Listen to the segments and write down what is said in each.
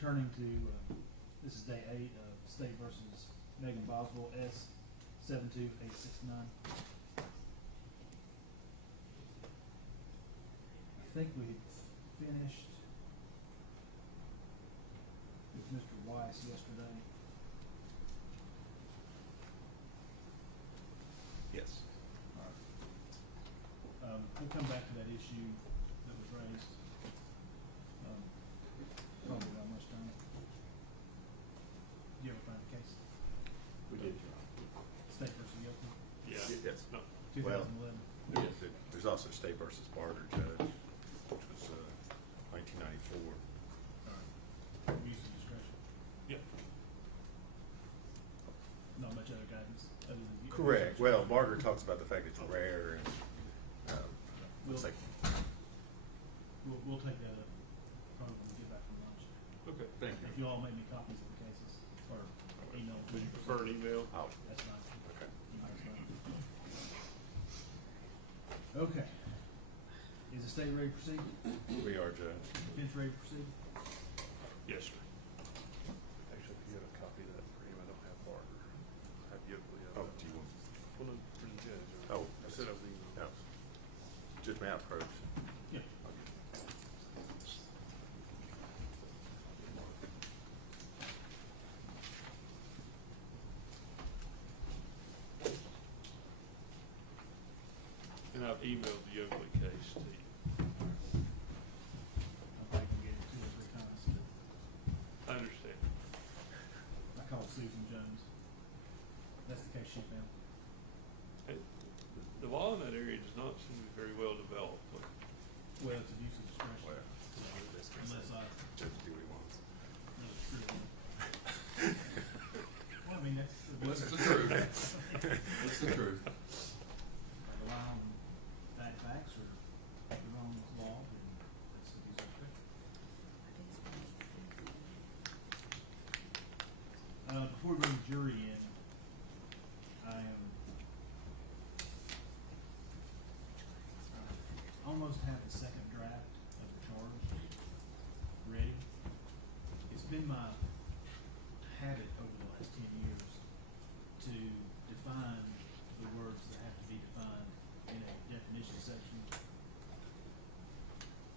returning to, this is day 8 of State versus Megan Boswell, S 72869. I think we had finished with Mr. Weiss yesterday. Yes. All right. We'll come back to that issue that was raised. Probably not much time. Did you ever find the case? We did. State versus Yoakum, Yeah. Yes. No. 2011. There's also State versus Barter, Judge, which was 1994. All right. Use of discretion. Yeah. Not much other guidance other than. Correct. Well, Margaret talks about the fact it's rare and We'll, it's like, we'll take that up probably when we get back from lunch. Okay. thank If you all make me copies of the cases or email. Would you prefer an email? oh, That's fine. okay. That's fine. Okay. Is the state ready to proceed? We are, Judge. Defense ready to proceed? Yes, sir. Actually, if you have a copy of that for him, I don't have Barker. I have Yoakum. Oh, do you want? Well, no, for the judge. Oh, I set up the email. No. Judge, may I approach? Yeah. And I've emailed the Oakley case to you. I think we get it 2 or 3 times, but I understand. I called Susan Jones. That's the case she found. The law in that area does not seem to be very well developed. But Well, it's abuse of discretion. Well, Unless I, Judge do what he wants. no, it's true. Well, I mean, that's. What's the truth? What's the truth? I rely on bad facts or the wrong law, then that's abuse of discretion. Before we bring the jury in, I am almost have the second draft of the charge ready. It's been my habit over the last 10 years to define the words that have to be defined in a definition section.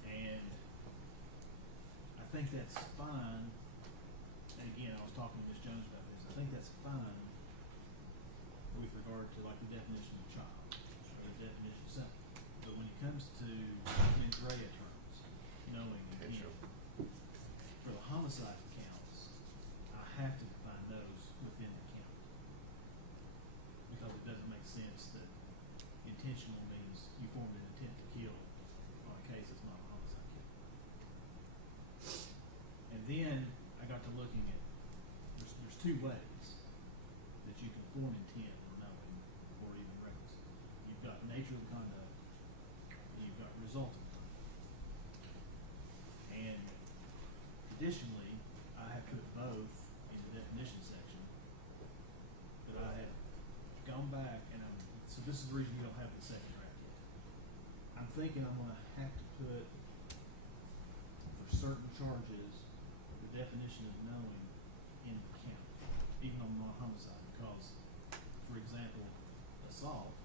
And I think that's fine. And again, I was talking to Ms. Jones about this. I think that's fine with regard to like the definition of child or the definition of something. But when it comes to mens rea terms, knowing and intent, for the homicide counts, I have to define those within the count. Because it doesn't make sense that intentional means you formed an intent to kill on a case that's not a homicide count. And then I got to looking at, there's 2 ways that you can form intent or knowing or even reckless. You've got nature of the conduct, and you've got result of the conduct. And additionally, I have put both in the definition section, but I have gone back and so this is the reason you don't have the second draft yet. I'm thinking I'm gonna have to put for certain charges, the definition of knowing in the count, even on non-homicide, because, for example, assault,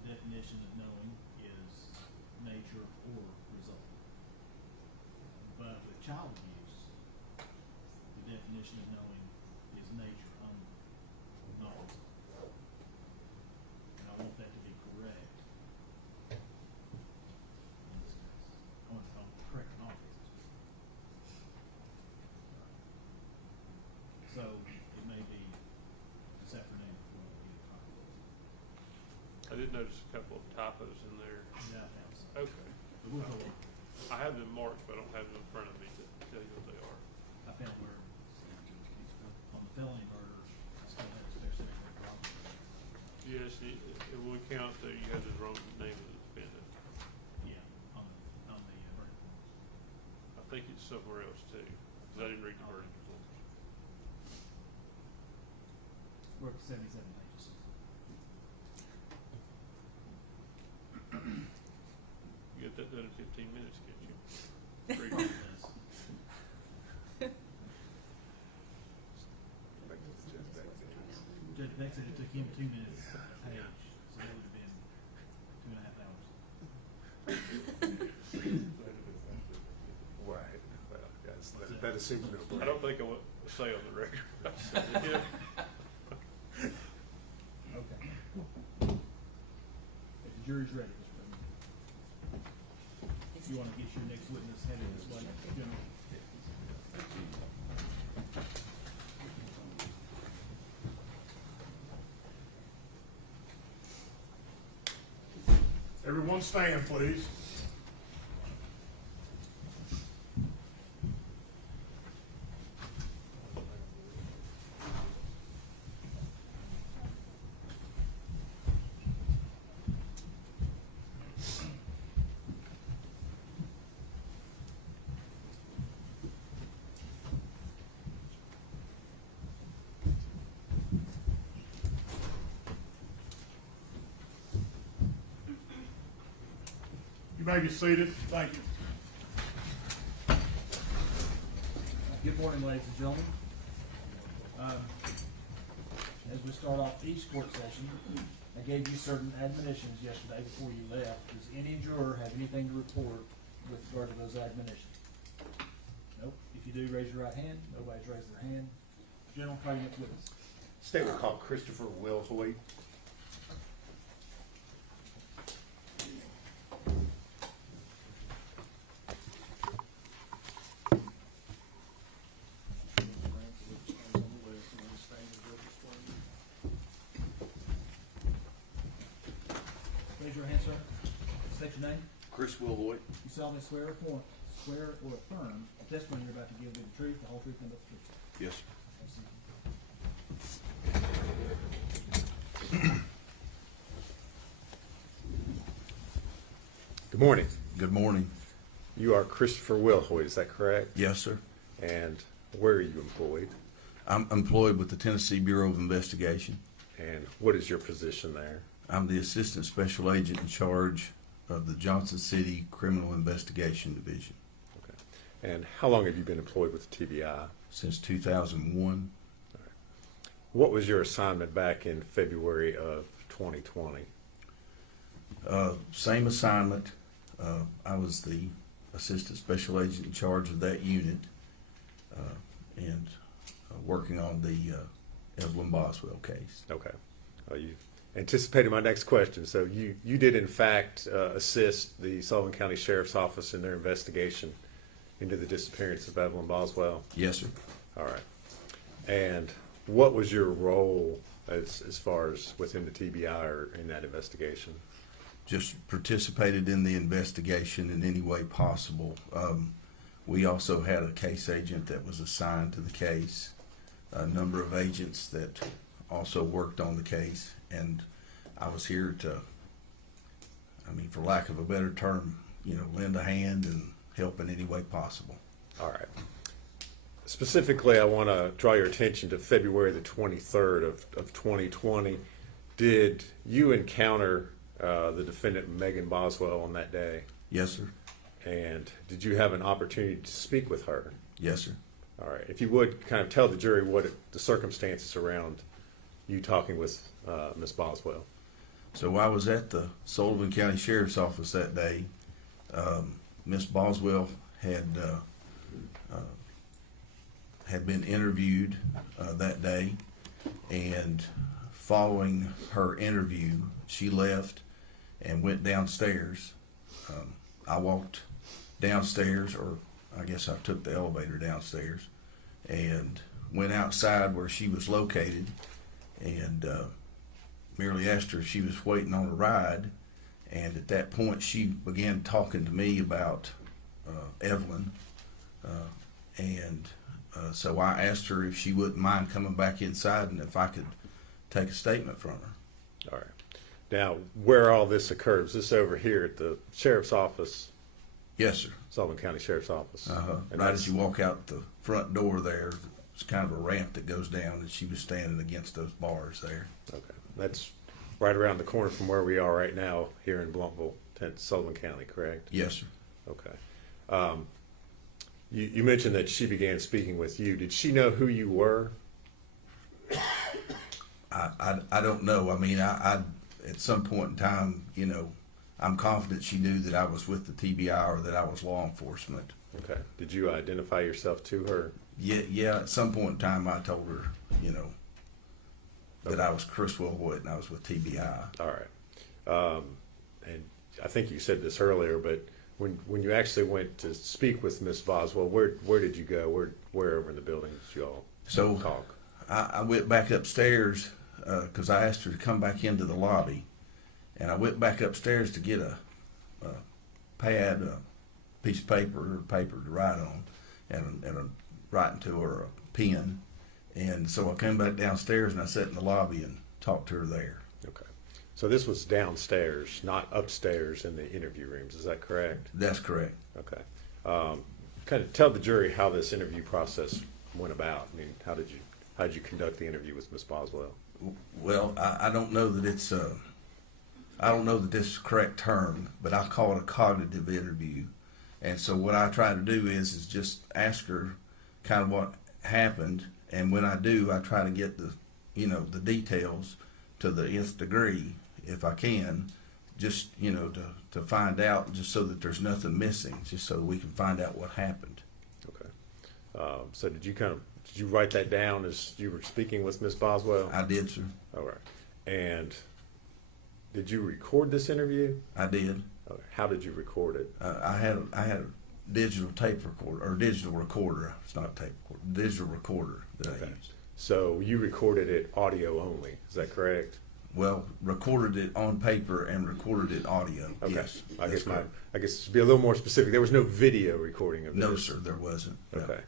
the definition of knowing is nature or result. But with child abuse, the definition of knowing is nature only, not result. And I want that to be correct in this case. I want to correct in all cases. So it may be this afternoon before we get a copy. I did notice a couple of typos in there. Yeah, I found some. Okay. But we'll go on. I have them marked, but I don't have them in front of me to tell you what they are. I found where on the felony murder, I still have a spare second drop. Yes, it would count that you have the wrong name of the defendant. Yeah, on the verdict. I think it's somewhere else too, because I didn't read the verdict form. We're up to 77 pages. You get that done in 15 minutes, can't you? Probably does. Chad said it took him 2 minutes a page, so that would have been 2.5 hours. Right, well, yes, that assumes no I don't think I want to say on the record. Yeah. Okay. If the jury's ready, Mr. President. If you want to get your next witness headed this way, General. Everyone stand, please. You may be seated. Thank you. Good morning, ladies and gentlemen. As we start off each court session, I gave you certain admonitions yesterday before you left. Does any juror have anything to report with regard to those admonitions? Nope. If you do, raise your right hand. Nobody's raised their hand. General, call your next witness. Statement called Christopher Will Hoyt. Raise your hand, sir. State your name. Chris Will Hoyt. You solemnly swear or affirm the testimony you're about to give will be the truth, the whole truth, and nothing but the truth. Yes, sir. Good morning. Good morning. You are Christopher Will Hoyt, is that correct? Yes, sir. And where are you employed? I'm employed with the Tennessee Bureau of Investigation. And what is your position there? I'm the Assistant Special Agent in charge of the Johnson City Criminal Investigation Division Okay. And how long have you been employed with the TBI? since 2001. What was your assignment back in February of 2020? Same assignment. I was the Assistant Special Agent in charge of that unit and working on the Evelyn Boswell case. Okay. You anticipated my next question. So you did in fact assist the Sullivan County Sheriff's Office in their investigation into the disappearance of Evelyn Boswell? Yes, sir. All right. And what was your role as far as within the TBI or in that investigation? Just participated in the investigation in any way possible. We also had a case agent that was assigned to the case, a number of agents that also worked on the case, and I was here to, for lack of a better term, lend a hand and help in any way possible. All right. Specifically, I want to draw your attention to February the 23rd of 2020. Did you encounter the defendant, Megan Boswell, on that day? Yes, sir. And did you have an opportunity to speak with her? Yes, sir. All right. If you would kind of tell the jury the circumstances around you talking with Miss Boswell. So I was at the Sullivan County Sheriff's Office that day. Miss Boswell had been interviewed that day, and following her interview, she left and went downstairs. I walked downstairs, or I guess I took the elevator downstairs, and went outside where she was located, and merely asked her if she was waiting on a ride. And at that point, she began talking to me about Evelyn, so I asked her if she wouldn't mind coming back inside and if I could take a statement from her. All right. Now, where all this occurred, is this over here at the Sheriff's Office? Yes, sir. Sullivan County Sheriff's Office. And Right as you walk out the front door there, it's kind of a ramp that goes down, and she was standing against those bars there. Okay. That's right around the corner from where we are right now here in Blumpville, Sullivan County, correct? Yes, sir. Okay. You mentioned that she began speaking with you. Did she know who you were? I don't know. I mean, I at some point in time, you know, I'm confident she knew that I was with the TBI or that I was law enforcement. Okay. Did you identify yourself to her? Yeah. At some point in time, I told her, you know, that I was Chris Hoyt and I was with TBI. All right. And I think you said this earlier, but when you actually went to speak with Miss Boswell, where did you go? Where over in the building did you all talk? I went back upstairs because I asked her to come back into the lobby, and I went back upstairs to get a pad, a piece of paper to write on, and a writing tool or a pen. And so I came back downstairs and I sat in the lobby and talked to her there. Okay. So this was downstairs, not upstairs in the interview rooms. Is that correct? That's correct. Okay. Kind of tell the jury how this interview process went about. I mean, how did you conduct the interview with Ms. Boswell? Well, I don't know that it's I don't know that this is the correct term, but I call it a cognitive interview. And so what I try to do is just ask her kind of what happened, and when I do, I try to get the details to the nth degree if I can, just to find out, just so that there's nothing missing, just so we can find out what happened. Okay. So did you write that down as you were speaking with Ms. Boswell? I did, sir. All right. And did you record this interview? I did. Okay. How did you record it? I had a digital tape recorder, or digital recorder. It's not a tape recorder. Digital recorder that I used. So you recorded it audio only. Is that correct? Well, recorded it on paper and recorded it audio. Okay. Yes. I that's correct. guess to be a little more specific, there was no video recording of this. No, sir, there wasn't. No. Okay.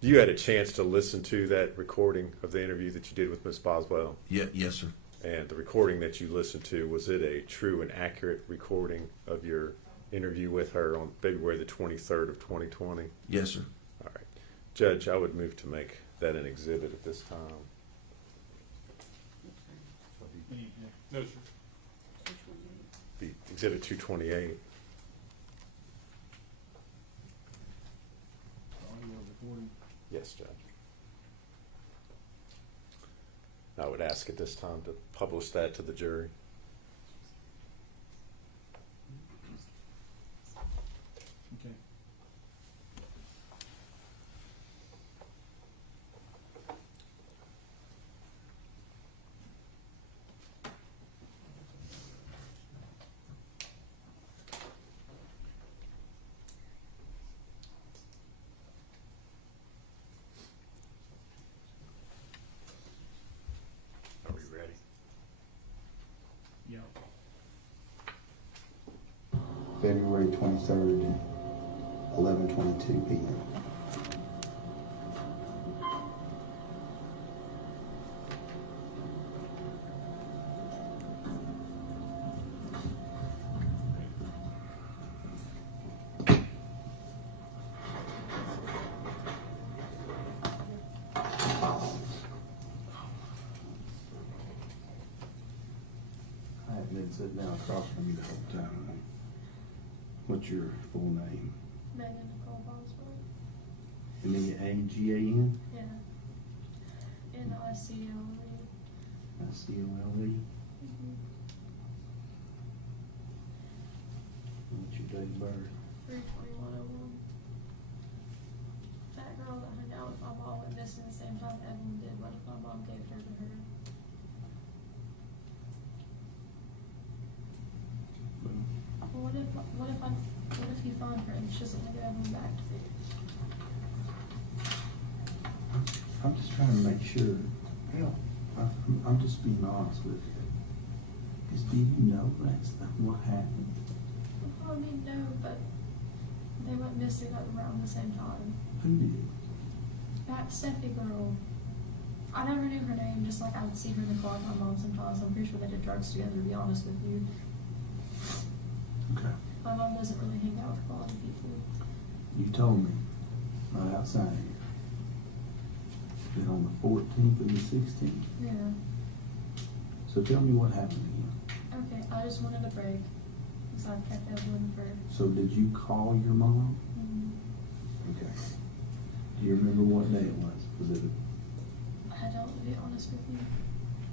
You had a chance to listen to that recording of the interview that you did with Ms. Boswell? Yeah, yes, sir. And the recording that you listened to, was it a true and accurate recording of your interview with her on February the 23rd of 2020? Yes, sir. All right. Judge, I would move to make that an exhibit at this time. No, sir. Be exhibit 228. Audio recording. Yes, Judge. I would ask at this time to publish that to the jury. Okay. Are we ready? Yeah. February 23rd, 11:22 p.m. I have been sitting down across from you the whole time. What's your full name? Megan Nicole Boswell. Amelia, Yeah. N-I-C-O-L-E. Nicole. What's your date of birth? 3/21/01. That girl that hung out with my mom went missing the same time Evelyn did. What if my mom gave her to her? Well, what if you find her and she doesn't give Evelyn back to me? I'm just trying to make sure. Hell, I'm just being honest with you. Because do you know that's not what happened? Well, I mean, no, but they went missing like around the same time. Who did? That Steffi girl, I never knew her name, just like I would see her in the car with my mom sometimes. I'm pretty sure they did drugs together, to be honest with you. Okay. My mom doesn't really hang out with quality people. You told me, not outside here, that on the 14th and the 16th. Yeah. So tell me what happened again. Okay, I just wanted a break. So I kept Evelyn for. So did you call your mom? Mm-hmm. Okay. Do you remember what day it was? Was it I don't, to be honest with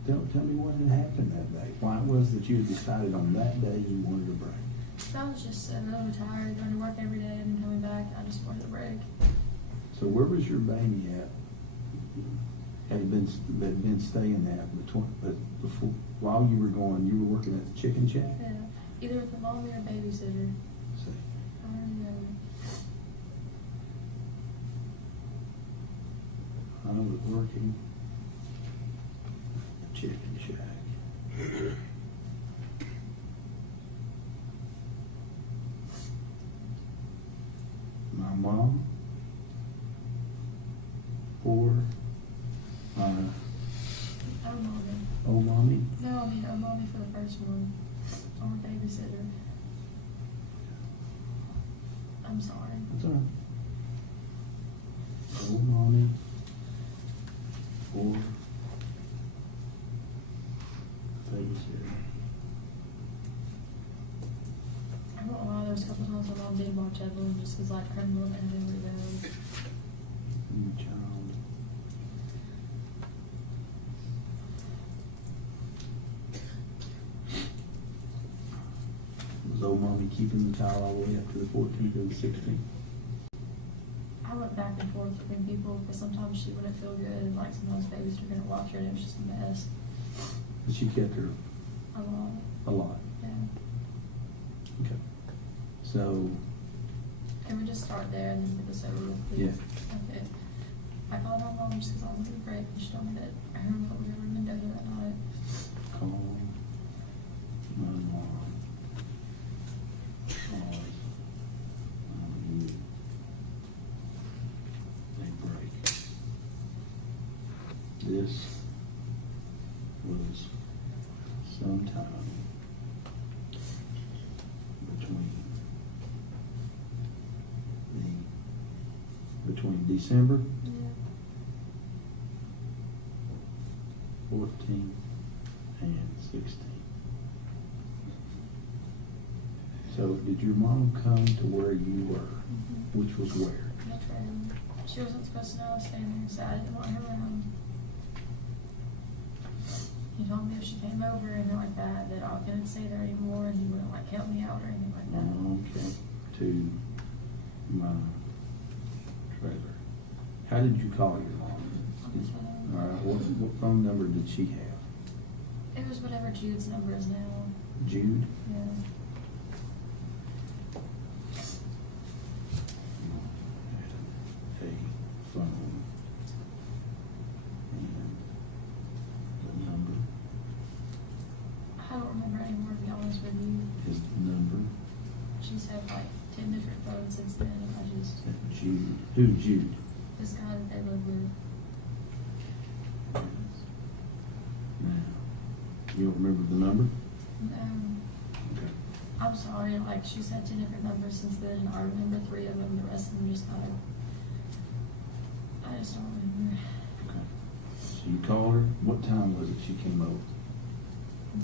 Tell me what had happened that day. Why it was that you decided on that day you wanted a break. I was just really tired, going to work every day and coming back. I just wanted a break. So where was your baby at? Had been staying at before while you were going? You were working at the chicken shack. Yeah, either with the mommy or babysitter. See, I don't know. I was working at the chicken shack. My mom or my Oh, mommy. old mommy. No, I mean, mommy for the first one. Or babysitter. I'm sorry. That's all right. Old mommy or babysitter. I won't lie, there was a couple times my mom did watch Evelyn just because, like, her look and everywhere goes. Child. Was old mommy keeping the child all the way up to the 14th or the 16th? I went back and forth between people because sometimes she wouldn't feel good and, like, sometimes babies were going to watch her and it was just a mess. But she kept her A lot. a lot. Yeah. Okay. So, Can we just start there and then get this over with, please? Okay. I called my mom just because I wanted a break and she told me that I heard what we were in Mendoza that night. call my mom. Cause I need a break. This was sometime between December Yeah. 14th and 16th. So did your mom come to where you were, Mm-hmm. which was where? That's right. She wasn't supposed to know I was staying there, so I didn't want her around. He told me if she came over and like that I couldn't stay there anymore and he wouldn't like help me out or anything like that. Okay, to my trailer. How did you call your mom? On the phone. All right, what phone number did she have? It was whatever Jude's number is now. Jude? Yeah. A phone. And the number, I don't remember anymore, to be honest with you. his number, She's had like 10 different phones since then. I just, Jude. Who's Jude? this guy that they live with. Now, you don't remember the number? Okay. I'm sorry, like she's had 10 different numbers since then. I remember 3 of them, the rest of them just kind of, I just don't remember. Okay. So you called her, what time was it she came over?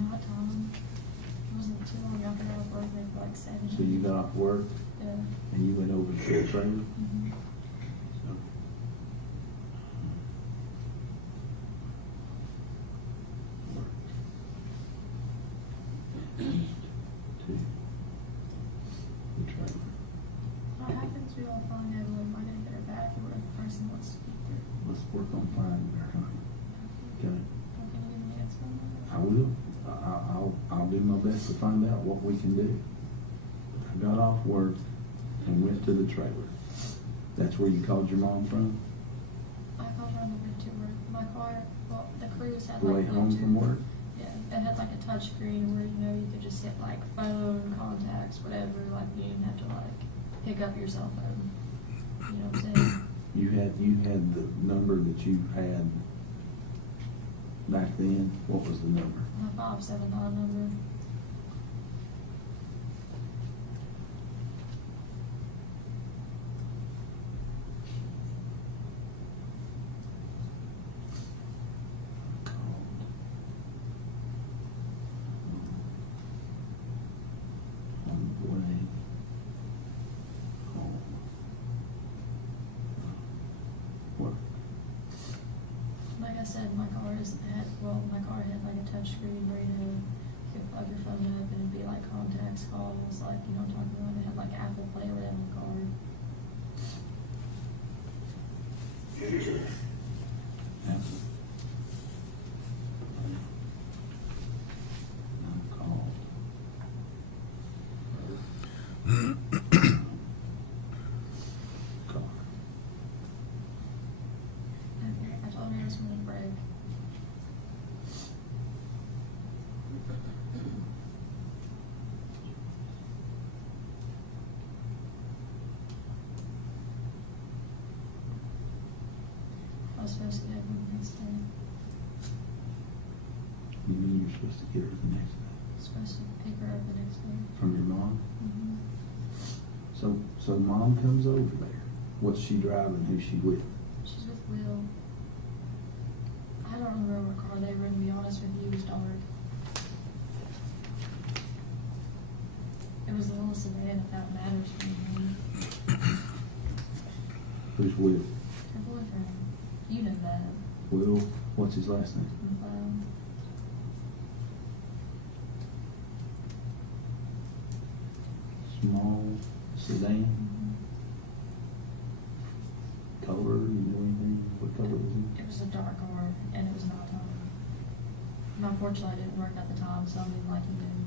Not Tom. It wasn't too long after I was working, maybe like 7. So you got off work Yeah. and you went over to the trailer? Mm-hmm. So, work. To the trailer. What happens if we all find Evelyn? Am I going to get her back or what if the person wants to speak to her? Let's work on finding her, honey. Okay? Well, can you give me an answer on that? I will. I'll do my best to find out what we can do. I got off work and went to the trailer. That's where you called your mom from? I called her on the way to work. My car, well, the cruise had The way like home Bluetooth. from work? Yeah, it had like a touch screen where you could just hit like phone, contacts, whatever. Like you didn't have to like pick up your cell phone. You know what I'm saying? You had the number that you had back then. What was the number? My 579 number. On the way home. Work. Like I said, my car had like a touch screen where, you know, you could plug your phone up and it'd be like contacts, calls, like, you know what I'm talking about? It had like Apple Play or whatever on the card. Apple. Called. Car. I told her this one would break. I was supposed to get one next day. You mean you're supposed to get her the next day? Supposed to pick her up the next day. From your mom? Mm-hmm. So mom comes over there. What's she driving? Who's she with? She's with Will. I don't remember what car they were in, to be honest with you. It was dark. It was a little sedan, if that matters for me. Who's with? Her boyfriend. You know that. Will, what's his last name? Small sedan. Color, you know anything? What color was it? It was a dark car, and it was nighttime. And unfortunately, I didn't work at the time, so I didn't like him in.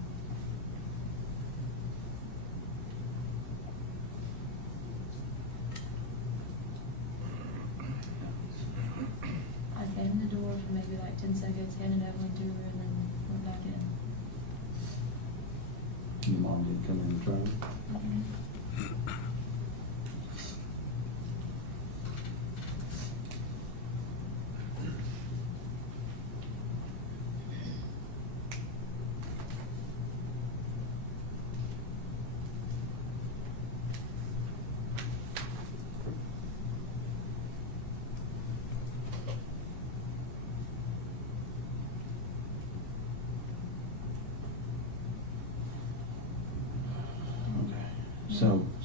I came in the door for maybe like 10 seconds, handed Evelyn to her, and then went back in. Your mom didn't come in the trailer?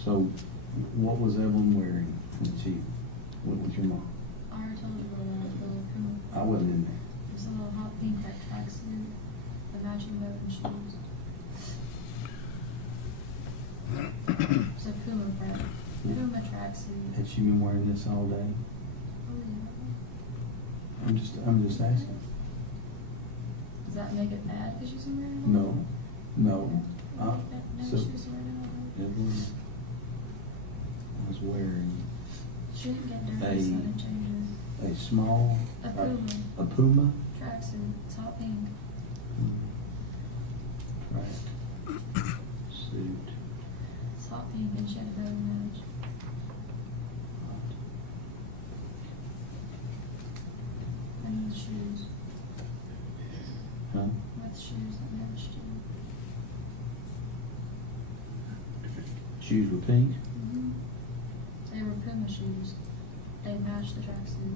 So what was Evelyn wearing when she went with your mom? I already told you what it was, the little Puma. I wasn't in there. It was a little hot pink like tracksuit, the matching boat and shoes. It's a Puma print. Puma tracksuit. Had she been wearing this all day? Oh yeah. I'm just asking. Does that make it bad because she's wearing it? No. No, So she was wearing it all day. Evelyn was wearing She didn't get dirty, so I didn't change her. a small A Puma a Puma tracksuit. It's hot pink. track suit. It's hot pink and she had a bow match. And with shoes. Huh? With shoes that matched too. Shoes were pink. Mm-hmm. They were Puma shoes. They matched the tracksuit.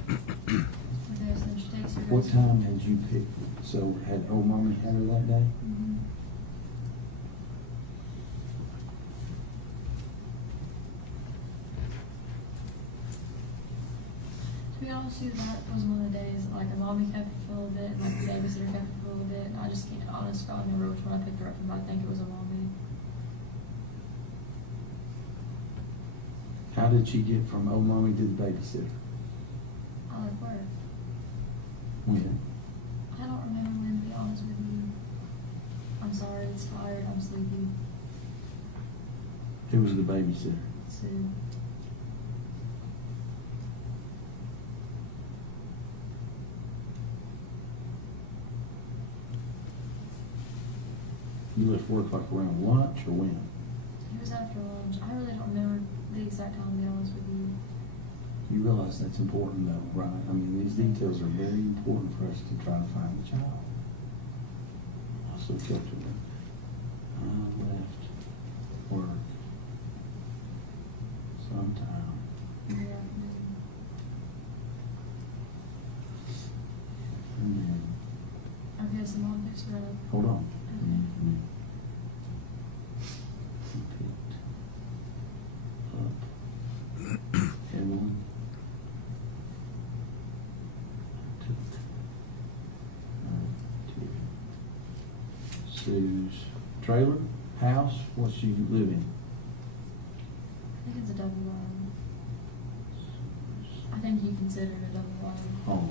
Okay, so she takes her. What time had you picked? So had old mommy had her that day? Mm-hmm. To be honest with you, that was one of the days that, like, a mommy kept it for a little bit, and like the babysitter kept it for a little bit, and I just can't, honest God, remember which one I picked her up from, but I think it was a mommy. How did she get from old mommy to the babysitter? I like work. When? I don't remember when, to be honest with you. I'm sorry, it's tired, I'm sleepy. Who was the babysitter? Sue. You left work like around lunch or when? It was after lunch. I really don't remember the exact time, to be honest with you. You realize that's important though, right? I mean, these details are very important for us to try to find the child. Also kept her. I left work sometime. Yeah. And then, Okay, so mom picks her up. hold on. Sue's trailer, house, what she live in? I think it's a double wide. I think you consider it a double wide. Home.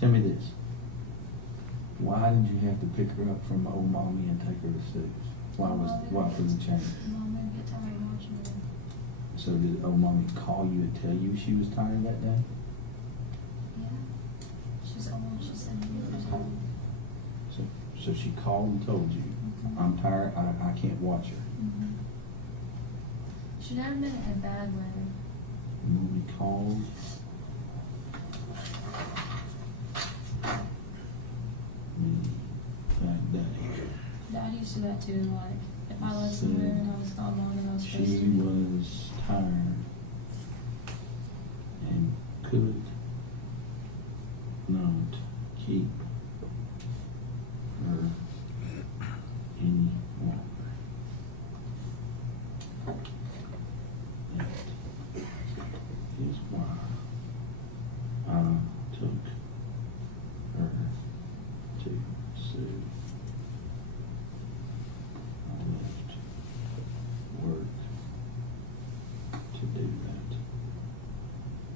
Tell me this. Why did you have to pick her up from old mommy and take her to Sue's? Why for the change? Mom may get tired of watching it. So did old mommy call you and tell you she was tired that day? Yeah. She's old, she's 70 years old. So she called and told you, I'm tired, I can't watch her. Mm-hmm. She never been in a bad way. Mommy called. That day. Dad used to do that too, like, if I left somewhere and I was gone longer than I was supposed She to. was tired and could not keep her any longer. That is why I took her to Sue. I left work to do that.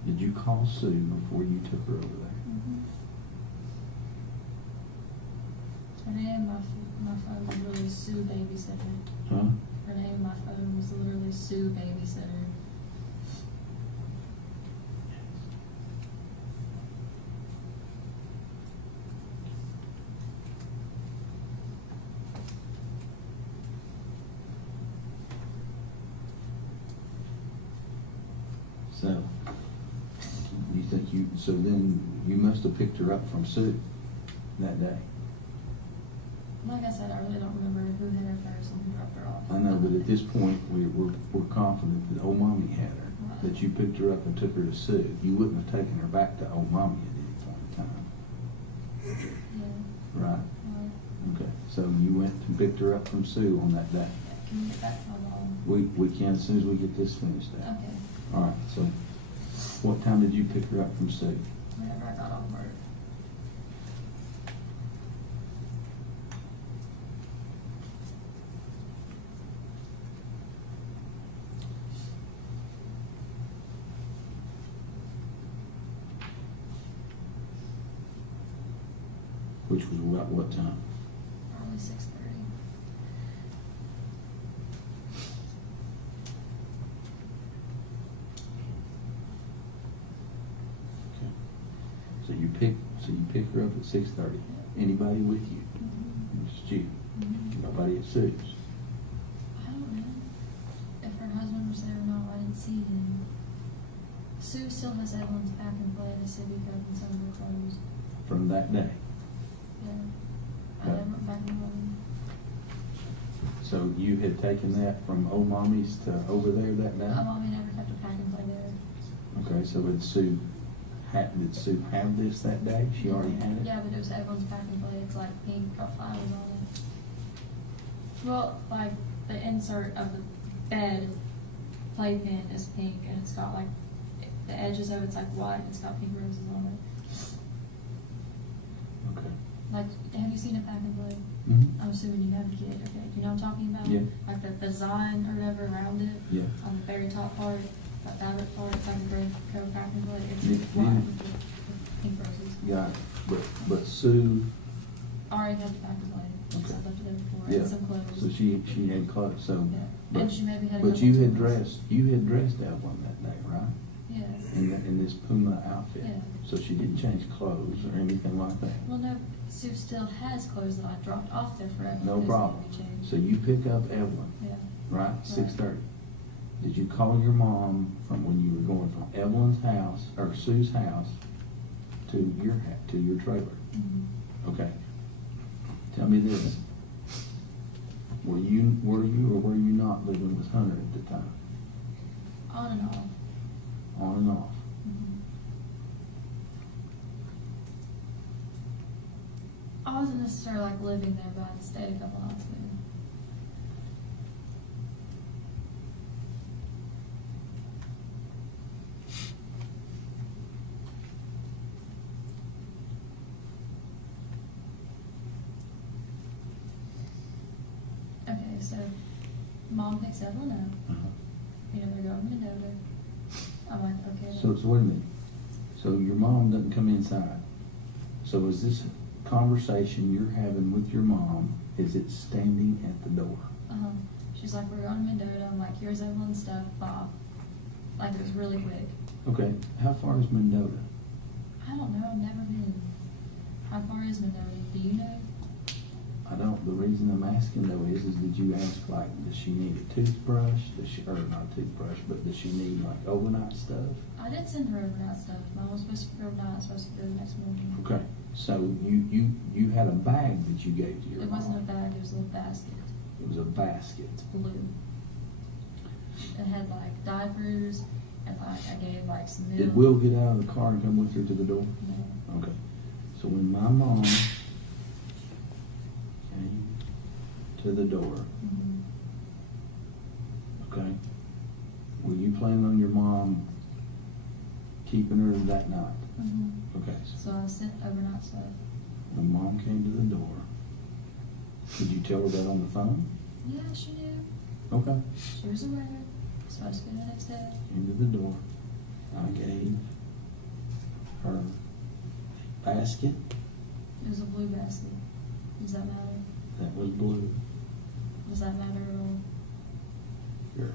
Did you call Sue before you took her over there? Mm-hmm. Her name, my phone was literally Sue Babysitter. Huh? Her name, my phone was literally Sue Babysitter. So, you think so then you must have picked her up from Sue that day. Like I said, I really don't remember who hit her first and who dropped her off. I know, but at this point, we're confident that old mommy had her, that you picked her up and took her to Sue. You wouldn't have taken her back to old mommy at any point in time, Yeah. right? Right. Okay, so you went and picked her up from Sue on that day. Can you get back to my mom? We can as soon as we get this finished out. Okay. All right, so what time did you pick her up from Sue? Whenever I got off work. Which was about what time? Probably 6:30. Okay. So you pick her up at 6:30. Anybody with you? Mm-hmm. Just you. Mm-hmm. Nobody at Sue's. I don't know if her husband was there or not. I didn't see him. Sue still has Evelyn's pack and play, the sippy cup, and some of her clothes. From that day. Yeah. I Okay. never went back in the room. So you had taken that from old mommy's to over there that day? My mommy never kept a pack and play there. Okay, so did Sue have this that day? She already had it? Yeah, but it was Evelyn's pack and play. It's like pink, got flowers on it. Well, like the insert of the bed playpen is pink, and it's got like the edges of it's like white. And it's got pink roses on it. Okay. Like, have you seen a pack and play? Mm-hmm. I'm assuming you have a kid. Okay, do you know what I'm talking about? Yeah. Like the design or whatever around it. Yeah. On the very top part, that fabric part, it's like a gray coat pack and play. It's Yeah. white with the pink roses. Got it. But Sue, Already had the pack and play. Okay. So I left it there before. yeah, And some clothes. so she had clothes, so. Yeah. But, And she maybe had a but couple you had tools. dressed Evelyn that day, right? Yeah. In this Puma outfit? Yeah. So she didn't change clothes or anything like that? Well, no, Sue still has clothes that I dropped off there forever. No problem. So you pick up Evelyn, Yeah. right, 6:30. Did you call your mom from when you were going from Evelyn's house, or Sue's house, to your trailer? Mm-hmm. Okay. Tell me this. Were you or were you not living with Hunter at the time? On and off. On and off. Mm-hmm. I wasn't necessarily like living there, but I'd stayed a couple nights there. so mom picks Evelyn up, Uh-huh. you know, they're going to Mendota. I'm like, okay. So wait a minute. So your mom doesn't come inside. So is this conversation you're having with your mom, is it standing at the door? She's like, we're going to Mendota. I'm like, here's Evelyn's stuff, Bob. Like, it was really quick. Okay, how far is Mendota? I don't know, I've never been. How far is Mendota? Do you know? I don't, the reason I'm asking though is did you ask like, does she need a toothbrush? Does she, or not a toothbrush, but does she need like overnight stuff? I did send her overnight stuff. Mine was supposed to be overnight, I was supposed to go the next morning. Okay, so you had a bag that you gave to your It mom? wasn't a bag, it was a little basket. It was a basket. It's blue. It had like diapers, and like I gave like some milk. Did Will get out of the car and come with her to the door? No. Okay, so when my mom came to the door, Mhm. okay, were you planning on your mom keeping her that night? Mhm. Okay, So I sent overnight stuff. when mom came to the door, did you tell her that on the phone? Yeah, she knew. Okay. She was aware. Supposed to be the next day. Into the door, I gave her a basket It was a blue basket. Does that matter? that was blue. Does that matter at all? Here.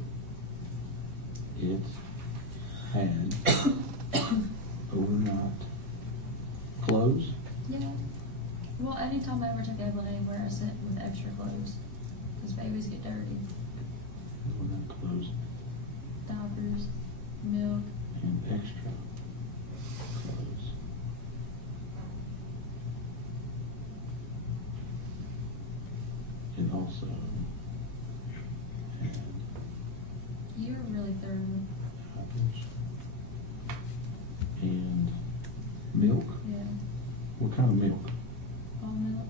It had overnight clothes. Yeah. Well, anytime I ever took Evelyn anywhere, I sent with extra clothes. Because babies get dirty. Overnight clothes Diapers, milk. and extra clothes. It also had You were really thorough. diapers and milk. Yeah. What kind of milk? All milk.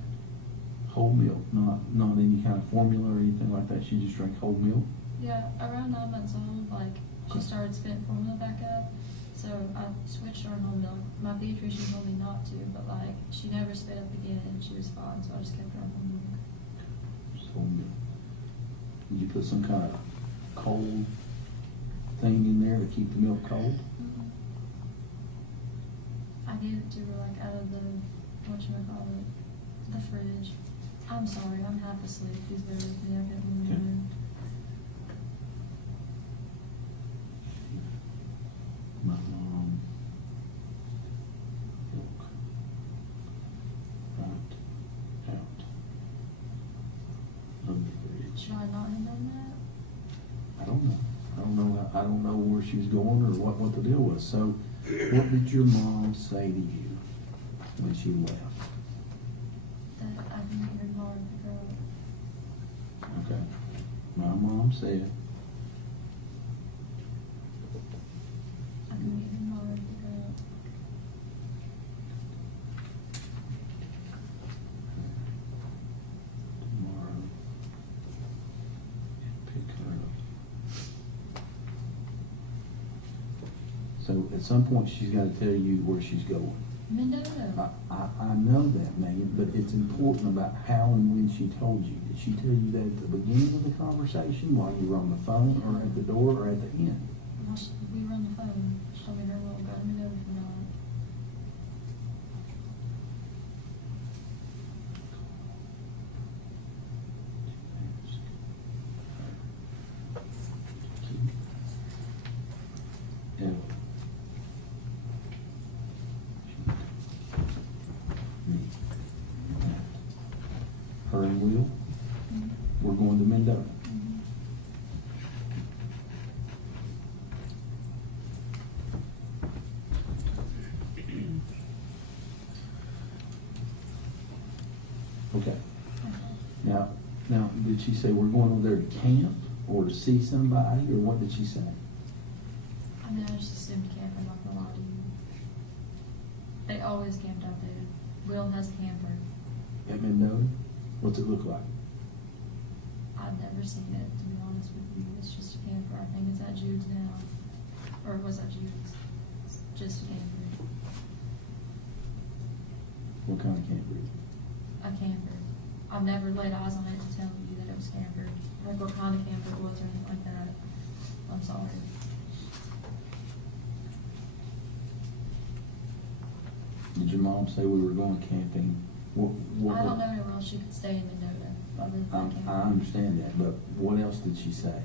Whole milk, not any kind of formula or anything like that. She just drank whole milk. Yeah, around 9 months old, like, she started spitting formula back up. So I switched her on whole milk. My pediatrician told me not to, but like, she never spit up again and she was fine, so I just kept her on whole milk. Just whole milk. Did you put some kind of cold thing in there to keep the milk cold? I gave it to her like out of the, whatchamacallit, the fridge. I'm sorry, I'm half asleep. Please bear with me. I've got one in the Okay. room. My mom milk right out of the fridge. Should I not have done that? I don't know. I don't know where she was going or what the deal was. So, what did your mom say to you when she left? That I can make her hard to pick her up. Okay. My mom said, I can make her hard to pick her up. tomorrow and pick her up. So at some point, she's got to tell you where she's going. Mendota. I know that, Megan, but it's important about how and when she told you. Did she tell you that at the beginning of the conversation, while you were on the phone, or at the door, or at the end? Well, we were on the phone. She told me her little go to Mendota for now. Her and Will, we're going to Mendota. Okay. Now, did she say we're going over there to camp or to see somebody, or what did she say? I mean, I just assumed camp, I'm not gonna lie to you. They always camped out there. Will has a camper. At Mendota? What's it look like? I've never seen it, to be honest with you. It's just a camper. I think it's at Jude's now. Or it was at Jude's. It's just a camper. What kind of camper is it? A camper. I've never laid eyes on it to tell you that it was campered, like what kind of camper it was or anything like that. I'm sorry. Did your mom say we were going camping? What I don't know anywhere else she could stay in Mendota other than that I camper. understand that, but what else did she say?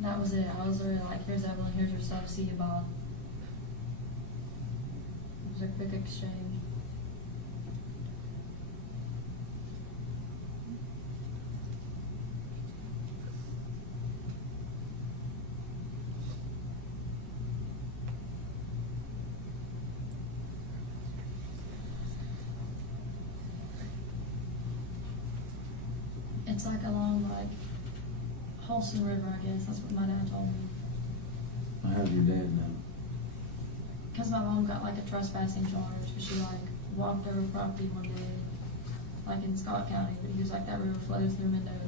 That was it. I was literally like, here's Evelyn, here's your stuff, see you, Bob. It was a quick exchange. It's like along like Holston River, I guess. That's what my dad told me. How did your dad know? Because my mom got like a trespassing charge because she like walked over property one day, like in Scott County, but he was like, that river flows through Mendota.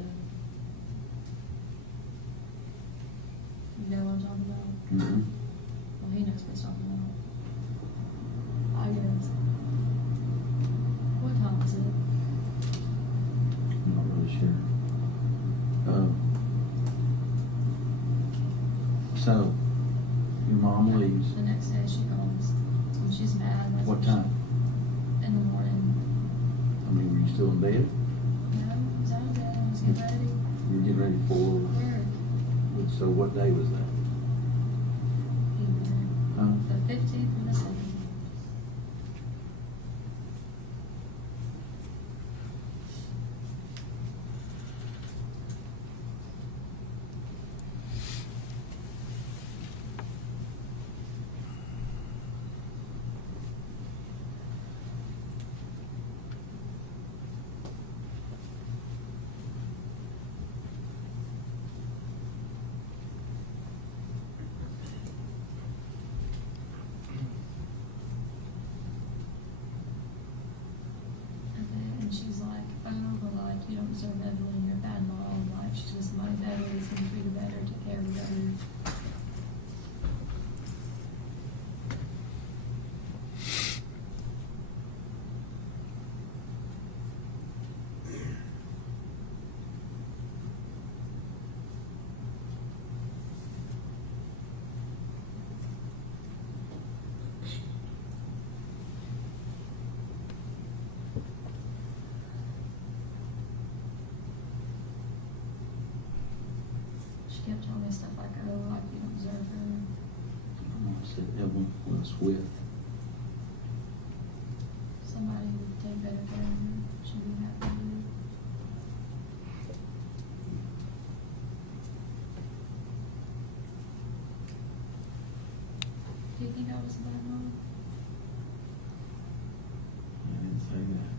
You know what I'm talking about? Mm-hmm. Well, he knows what he's talking about. I guess. What time is it? I'm not really sure. So, your mom leaves. The next day she comes. And she's mad. That's What time? In the morning. I mean, were you still in bed? Yeah, I was out of bed. I was getting ready. You were getting ready for Where? So what day was that? Huh? The 15th and the 17th. And she's like, oh, well, like, you don't deserve Evelyn, you're a bad mom. Like, she's just money better, it's gonna treat her better, take care of her better. She kept telling me stuff like, oh, like, you don't deserve her. Your mom said Evelyn was with. Somebody who would take better care of her, she'd be happy with. Do you think I was a bad mom? I didn't say that.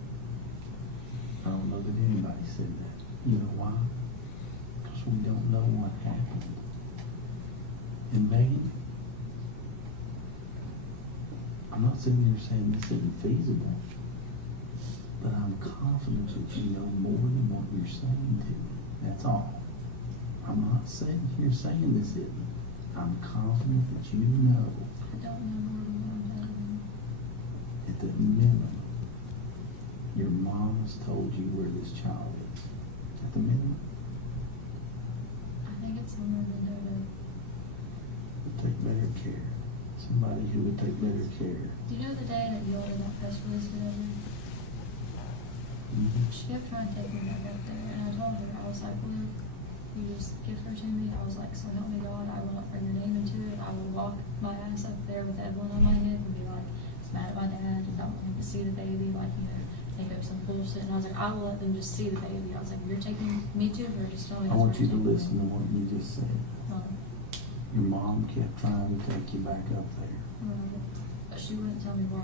I don't know that anybody said that. You know why? Because we don't know what happened. And Megan, I'm not sitting here saying this isn't feasible, but I'm confident that you know more than what you're saying to me. That's all. I'm not sitting here saying this isn't. I'm confident that you know I don't know more than what I'm telling you. at the minimum, your mom has told you where this child is. At the minimum, I think it's somewhere in Mendota. would take better care. Somebody who would take better care. Do you know the day that you ordered that press release or whatever? Mm-hmm. She kept trying to take me back up there, and I told her, I was like, look, you just give her to me. I was like, so help me God, I will not bring your name into it. I will walk my ass up there with Evelyn on my hip and be like, I was mad at my dad and don't want him to see the baby, like, you know, think up some bullshit. And I was like, I will let them just see the baby. I was like, you're taking me to her, just tell me. I that's want where you you're to taking listen me. to what you just said. Your mom kept trying to take you back up there. But she wouldn't tell me why.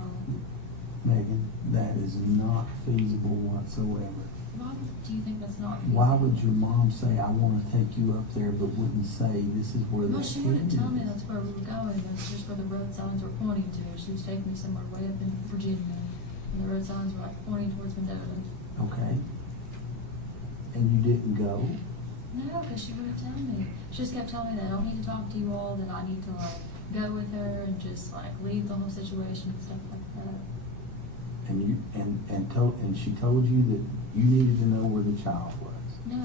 Megan, that is not feasible whatsoever. Why do you think that's not? Why would your mom say, I want to take you up there, but wouldn't say, this is where Well, the she kid wouldn't tell me is? that's where we were going. That's just where the road signs were pointing to. She was taking me somewhere way up in Virginia, and the road signs were like pointing towards Mendota. Okay. And you didn't go? No, because she wouldn't tell me. She just kept telling me that I don't need to talk to you all, that I need to like go with her and just like leave the whole situation and stuff like that. And you and she told you that you needed to know where the child was. No,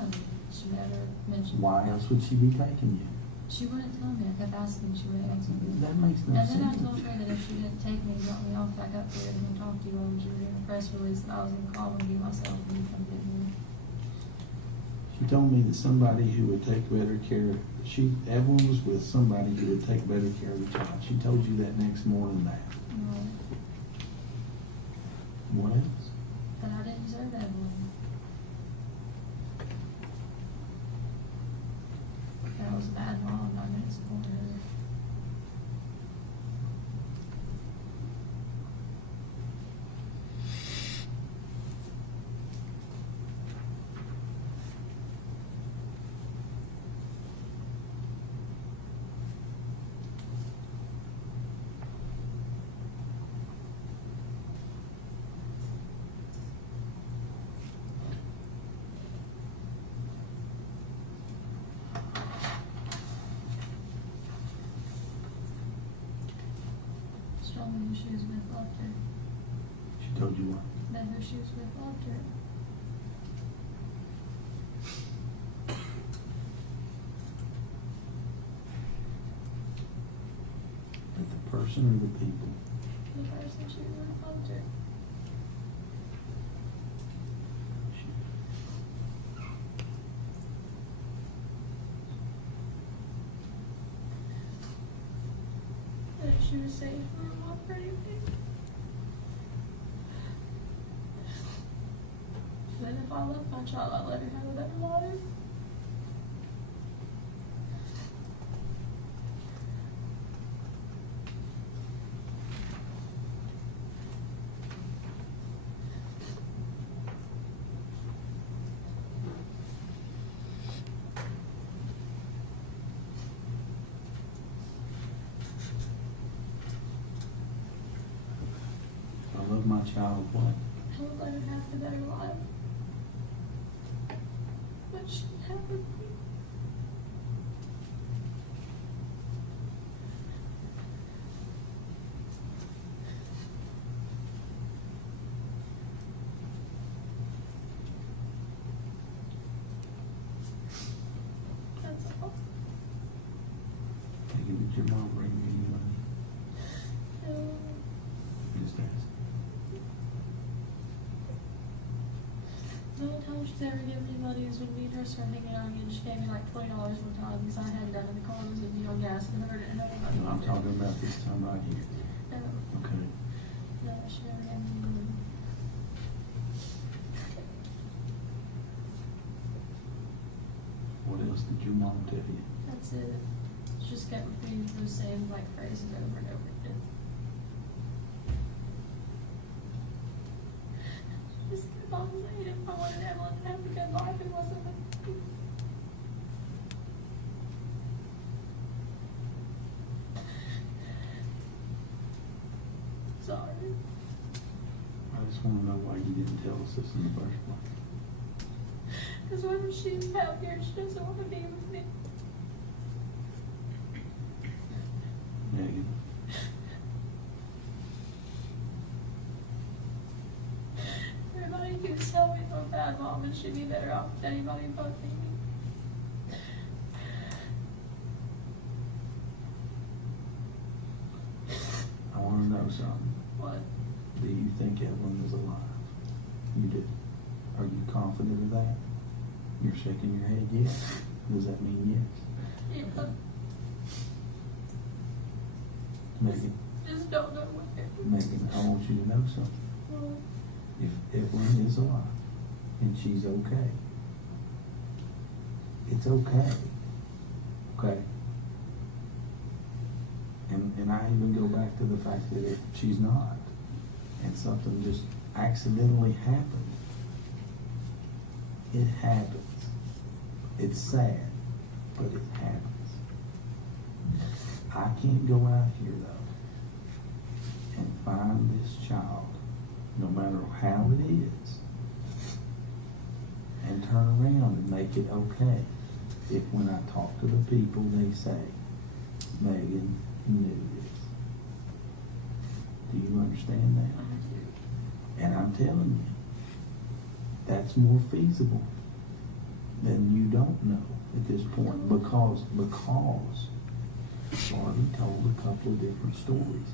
she never mentioned. Why else would she be taking you? She wouldn't tell me. I kept asking, she wouldn't answer me. That makes no And then I sense. told her that if she didn't take me, drop me off back up here and talk to you, while you were doing a press release, that I was gonna call and get myself and you come get me. She told me that somebody who would take better care, Evelyn was with somebody who would take better care of the child. She told you that next morning that. No, What else? that I didn't deserve Evelyn. That I was a bad mom, not gonna support her. Told me who she was with loved her. She told you what? That who she was with loved her. That the person or the people? The person she was with loved her. That she was safe from all for anything. Then if I love my child, I'll let her have a better life. I love my child, what? I would let her have the better life. But she didn't have with me. That's all. Thinking that your mom bring me any money? Just ask. The only time she's ever given me money is when me and her started hanging out again. She gave me like $20 one time because I hadn't done in the car was with me on gas and her and everybody. No, I'm talking about this time right here. No, Okay. no, she never gave me money. What else did your mom tell you? That's it. She just kept repeating those same like phrases over and over again. Just kept on saying if I wanted Evelyn to have a good life, it wasn't me. Sorry. I just want to know why you didn't tell us this in the first place. Because when she's happier, she doesn't want to be with me. Megan, Everybody keeps telling me I'm a bad mom and she'd be better off with anybody but me. I want to know something. What? Do you think Evelyn is alive? You do. Are you confident of that? You're shaking your head yes. Does that mean yes? Yeah. Megan, Just don't know where. Megan, I want you to know something. Well, If Evelyn is alive and she's okay, it's okay. Okay? And I even go back to the fact that if she's not, and something just accidentally happened, it happens. It's sad, but it happens. I can't go out here though and find this child, no matter how it is, and turn around and make it okay if when I talk to the people they say, Megan knew this. Do you understand that? I do. And I'm telling you, that's more feasible then you don't know at this point because Barbie told a couple of different stories.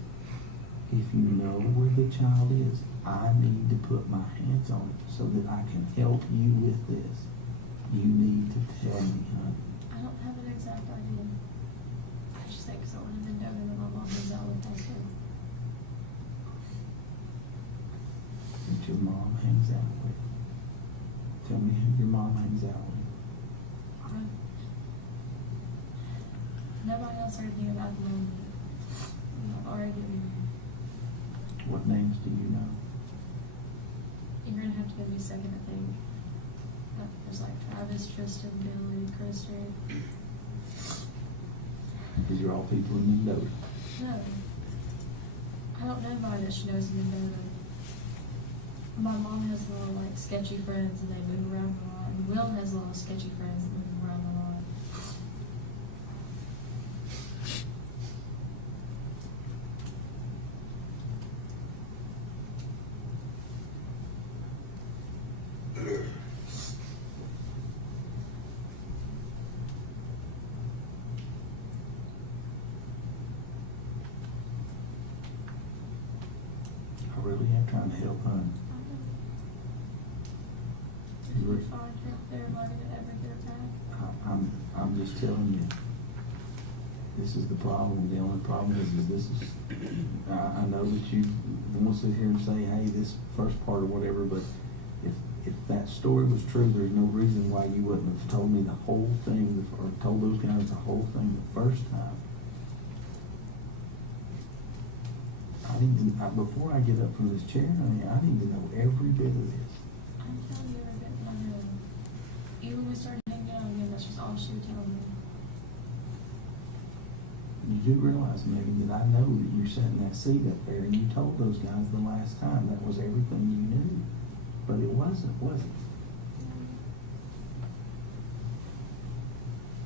If you know where the child is, I need to put my hands on it so that I can help you with this. You need to tell me, honey. I don't have an exact idea. I just think so would have been done that my mom was out with us. That your mom hangs out with. Tell me who your mom hangs out with. Nobody else heard anything about the moment. I've already given you. What names do you know? You're gonna have to give me a second, I think. There's like Travis, Tristan, Billy, Kristen. These are all people in Mendoza. No. I don't know anybody that she knows in Mendoza. My mom has a lot of like sketchy friends and they move around a lot. And Will has a lot of sketchy friends that move around a lot. I really am trying to help, honey. Did you find everybody that ever get back? I'm just telling you, this is the problem. The only problem is this is, I know that you want to sit here and say, hey, this first part or whatever, but if that story was true, there's no reason why you wouldn't have told me the whole thing, or told those guys the whole thing the first time. Before I get up from this chair, I need to know every bit of this. I'm telling you every bit that I know. Even when we started hanging out again, that's just all she would tell me. You do realize, Megan, that I know that you sat in that seat up there and you told those guys the last time that was everything you knew. But it wasn't, was it?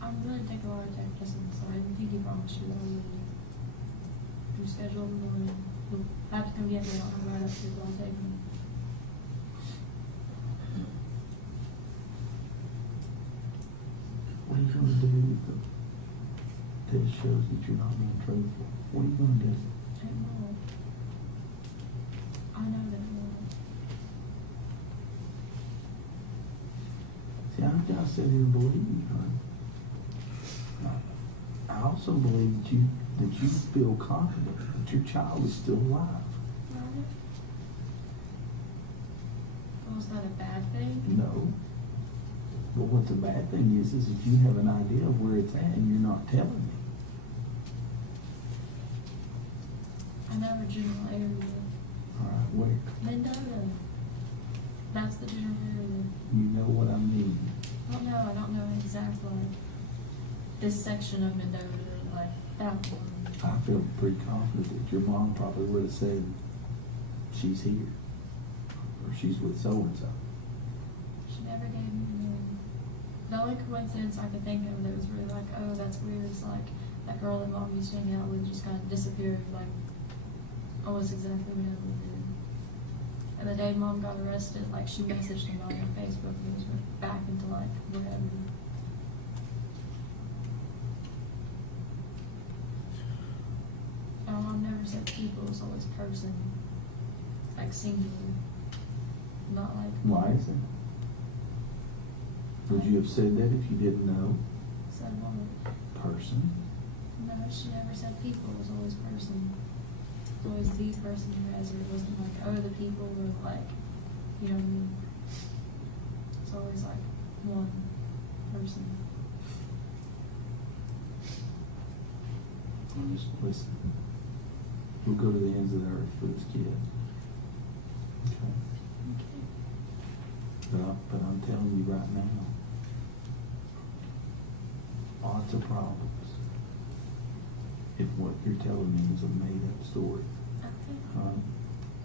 I'm really taking a lot of testing, so I didn't think you promised you that I would. You scheduled in the morning. You'll have to come get me. I don't have right up to you, but I'll take me. What are you going to do with the test shows that you're not being truthful? What are you going to do? It won't. I know that it won't. See, I've got to sit here and believe you, honey. I also believe that you feel confident that your child is still alive. Right? Well, is that a bad thing? No. But what the bad thing is if you have an idea of where it's at and you're not telling me. I know a general area. All right, where? Mendoza. That's the general area. You know what I mean. I don't know exactly this section of Mendoza, like that one. I feel pretty confident that your mom probably would have said she's here or she's with so-and-so. She never gave me the name. The only coincidence I could think of that was really like, oh, that's weird, is like that girl that mom used to hang out with just kind of disappeared, like almost exactly when I did. And the day mom got arrested, like she messaged him on her Facebook and he just went back into like whatever. My mom never said people, it was always person. Like singular. Not like. Why is it? Would you have said that if you didn't know? Said what? Person? No, she never said people, it was always person. It was always the person who has it. It wasn't like, oh, the people were like, you know what I mean? It's always like one person. Well, just listen. We'll go to the ends of the earth for this kid. Okay? Okay. But I'm telling you right now, lots of problems if what you're telling me is a made-up story. Okay.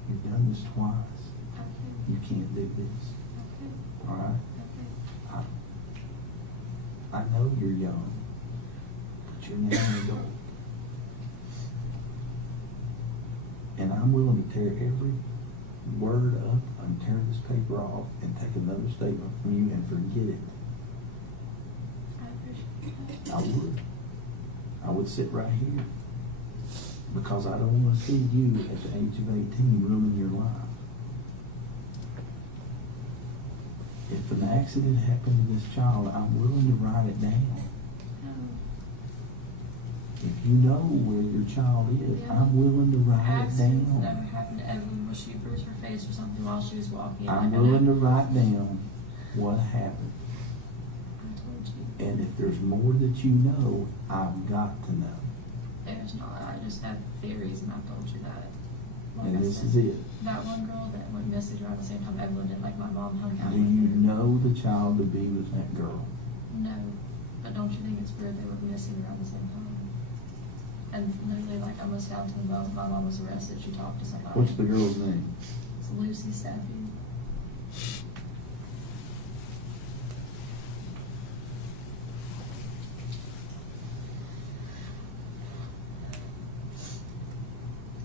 You've done this twice. Okay. You can't do this. Okay. All right? Okay. I know you're young, but you're now an adult. And I'm willing to tear every word up and tear this paper off and take another statement from you and forget it. I would sit right here. Because I don't wanna see you at the age of 18 ruining your life. If an accident happened to this child, I'm willing to write it down. If you know where your child is, Yeah. I'm willing to write it Accidents down. never happened to Evelyn where she bruised her face or something while she was walking. I'm Like, I willing to know- write down what happened. I told you. And if there's more that you know, I've got to know. There's not. I just have theories, and I told you that. Like And I this said, is it. That one girl that went missing around the same time Evelyn did, like my mom hung out Do with you her. know the child to be with that girl? No, but don't you think it's weird they were missing around the same time? And literally, like, almost down to the moment my mom was arrested, she talked to somebody. What's the girl's name? It's Lucy Staffy.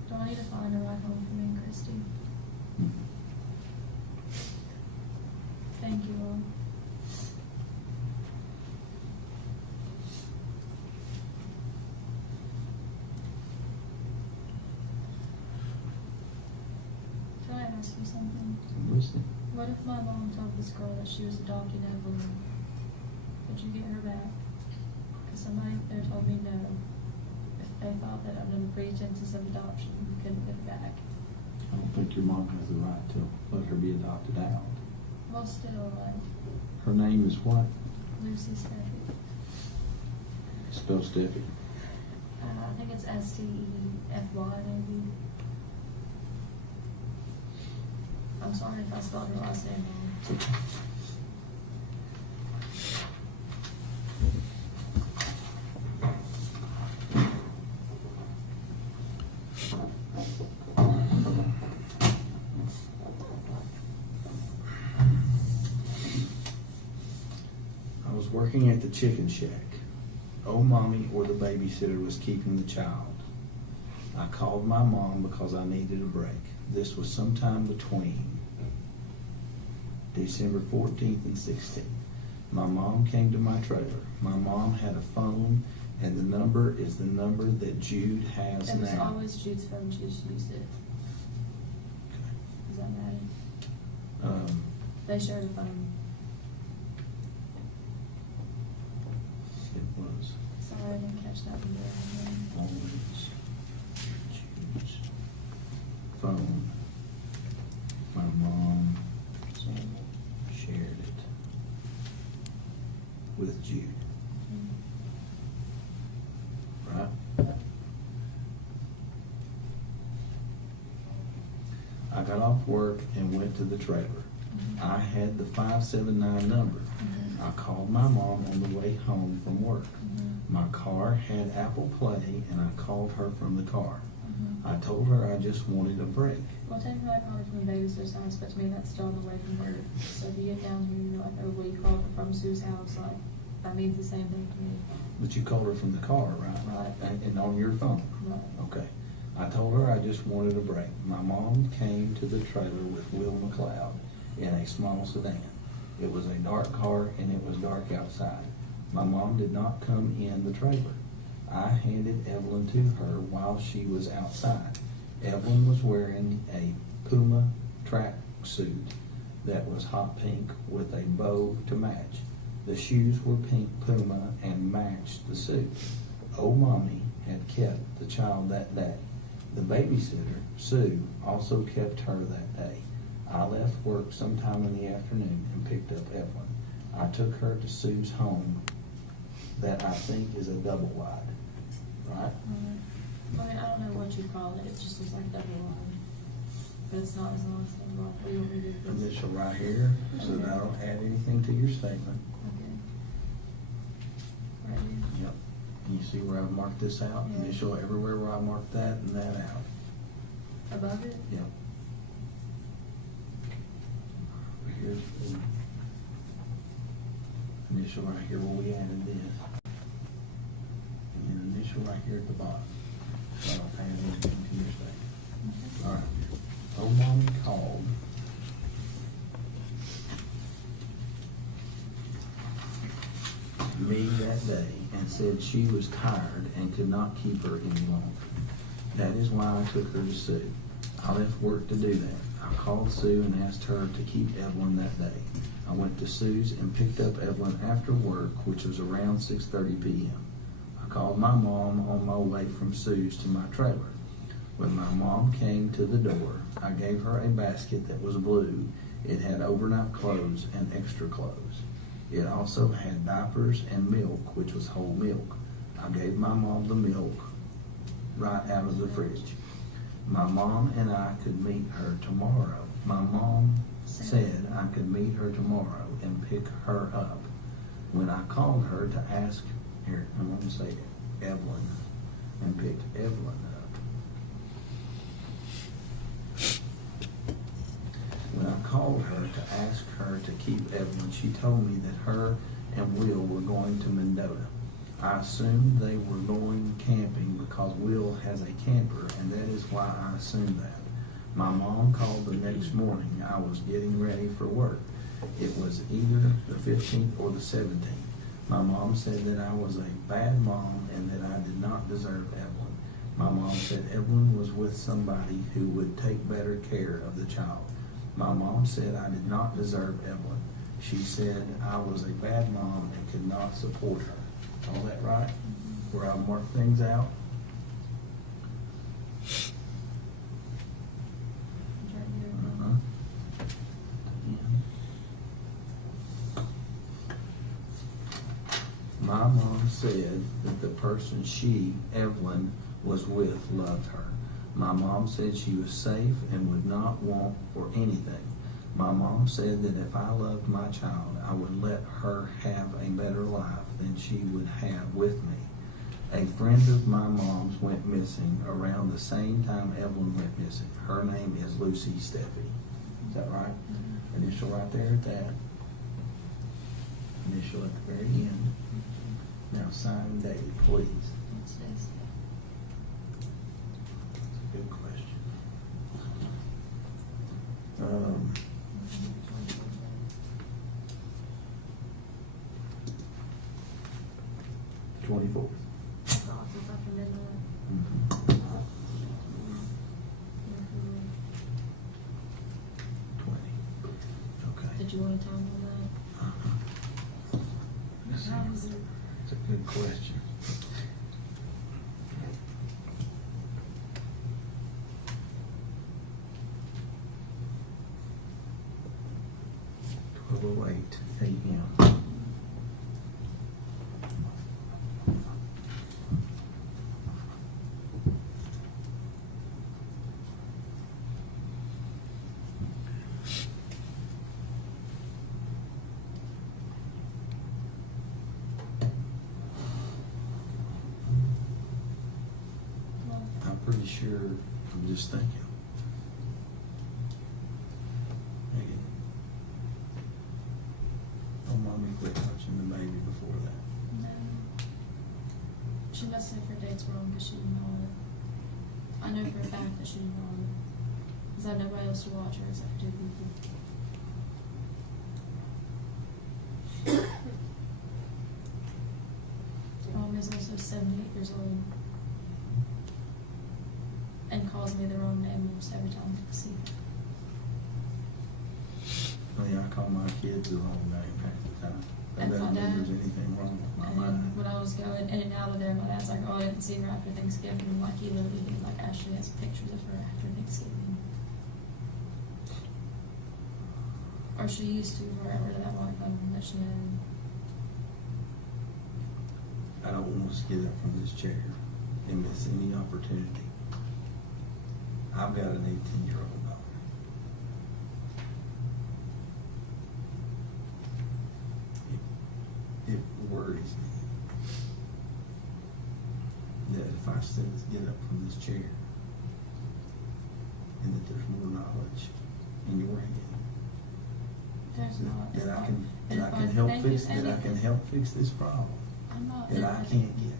Do I need to find a ride home for me and Christy? Thank you all. Can I ask you something? I'm listening. What if my mom told this girl that she was adopting Evelyn? Would you get her back? Because somebody there told me no. If they thought that under the pretenses of adoption, you couldn't get her back. I don't think your mom has the right to let her be adopted out. Well, still, like, Her name is what? Lucy Staffy. Spell Steffi. I think it's Stefy, maybe. I'm sorry if I spelled her last name wrong. I was working at the chicken shack. Oh, mommy or the babysitter was keeping the child. I called my mom because I needed a break. This was sometime between December 14th and 16th. My mom came to my trailer. My mom had a phone, and the number is the number that Jude has It was now. always Jude's phone, she just used it. Does that matter? They shared a phone. It was Sorry, I didn't catch that one there. always Jude's phone. My mom shared it with Jude. Right? I got off work and went to the trailer. I had the 579 number. I called my mom on the way home from work. My car had Apple Play, and I called her from the car. I told her I just wanted a break. Well, technically I called her from the babysitter's house, but to me that's still on the way from work. So if you get down here and you're like, oh, well, you called her from Sue's house, like, that means the same thing to me. But you called her from the car, right? Right. And on your phone? Right. Okay. I told her I just wanted a break. My mom came to the trailer with Will McLeod in a small sedan. It was a dark car and it was dark outside. My mom did not come in the trailer. I handed Evelyn to her while she was outside. Evelyn was wearing a Puma track suit that was hot pink with a bow to match. The shoes were pink Puma and matched the suit. Oh, mommy had kept the child that day. The babysitter, Sue, also kept her that day. I left work sometime in the afternoon and picked up Evelyn. I took her to Sue's home that I think is a double wide, right? I mean, I don't know what you call it, it just looks like double line. But it's not as long as double line. What do you want me to do with this? Initial right here, so that I don't add anything to your statement. Okay. Right here. Yep. You see where I've marked this out? Yeah. Initial everywhere where I marked that and that out. Above it? Yep. Here's the initial right here where we added this. And then initial right here at the bottom. So I don't add anything to your statement. All right. Oh, mommy called. Me that day and said she was tired and could not keep her any longer. That is why I took her to Sue. I left work to do that. I called Sue and asked her to keep Evelyn that day. I went to Sue's and picked up Evelyn after work, which was around 6:30 p.m. I called my mom on my way from Sue's to my trailer. When my mom came to the door, I gave her a basket that was blue. It had overnight clothes and extra clothes. It also had diapers and milk, which was whole milk. I gave my mom the milk right out of the fridge. My mom and I could meet her tomorrow. My mom said I could meet her tomorrow and pick her up. When I called her to ask, here, I'm going to say Evelyn, and pick Evelyn up. When I called her to ask her to keep Evelyn, she told me that her and Will were going to Mendota. I assumed they were going camping because Will has a camper, and that is why I assumed that. My mom called the next morning. I was getting ready for work. It was either the 15th or the 17th. My mom said that I was a bad mom and that I did not deserve Evelyn. My mom said Evelyn was with somebody who would take better care of the child. My mom said I did not deserve Evelyn. She said I was a bad mom and could not support her. All that right? Where I mark things out? Uh-huh. My mom said that the person she, Evelyn, was with loved her. My mom said she was safe and would not want for anything. My mom said that if I loved my child, I would let her have a better life than she would have with me. A friend of my mom's went missing around the same time Evelyn went missing. Her name is Lucy Steffi. Is that right? Initial right there at that. Initial at the very end. Now sign and date, please. What's this? Good question. 24th. Mm-hmm. 20. Okay. Did you want to tell me that? How is it? It's a good question. a.m. I'm pretty sure, I'm just thinking. Megan. Oh, mommy quit watching the baby before that. No. She must have her dates wrong because she didn't know it. I know for a fact that she didn't know it. Because I had nobody else to watch her except for 2 people. Mom is also 78 years old. And calls me the wrong name almost every time I see her. Oh, yeah, I call my kids the wrong name half the time. That And doesn't my mean dad. there's anything wrong with my And mind. when I was going in and out of there, my dad's like, oh, I didn't see her after Thanksgiving. And like, he literally, like, actually has pictures of her after Thanksgiving. Or she used to forever that one that she had. I don't want us to get up from this chair and miss any opportunity. I've got an 18-year-old daughter. It worries me that if I said let's get up from this chair and that there's more knowledge in your head, There's not. that I can, And that I if can I help think fix, of that I can anything- help fix this problem I'm not. that I can't get.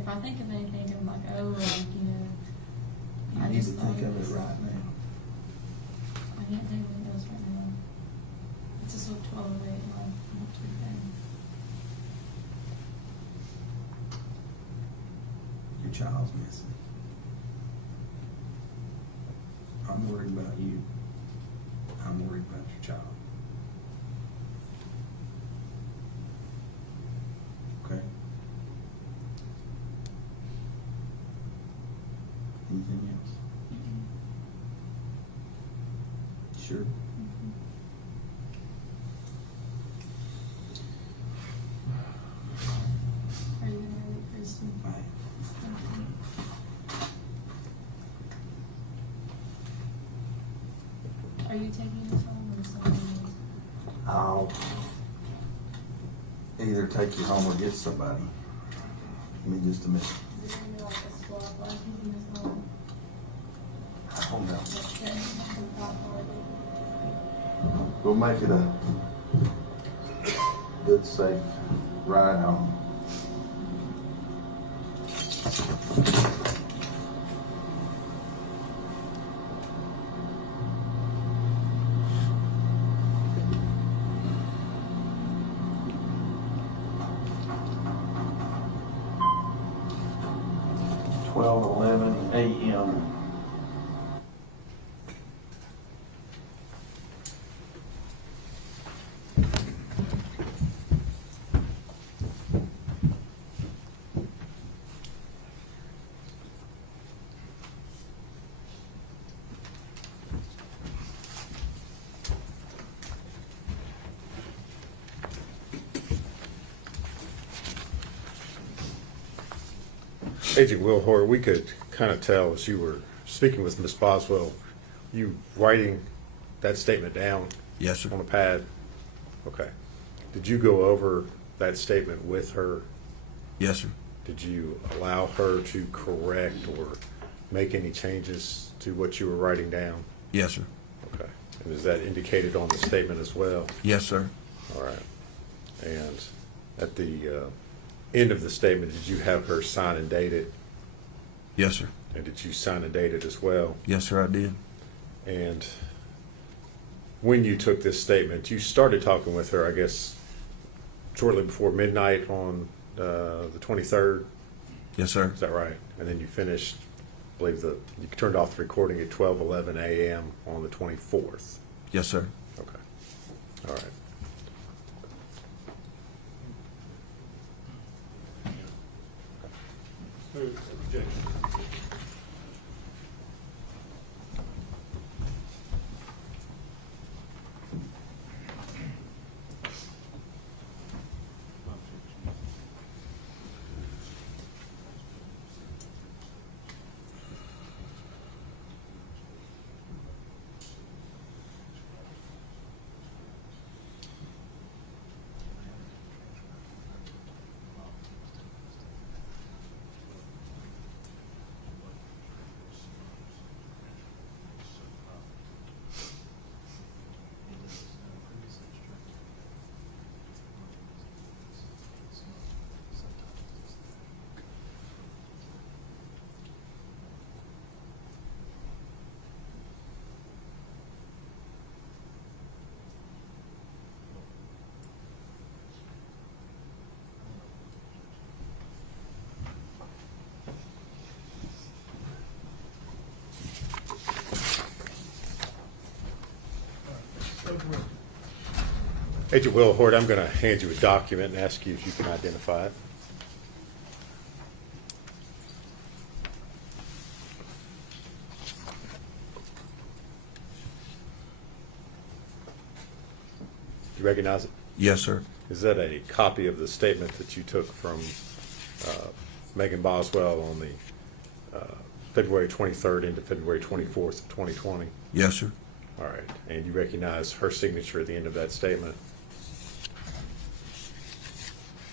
If I think of anything, I'm like, oh, like, you know. You I need just to thought think of was- it right now. I can't think what it is right now. It's just like 12:08, like, not too bad. child's missing. I'm worried about you. I'm worried about your child. Okay? Anything else? Sure? Are you gonna read it, Kristen? Right. Are you taking this home or somebody else? I'll either take you home or get somebody. Give me just a minute. Is it gonna be like a swap, like taking this home? I don't know. Like getting some pathology? We'll make it a good, safe ride home. AM. Agent Wilhor, we could kind of tell as you were speaking with Ms. Boswell, you writing that statement down Yes, sir. on a pad? Okay. Did you go over that statement with her? Yes, sir. Did you allow her to correct or make any changes to what you were writing down? Yes, sir. Okay. And is that indicated on the statement as well? Yes, sir. All right. And at the end of the statement, did you have her sign and date it? Yes, sir. And did you sign and date it as well? Yes, sir, I did. And when you took this statement, you started talking with her, I guess, shortly before midnight on the 23rd. Yes, sir. Is that right? And then you finished, I believe you turned off the recording at 12:11 a.m. on the 24th. Yes, sir. Okay. All right. Objection. Agent Wilhort, I'm going to hand you a document and ask you if you can identify it. Do you recognize it? Yes, sir. Is that a copy of the statement that you took from Megan Boswell on the February 23rd into February 24th of 2020? Yes, sir. All right. And you recognize her signature at the end of that statement?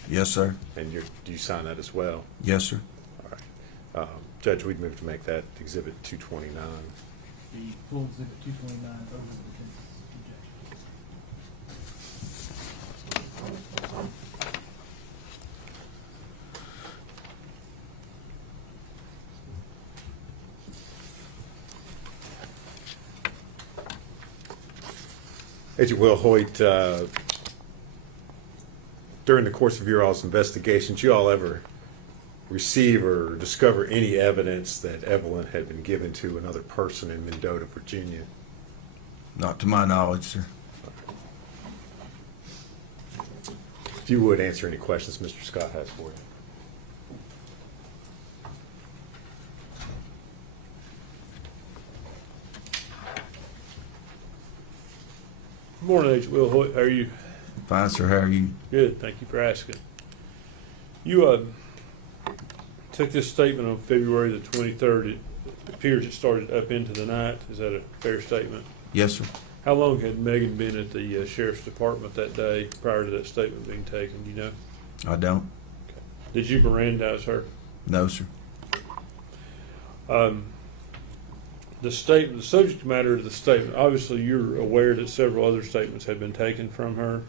Yes, sir. And do you sign that as well? Yes, sir. All right. Judge, we'd move to make that Exhibit 229. The full exhibit 229 over the defense's objection. Agent Will Hoyt, during the course of your all's investigations, you all ever receive or discover any evidence that Evelyn had been given to another person in Mendota, Virginia? Not to my knowledge, sir. If you would answer any questions Mr. Scott has for you. Good morning, Agent Will Hoyt. How are you? Fine, sir. How are you? Good. Thank you for asking. You took this statement on February the 23rd. It appears it started up into the night. Is that a fair statement? Yes, sir. How long had Megan been at the sheriff's department that day prior to that statement being taken? Do you know? I don't. Did you Mirandize her? No, sir. The statement, the subject matter of the statement, obviously you're aware that several other statements have been taken from her.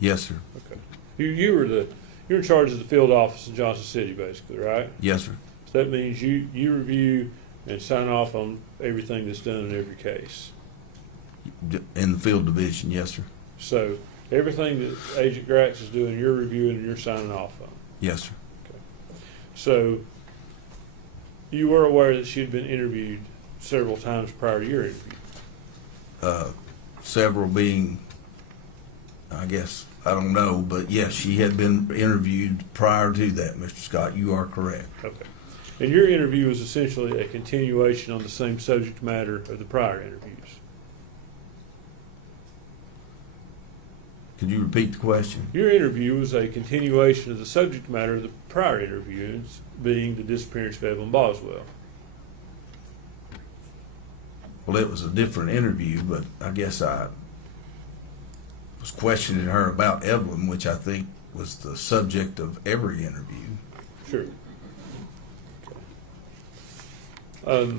Yes, sir. Okay. You're in charge of the field office in Johnson City, basically, right? Yes, sir. So that means you review and sign off on everything that's done in every case. In the field division, yes, sir. So everything that Agent Gratz is doing, you're reviewing and you're signing off on. Yes, sir. So you were aware that she had been interviewed several times prior to your interview. Several being, I guess, I don't know, but yes, she had been interviewed prior to that, Mr. Scott. You are correct. Okay. And your interview is essentially a continuation on the same subject matter of the prior interviews. Could you repeat the question? Your interview was a continuation of the subject matter of the prior interviews, being the disappearance of Evelyn Boswell. Well, it was a different interview, but I guess I was questioning her about Evelyn, which I think was the subject of every interview. Sure. That's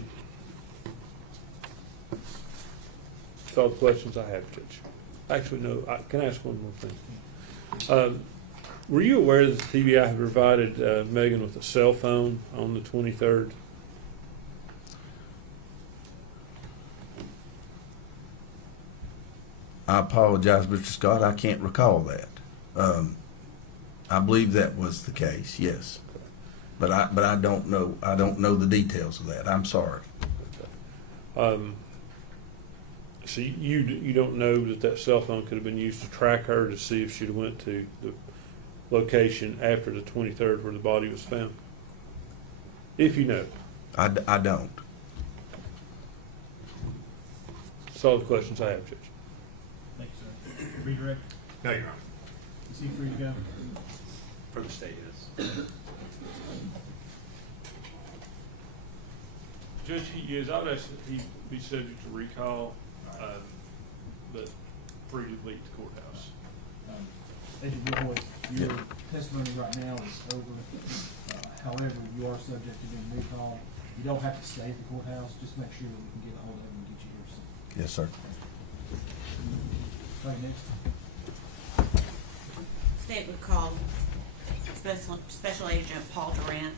all the questions I have, Judge. Actually, no, can I ask one more thing? Were you aware that the TBI had provided Megan with a cell phone on the 23rd? I apologize, Mr. Scott. I can't recall that. I believe that was the case, yes. But I don't know. I don't know the details of that. I'm sorry. So you don't know that cell phone could have been used to track her to see if she'd went to the location after the 23rd where the body was found? If you know. I don't. That's all the questions I have, Judge. Thank you, sir. Redirect, No, Your Honor. is he free to go? For the state, yes. Judge, he is, I would ask that he be subject to recall, but free to leave the courthouse. Agent Woodward, your testimony right now is over. However, you are subject to being recalled. You don't have to stay at the courthouse, just make sure that we can get a hold of him and get you here soon. Yes, sir. Right, next. State would call Special Agent Paul Durant.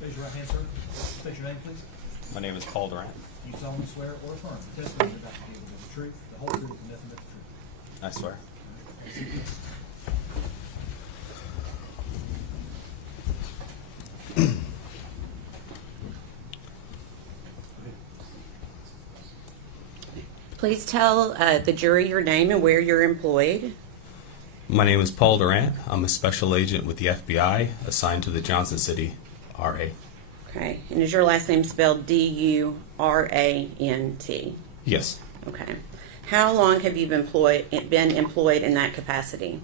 Raise your right hand, sir. State your name, please. My name is Paul Durant. You solemnly swear or affirm the testimony you're about to give is the truth, the whole truth, and nothing but the truth. I swear. Please tell the jury your name and where you're employed. My name is Paul Durant. I'm a special agent with the FBI assigned to the Johnson City RA. Okay, and is your last name spelled Durant? Yes. Okay. How long have you been employed in that capacity?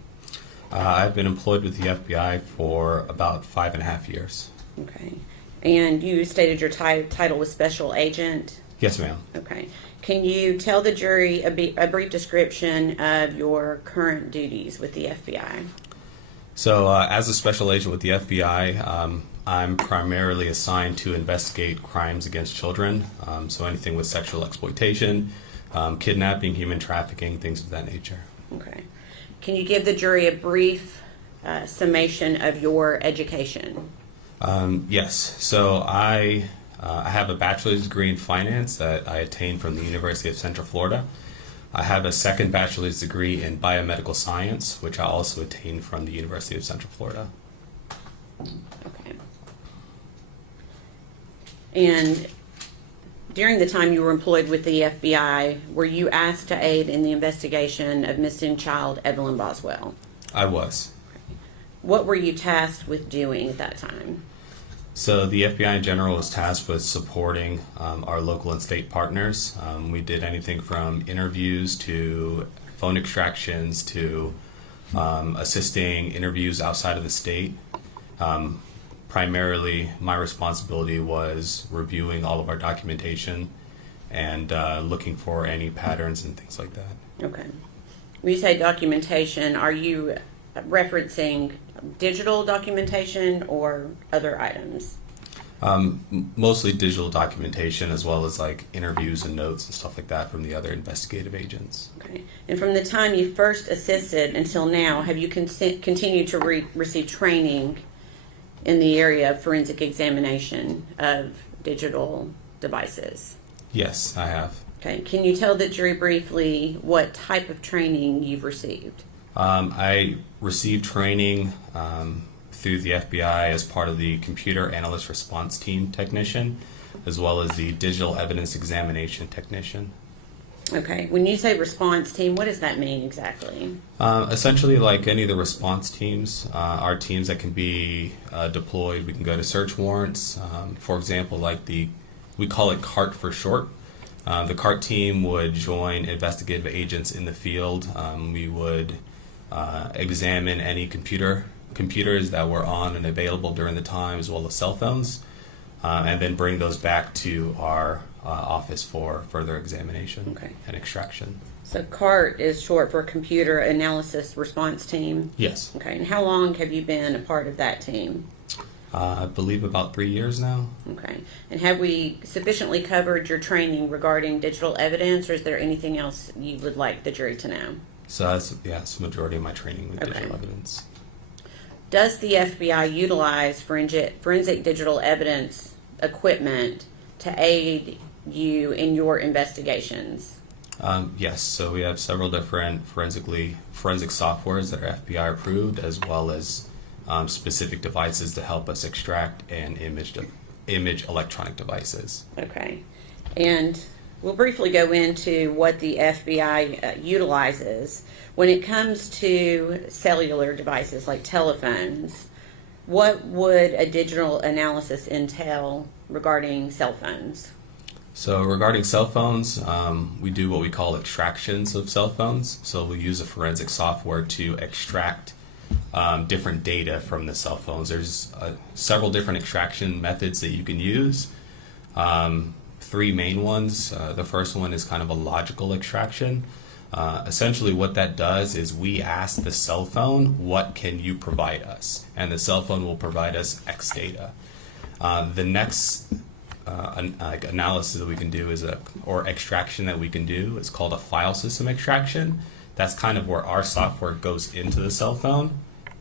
I've been employed with the FBI for about 5.5 years. Okay. And you stated your title was special agent? Yes, ma'am. Okay. Can you tell the jury a brief description of your current duties with the FBI? So, as a special agent with the FBI, I'm primarily assigned to investigate crimes against children. So anything with sexual exploitation, kidnapping, human trafficking, things of that nature. Okay. Can you give the jury a brief summation of your education? Yes. So I have a bachelor's degree in finance that I attained from the University of Central Florida. I have a second bachelor's degree in biomedical science, which I also attained from the University of Central Florida. Okay. And during the time you were employed with the FBI, were you asked to aid in the investigation of missing child Evelyn Boswell? I was. What were you tasked with doing at that time? So the FBI in general was tasked with supporting our local and state partners. We did anything from interviews to phone extractions to assisting interviews outside of the state. Primarily, my responsibility was reviewing all of our documentation and looking for any patterns and things like that. Okay. When you say documentation, are you referencing digital documentation or other items? Mostly digital documentation, as well as like interviews and notes and stuff like that from the other investigative agents. Okay. And from the time you first assisted until now, have you continued to receive training in the area of forensic examination of digital devices? Yes, I have. Okay. Can you tell the jury briefly what type of training you've received? I received training through the FBI as part of the Computer Analyst Response Team technician, as well as the Digital Evidence Examination technician. Okay. When you say response team, what does that mean exactly? Essentially, like any of the response teams, are teams that can be deployed. We can go to search warrants. For example, like we call it CART for short. The CART team would join investigative agents in the field. We would examine any computers that were on and available during the time, as well as cell phones, and then bring those back to our office for further examination and extraction. So CART is short for Computer Analysis Response Team? Yes. Okay. And how long have you been a part of that team? I believe about 3 years now. Okay. And have we sufficiently covered your training regarding digital evidence, or is there anything else you would like the jury to know? So that's the majority of my training with digital evidence. Does the FBI utilize forensic digital evidence equipment to aid you in your investigations? Yes, so we have several different forensic softwares that are FBI approved, as well as specific devices to help us extract and image electronic devices. Okay. And we'll briefly go into what the FBI utilizes. When it comes to cellular devices like telephones, what would a digital analysis entail regarding cell phones? So regarding cell phones, we do what we call extractions of cell phones. So we use a forensic software to extract different data from the cell phones. There's several different extraction methods that you can use. 3 main ones. The first one is kind of a logical extraction. Essentially what that does is we ask the cell phone, what can you provide us? And the cell phone will provide us X data. The next analysis that we can do or extraction that we can do is called a file system extraction. That's kind of where our software goes into the cell phone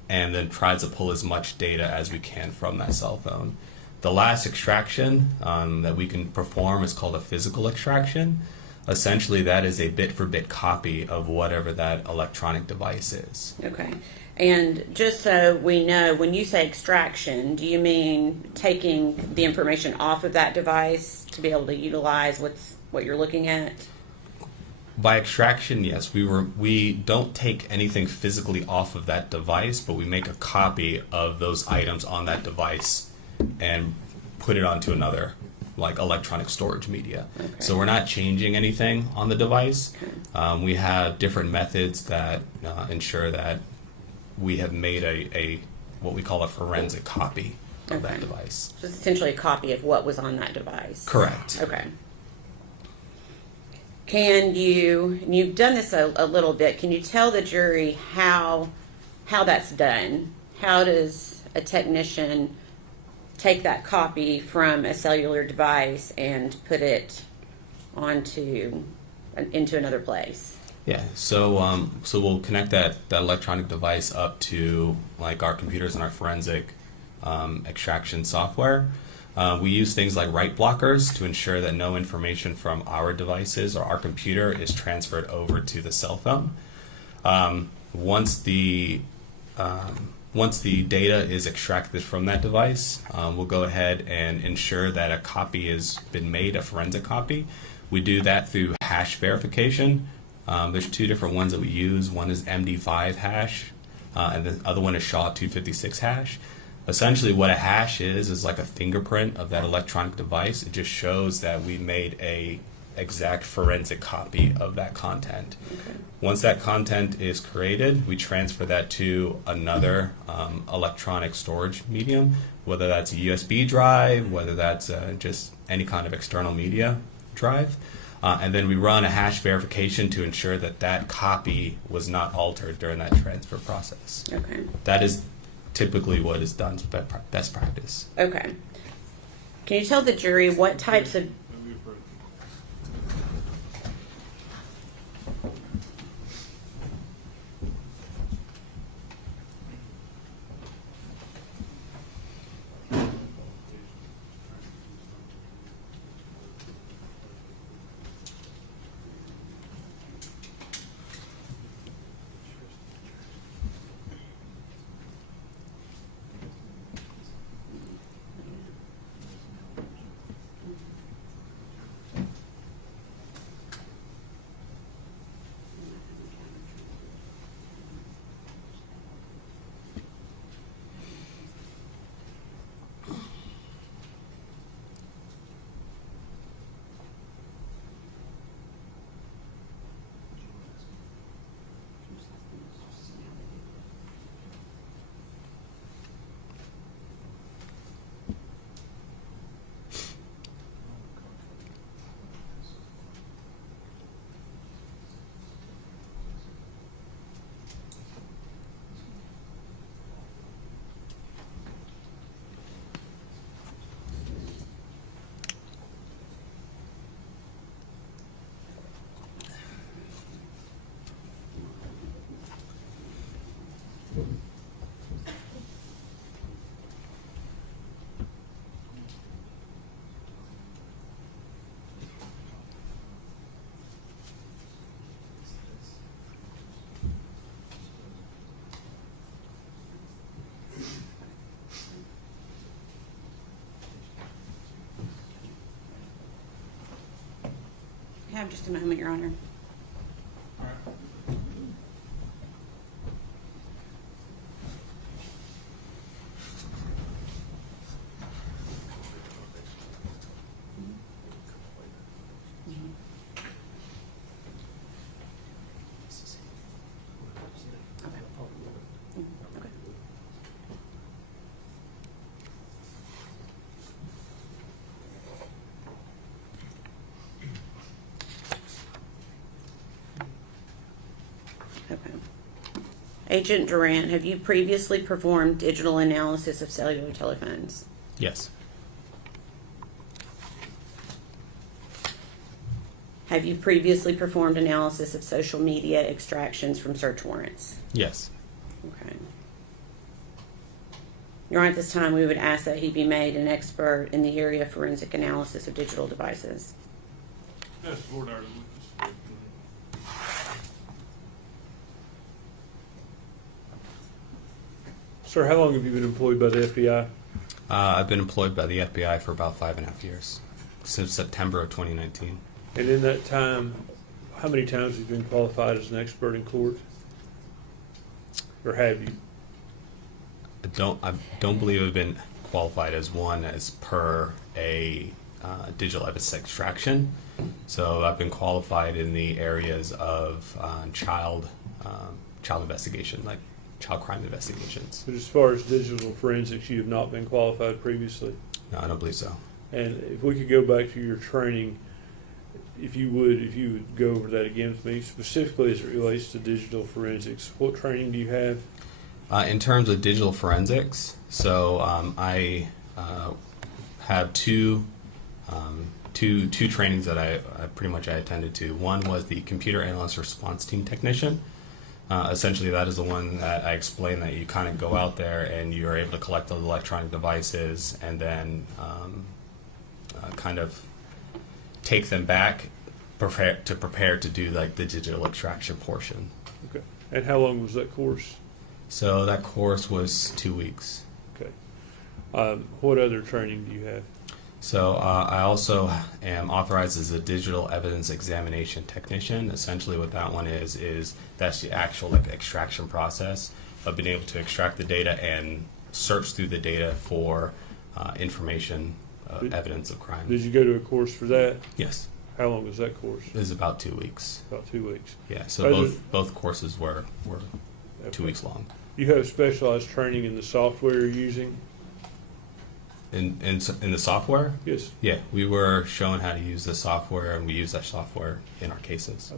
and then tries to pull as much data as we can from that cell phone. The last extraction that we can perform is called a physical extraction. Essentially, that is a bit-for-bit copy of whatever that electronic device is. Okay. And just so we know, when you say extraction, do you mean taking the information off of that device to be able to utilize what you're looking at? By extraction, yes. We don't take anything physically off of that device, but we make a copy of those items on that device and put it onto another like electronic storage media. Okay. So we're not changing anything on the device. Okay. We have different methods that ensure that we have made a what we call a forensic copy of that Okay. device. So it's essentially a copy of what was on that device. Correct. Okay. Can you, and you've done this a little bit, can you tell the jury how that's done? How does a technician take that copy from a cellular device and put it into another place? Yeah, so we'll connect that electronic device up to like our computers and our forensic extraction software. We use things like write blockers to ensure that no information from our devices or our computer is transferred over to the cell phone. Once the data is extracted from that device, we'll go ahead and ensure that a copy has been made, a forensic copy. We do that through hash verification. There's two different ones that we use. One is MD5 hash, and the other one is SHA-256 hash. Essentially, what a hash is like a fingerprint of that electronic device. It just shows that we made a exact forensic copy of that content. Okay. Once that content is created, we transfer that to another electronic storage medium, whether that's a USB drive, whether that's just any kind of external media drive. And then we run a hash verification to ensure that that copy was not altered during that transfer process. Okay. That is typically what is done best practice. Okay. Can you tell the jury what types of have just a moment, Your Honor. Okay. Agent Durant, have you previously performed digital analysis of cellular telephones? Yes. Have you previously performed analysis of social media extractions from search warrants? Yes. Okay. Your Honor, at this time, we would ask that he be made an expert in the area of forensic analysis of digital devices. That's Lord our witness. Sir, how long have you been employed by the FBI? I've been employed by the FBI for about 5.5 years, since September of 2019. And in that time, how many times have you been qualified as an expert in court? Or have you? I don't believe I've been qualified as one as per a digital evidence extraction. So I've been qualified in the areas of child investigation, like child crime investigations. But as far as digital forensics, you have not been qualified previously? No, I don't believe so. And if we could go back to your training, if you would go over that again with me, specifically as it relates to digital forensics, what training do you have? In terms of digital forensics, so I have two trainings that I attended to. One was the computer analyst response team technician. Essentially, that is the one that I explained, that you kind of go out there and you're able to collect the electronic devices and then kind of take them back, prepare to do like the digital extraction portion. Okay. And how long was that course? So that course was 2 weeks. Okay. What other training do you have? So I also am authorized as a digital evidence examination technician. Essentially what that one is that's the actual like extraction process of being able to extract the data and search through the data for information, evidence of crime. Did you go to a course for that? Yes. How long was that course? It was about 2 weeks. About 2 weeks. Yeah, so both courses were 2 weeks long. You have specialized training in the software you're using? In the software? Yes. Yeah, we were shown how to use the software, and we use that software in our cases.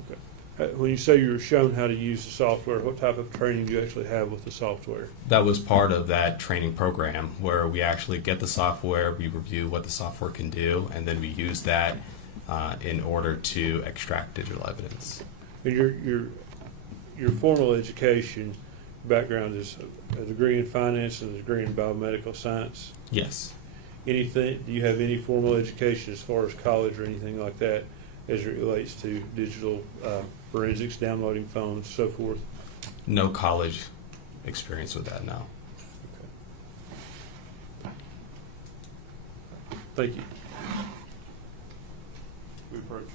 Okay. When you say you were shown how to use the software, what type of training do you actually have with the software? That was part of that training program where we actually get the software, we review what the software can do, and then we use that in order to extract digital evidence. And your formal education background is a degree in finance and a degree in biomedical science? Yes. Do you have any formal education as far as college or anything like that as it relates to digital forensics, downloading phones, so forth? No college experience with that, no. Thank you. We approach.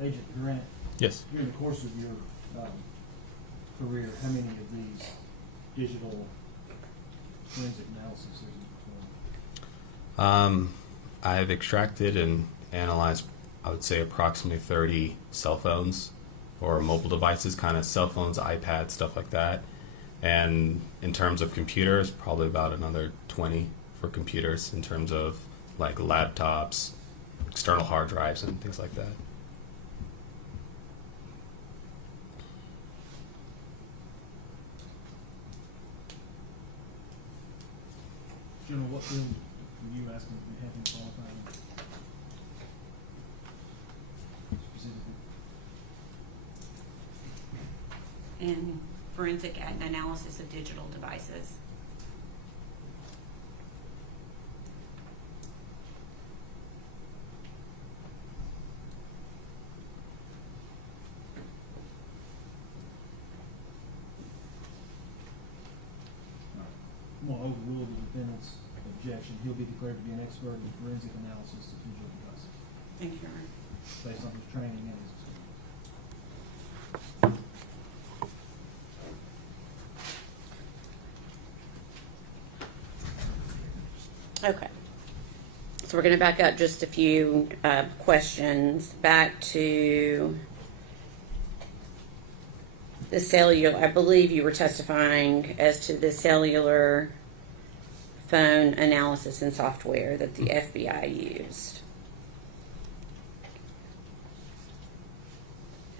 Agent Grant, Yes. during the course of your career, how many of these digital forensic analysis have you performed? I've extracted and analyzed, I would say, approximately 30 cell phones or mobile devices, kind of cell phones, iPads, stuff like that. And in terms of computers, probably about another 20 for computers in terms of like laptops, external hard drives, and things like that. General, what field were you asking if you have him qualified in? Specifically? And forensic analysis of digital devices. I'm gonna overrule the defendant's objection. He'll be declared to be an expert in forensic analysis of digital devices, Thank you, Your Honor. based on his training and his experience. Okay. So we're going to back up just a few questions back to the cellular. I believe you were testifying as to the cellular phone analysis and software that the FBI used.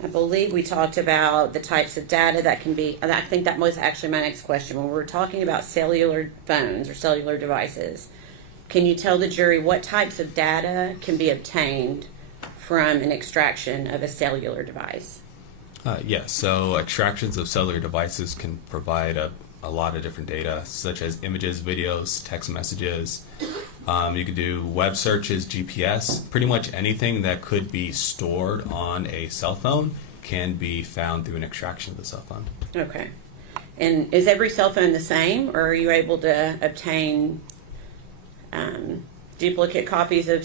I believe we talked about the types of data that can be, and I think that was actually my next question. When we're talking about cellular phones or cellular devices, can you tell the jury what types of data can be obtained from an extraction of a cellular device? Yes, so extractions of cellular devices can provide a lot of different data, such as images, videos, text messages. You could do web searches, GPS, pretty much anything that could be stored on a cell phone can be found through an extraction of the cell phone. Okay. And is every cell phone the same, or are you able to obtain duplicate copies of,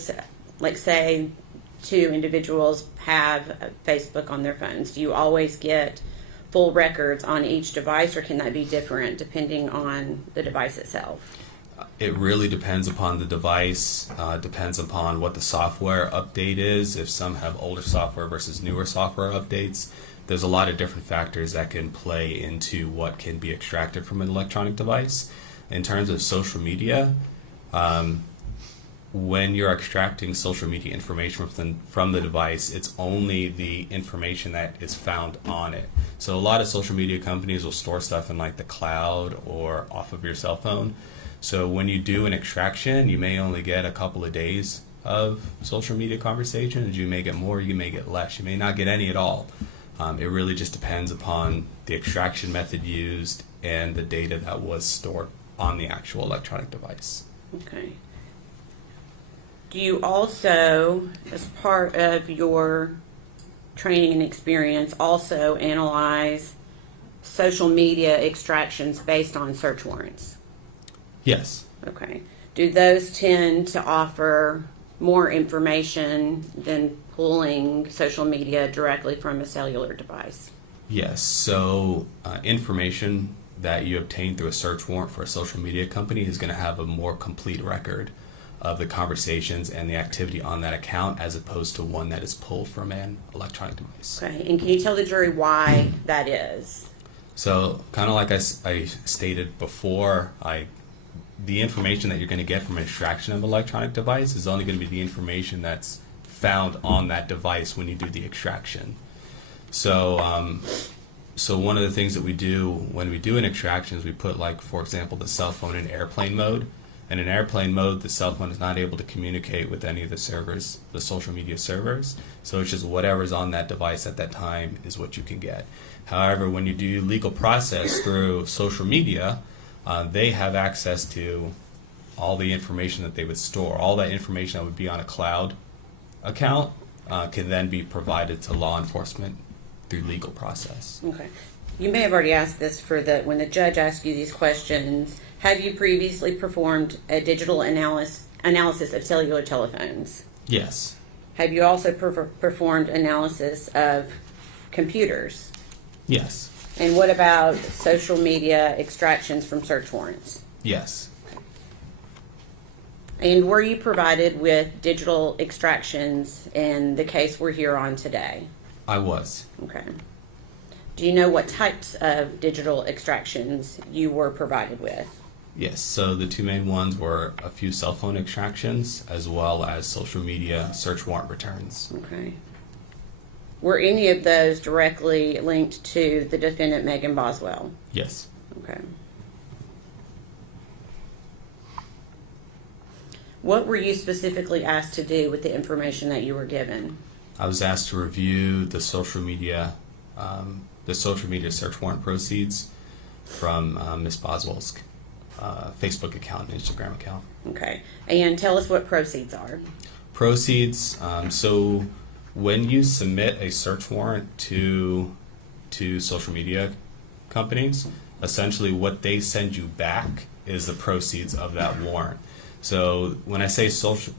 like, say, two individuals have Facebook on their phones? Do you always get full records on each device, or can that be different depending on the device itself? It really depends upon the device, depends upon what the software update is. If some have older software versus newer software updates, there's a lot of different factors that can play into what can be extracted from an electronic device. In terms of social media, when you're extracting social media information from the device, it's only the information that is found on it. So a lot of social media companies will store stuff in like the cloud or off of your cell phone. So when you do an extraction, you may only get a couple of days of social media conversations. You may get more, you may get less. You may not get any at all. It really just depends upon the extraction method used and the data that was stored on the actual electronic device. Okay. Do you also, as part of your training and experience, also analyze social media extractions based on search warrants? Yes. Okay. Do those tend to offer more information than pulling social media directly from a cellular device? Yes. So information that you obtain through a search warrant for a social media company is going to have a more complete record of the conversations and the activity on that account, as opposed to one that is pulled from an electronic device. Okay. And can you tell the jury why that is? So kind of like I stated before, the information that you're going to get from an extraction of an electronic device is only going to be the information that's found on that device when you do the extraction. So, so one of the things that we do when we do an extraction is we put, like, for example, the cell phone in airplane mode. And in airplane mode, the cell phone is not able to communicate with any of the servers, the social media servers. So it's just whatever's on that device at that time is what you can get. However, when you do legal process through social media, they have access to all the information that they would store. All that information that would be on a cloud account can then be provided to law enforcement through legal process. Okay. You may have already asked this when the judge asked you these questions. Have you previously performed a digital analysis of cellular telephones? Yes. Have you also performed analysis of computers? Yes. And what about social media extractions from search warrants? Yes. And were you provided with digital extractions in the case we're here on today? I was. Okay. Do you know what types of digital extractions you were provided with? Yes, so the two main ones were a few cell phone extractions as well as social media search warrant returns. Okay. Were any of those directly linked to the defendant, Megan Boswell? Yes. Okay. What were you specifically asked to do with the information that you were given? I was asked to review the social media the social media search warrant proceeds from Ms. Boswell's Facebook account and Instagram account. Okay. And tell us what proceeds are. Proceeds, so when you submit a search warrant to social media companies, essentially what they send you back is the proceeds of that warrant. So when I say search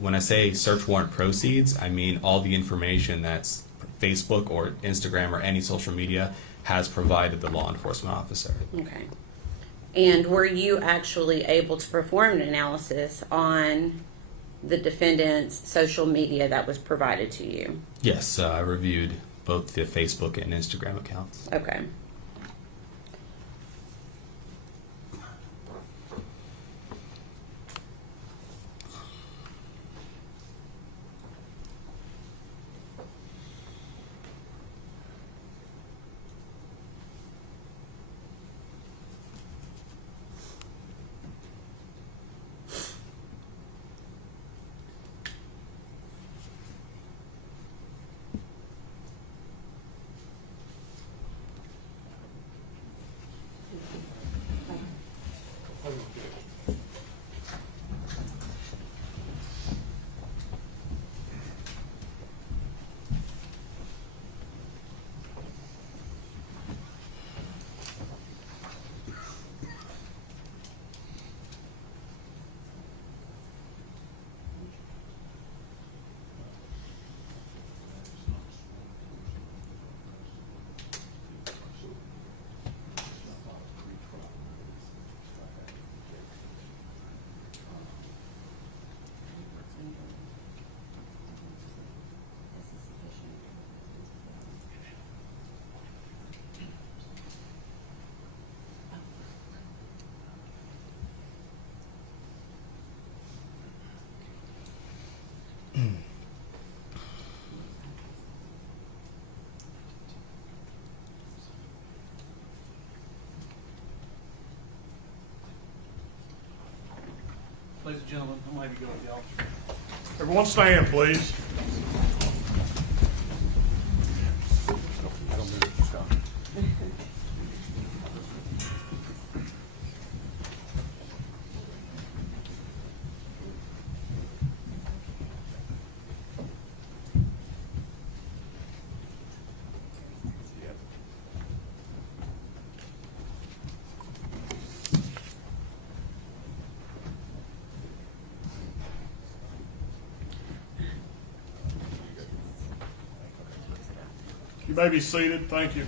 warrant proceeds, I mean all the information that's Facebook or Instagram or any social media has provided the law enforcement officer. Okay. And were you actually able to perform an analysis on the defendant's social media that was provided to you? Yes, I reviewed both the Facebook and Instagram accounts. Okay. Ladies and gentlemen, I'm glad to go with y'all. Everyone stand, please. You may be seated. Thank you.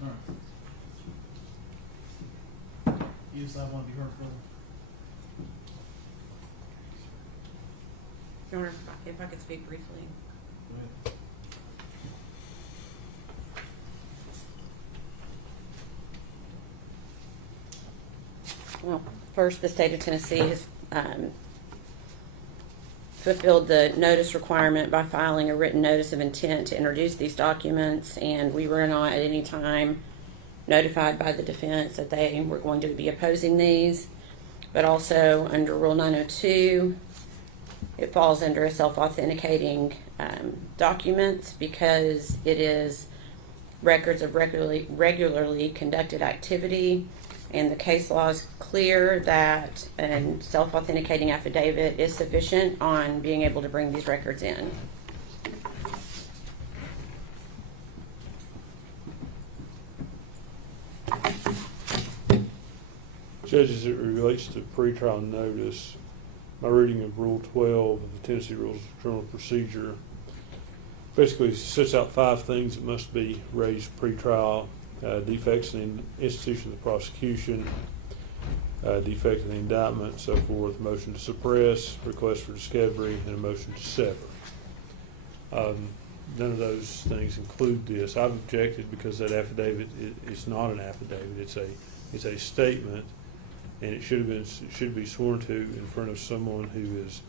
All right. Yes, I want to be heard, brother. Your Honor, if I could speak briefly. Go ahead. Well, first, the state of Tennessee has fulfilled the notice requirement by filing a written notice of intent to introduce these documents, and we were not at any time notified by the defense that they were going to be opposing these. But also under Rule 902, it falls under a self-authenticating document because it is records of regularly conducted activity, and the case law is clear that a self-authenticating affidavit is sufficient on being able to bring these records in. Judge, as it relates to pretrial notice, my reading of Rule 12 of the Tennessee Rules of Criminal Procedure basically sets out 5 things that must be raised pretrial: defects in the institution of the prosecution, defect in the indictment, so forth, motion to suppress, request for discovery, and a motion to sever. None of those things include this. I've objected because that affidavit is not an affidavit; it's a statement, and it should be sworn to in front of someone who is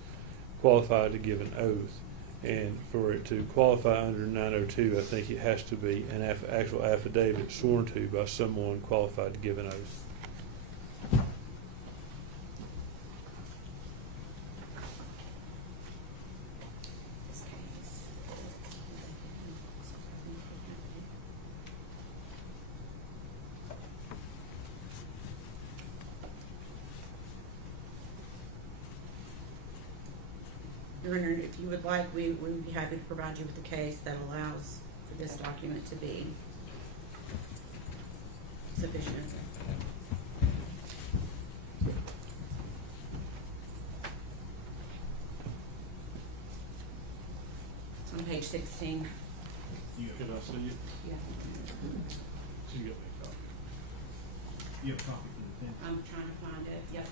qualified to give an oath. And for it to qualify under 902, I think it has to be an actual affidavit sworn to by someone qualified to give an oath. Your Honor, if you would like, we would be happy to provide you with a case that allows for this document to be sufficient. It's on page 16. Can I see it? Yeah. So you got me a copy. You have a copy for the defense? I'm trying to find it. Yep.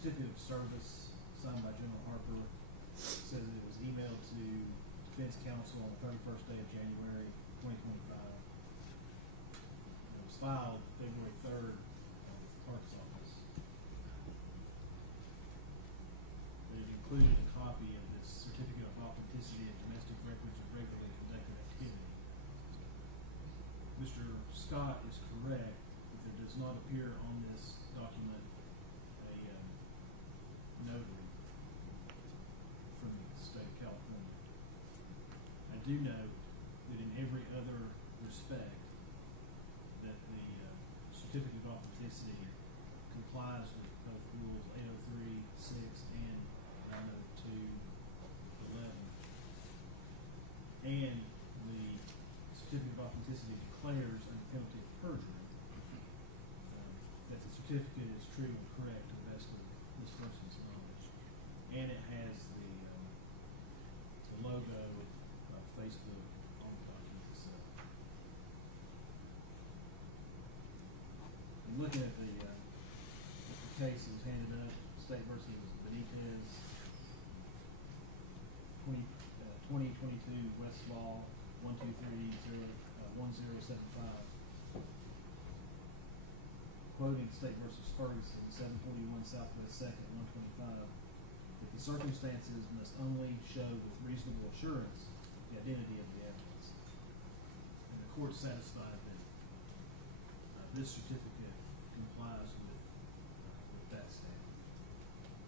certificate of service signed by General Harper says it was emailed to Defense Counsel on the 31st day of January 2025. It was filed February 3rd at the clerk's office. It included a copy of this certificate of authenticity and domestic records of regularly conducted activity. Mr. Scott is correct that there does not appear on this document a notary from the state of California. I do note that in every other respect that the certificate of authenticity complies with both rules 803, 6, and 902, 11. And the certificate of authenticity declares under penalty of perjury that the certificate is true and correct to the best of this person's knowledge. And it has the logo of Facebook on the document itself. I'm looking at the case that was handed up, State versus Benitez, 2022 Westlaw 123-1075. Quoting State versus Ferguson, 741 Southwest 2nd, 125, that the circumstances must only show with reasonable assurance the identity of the evidence. And the court satisfied that this certificate complies with that standard.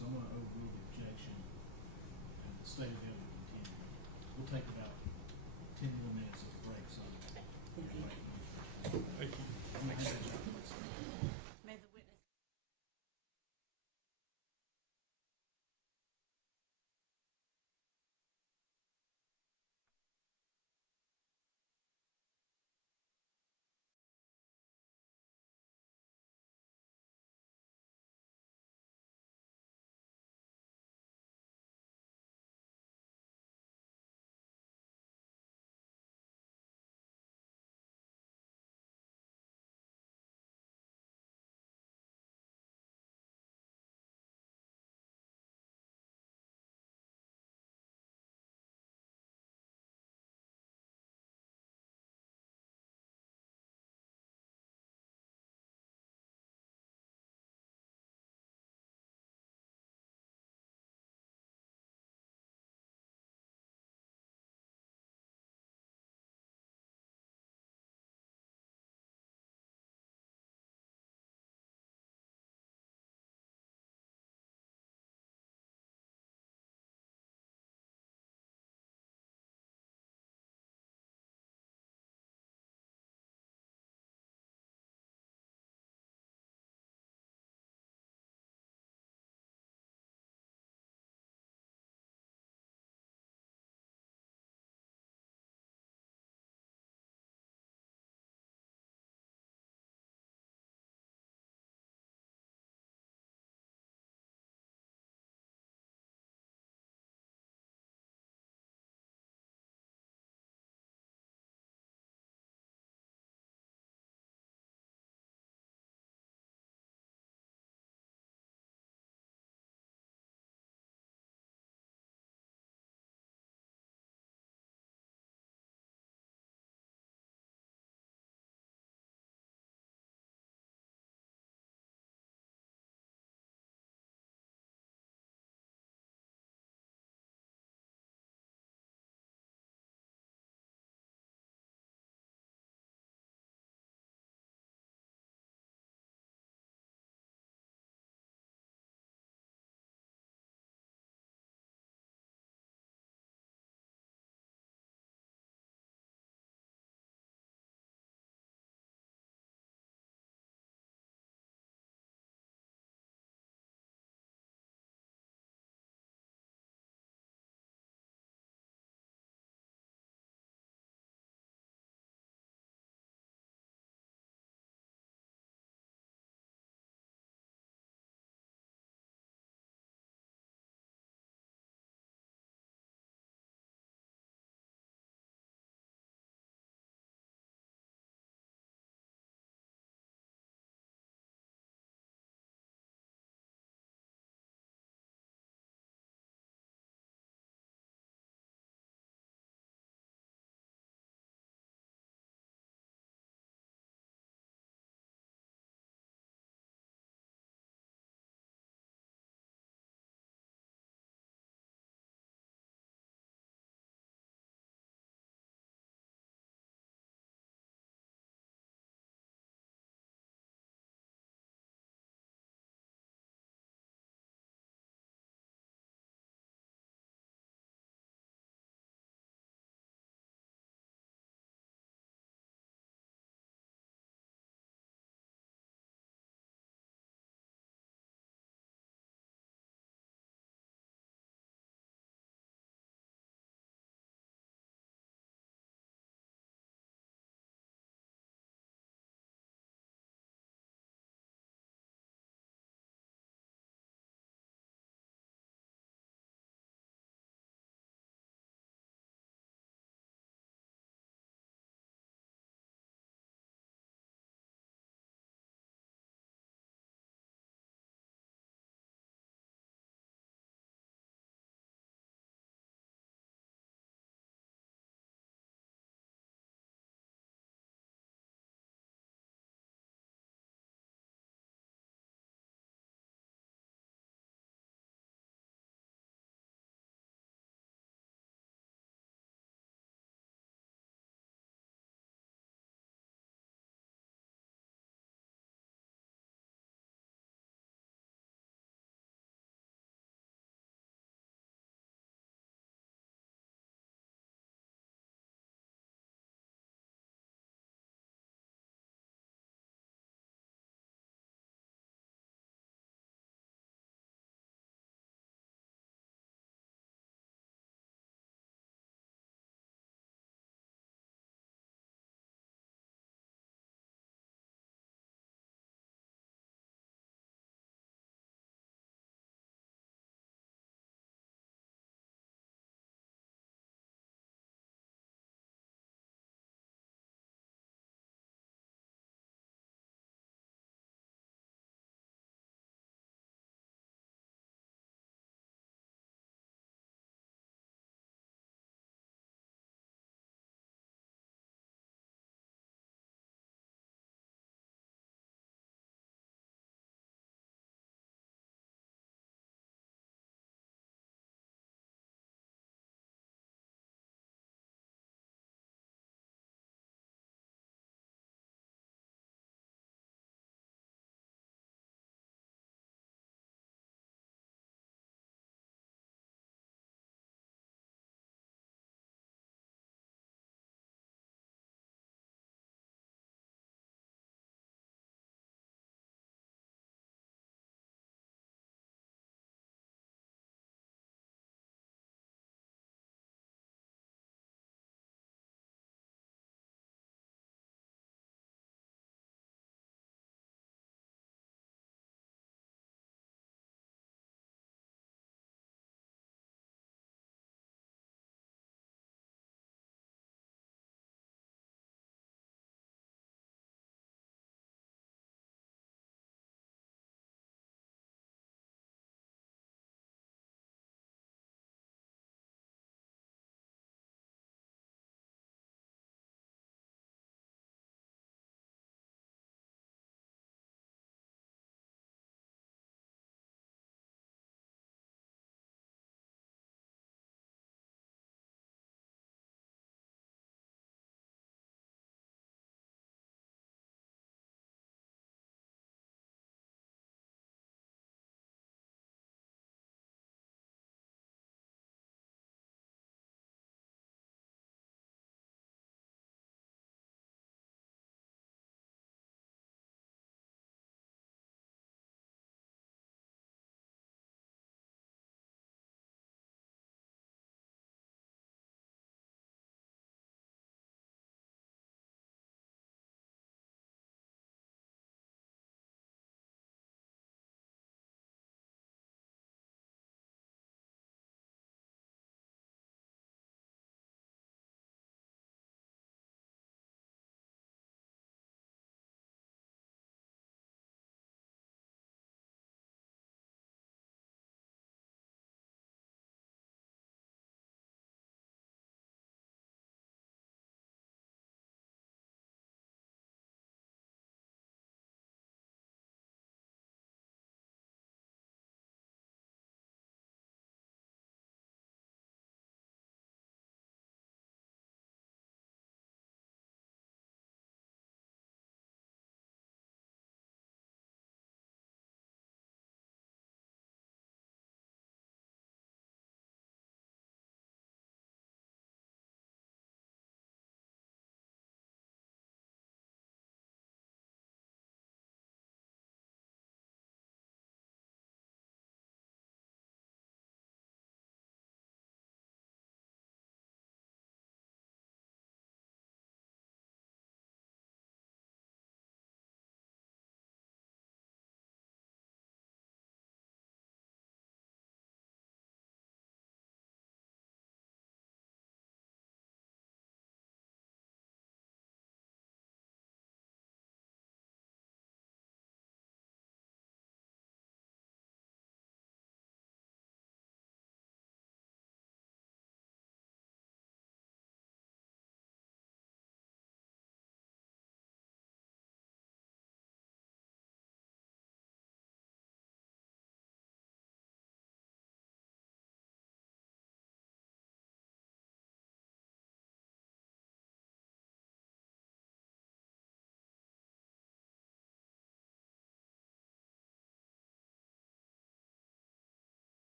So I'm going to overrule the objection and the state of the evidence continue. We'll take about 10 more minutes of break, so. Thank you.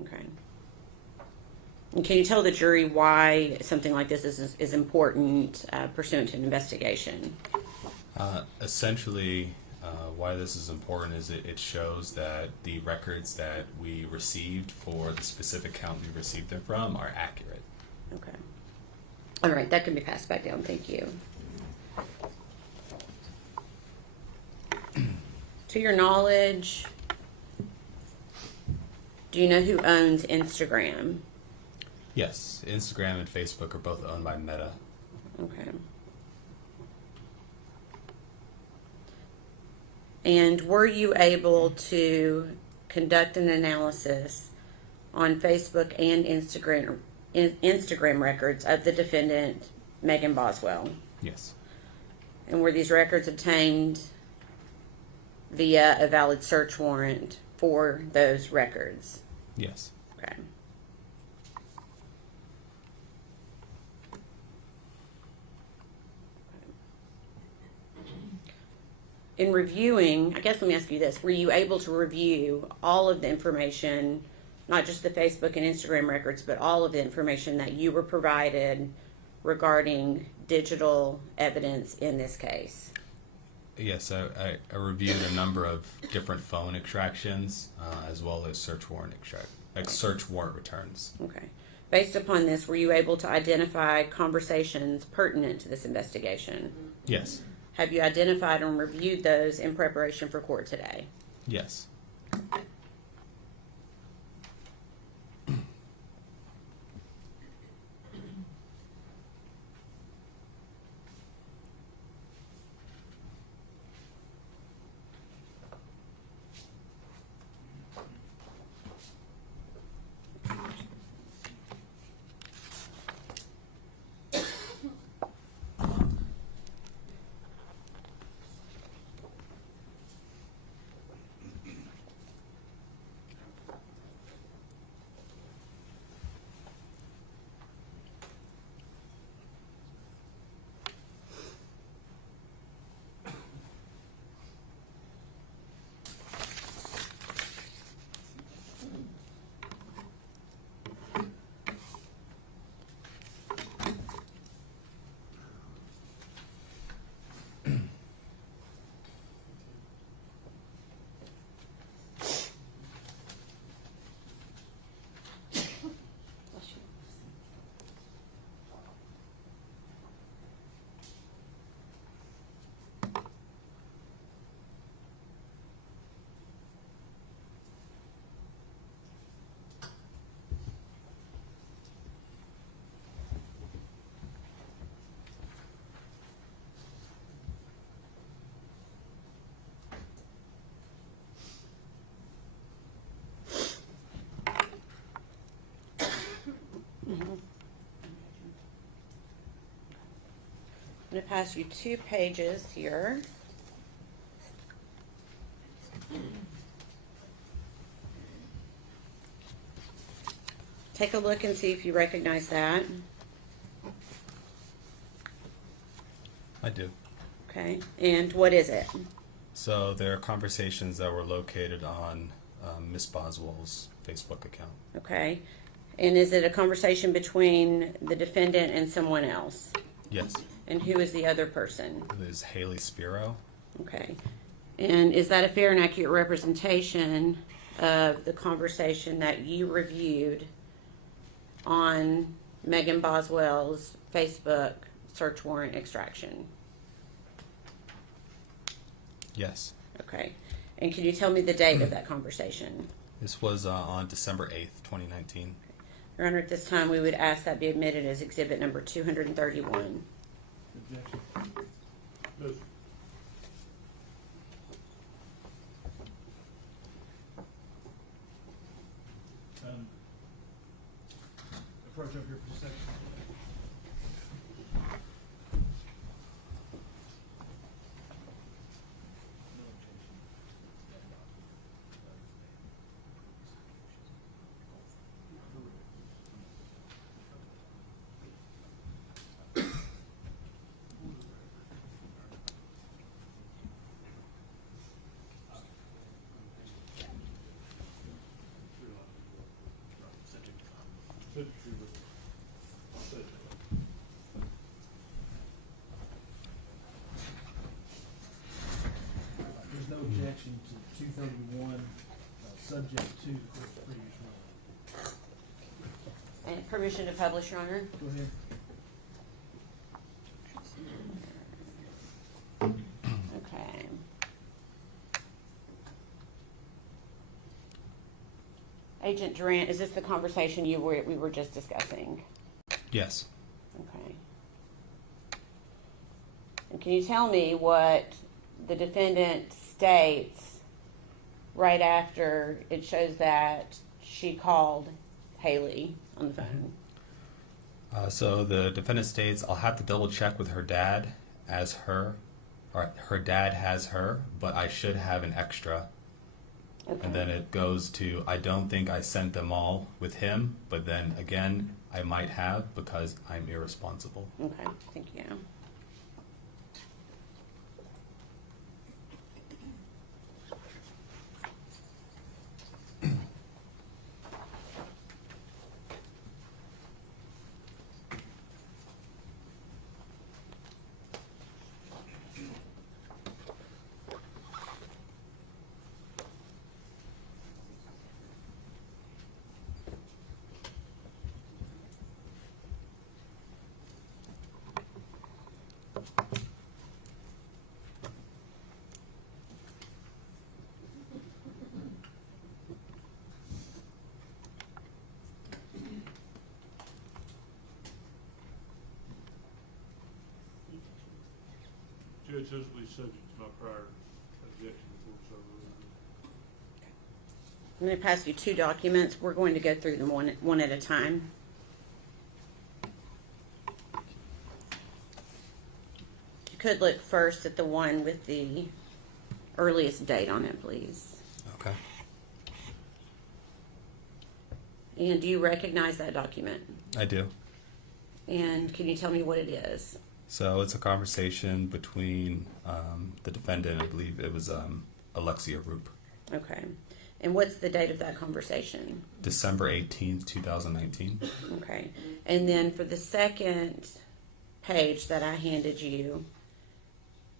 Okay. And can you tell the jury why something like this is important pursuant to an investigation? Essentially, why this is important is it shows that the records that we received for the specific count we received them from are accurate. Okay. All right, that can be passed back down. Thank you. To your knowledge, do you know who owns Instagram? Yes, Instagram and Facebook are both owned by Meta. Okay. And were you able to conduct an analysis on Facebook and Instagram records of the defendant, Megan Boswell? Yes. And were these records obtained via a valid search warrant for those records? Yes. Okay. In reviewing, I guess let me ask you this, were you able to review all of the information, not just the Facebook and Instagram records, but all of the information that you were provided regarding digital evidence in this case? Yes, I reviewed a number of different phone extractions as well as search warrant returns. Okay. Based upon this, were you able to identify conversations pertinent to this investigation? Yes. Have you identified and reviewed those in preparation for court today? Yes. I'm going to pass you 2 pages here. Take a look and see if you recognize that. I do. Okay. And what is it? So there are conversations that were located on Miss Boswell's Facebook account. Okay. And is it a conversation between the defendant and someone else? Yes. And who is the other person? It is Haley Spiro. Okay. And is that a fair and accurate representation of the conversation that you reviewed on Megan Boswell's Facebook search warrant extraction? Yes. Okay. And can you tell me the date of that conversation? This was on December 8th, 2019. Your Honor, at this time, we would ask that be admitted as exhibit number 231. Objection. Yes. Approach up here for just a second. subject to the court's previous ruling. And permission to publish, Your Honor? Go ahead. Okay. Agent Durant, is this the conversation we were just discussing? Yes. Okay. And can you tell me what the defendant states right after it shows that she called Haley on the phone? So the defendant states, I'll have to double check with her dad as her, or her dad has her, but I should have an extra. Okay. And then it goes to, I don't think I sent them all with him, but then again, I might have because I'm irresponsible. Okay, thank you. Judge, this will be subject to my prior objection before it's overruled. I'm going to pass you two documents. We're going to go through them one at a time. You could look first at the one with the earliest date on it, please. Okay. And do you recognize that document? I do. And can you tell me what it is? So it's a conversation between the defendant, I believe it was Alexia Roop. Okay. And what's the date of that conversation? December 18th, 2019. Okay. And then for the second page that I handed you,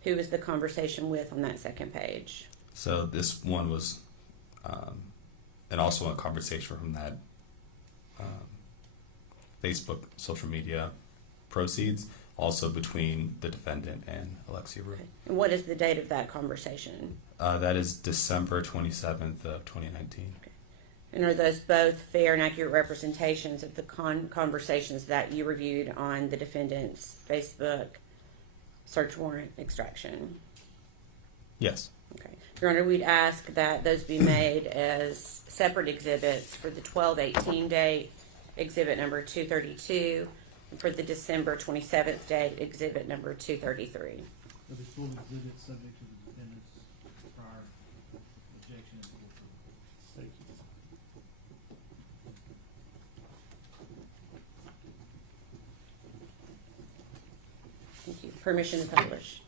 who was the conversation with on that second page? So this one was, and also a conversation from that Facebook social media proceeds, also between the defendant and Alexia Roop. Okay. And what is the date of that conversation? That is December 27th of 2019. Okay. And are those both fair and accurate representations of the conversations that you reviewed on the defendant's Facebook search warrant extraction? Yes. Okay. Your Honor, we'd ask that those be made as separate exhibits for the 12/18 date, exhibit number 232, and for the December 27th date, exhibit number 233. Are they full exhibits subject to the defendant's prior objection and full approval? Thank you. Thank you. Permission to publish.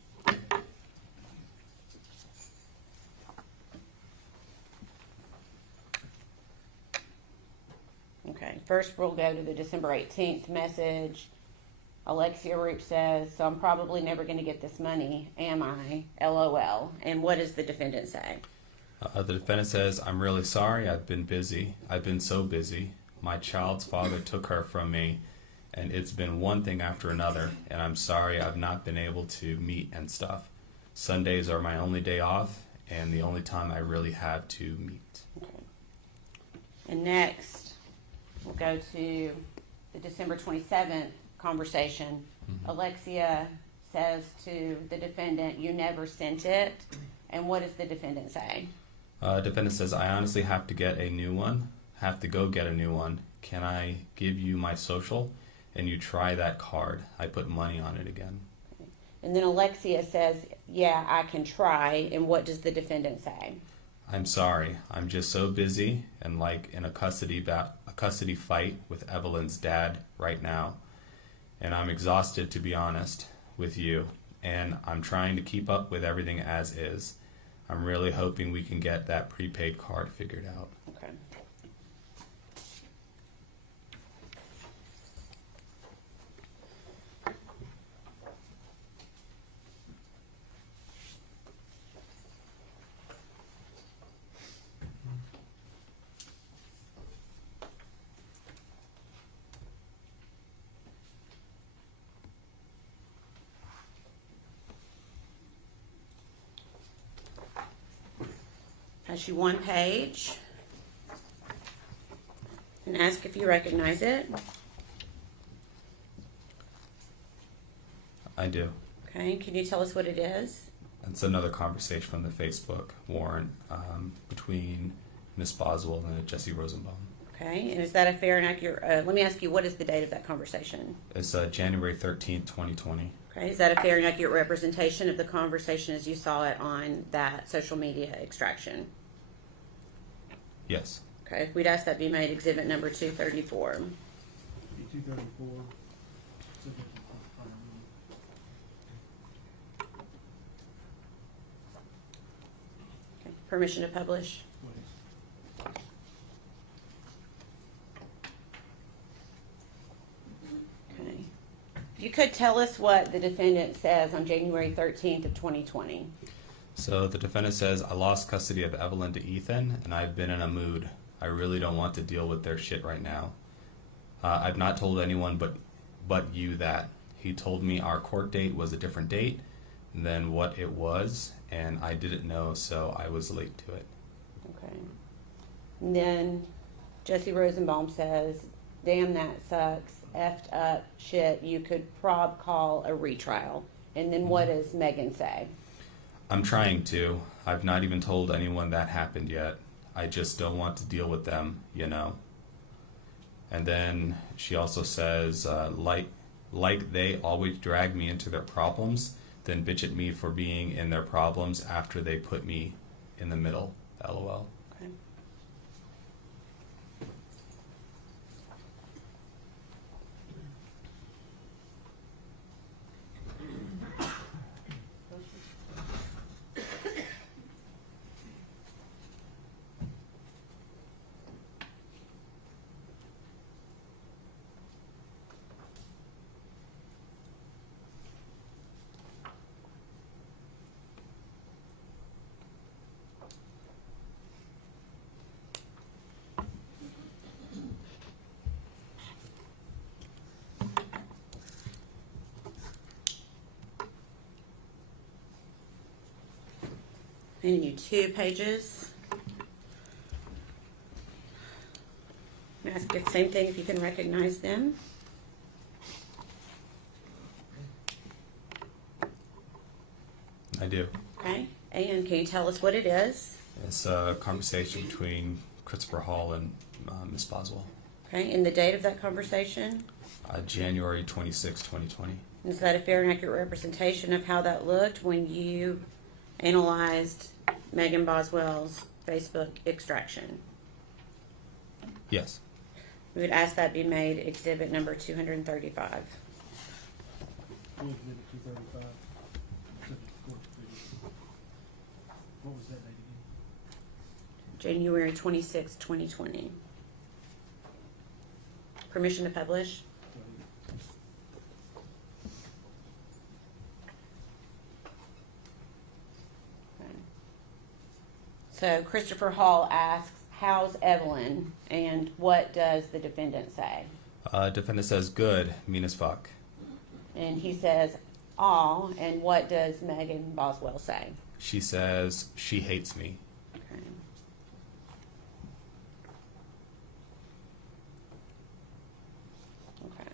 Okay, first we'll go to the December 18th message. Alexia Roop says, so I'm probably never going to get this money, am I? LOL. And what does the defendant say? The defendant says, I'm really sorry, I've been busy. I've been so busy. My child's father took her from me, and it's been one thing after another, and I'm sorry I've not been able to meet and stuff. Sundays are my only day off, and the only time I really have to meet. Okay. And next, we'll go to the December 27th conversation. Mm-hmm. Alexia says to the defendant, you never sent it. And what does the defendant say? Defendant says, I honestly have to get a new one. Have to go get a new one. Can I give you my social? And you try that card. I put money on it again. And then Alexia says, yeah, I can try. And what does the defendant say? I'm sorry. I'm just so busy and like in a custody fight with Evelyn's dad right now. And I'm exhausted, to be honest, with you. And I'm trying to keep up with everything as is. I'm really hoping we can get that prepaid card figured out. Okay. pass you one page and ask if you recognize it. I do. Okay, can you tell us what it is? It's another conversation from the Facebook warrant between Miss Boswell and Jesse Rosenbaum. Okay, and is that a fair and accurate, let me ask you, what is the date of that conversation? It's January 13th, 2020. Okay, is that a fair and accurate representation of the conversation as you saw it on that social media extraction? Yes. Okay, we'd ask that be made exhibit number 234. 234. Okay, permission to publish? Okay. If you could tell us what the defendant says on January 13th of 2020. So the defendant says, I lost custody of Evelyn to Ethan, and I've been in a mood. I really don't want to deal with their shit right now. I've not told anyone but you that. He told me our court date was a different date than what it was, and I didn't know, so I was late to it. Okay. And then Jesse Rosenbaum says, damn, that sucks, effed up shit, you could call a retrial. And then what does Megan say? I'm trying to. I've not even told anyone that happened yet. I just don't want to deal with them, you know. And then she also says, like they always drag me into their problems, then bitch at me for being in their problems after they put me in the middle. LOL. Okay. And you 2 pages. I'm ask you the same thing if you can recognize them. I do. Okay. And can you tell us what it is? It's a conversation between Christopher Hall and Miss Boswell. Okay. And the date of that conversation? January 26, 2020. Is that a fair and accurate representation of how that looked when you analyzed Megan Boswell's Facebook extraction? Yes. We would ask that be made exhibit number 235. What was exhibit 235? Subject to court decision. What was that date again? January 26, 2020. Permission to publish? Okay. So Christopher Hall asks, how's Evelyn? And what does the defendant say? Defendant says, good, mean as fuck. And he says, aw, and what does Megan Boswell say? She says, she hates me. Okay. Okay.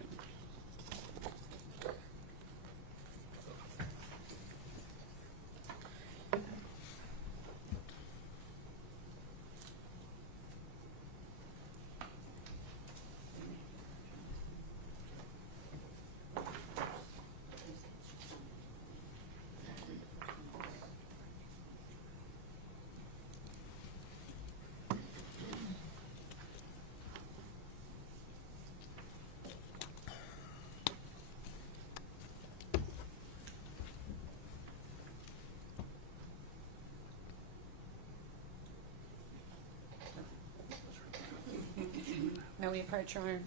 May we approach, Your Honor?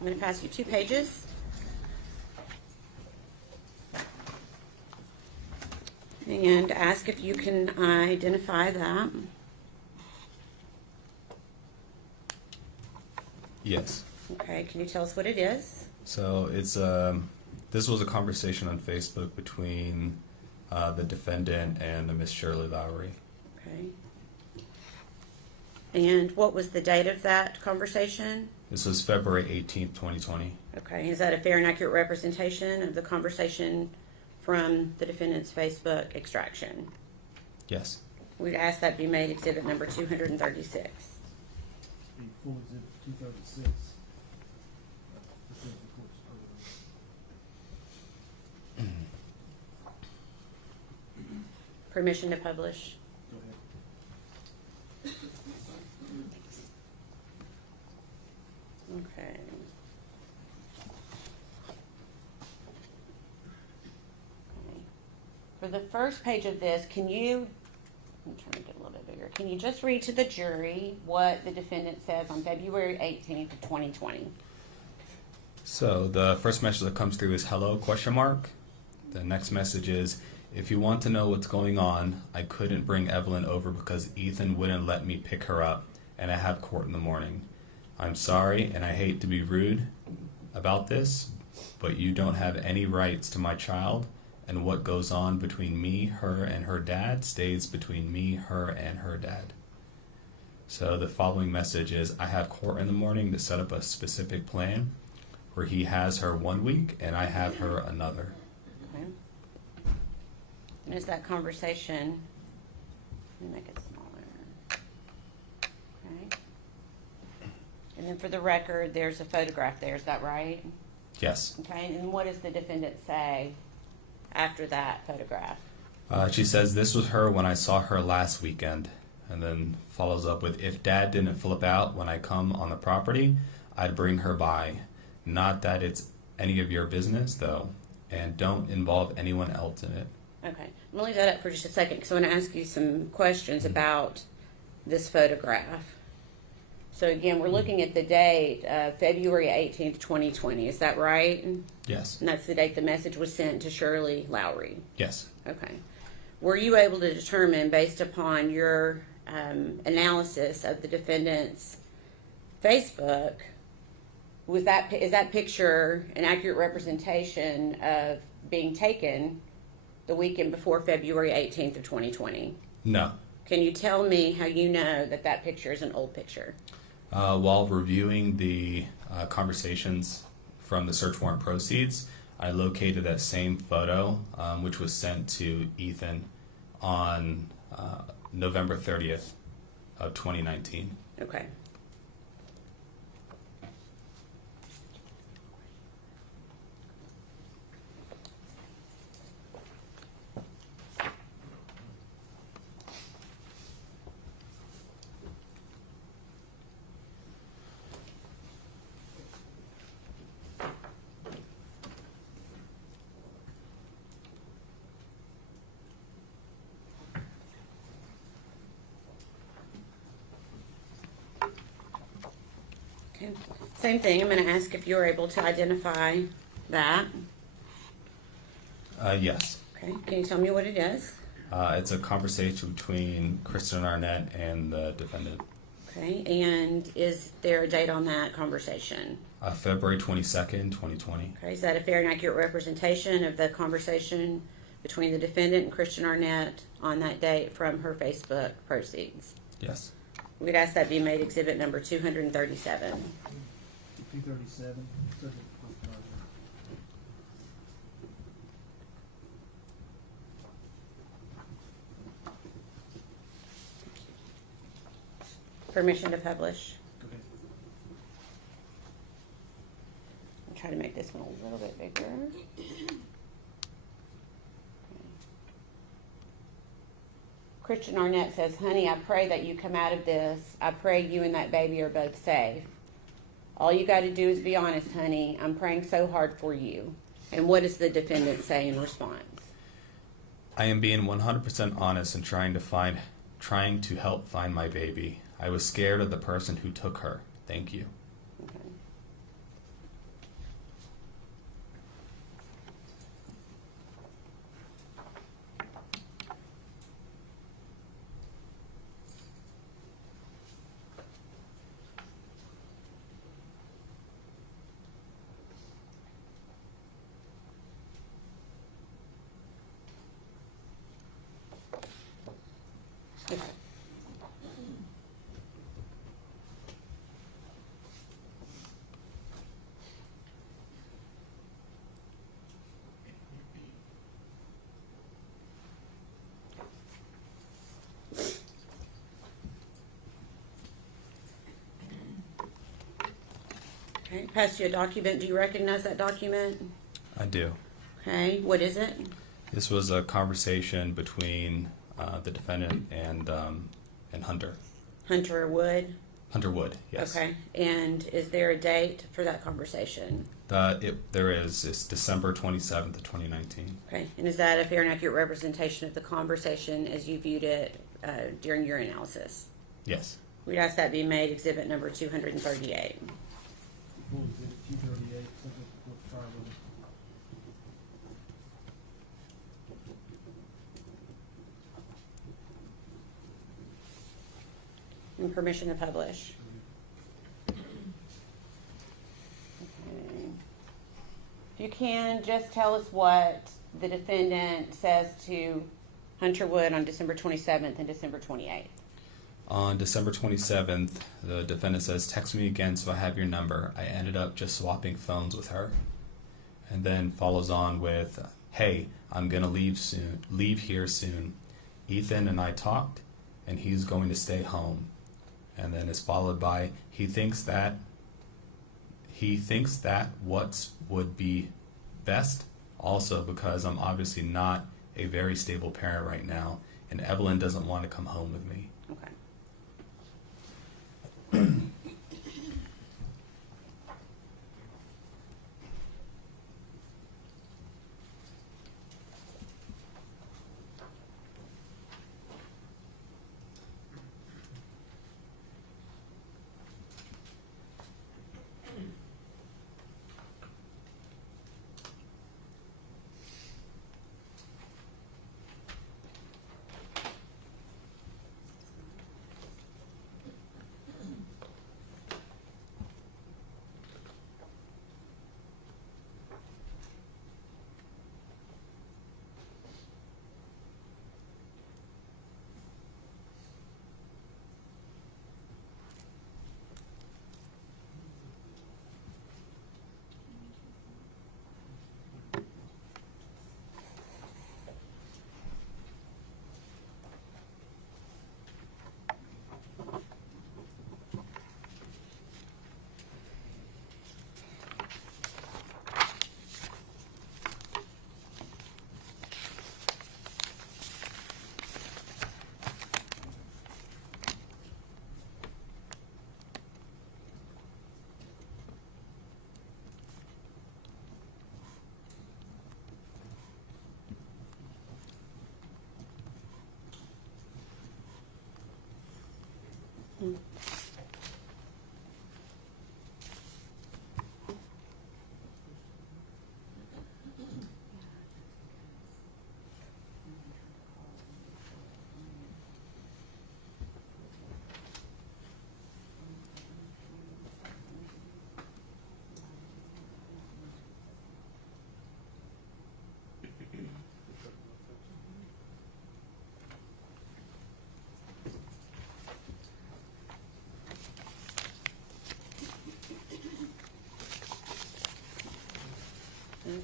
I'm going to pass you 2 pages. And ask if you can identify that. Yes. Okay, can you tell us what it is? So it's this was a conversation on Facebook between the defendant and Miss Shirley Lowry. Okay. And what was the date of that conversation? This was February 18th, 2020. Okay, is that a fair and accurate representation of the conversation from the defendant's Facebook extraction? Yes. We'd ask that be made exhibit number 236. Be full exhibit 236. This is the court's order. Permission to publish. Go ahead. Okay. For the first page of this, can you, I'm trying to get a little bit bigger, can you just read to the jury what the defendant says on February 18th of 2020? So the first message that comes through is hello ? The next message is, if you want to know what's going on, I couldn't bring Evelyn over because Ethan wouldn't let me pick her up, and I have court in the morning. I'm sorry, and I hate to be rude about this, but you don't have any rights to my child, and what goes on between me, her, and her dad stays between me, her, and her dad. So the following message is, I have court in the morning to set up a specific plan where he has her 1 week and I have her another. Okay. And is that conversation, let me make it smaller. Okay. And then for the record, there's a photograph there, is that right? Yes. Okay, and what does the defendant say after that photograph? She says, this was her when I saw her last weekend, and then follows up with, if dad didn't flip out when I come on the property, I'd bring her by. Not that it's any of your business, though, and don't involve anyone else in it. Okay, I'm gonna leave that up for just a second because I want to ask you some questions about this photograph. So again, we're looking at the date, February 18th, 2020. Is that right? Yes. And that's the date the message was sent to Shirley Lowry. Yes. Okay. Were you able to determine, based upon your analysis of the defendant's Facebook, is that picture an accurate representation of being taken the weekend before February 18th of 2020? No. Can you tell me how you know that that picture is an old picture? While reviewing the conversations from the search warrant proceeds, I located that same photo, which was sent to Ethan on November 30th of 2019. Okay. Okay. Same thing. I'm going to ask if you're able to identify that. Yes. Okay. Can you tell me what it is? It's a conversation between Kristen Arnett and the defendant. Okay. And is there a date on that conversation? February 22nd, 2020. Okay. Is that a fair and accurate representation of the conversation between the defendant and Kristen Arnett on that date from her Facebook proceeds? Yes. We'd ask that be made exhibit number 237. 237. Permission to publish. Go ahead. I'll try to make this one a little bit bigger. Christian Arnett says, honey, I pray that you come out of this. I pray you and that baby are both safe. All you got to do is be honest, honey. I'm praying so hard for you. And what does the defendant say in response? I am being 100% honest and trying to help find my baby. I was scared of the person who took her. Thank you. Okay. Okay, passed you a document. Do you recognize that document? I do. Okay, what is it? This was a conversation between the defendant and Hunter. Hunter Wood? Hunter Wood, yes. Okay, and is there a date for that conversation? There is. It's December 27th of 2019. Okay, and is that a fair and accurate representation of the conversation as you viewed it during your analysis? Yes. We'd ask that be made exhibit number 238. What was it, 238, something, what trial was it? And permission to publish. Okay. If you can, just tell us what the defendant says to Hunter Wood on December 27th and December 28th. On December 27th, the defendant says, text me again so I have your number. I ended up just swapping phones with her. And then follows on with, hey, I'm going to leave here soon. Ethan and I talked, and he's going to stay home. And then is followed by, he thinks that what would be best, also because I'm obviously not a very stable parent right now, and Evelyn doesn't want to come home with me. Okay.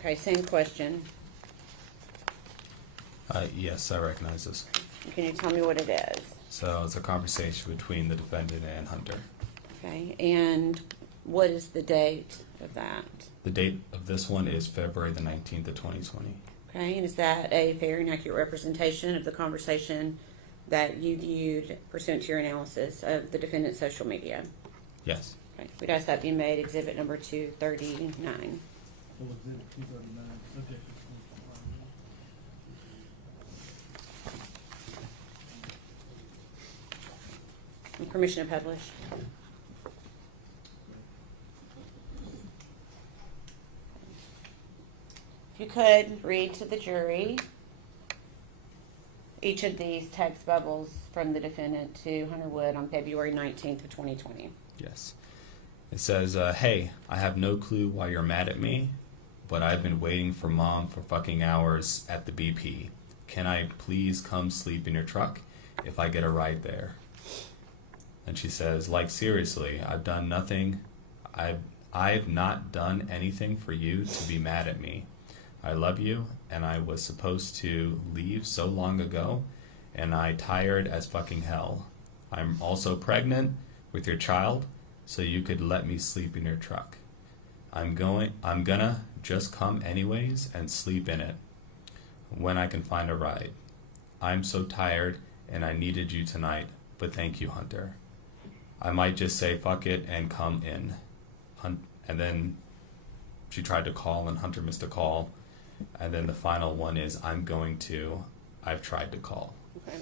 Okay, same question. Yes, I recognize this. Can you tell me what it is? So it's a conversation between the defendant and Hunter. Okay, and what is the date of that? The date of this one is February the 19th of 2020. Okay, and is that a fair and accurate representation of the conversation that you viewed pursuant to your analysis of the defendant's social media? Yes. Okay, we'd ask that be made exhibit number 239. What was it, 239, subject is. And permission to publish. If you could read to the jury each of these text bubbles from the defendant to Hunter Wood on February 19th of 2020. Yes. It says, hey, I have no clue why you're mad at me, but I've been waiting for Mom for fucking hours at the BP. Can I please come sleep in your truck if I get a ride there? And she says, like, seriously, I've done nothing. I've not done anything for you to be mad at me. I love you, and I was supposed to leave so long ago, and I tired as fucking hell. I'm also pregnant with your child, so you could let me sleep in your truck. I'm gonna just come anyways and sleep in it when I can find a ride. I'm so tired and I needed you tonight, but thank you, Hunter. I might just say fuck it and come in. And then she tried to call and Hunter missed a call. And then the final one is, I've tried to call. Okay.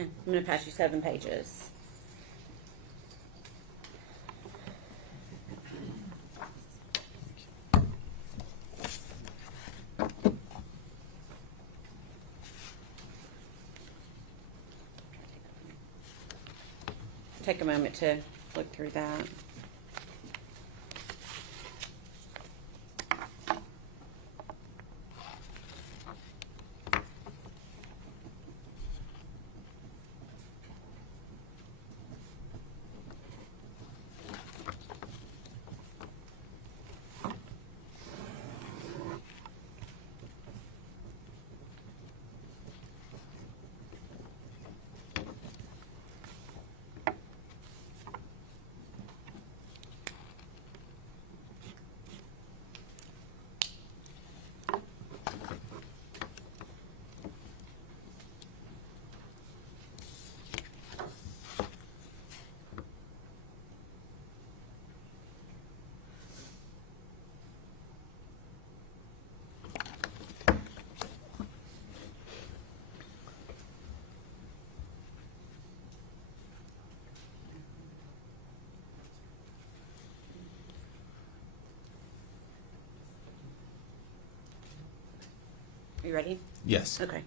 Okay, I'm going to pass you 7 pages. Take a moment to look through that. Are you ready? Yes. Okay.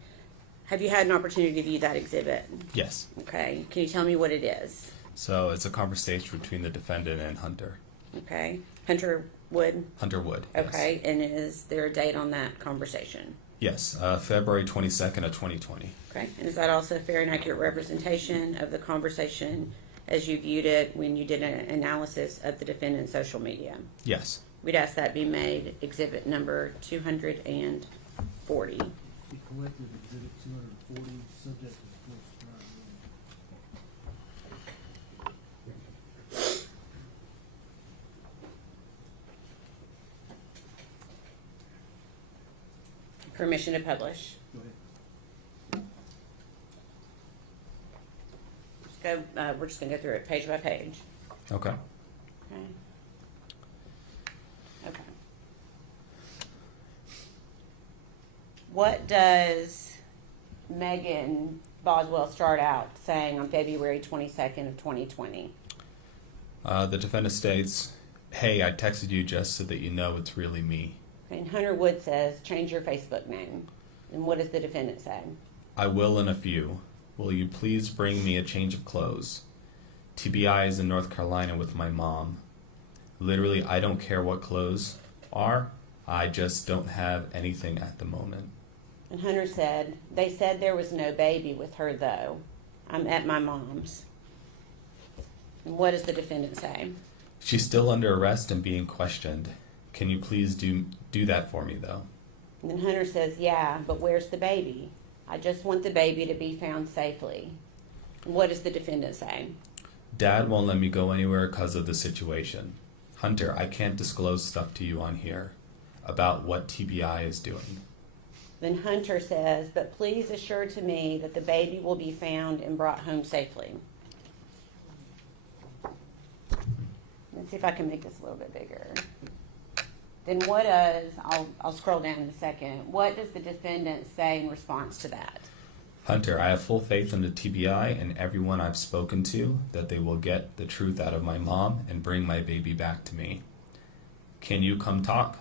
Have you had an opportunity to view that exhibit? Yes. Okay. Can you tell me what it is? So it's a conversation between the defendant and Hunter. Okay. Hunter Wood? Hunter Wood. Yes. Okay. And is there a date on that conversation? Yes. February 22nd of 2020. Okay. And is that also a fair and accurate representation of the conversation as you viewed it when you did an analysis of the defendant's social media? Yes. We'd ask that be made exhibit number 240. He collected exhibit 240, subject to the court's prior ruling. Permission to publish. Go ahead. We're just going to go through it page by page. Okay. Okay. Okay. What does Megan Boswell start out saying on February 22nd of 2020? The defendant states, "Hey, I texted you just so that you know it's really me." And Hunter Wood says, change your Facebook name. And what does the defendant say? "I will in a few. Will you please bring me a change of clothes? TBI is in North Carolina with my mom. Literally, I don't care what clothes are. I just don't have anything at the moment." And Hunter said, they said there was no baby with her though. I'm at my mom's. And what does the defendant say? She's still under arrest and being questioned. Can you please do that for me, though? And then Hunter says, yeah, but where's the baby? I just want the baby to be found safely. And what does the defendant say? Dad won't let me go anywhere because of the situation. Hunter, I can't disclose stuff to you on here about what TBI is doing. Then Hunter says, but please assure to me that the baby will be found and brought home safely. Let's see if I can make this a little bit bigger. Then what does, I'll scroll down in a second, what does the defendant say in response to that? Hunter, I have full faith in the TBI and everyone I've spoken to that they will get the truth out of my mom and bring my baby back to me. Can you come talk? ?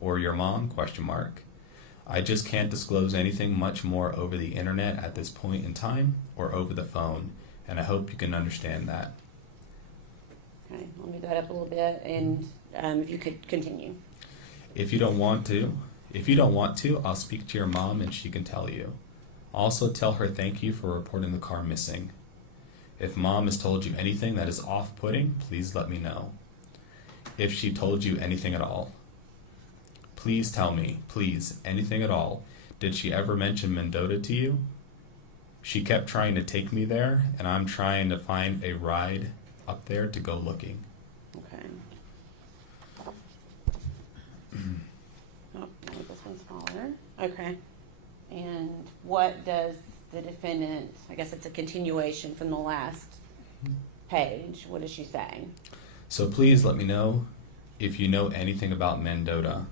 Or your mom? ? I just can't disclose anything much more over the internet at this point in time or over the phone, and I hope you can understand that. Okay, let me go up a little bit, and if you could continue. If you don't want to, I'll speak to your mom and she can tell you. Also tell her thank you for reporting the car missing. If mom has told you anything that is off-putting, please let me know. If she told you anything at all. Please tell me, please, anything at all. Did she ever mention Mendota to you? She kept trying to take me there, and I'm trying to find a ride up there to go looking. Okay. Oh, make this one smaller. Okay. And what does the defendant, I guess it's a continuation from the last page, what is she saying? So please let me know if you know anything about Mendota.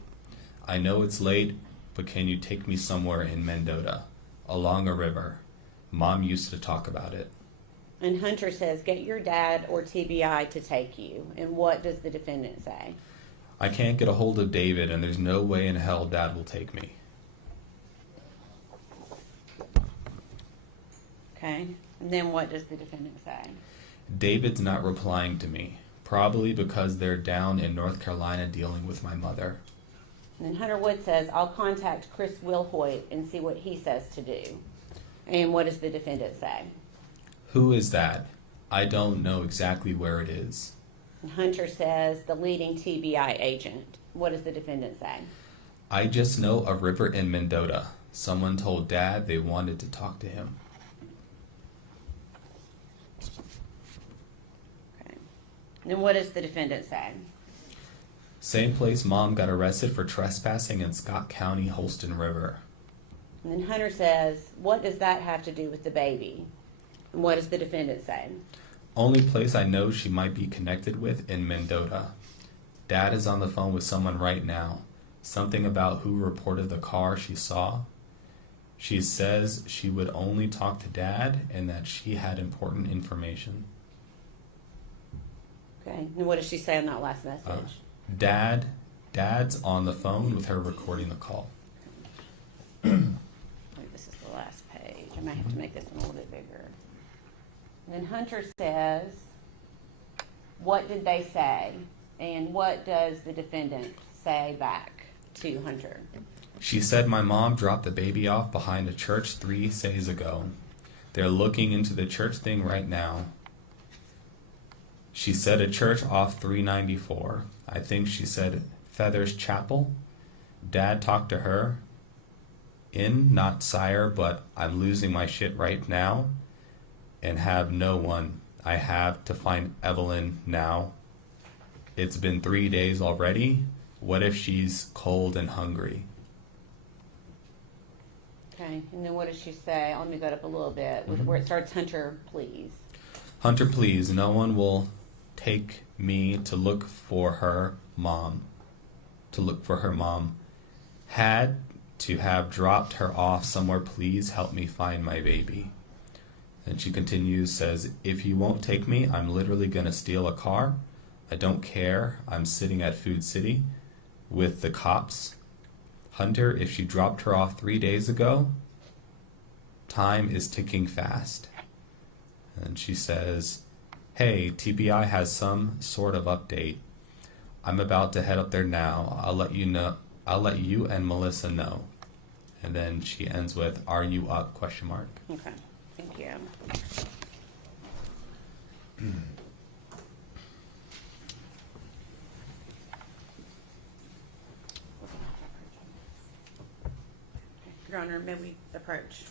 I know it's late, but can you take me somewhere in Mendota, along a river? Mom used to talk about it. And Hunter says, get your dad or TBI to take you. And what does the defendant say? I can't get a hold of David, and there's no way in hell Dad will take me. Okay. And then what does the defendant say? David's not replying to me, probably because they're down in North Carolina dealing with my mother. And then Hunter Wood says, I'll contact Chris Wilhoit and see what he says to do. And what does the defendant say? Who is that? I don't know exactly where it is. And Hunter says, the leading TBI agent. What does the defendant say? I just know a river in Mendota. Someone told Dad they wanted to talk to him. Okay. And then what does the defendant say? Same place Mom got arrested for trespassing in Scott County, Holston River. And then Hunter says, what does that have to do with the baby? And what does the defendant say? Only place I know she might be connected with in Mendota. Dad is on the phone with someone right now. Something about who reported the car she saw. She says she would only talk to Dad and that she had important information. Okay. And what does she say on that last message? Dad's on the phone with her recording the call. I think this is the last page. I might have to make this one a little bit bigger. And then Hunter says, what did they say? And what does the defendant say back to Hunter? She said my mom dropped the baby off behind a church 3 days ago. They're looking into the church thing right now. She said a church off 394. I think she said Feathers Chapel. Dad talked to her. Not sire, but I'm losing my shit right now and have no one. I have to find Evelyn now. It's been 3 days already. What if she's cold and hungry? Okay, and then what does she say? Let me go up a little bit, with where it starts, Hunter, please. Hunter, please, no one will take me to look for her mom. Had to have dropped her off somewhere. Please help me find my baby. And she continues, says, if you won't take me, I'm literally going to steal a car. I don't care. I'm sitting at Food City with the cops. Hunter, if she dropped her off 3 days ago, time is ticking fast. And she says, hey, TBI has some sort of update. I'm about to head up there now. I'll let you know. I'll let you and Melissa know. And then she ends with, are you up? ? Okay, thank you. Your Honor, may we approach?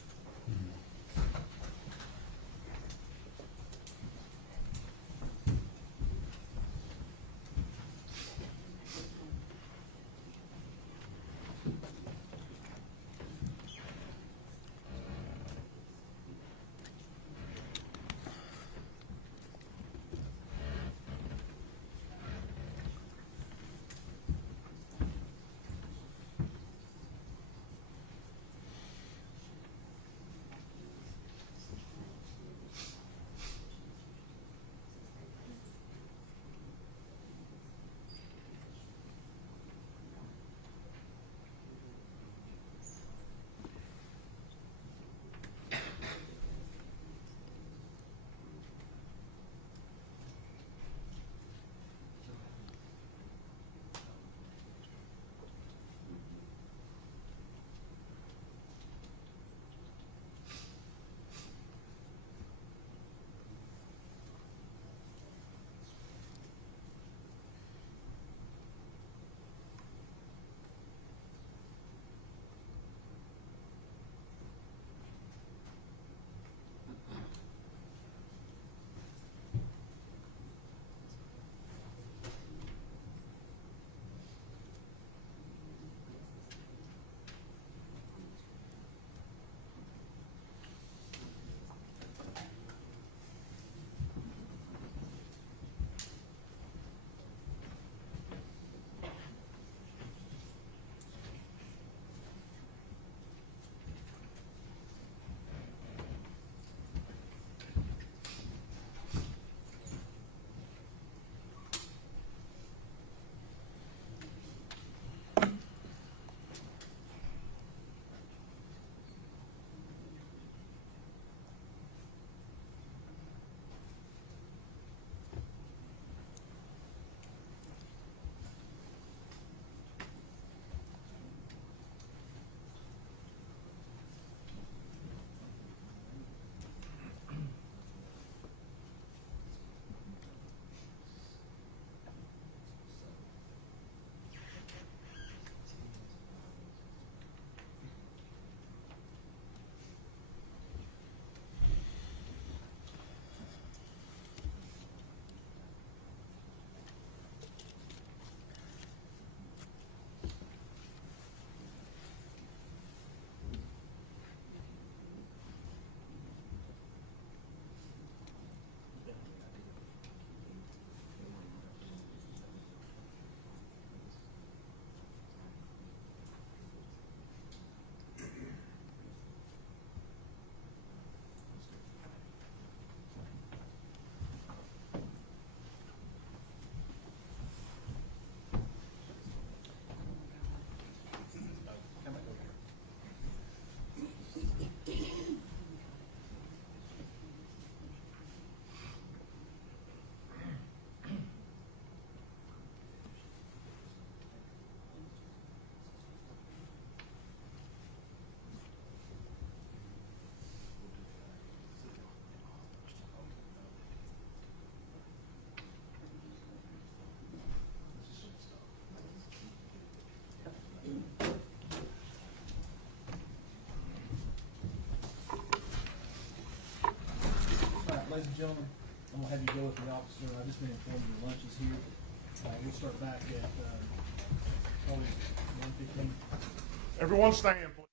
Ladies and gentlemen, I'm gonna have you go with the officer. I just been informed your lunch is here. We'll start back at, probably 1:15. Everyone stand, please.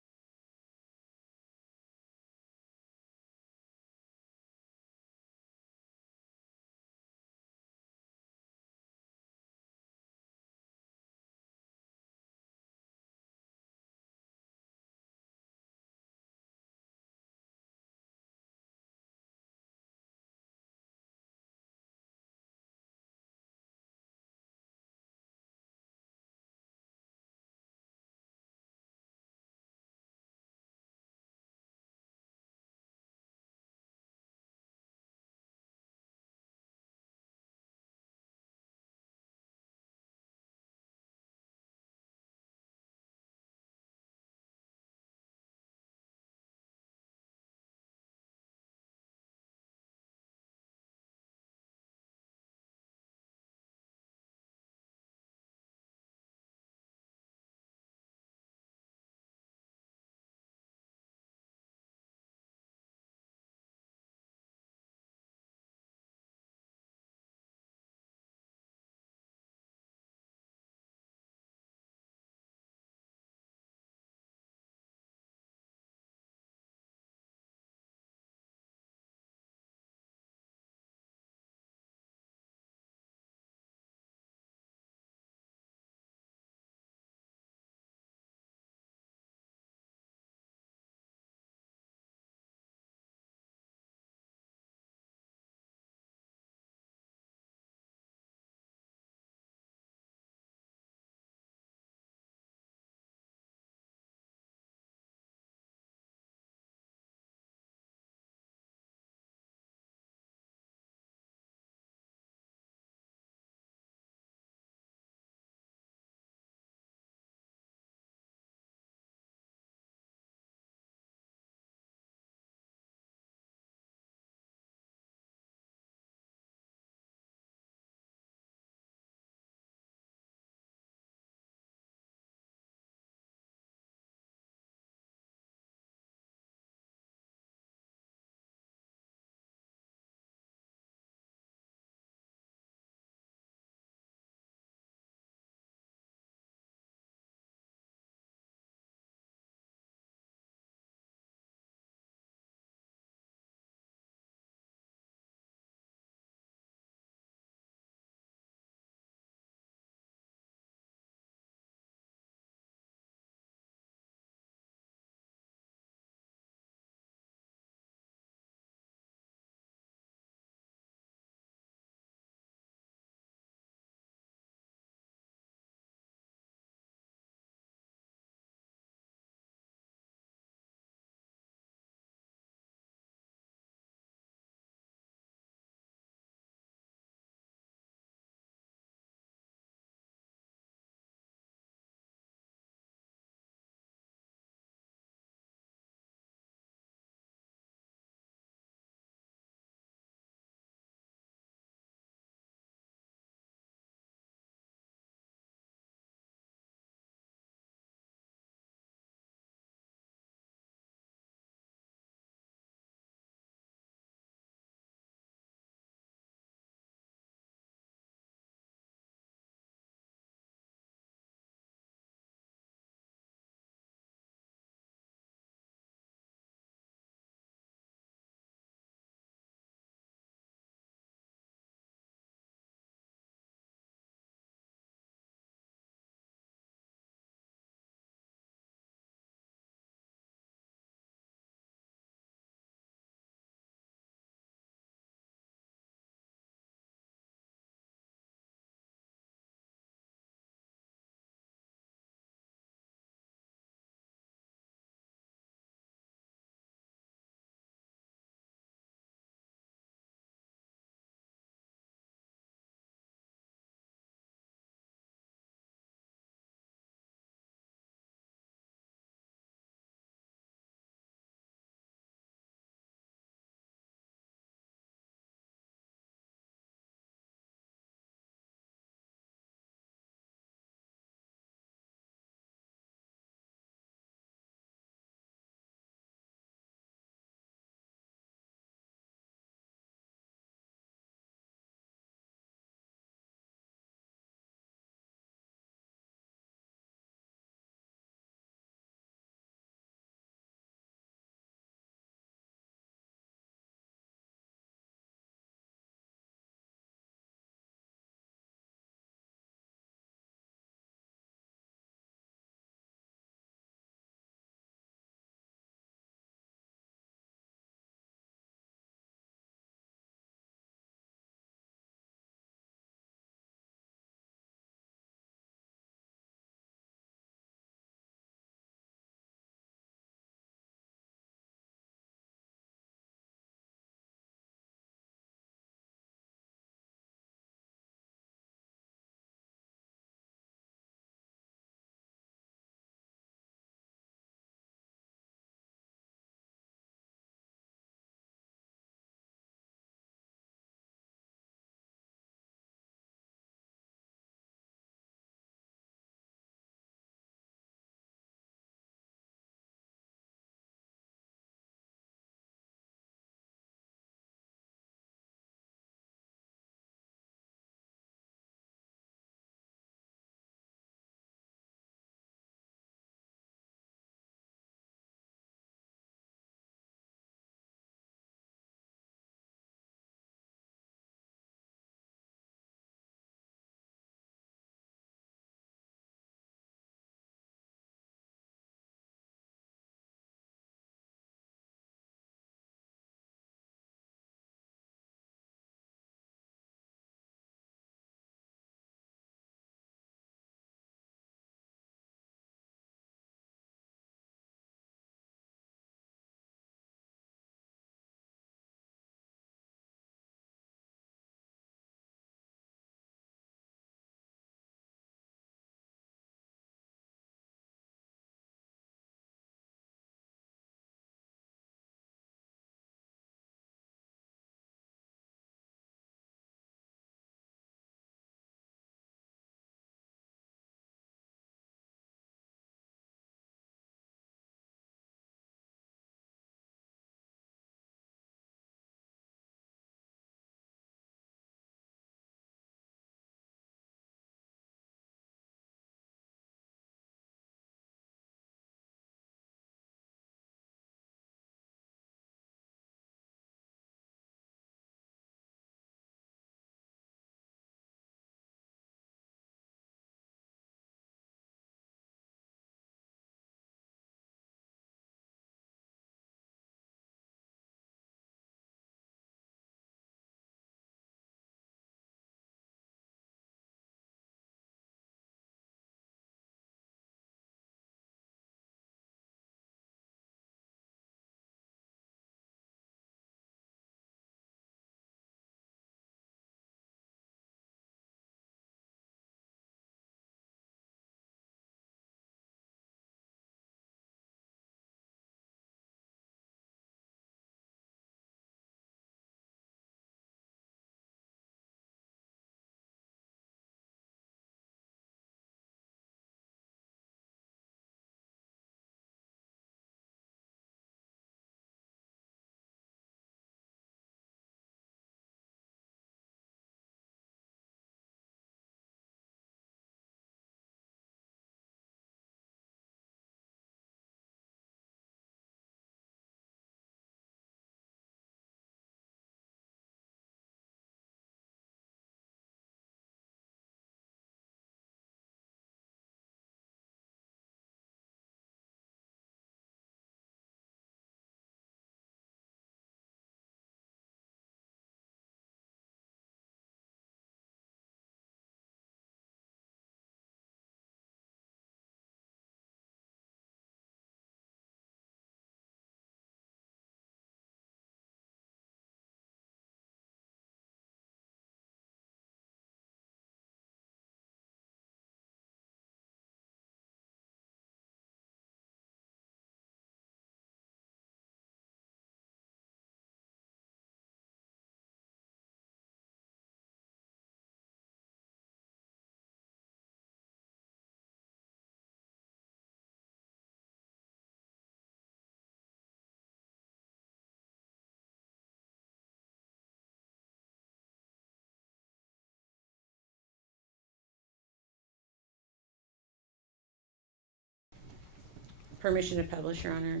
Permission to publish, Your Honor.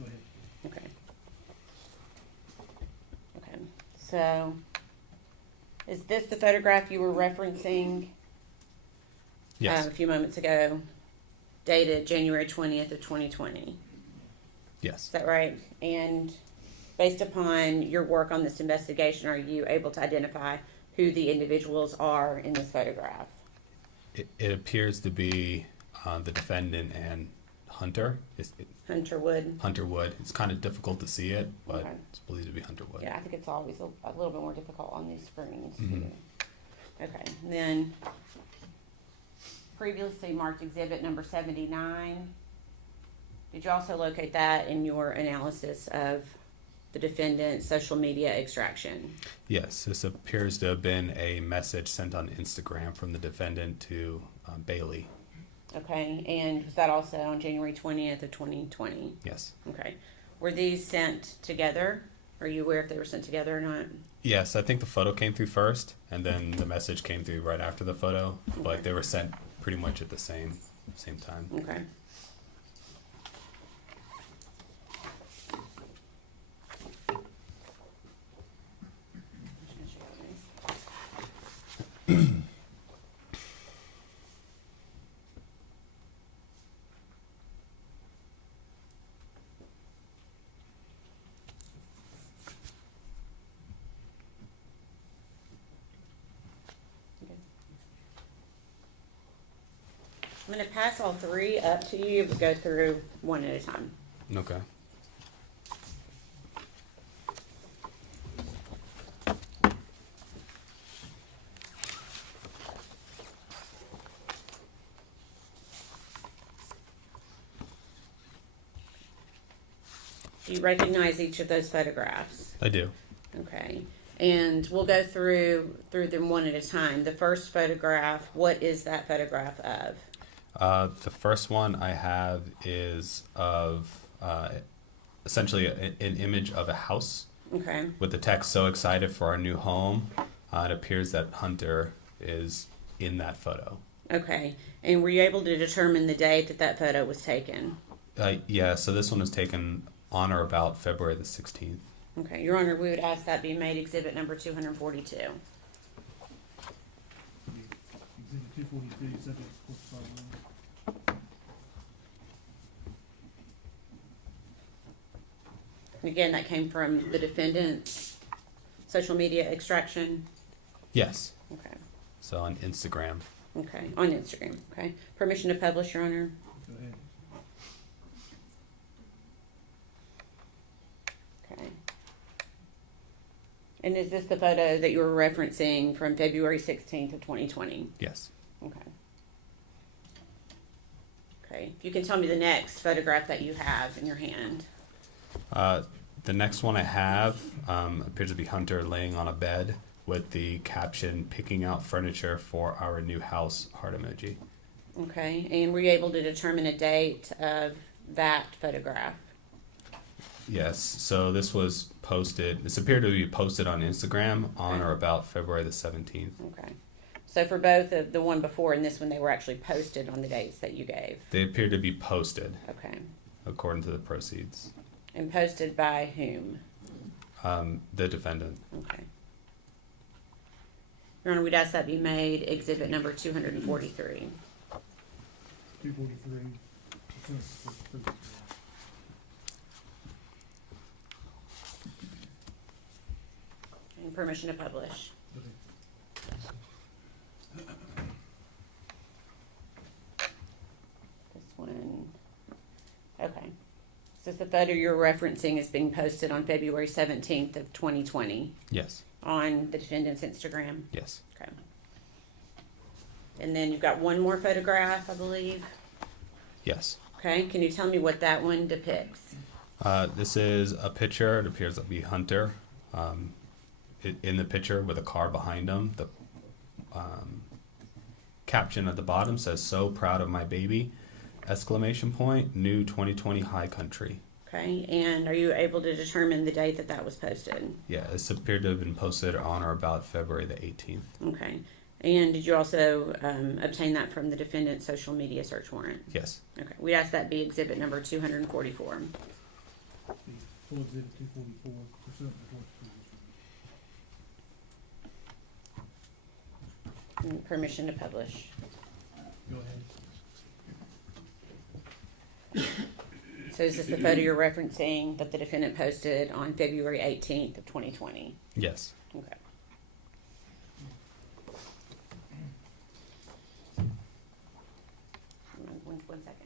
Go ahead. Okay. Okay, so is this the photograph you were referencing Yes. a few moments ago, dated January 20th of 2020? Yes. Is that right? And based upon your work on this investigation, are you able to identify who the individuals are in this photograph? It appears to be the defendant and Hunter. Hunter Wood? Hunter Wood. It's kind of difficult to see it, but Okay. it's believed to be Hunter Wood. Yeah, I think it's always a little bit more difficult on these screens. Mhm. Okay, and then previously marked exhibit number 79. Did you also locate that in your analysis of the defendant's social media extraction? Yes, this appears to have been a message sent on Instagram from the defendant to Bailey. Okay, and was that also on January 20th of 2020? Yes. Okay. Were these sent together? Are you aware if they were sent together or not? Yes, I think the photo came through first, and then the message came through right after the photo, but they were sent pretty much at the same time. Okay. I'm going to pass all three up to you, but go through one at a time. Okay. Do you recognize each of those photographs? I do. Okay. And we'll go through them one at a time. The first photograph, what is that photograph of? The first one I have is of essentially an image of a house Okay. with the text, "So excited for our new home." It appears that Hunter is in that photo. Okay. And were you able to determine the date that that photo was taken? Yeah, so this one was taken on or about February the 16th. Okay. Your Honor, we would ask that be made exhibit number 242. Exhibit 242, subject to court file. And again, that came from the defendant's social media extraction? Yes. Okay. So on Instagram. Okay. On Instagram. Okay. Permission to publish, Your Honor? Go ahead. Okay. And is this the photo that you were referencing from February 16th of 2020? Yes. Okay. Okay. If you can tell me the next photograph that you have in your hand. The next one I have appears to be Hunter laying on a bed with the caption, "Picking out furniture for our new house," heart emoji. Okay. And were you able to determine a date of that photograph? Yes, so this appeared to be posted on Instagram on Okay. or about February the 17th. Okay. So for both of the one before and this one, they were actually posted on the dates that you gave? They appeared to be posted Okay. according to the proceeds. And posted by whom? The defendant. Okay. Your Honor, we'd ask that be made exhibit number 243. 243. And permission to publish. This one. Okay. So the photo you're referencing is being posted on February 17th of 2020 Yes. on the defendant's Instagram. Yes. Okay. And then you've got one more photograph, I believe. Yes. Okay. Can you tell me what that one depicts? This is a picture. It appears to be Hunter in the picture with a car behind him. The caption at the bottom says, "So proud of my baby!" Exclamation point. New 2020 High Country. Okay. And are you able to determine the date that that was posted? Yeah, this appeared to have been posted on or about February the 18th. Okay. And did you also obtain that from the defendant's social media search warrant? Yes. Okay, we'd ask that be exhibit number 244. The full exhibit 244, pursuant to court's previous review. And permission to publish. Go ahead. So is this the photo you're referencing that the defendant posted on February 18th of 2020? Yes. Okay. One second.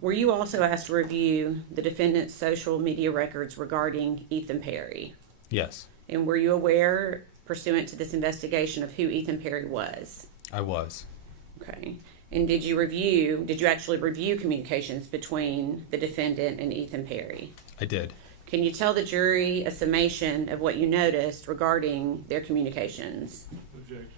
Were you also asked to review the defendant's social media records regarding Ethan Perry? Yes. And were you aware, pursuant to this investigation, of who Ethan Perry was? I was. Okay. And did you actually review communications between the defendant and Ethan Perry? I did. Can you tell the jury a summation of what you noticed regarding their communications? Objection.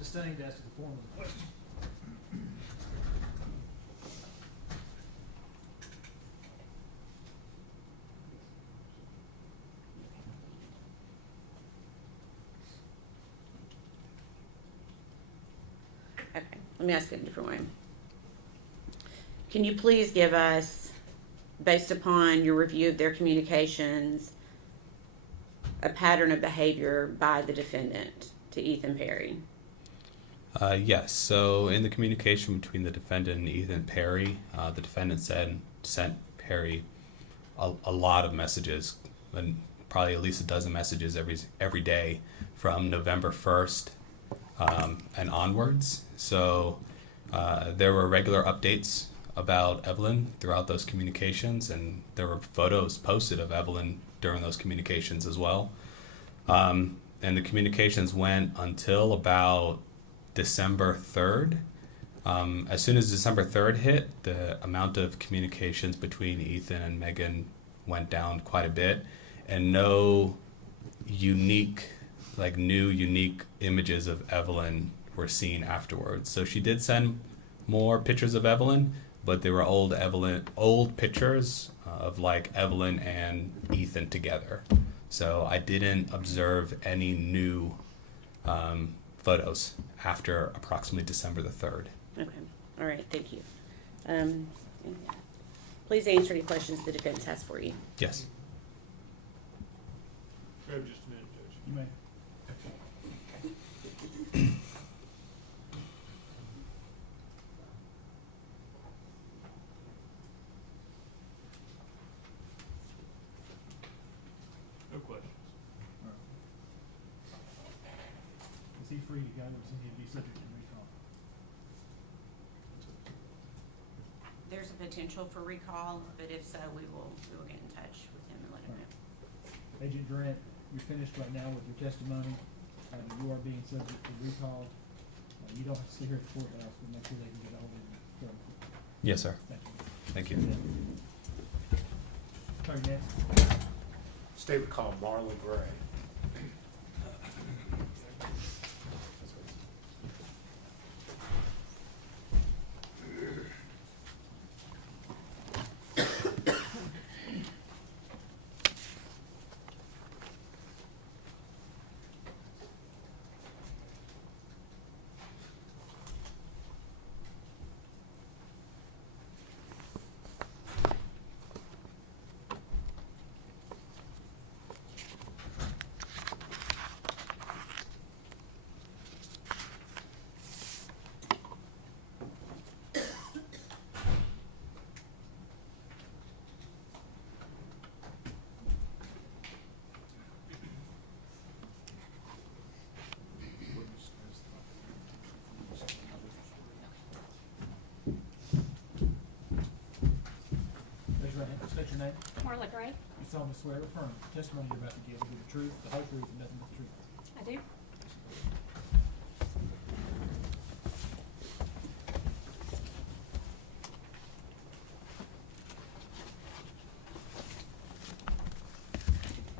Sustained as to the form of the question. Okay, let me ask it a different way. Can you please give us, based upon your review of their communications, a pattern of behavior by the defendant to Ethan Perry? Yes. So in the communication between the defendant and Ethan Perry, the defendant sent Perry a lot of messages, and probably at least a dozen messages every day from November 1st and onwards. So there were regular updates about Evelyn throughout those communications, and there were photos posted of Evelyn during those communications as well. And the communications went until about December 3rd. As soon as December 3rd hit, the amount of communications between Ethan and Megan went down quite a bit, and no unique images of Evelyn were seen afterwards. So she did send more pictures of Evelyn, but they were old pictures of like Evelyn and Ethan together. So I didn't observe any new photos after approximately December the 3rd. Okay, all right, thank you. Please answer any questions the defense has for you. Yes. Grab just a minute, Judge. You may. No questions. Is he free to go, or does he need to be subject to recall? There's a potential for recall, but if so, we will get in touch with him and let him know. Agent Durant, you're finished right now with your testimony. You are being subject to recall. You don't have to stay here at the courthouse, but make sure they can get a hold of you. Yes, sir. Thank you. Thank you. Attorney Nance. State call Marlon Gray. State your name. Marla Gray. You solemnly swear or affirm the testimony you're about to give will be the truth, the whole truth, and nothing but the truth. I do.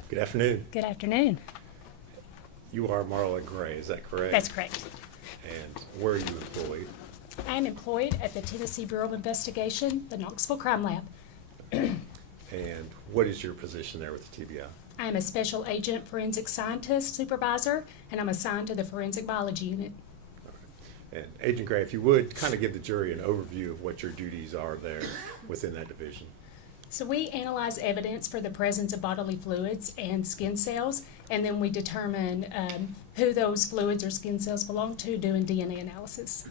Good afternoon. Good afternoon. You are Marla Gray, is that correct? That's correct. And where are you employed? I am employed at the Tennessee Bureau of Investigation, the Knoxville Crime Lab. And what is your position there with the TBI? I am a special agent forensic scientist supervisor, and I'm assigned to the forensic biology unit. And Agent Gray, if you would, kind of give the jury an overview of what your duties are there within that division. So we analyze evidence for the presence of bodily fluids and skin cells, and then we determine who those fluids or skin cells belong to, doing DNA analysis.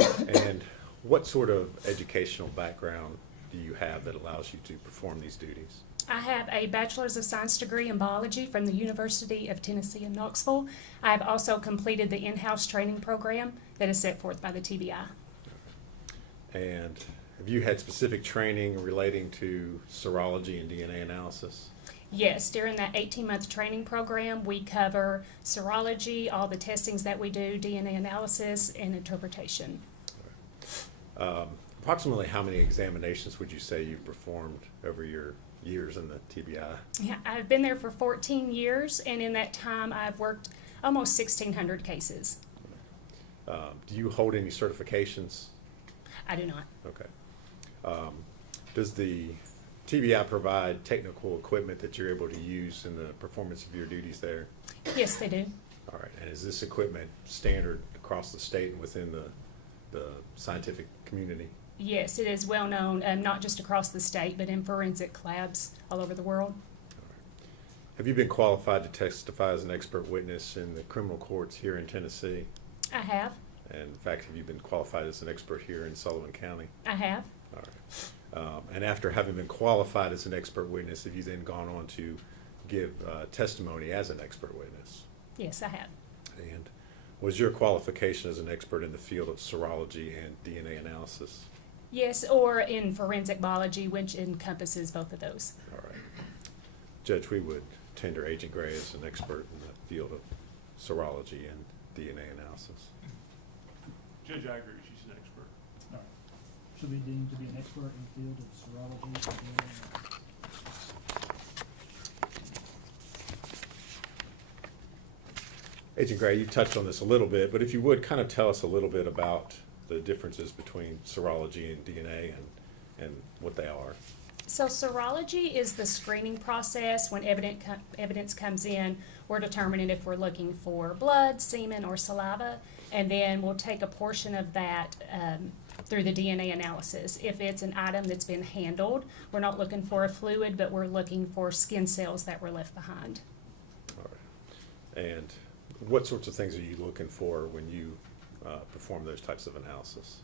Okay. And what sort of educational background do you have that allows you to perform these duties? I have a Bachelor's of Science degree in biology from the University of Tennessee in Knoxville. I have also completed the in-house training program that is set forth by the TBI. And have you had specific training relating to serology and DNA analysis? Yes, during that 18-month training program, we cover serology, all the testings that we do, DNA analysis, and interpretation. Approximately how many examinations would you say you've performed over your years in the TBI? Yeah, I've been there for 14 years, and in that time, I've worked almost 1,600 cases. Do you hold any certifications? I do not. Okay. Does the TBI provide technical equipment that you're able to use in the performance of your duties there? Yes, they do. All right. And is this equipment standard across the state and within the scientific community? Yes, it is well known, not just across the state, but in forensic labs all over the world. All right. Have you been qualified to testify as an expert witness in the criminal courts here in Tennessee? I have. And in fact, have you been qualified as an expert here in Sullivan County? I have. All right. And after having been qualified as an expert witness, have you then gone on to give testimony as an expert witness? Yes, I have. And was your qualification as an expert in the field of serology and DNA analysis? Yes, or in forensic biology, which encompasses both of those. All right. Judge, we would tender Agent Gray as an expert in the field of serology and DNA analysis. Judge, I agree, she's an expert. All right. Should be deemed to be an expert in the field of serology and DNA analysis. Agent Gray, you touched on this a little bit, but if you would kind of tell us a little bit about the differences between serology and DNA and what they are. So serology is the screening process. When evidence comes in, we're determining if we're looking for blood, semen, or saliva, and then we'll take a portion of that through the DNA analysis. If it's an item that's been handled, we're not looking for a fluid, but we're looking for skin cells that were left behind. All right. And what sorts of things are you looking for when you perform those types of analysis?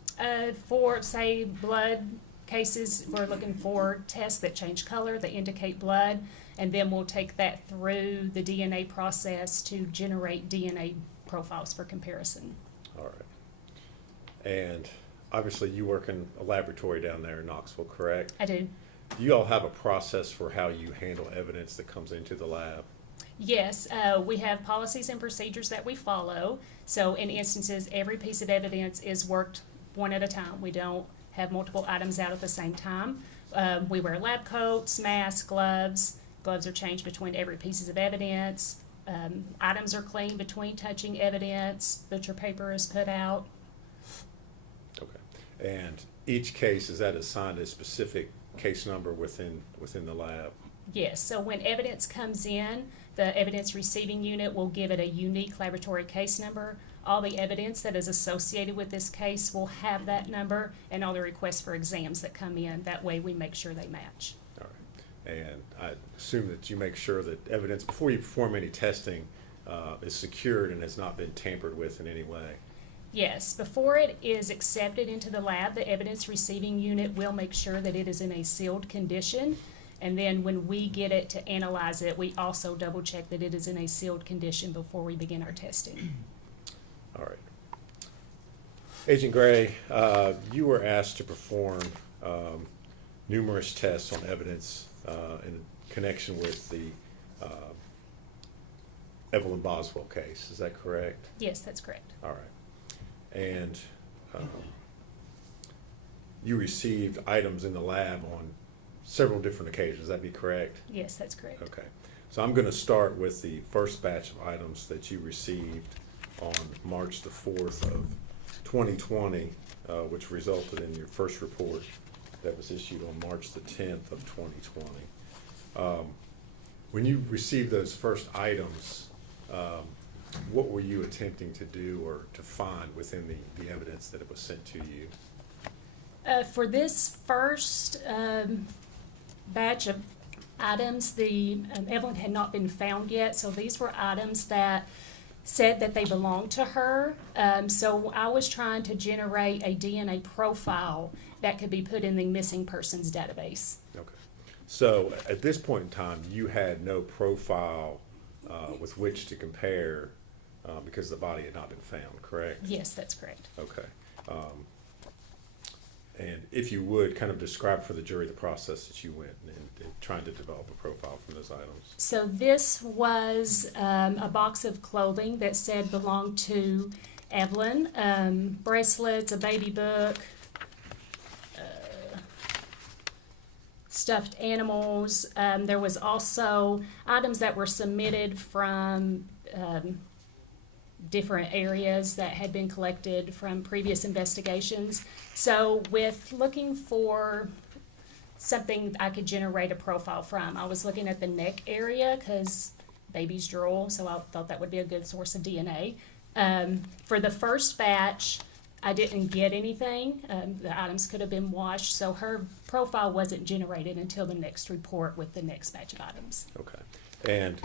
For, say, blood cases, we're looking for tests that change color, that indicate blood, and then we'll take that through the DNA process to generate DNA profiles for comparison. All right. And obviously you work in a laboratory down there in Knoxville, correct? I do. Do you all have a process for how you handle evidence that comes into the lab? Yes, we have policies and procedures that we follow. So in instances, every piece of evidence is worked one at a time. We don't have multiple items out at the same time. We wear lab coats, masks, gloves. Gloves are changed between every piece of evidence. Items are cleaned between touching evidence. Butcher paper is put out. Okay. And each case, is that assigned a specific case number within the lab? Yes, so when evidence comes in, the evidence receiving unit will give it a unique laboratory case number. All the evidence that is associated with this case will have that number, and all the requests for exams that come in. That way we make sure they match. All right. And I assume that you make sure that evidence, before you perform any testing, is secured and has not been tampered with in any way. Yes, before it is accepted into the lab, the evidence receiving unit will make sure that it is in a sealed condition. And then when we get it to analyze it, we also double check that it is in a sealed condition before we begin our testing. All right. Agent Gray, you were asked to perform numerous tests on evidence in connection with the Evelyn Boswell case. Is that correct? Yes, that's correct. All right. And you received items in the lab on several different occasions. That be correct? Yes, that's correct. Okay. So I'm going to start with the first batch of items that you received on March the 4th of 2020, which resulted in your first report that was issued on March the 10th of 2020. When you received those first items, what were you attempting to do or to find within the evidence that it was sent to you? For this first batch of items, the Evelyn had not been found yet, so these were items that said that they belonged to her. So I was trying to generate a DNA profile that could be put in the missing persons database. Okay. So at this point in time, you had no profile with which to compare because the body had not been found, correct? Yes, that's correct. Okay. And if you would, kind of describe for the jury the process that you went in trying to develop a profile from those items. So this was a box of clothing that said belonged to Evelyn, bracelets, a baby book, stuffed animals. There was also items that were submitted from different areas that had been collected from previous investigations. So with looking for something I could generate a profile from, I was looking at the neck area because babies drool, so I thought that would be a good source of DNA. For the first batch, I didn't get anything. The items could have been washed, so her profile wasn't generated until the next report with the next batch of items. Okay. And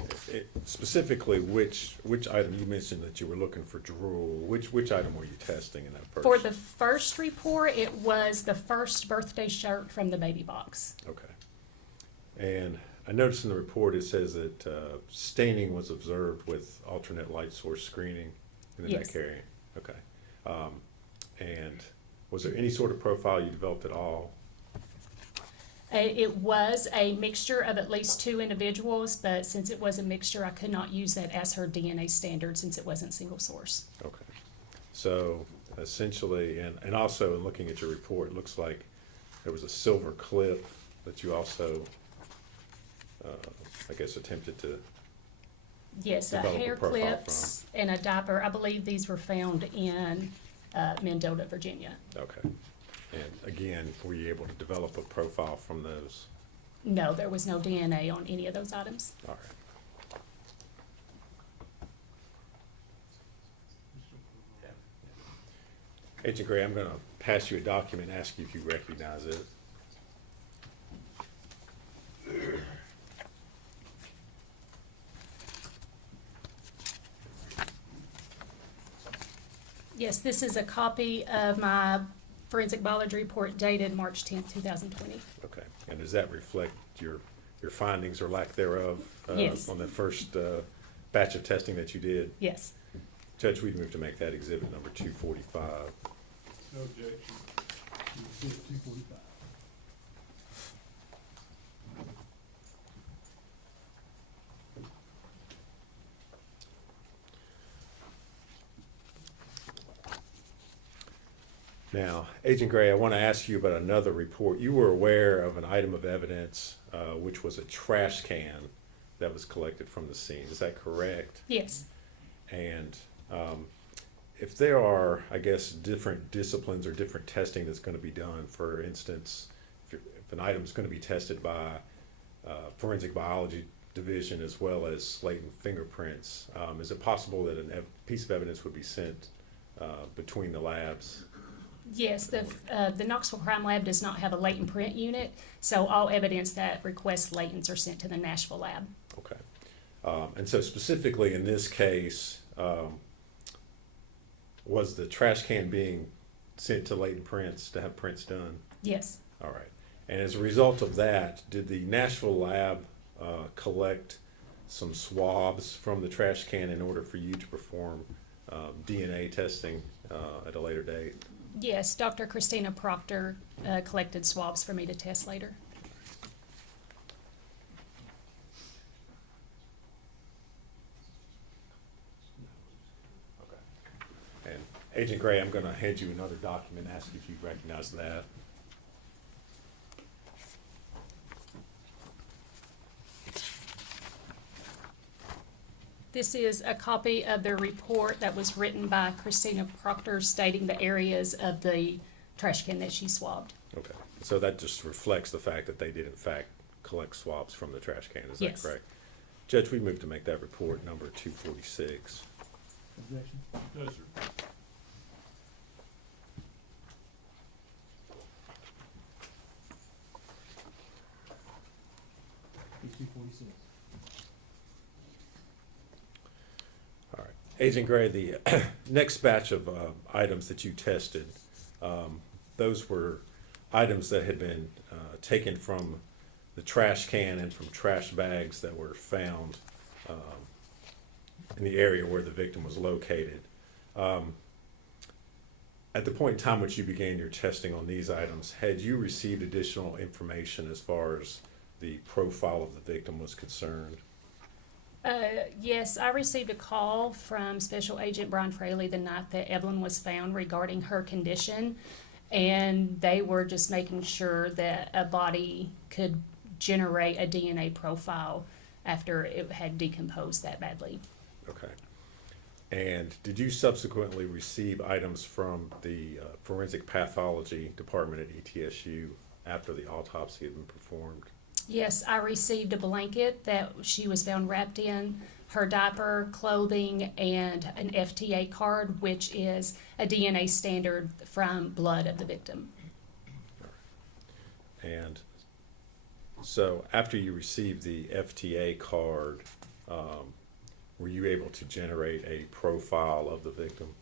specifically, which item you mentioned that you were looking for drool? Which item were you testing in that first? For the first report, it was the first birthday shirt from the baby box. Okay. And I noticed in the report it says that staining was observed with alternate light source screening in the neck area. Okay. And was there any sort of profile you developed at all? It was a mixture of at least 2 individuals, but since it was a mixture, I could not use that as her DNA standard since it wasn't single source. Okay. So essentially, and also in looking at your report, it looks like there was a silver clip that you also, I guess, attempted to Yes, develop hair a profile clips and a diaper. I believe these were found in Mendota, Virginia. Okay. And again, were you able to develop a profile from those? No, there was no DNA on any of those items. All right. Agent Gray, I'm going to pass you a document and ask you if you recognize it. Yes, this is a copy of my forensic biology report dated March 10th, 2020. Okay. And does that reflect your findings or lack thereof Yes. on the first batch of testing that you did? Yes. Judge, we'd move to make that exhibit number 245. No objection. Exhibit 245. Now, Agent Gray, I want to ask you about another report. You were aware of an item of evidence, which was a trash can that was collected from the scene. Is that correct? Yes. And if there are, I guess, different disciplines or different testing that's going to be done, for instance, if an item is going to be tested by forensic biology division as well as latent fingerprints, is it possible that a piece of evidence would be sent between the labs? Yes, the Knoxville Crime Lab does not have a latent print unit, so all evidence that requests latents are sent to the Nashville lab. Okay. And so specifically in this case, was the trash can being sent to latent prints to have prints done? Yes. All right. And as a result of that, did the Nashville lab collect some swabs from the trash can in order for you to perform DNA testing at a later date? Yes, Dr. Christina Proctor collected swabs for me to test later. And Agent Gray, I'm going to hand you another document, ask if you recognize that. This is a copy of the report that was written by Christina Proctor stating the areas of the trash can that she swabbed. Okay, so that just reflects the fact that they did in fact collect swabs from the trash can, is that Yes. correct? Judge, we move to make that report number 246. Objection? No, sir. Page 246. All right. Agent Gray, the next batch of items that you tested, those were items that had been taken from the trash can and from trash bags that were found in the area where the victim was located. At the point in time which you began your testing on these items, had you received additional information as far as the profile of the victim was concerned? Yes, I received a call from Special Agent Brian Fraley the night that Evelyn was found regarding her condition, and they were just making sure that a body could generate a DNA profile after it had decomposed that badly. Okay. And did you subsequently receive items from the Forensic Pathology Department at ETSU after the autopsy had been performed? Yes, I received a blanket that she was found wrapped in, her diaper, clothing, and an FTA card, which is a DNA standard from blood of the victim. And so after you received the FTA card, were you able to generate a profile of the victim?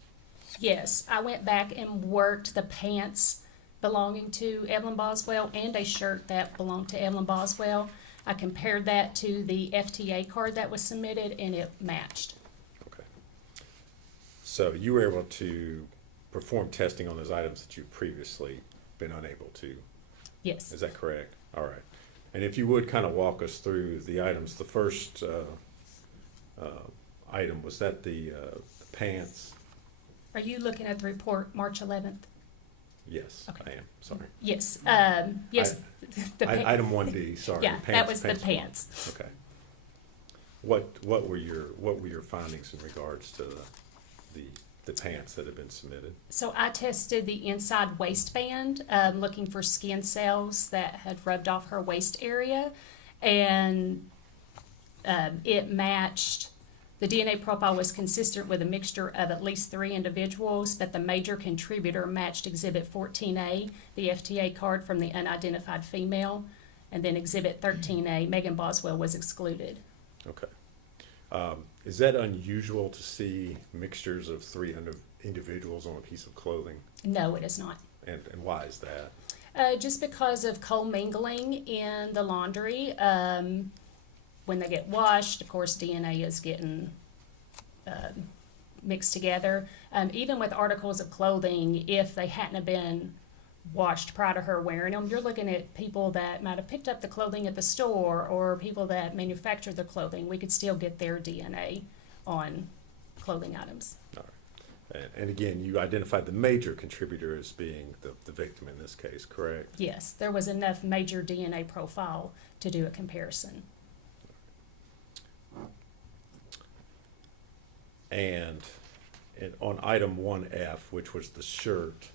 Yes, I went back and worked the pants belonging to Evelyn Boswell and a shirt that belonged to Evelyn Boswell. I compared that to the FTA card that was submitted, and it matched. Okay. So you were able to perform testing on those items that you've previously been unable to? Yes. Is that correct? All right. And if you would kind of walk us through the items, the first item, was that the pants? Are you looking at the report March 11th? Yes, Okay. I am, sorry. Yes, yes. Item 1D, sorry. Yeah, that was the one. pants. Okay. What were your findings in regards to the pants that have been submitted? So I tested the inside waistband, looking for skin cells that had rubbed off her waist area, and it matched. The DNA profile was consistent with a mixture of at least 3 individuals, but the major contributor matched Exhibit 14A, the FTA card from the unidentified female, and then Exhibit 13A, Megan Boswell, was excluded. Okay. Is that unusual to see mixtures of 3 individuals on a piece of clothing? No, it is not. And why is that? Just because of co-mingling in the laundry. When they get washed, of course, DNA is getting mixed together. Even with articles of clothing, if they hadn't have been washed prior to her wearing them, you're looking at people that might have picked up the clothing at the store or people that manufactured the clothing. We could still get their DNA on clothing items. All right. And again, you identified the major contributor as being the victim in this case, correct? Yes, there was enough major DNA profile to do a comparison. And on item 1F, which was the shirt,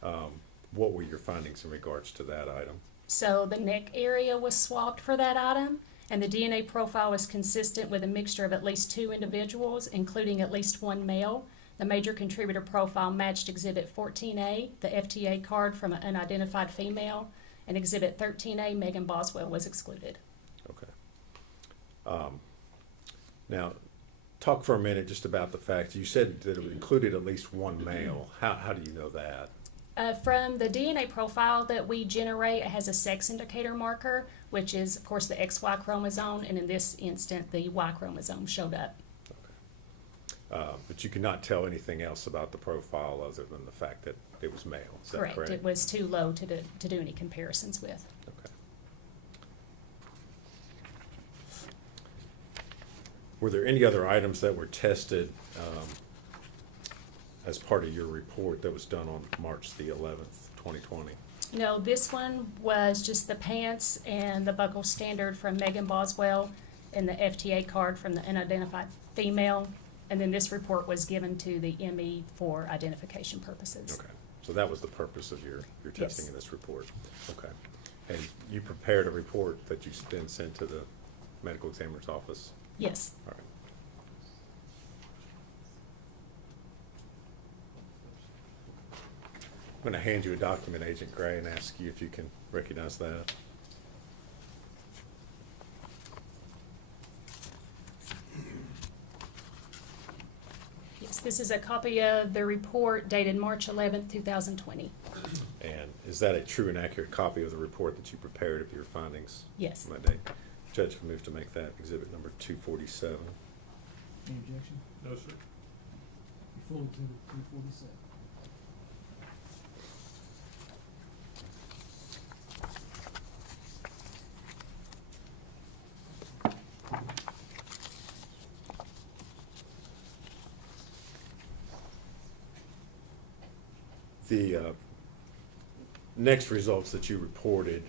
what were your findings in regards to that item? So the neck area was swabbed for that item, and the DNA profile was consistent with a mixture of at least 2 individuals, including at least 1 male. The major contributor profile matched Exhibit 14A, the FTA card from an unidentified female, and Exhibit 13A, Megan Boswell, was excluded. Okay. Now, talk for a minute just about the fact, you said that it included at least 1 male. How do you know that? From the DNA profile that we generate, it has a sex indicator marker, which is, of course, the XY chromosome, and in this instant, the Y chromosome showed up. But you cannot tell anything else about the profile other than the fact that it was male. Is that correct? It was too low to do any comparisons with. Okay. Were there any other items that were tested as part of your report that was done on March the 11th, 2020? No, this one was just the pants and the buckle standard from Megan Boswell and the FTA card from the unidentified female. And then this report was given to the ME for identification purposes. Okay, so that was the purpose of your testing Yes. in this report? Okay. And you prepared a report that you then sent to the medical examiner's office? Yes. All right. I'm going to hand you a document, Agent Gray, and ask you if you can recognize that. Yes, this is a copy of the report dated March 11th, 2020. And is that a true and accurate copy of the report that you prepared of your findings? Yes. On that day? Judge will move to make that exhibit number 247. Any objection? No, sir. You fully exhibit 347. The next results that you reported,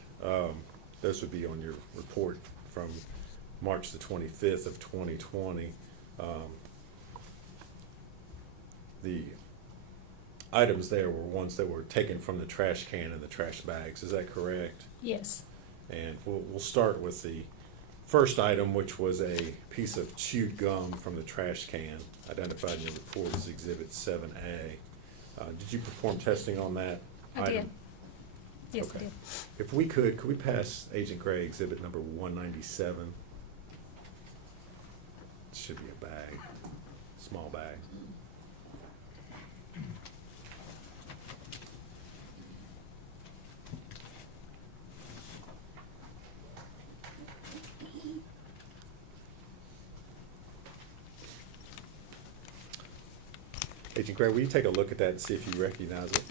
those would be on your report from March the 25th of 2020. The items there were ones that were taken from the trash can and the trash bags. Is that correct? Yes. And we'll start with the first item, which was a piece of chewed gum from the trash can, identified in your report as Exhibit 7A. Did you perform testing on that I item? did. Yes, I Okay. did. If we could we pass Agent Gray exhibit number 197? It should be a bag, small bag. Agent Gray, will you take a look at that and see if you recognize it?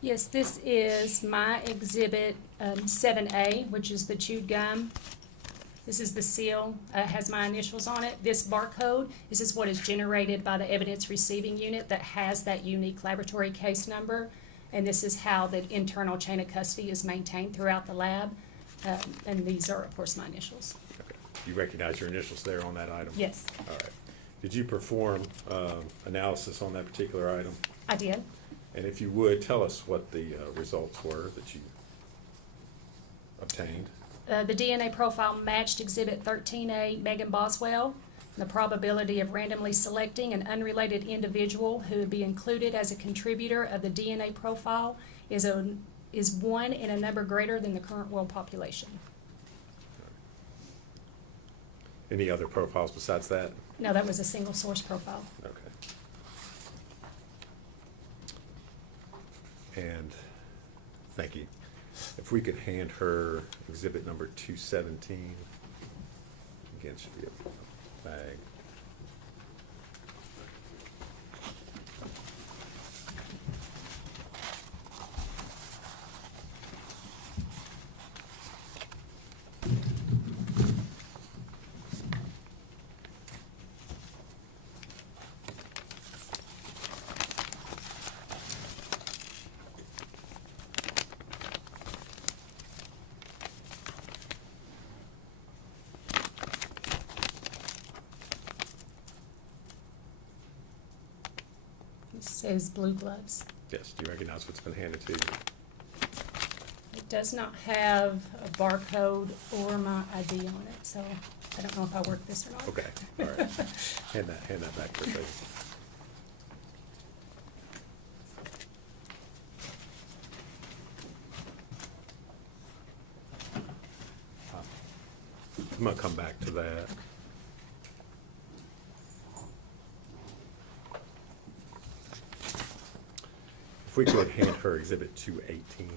Yes, this is my exhibit 7A, which is the chewed gum. This is the seal, has my initials on it. This barcode, this is what is generated by the evidence receiving unit that has that unique laboratory case number. And this is how the internal chain of custody is maintained throughout the lab. And these are, of course, my initials. Okay. You recognize your initials there on that item? Yes, All right. Did you perform analysis on that particular item? I did. And if you would, tell us what the results were that you obtained. The DNA profile matched Exhibit 13A, Megan Boswell. The probability of randomly selecting an unrelated individual who would be included as a contributor of the DNA profile is 1 in a number greater than the current world population. Any other profiles besides that? No, that was a single source profile. Okay. And, thank you. If we could hand her exhibit number 217. Again, should be a bag. It says blue gloves. Yes, do you recognize what's been handed to you? It does not have a barcode or my ID on it, so I don't know if I worked this or not. Okay, all right. Hand that back to her, please. I'm gonna come back to that. If we could hand her exhibit 218.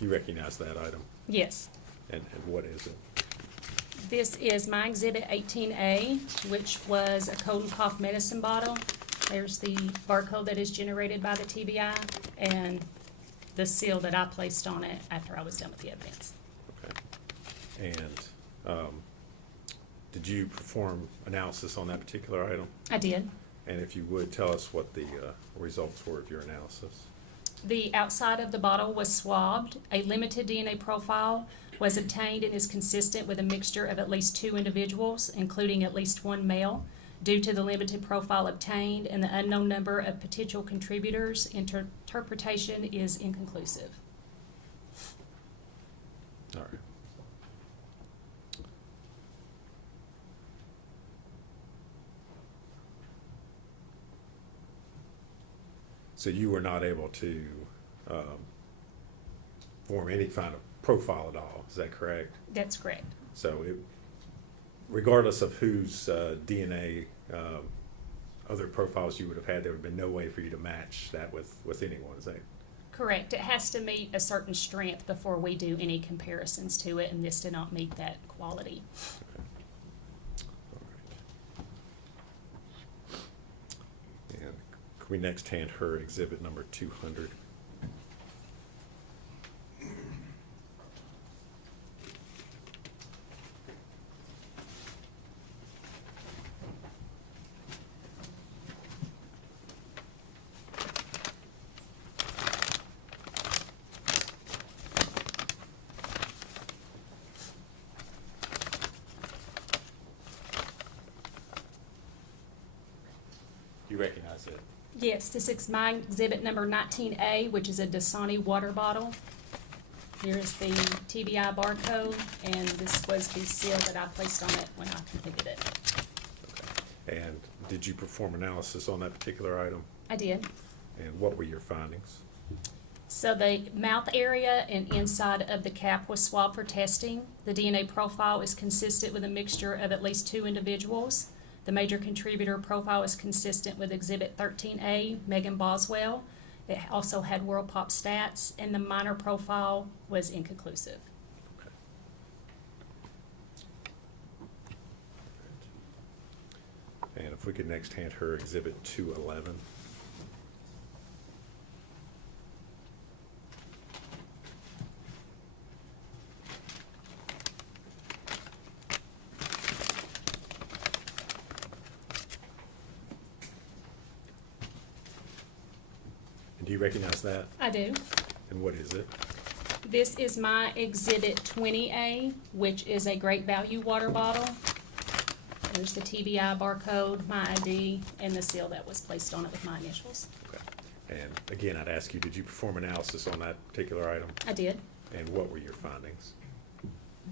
You recognize that item? Yes. And what is it? This is my Exhibit 18A, which was a cold and cough medicine bottle. There's the barcode that is generated by the TBI and the seal that I placed on it after I was done with the evidence. Okay. And did you perform analysis on that particular item? I did. And if you would, tell us what the results were of your analysis. The outside of the bottle was swabbed. A limited DNA profile was obtained and is consistent with a mixture of at least 2 individuals, including at least 1 male. Due to the limited profile obtained and the unknown number of potential contributors, interpretation is inconclusive. All right. So you were not able to form any kind of profile at all, is that correct? That's correct. So regardless of whose DNA, other profiles you would have had, there would have been no way for you to match that with anyone, is that? Correct. It has to meet a certain strength before we do any comparisons to it, and this did not meet that quality. And can we next hand her exhibit number 200? You recognize it? Yes, this is my exhibit number 19A, which is a Dasani water bottle. Here's the TBI barcode, and this was the seal that I placed on it when I completed it. Okay. And did you perform analysis on that particular item? I did. And what were your findings? So the mouth area and inside of the cap was swabbed for testing. The DNA profile is consistent with a mixture of at least 2 individuals. The major contributor profile is consistent with Exhibit 13A, Megan Boswell. It also had World Pop stats, and the minor profile was inconclusive. Okay. And if we could next hand her exhibit 211. Do you recognize that? I do. And what is it? This is my Exhibit 20A, which is a great value water bottle. There's the TBI barcode, my ID, and the seal that was placed on it with my initials. Okay. And again, I'd ask you, did you perform analysis on that particular item? I did. And what were your findings?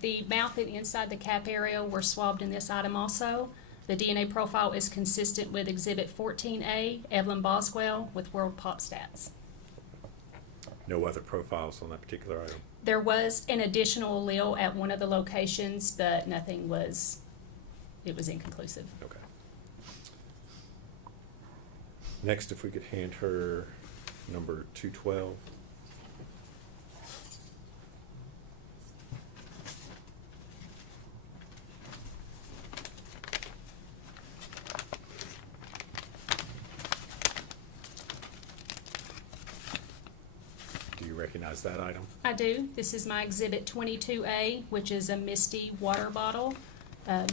The mouth and inside the cap area were swabbed in this item also. The DNA profile is consistent with Exhibit 14A, Evelyn Boswell, with World Pop stats. No other profiles on that particular item? There was an additional allele at one of the locations, but nothing was, it was inconclusive. Okay. Next, if we could hand her number 212. Do you recognize that item? I do. This is my Exhibit 22A, which is a Misty water bottle. The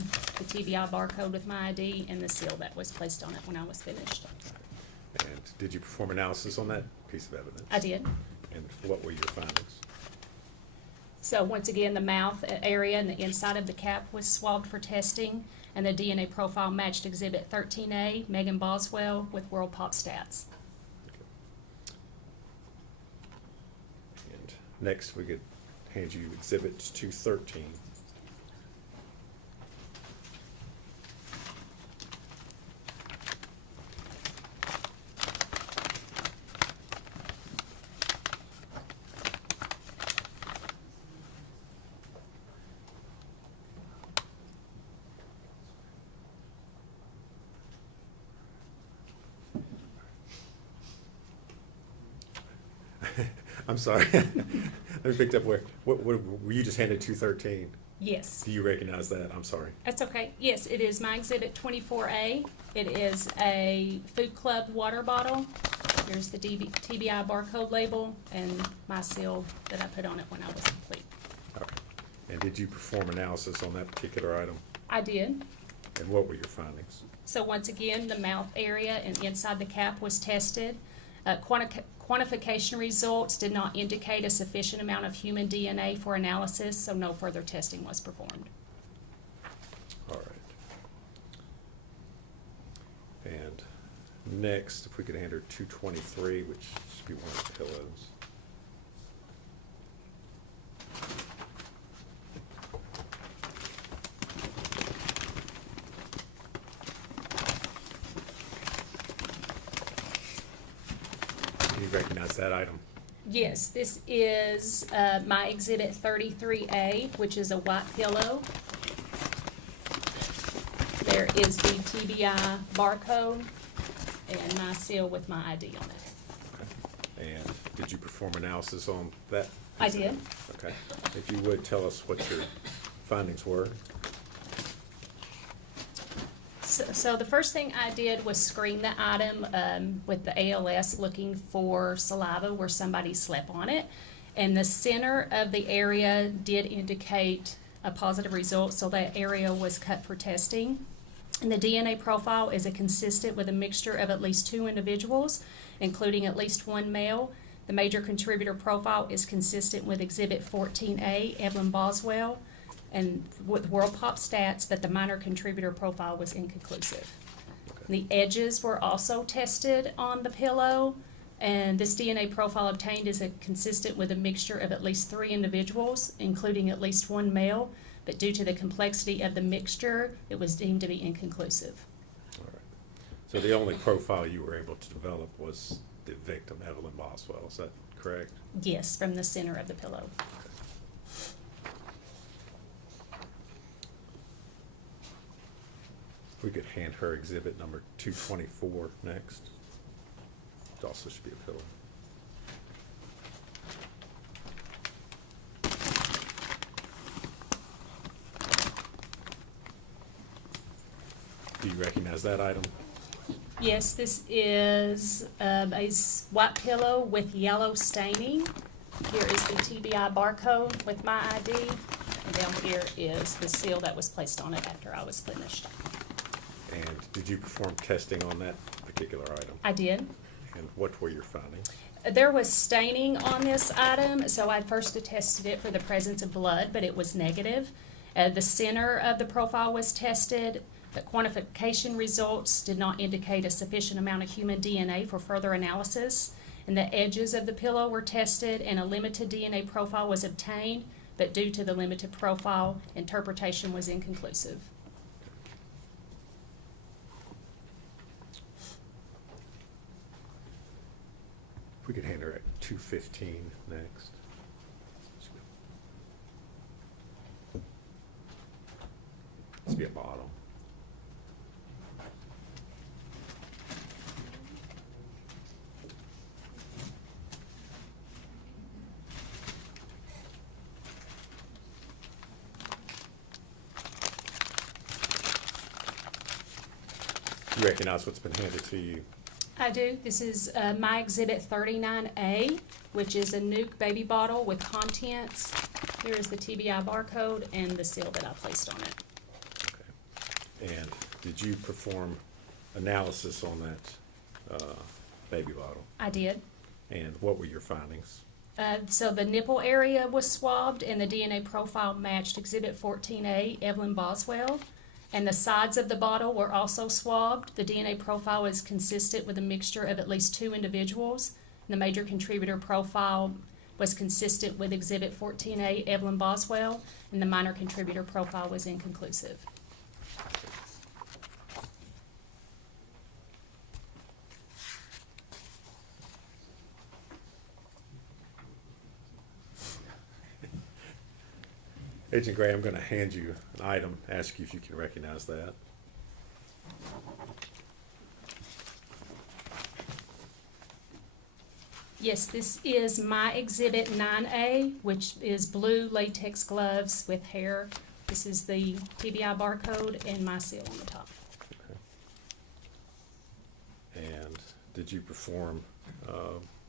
TBI barcode with my ID and the seal that was placed on it when I was finished. And did you perform analysis on that piece of evidence? I did. And what were your findings? So once again, the mouth area and the inside of the cap was swabbed for testing, and the DNA profile matched Exhibit 13A, Megan Boswell, with World Pop stats. And next, we could hand you Exhibit 213. I'm sorry. Let me pick up what were you just handed 213? Yes. Do you recognize that? I'm sorry. That's okay. Yes, it is my exhibit 24A. It is a Food Club water bottle. Here's the TBI barcode label and my seal that I put on it when I was complete. Okay. And did you perform analysis on that particular item? I did. And what were your findings? So once again, the mouth area and inside the cap was tested. Quantification results did not indicate a sufficient amount of human DNA for analysis, so no further testing was performed. All right. And next, if we could enter 223, which should be one of the pillows. Do you recognize that item? Yes, this is my exhibit 33A, which is a white pillow. There is the TBI barcode and my seal with my ID on it. And did you perform analysis on that? I did. Okay. If you would, tell us what your findings were. So the first thing I did was screen the item with the ALS looking for saliva where somebody slept on it. And the center of the area did indicate a positive result, so that area was cut for testing. And the DNA profile is consistent with a mixture of at least 2 individuals, including at least 1 male. The major contributor profile is consistent with Exhibit 14A, Evelyn Boswell, and with World Pop stats, but the minor contributor profile was inconclusive. The edges were also tested on the pillow, and this DNA profile obtained is consistent with a mixture of at least 3 individuals, including at least 1 male, but due to the complexity of the mixture, it was deemed to be inconclusive. All right. So the only profile you were able to develop was the victim, Evelyn Boswell. Is that correct? Yes, from the center of the pillow. We could hand her exhibit number 224 next. It also should be a pillow. Do you recognize that item? Yes, this is a white pillow with yellow staining. Here is the TBI barcode with my ID, and down here is the seal that was placed on it after I was finished. And did you perform testing on that particular item? I did. And what were your findings? There was staining on this item, so I first tested it for the presence of blood, but it was negative. The center of the profile was tested. The quantification results did not indicate a sufficient amount of human DNA for further analysis. And the edges of the pillow were tested, and a limited DNA profile was obtained, but due to the limited profile, interpretation was inconclusive. If we could hand her at 215 next. This be a bottle. You recognize what's been handed to you? I do. This is my exhibit 39A, which is a nuke baby bottle with contents. Here is the TBI barcode and the seal that I placed on it. Okay. And did you perform analysis on that baby bottle? I did. And what were your findings? So the nipple area was swabbed, and the DNA profile matched exhibit 14A, Evelyn Boswell. And the sides of the bottle were also swabbed. The DNA profile was consistent with a mixture of at least 2 individuals. And the major contributor profile was consistent with exhibit 14A, Evelyn Boswell, and the minor contributor profile was inconclusive. Agent Gray, I'm going to hand you an item, ask you if you can recognize that. Yes, this is my exhibit 9A, which is blue latex gloves with hair. This is the TBI barcode and my seal on the top. And did you perform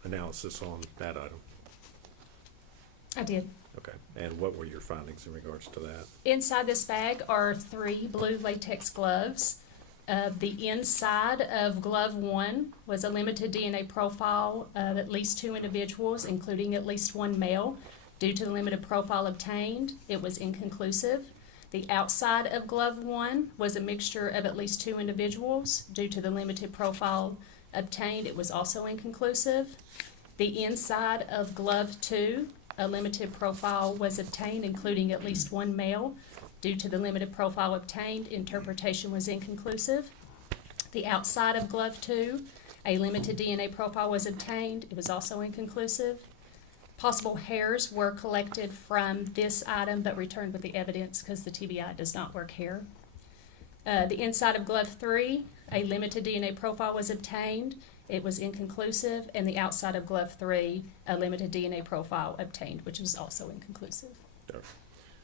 analysis on that item? I did. Okay. And what were your findings in regards to that? Inside this bag are 3 blue latex gloves. The inside of glove 1 was a limited DNA profile of at least 2 individuals, including at least 1 male. Due to the limited profile obtained, it was inconclusive. The outside of glove 1 was a mixture of at least 2 individuals. Due to the limited profile obtained, it was also inconclusive. The inside of glove 2, a limited profile was obtained, including at least 1 male. Due to the limited profile obtained, interpretation was inconclusive. The outside of glove 2, a limited DNA profile was obtained. It was also inconclusive. Possible hairs were collected from this item but returned with the evidence because the TBI does not work hair. The inside of glove 3, a limited DNA profile was obtained. It was inconclusive. And the outside of glove 3, a limited DNA profile obtained, which was also inconclusive.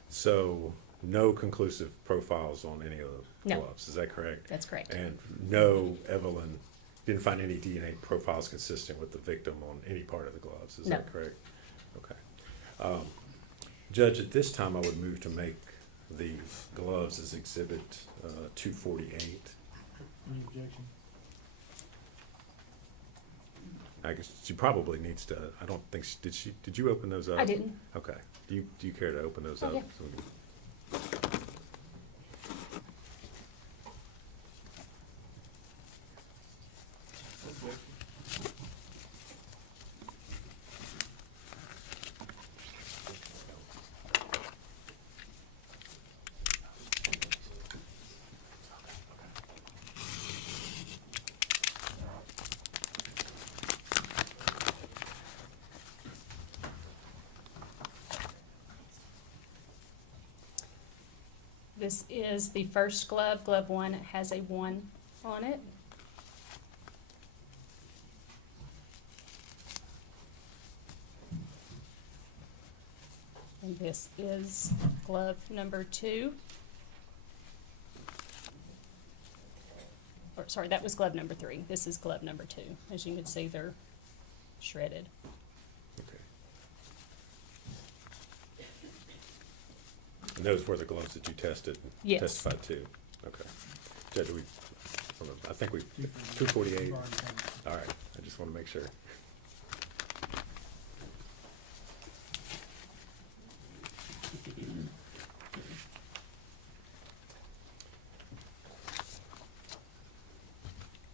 So no conclusive profiles on any of the No. gloves, is that correct? That's correct. And no, Evelyn didn't find any DNA profiles consistent with the victim on any part of the gloves, is No. that correct? Okay. Judge, at this time, I would move to make the gloves as exhibit 248. Any objection? I guess she probably needs to, I don't think, did you open those up? I didn't. Okay. Do you care to open those Oh, up? yeah. So we can- This is the first glove, glove 1. It has a 1 on it. And this is glove number 2. Or, sorry, that was glove number 3. This is glove number 2. As you can see, they're shredded. Okay. And those were the gloves that you tested and Yes. testified to? Okay. Judge, I think we, 248. All right, I just want to make sure.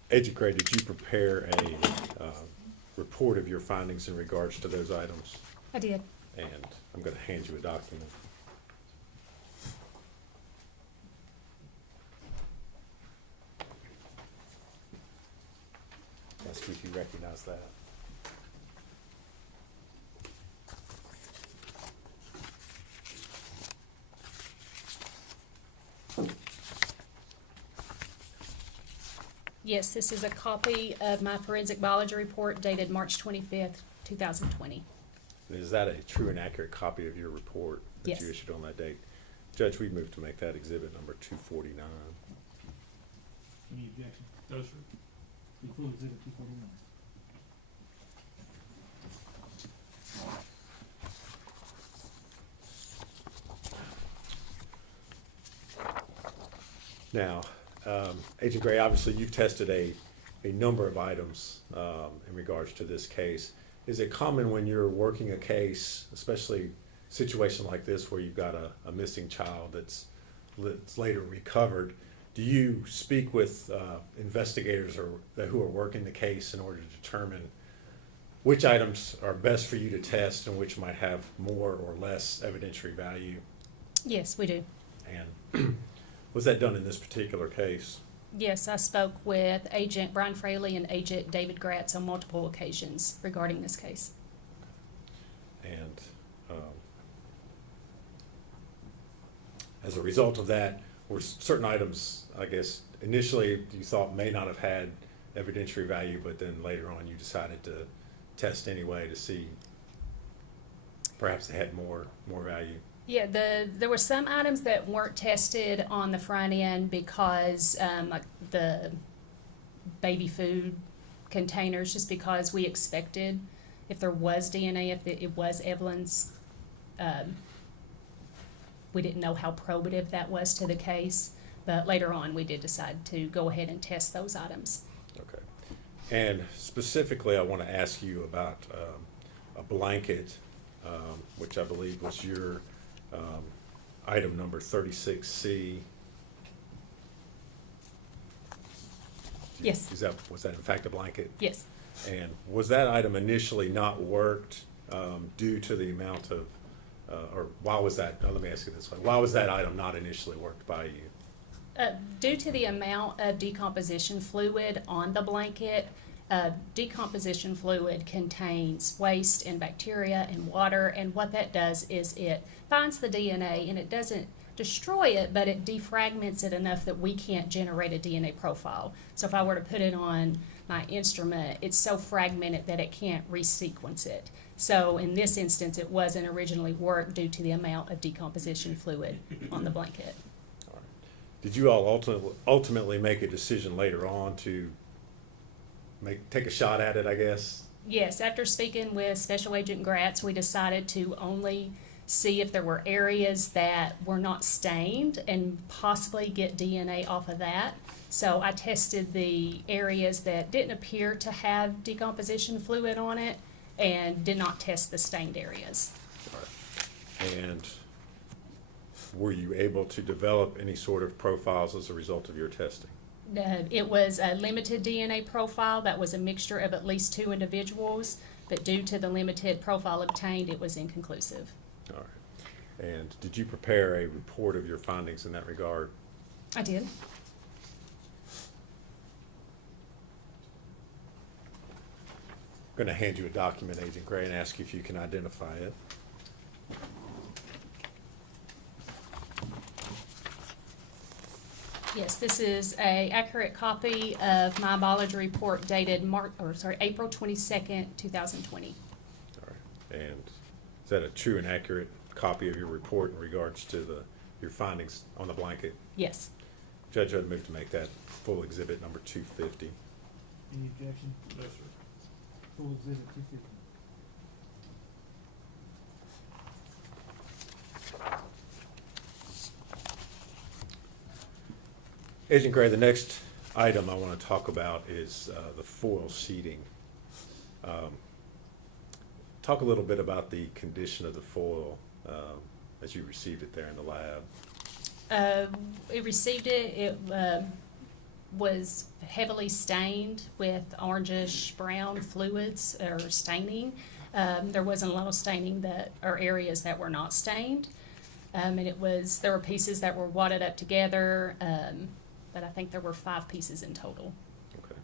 Agent Gray, did you prepare a report of your findings in regards to those items? I did. And I'm going to hand you a document. Ask you if you recognize that. Yes, this is a copy of my forensic biology report dated March 25th, 2020. Is that a true and accurate copy of your report that Yes. you issued on that date? Judge, we move to make that exhibit number 249. Any objection? No, sir. Be full exhibit 249. Now, Agent Gray, obviously you've tested a number of items in regards to this case. Is it common when you're working a case, especially a situation like this where you've got a missing child that's later recovered, do you speak with investigators who are working the case in order to determine which items are best for you to test and which might have more or less evidentiary value? Yes, we do. And was that done in this particular case? Yes, I spoke with Agent Brian Fraley and Agent David Gratz on multiple occasions regarding this case. And as a result of that, were certain items, I guess, initially you thought may not have had evidentiary value, but then later on you decided to test anyway to see perhaps they had more value? Yeah, there were some items that weren't tested on the front end because, like the baby food containers, just because we expected if there was DNA, if it was Evelyn's, we didn't know how probative that was to the case. But later on, we did decide to go ahead and test those items. Okay. And specifically, I want to ask you about a blanket, which I believe was your item number 36C. Yes. Was that in fact a blanket? Yes. And was that item initially not worked due to the amount of, or why was that, let me ask you this way, why was that item not initially worked by you? Due to the amount of decomposition fluid on the blanket, decomposition fluid contains waste and bacteria and water, and what that does is it finds the DNA and it doesn't destroy it, but it defragments it enough that we can't generate a DNA profile. So if I were to put it on my instrument, it's so fragmented that it can't resequence it. So in this instance, it wasn't originally worked due to the amount of decomposition fluid on the blanket. All right. Did you all ultimately make a decision later on to take a shot at it, I guess? Yes, after speaking with Special Agent Gratz, we decided to only see if there were areas that were not stained and possibly get DNA off of that. So I tested the areas that didn't appear to have decomposition fluid on it and did not test the stained areas. All right. And were you able to develop any sort of profiles as a result of your testing? It was a limited DNA profile that was a mixture of at least 2 individuals, but due to the limited profile obtained, it was inconclusive. All right. And did you prepare a report of your findings in that regard? I did. I'm going to hand you a document, Agent Gray, and ask you if you can identify it. Yes, this is an accurate copy of my biology report dated April 22nd, 2020. All right. And is that a true and accurate copy of your report in regards to your findings on the blanket? Yes. Judge, I'd move to make that full exhibit number 250. Any objection? No, sir. Full exhibit 250. Agent Gray, the next item I want to talk about is the foil sheeting. Talk a little bit about the condition of the foil as you received it there in the lab. We received it. It was heavily stained with orangish brown fluids or staining. There wasn't a lot of staining or areas that were not stained. And there were pieces that were wadded up together, but I think there were 5 pieces in total. Okay.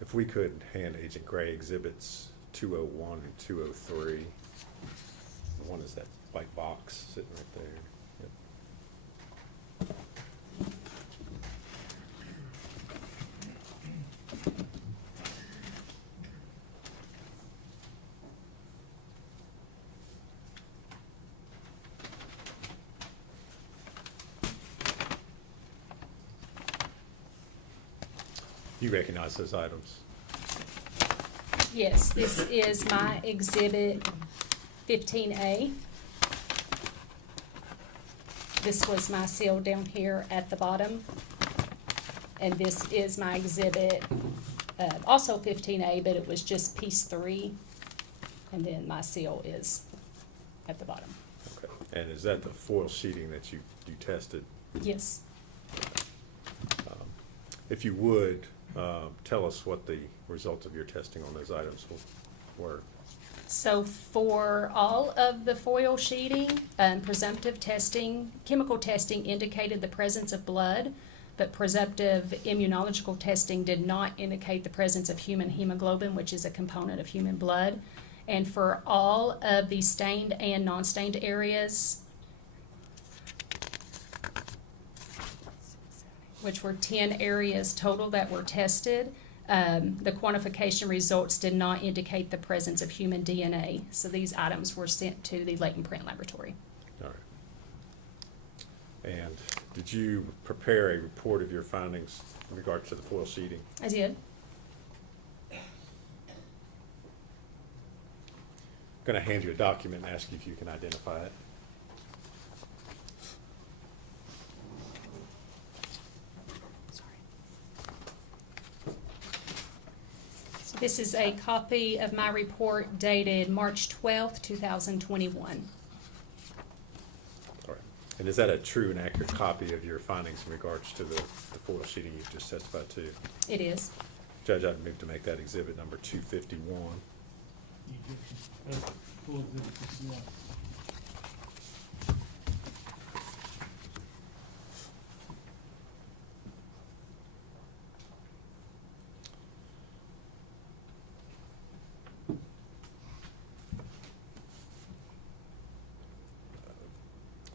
If we could hand Agent Gray exhibits 201 and 203. One is that white box sitting right there. Yep. You recognize those items? Yes, this is my exhibit 15A. This was my seal down here at the bottom. And this is my exhibit, also 15A, but it was just piece 3. And then my seal is at the bottom. Okay. And is that the foil sheeting that you tested? Yes. If you would, tell us what the results of your testing on those items were. So for all of the foil sheeting, presumptive testing, chemical testing indicated the presence of blood, but presumptive immunological testing did not indicate the presence of human hemoglobin, which is a component of human blood. And for all of the stained and non-stained areas, which were 10 areas total that were tested, The quantification results did not indicate the presence of human DNA, so these items were sent to the latent print laboratory. All right. And did you prepare a report of your findings in regard to the foil sheeting? I did. I'm going to hand you a document and ask you if you can identify it. So this is a copy of my report dated March 12th, 2021. All right. And is that a true and accurate copy of your findings in regards to the foil sheeting you've just testified to? It is. Judge, I'd move to make that exhibit number 251. Full exhibit 61.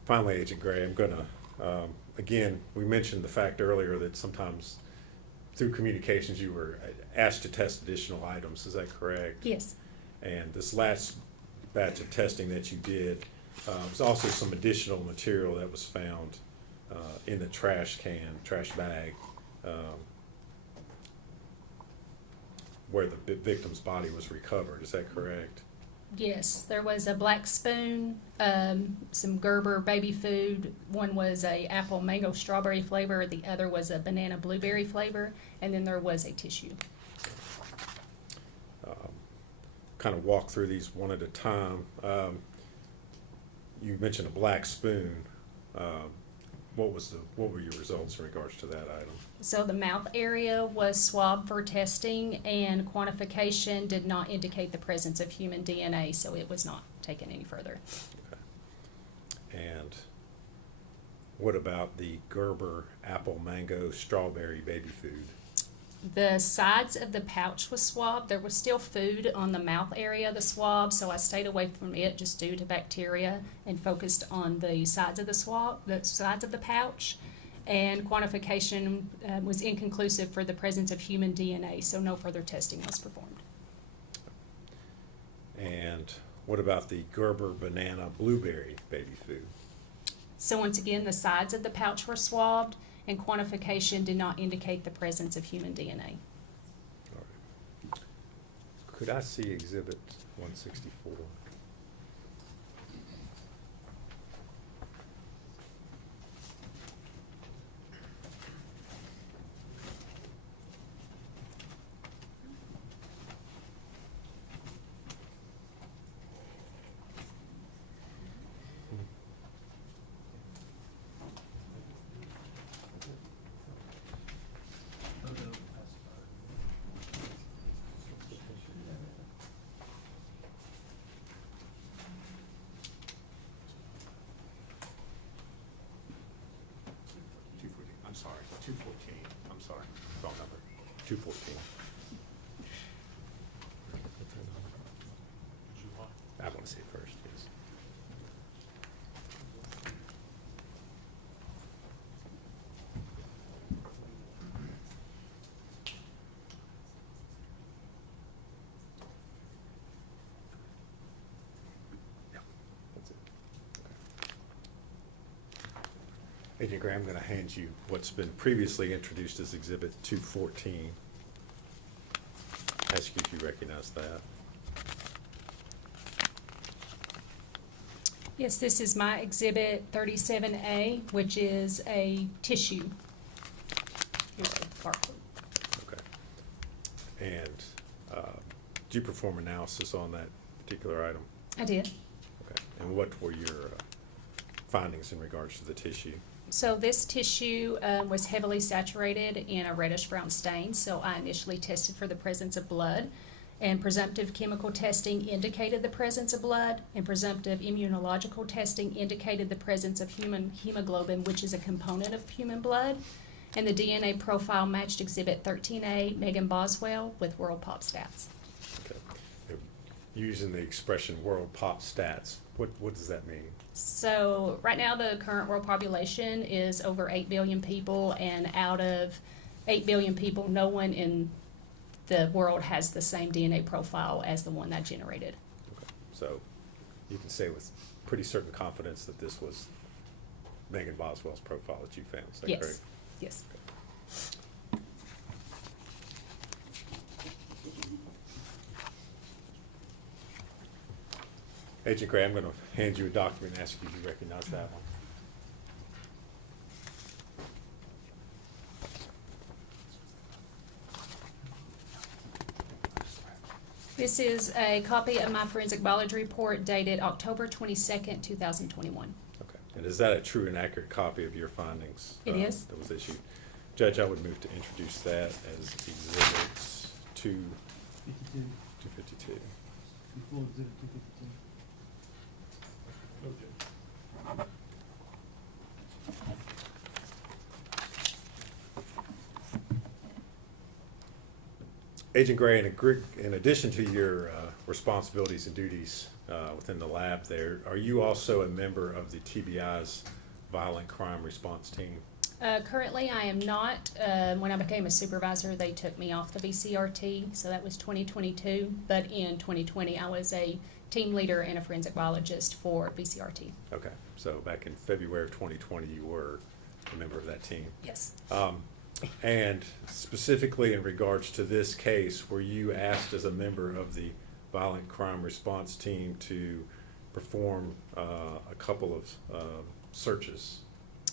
Finally, Agent Gray, I'm going to, again, we mentioned the fact earlier that sometimes through communications you were asked to test additional items. Is that correct? Yes. And this last batch of testing that you did, was also some additional material that was found in the trash bag, where the victim's body was recovered. Is that correct? Yes, there was a black spoon, some Gerber baby food. One was a apple mango strawberry flavor, the other was a banana blueberry flavor, and then there was a tissue. Kind of walk through these one at a time. You mentioned a black spoon. What were your results in regards to that item? So the mouth area was swabbed for testing, and quantification did not indicate the presence of human DNA, so it was not taken any further. Okay. And what about the Gerber apple mango strawberry baby food? The sides of the pouch was swabbed. There was still food on the mouth area of the swab, so I stayed away from it just due to bacteria and focused on the sides of the swab, the sides of the pouch. And quantification was inconclusive for the presence of human DNA, so no further testing was performed. And what about the Gerber banana blueberry baby food? So once again, the sides of the pouch were swabbed, and quantification did not indicate the presence of human DNA. All right. Could I see Exhibit 164? I'm sorry, 214. I'm sorry, wrong number. 214. I want to see it first, yes. Yeah, that's it. Okay. Agent Gray, I'm going to hand you what's been previously introduced as Exhibit 214. Ask you if you recognize that. Yes, this is my Exhibit 37A, which is a tissue. Here's a barcode. Okay. And did you perform analysis on that particular item? I did. Okay. And what were your findings in regards to the tissue? So this tissue was heavily saturated in a reddish-brown stain, so I initially tested for the presence of blood, and presumptive chemical testing indicated the presence of blood, and presumptive immunological testing indicated the presence of human hemoglobin, which is a component of human blood, and the DNA profile matched Exhibit 13A, Megan Boswell, with World Pop Stats. Okay. Using the expression world pop stats, what does that mean? So right now the current world population is over 8 billion people, and out of 8 billion people, no one in the world has the same DNA profile as the one that generated. Okay. So you can say with pretty certain confidence that this was Megan Boswell's profile that you found. Is that Yes, correct? yes. Agent Gray, I'm going to hand you a document and ask you if you recognize that one. This is a copy of my forensic biology report dated October 22nd, 2021. Okay. And is that a true and accurate copy of your findings? It is. That was issued. Judge, I would move to introduce that as exhibits 52, 252. before exhibit 252. Agent Gray, in addition to your responsibilities and duties within the lab there, are you also a member of the TBI's Violent Crime Response Team? Currently, I am not. When I became a supervisor, they took me off the VCRT, so that was 2022. But in 2020, I was a team leader and a forensic biologist for VCRT. Okay, so back in February of 2020, you were a member of that team. Yes. And specifically in regards to this case, were you asked as a member of the Violent Crime Response Team to perform a couple of searches?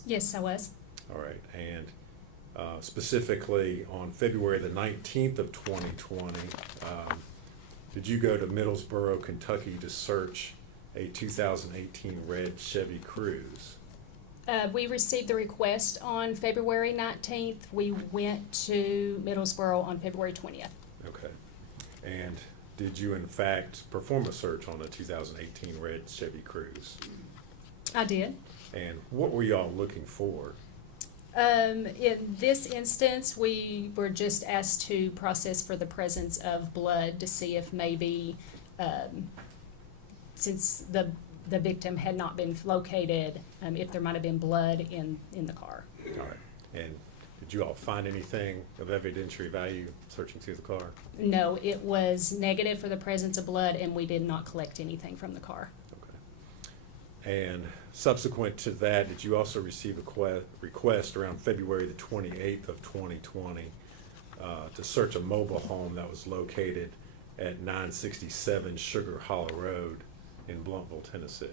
Yes, I was. All right, and specifically on February the 19th of 2020, did you go to Middlesboro, Kentucky to search a 2018 red Chevy Cruze? We received the request on February 19th. We went to Middlesboro on February 20th. Okay, and did you in fact perform a search on a 2018 red Chevy Cruze? I did. And what were y'all looking for? In this instance, we were just asked to process for the presence of blood to see if maybe, since the victim had not been located, if there might have been blood in the car. All right, and did you all find anything of evidentiary value searching through the car? No, it was negative for the presence of blood, and we did not collect anything from the car. Okay. And subsequent to that, did you also receive a request around February the 28th of 2020 to search a mobile home that was located at 967 Sugar Hollow Road in Bluntville, Tennessee?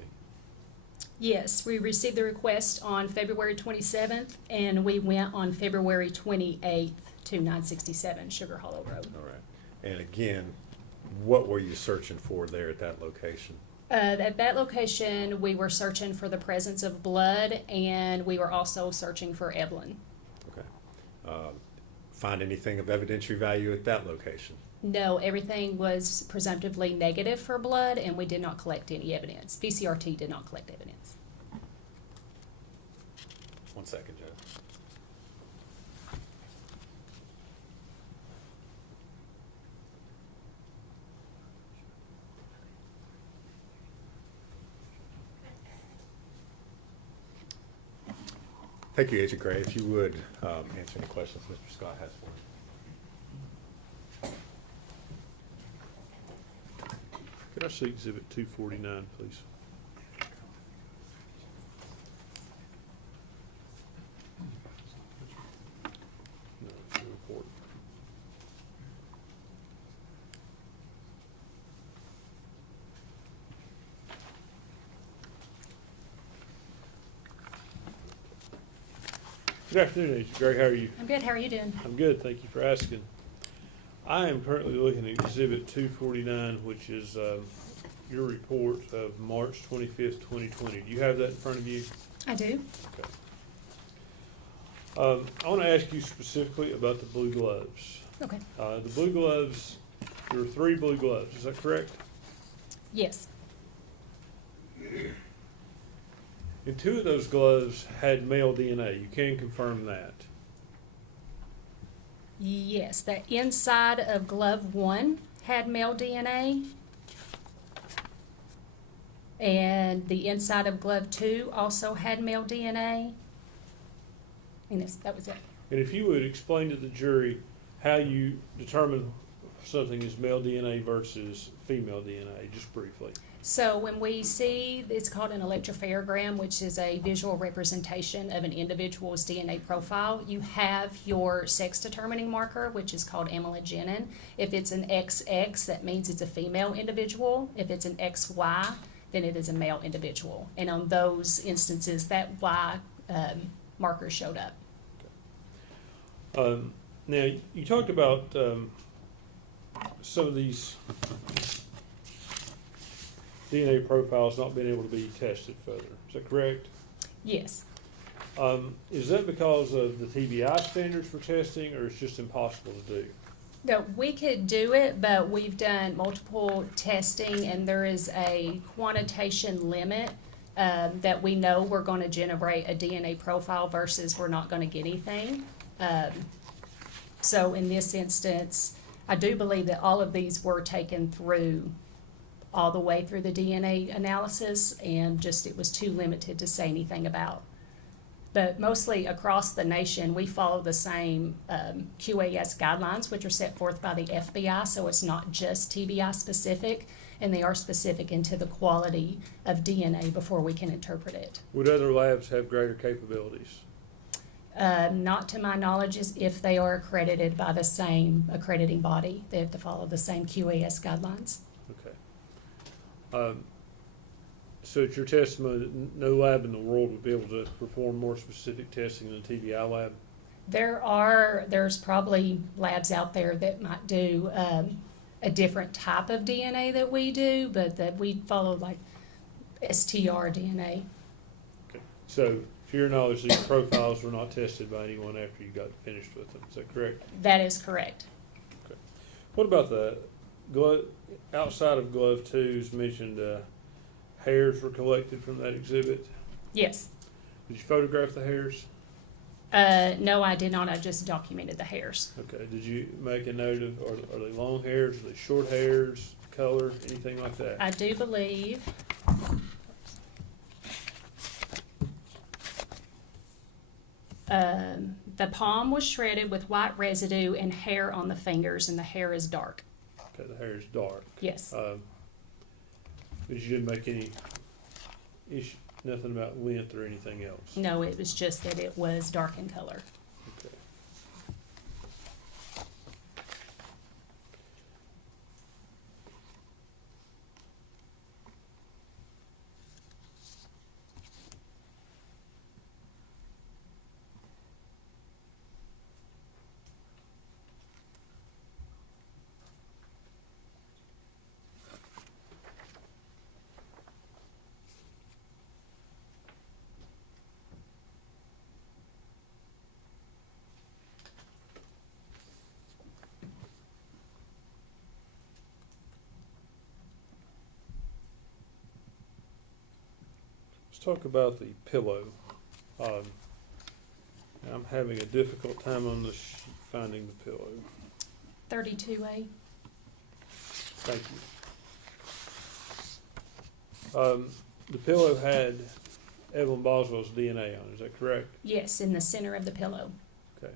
Yes, we received the request on February 27th, and we went on February 28th to 967 Sugar Hollow Road. All right. And again, what were you searching for there at that location? At that location, we were searching for the presence of blood, and we were also searching for Evelyn. Okay. Find anything of evidentiary value at that location? No, everything was presumptively negative for blood, and we did not collect any evidence. VCRT did not collect evidence. 1 second, Judge. Thank you, Agent Gray. If you would answer any questions Mr. Scott has for you. Could I see exhibit 249, please? No, it's the report. Good afternoon, Agent Gray. How are you? I'm good. How are you doing? I'm good, thank you for asking. I am currently looking at exhibit 249, which is your report of March 25th, 2020. Do you have that in front of you? I do. Okay. I want to ask you specifically about the blue gloves. Okay. The blue gloves, there are 3 blue gloves, is that correct? Yes. And 2 of those gloves had male DNA. You can confirm that. Yes, the inside of glove 1 had male DNA, and the inside of glove 2 also had male DNA. And that was it. And if you would explain to the jury how you determined something as male DNA versus female DNA, just briefly? So when we see, it's called an electropherogram, which is a visual representation of an individual's DNA profile. You have your sex determining marker, which is called amylogenin. If it's an XX, that means it's a female individual. If it's an XY, then it is a male individual. And on those instances, that Y marker showed up. Now, you talked about some of these DNA profiles not being able to be tested further. Is that correct? Yes. Is that because of the TBI standards for testing, or it's just impossible to do? No, we could do it, but we've done multiple testing, and there is a quantitation limit that we know we're going to generate a DNA profile versus we're not going to get anything. So in this instance, I do believe that all of these were taken through all the way through the DNA analysis, and just it was too limited to say anything about. But mostly across the nation, we follow the same QAS guidelines, which are set forth by the FBI, so it's not just TBI specific, and they are specific into the quality of DNA before we can interpret it. Would other labs have greater capabilities? Not to my knowledge, is if they are accredited by the same accrediting body. They have to follow the same QAS guidelines. Okay. So it's your testimony that no lab in the world would be able to perform more specific testing than the TBI lab? There's probably labs out there that might do a different type of DNA that we do, but that we follow like STR DNA. Okay. So, to your knowledge, these profiles were not tested by anyone after you got finished with them. Is that correct? That is correct. Okay. What about the glove, outside of glove 2's mentioned hairs were collected from that exhibit? Yes. Did you photograph the hairs? No, I did not. I just documented the hairs. Okay. Did you make a note of, are they long hairs, are they short hairs, color, anything like that? I do believe. The palm was shredded with white residue and hair on the fingers, and the hair is dark. Okay, the hair is dark. Yes. But you didn't make any issue, nothing about length or anything else? No, it was just that it was dark in color. Okay. Let's talk about the pillow. I'm having a difficult time on the finding the pillow. 32A. Thank you. The pillow had Evelyn Boswell's DNA on it, is that correct? Yes, in the center of the pillow. Okay.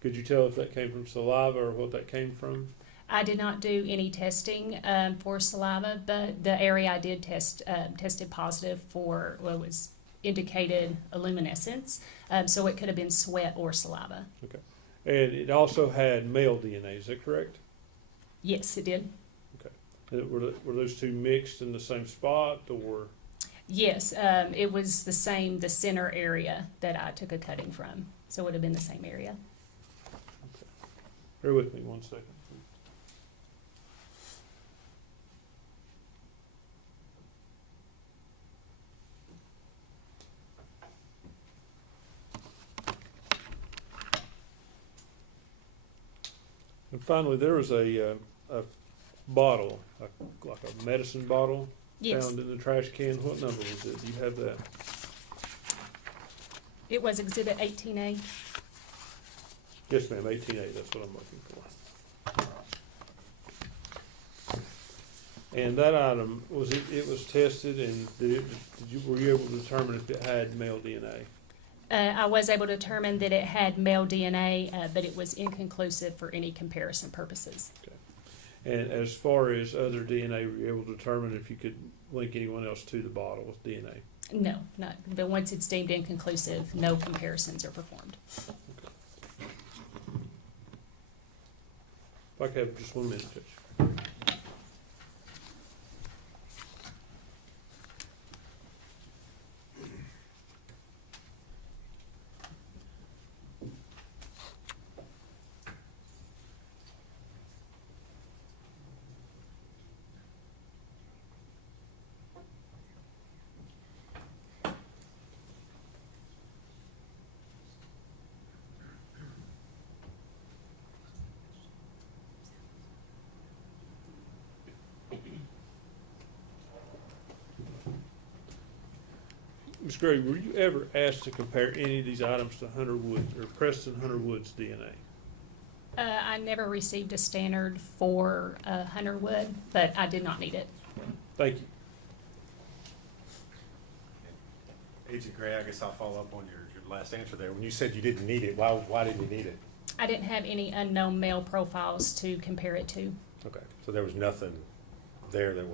Could you tell if that came from saliva or what that came from? I did not do any testing for saliva, but the area I did test tested positive for what was indicated a luminescence, so it could have been sweat or saliva. Okay. And it also had male DNA, is that correct? Yes, it did. Okay. Were those two mixed in the same spot, or? Yes, it was the center area that I took a cutting from, so it would have been the same area. Okay. Bear with me 1 second. And finally, there was a bottle, like a medicine bottle, Yes. found in the trash can. What number was it? Do you have that? It was Exhibit 18A. Yes, ma'am, 18A, that's what I'm looking for. And that item, it was tested, and were you able to determine if it had male DNA? I was able to determine that it had male DNA, but it was inconclusive for any comparison purposes. Okay. And as far as other DNA, were you able to determine if you could link anyone else to the bottle with DNA? No, not, but once it's deemed inconclusive, no comparisons are performed. If I could have just 1 minute, Judge. Ms. Gray, were you ever asked to compare any of these items to Hunter Woods or Preston Hunter Woods DNA? I never received a standard for Hunter Wood, but I did not need it. Thank you. Agent Gray, I guess I'll follow up on your last answer there. When you said you didn't need it, why didn't you need it? I didn't have any unknown male profiles to compare it to. Okay, so there was nothing there that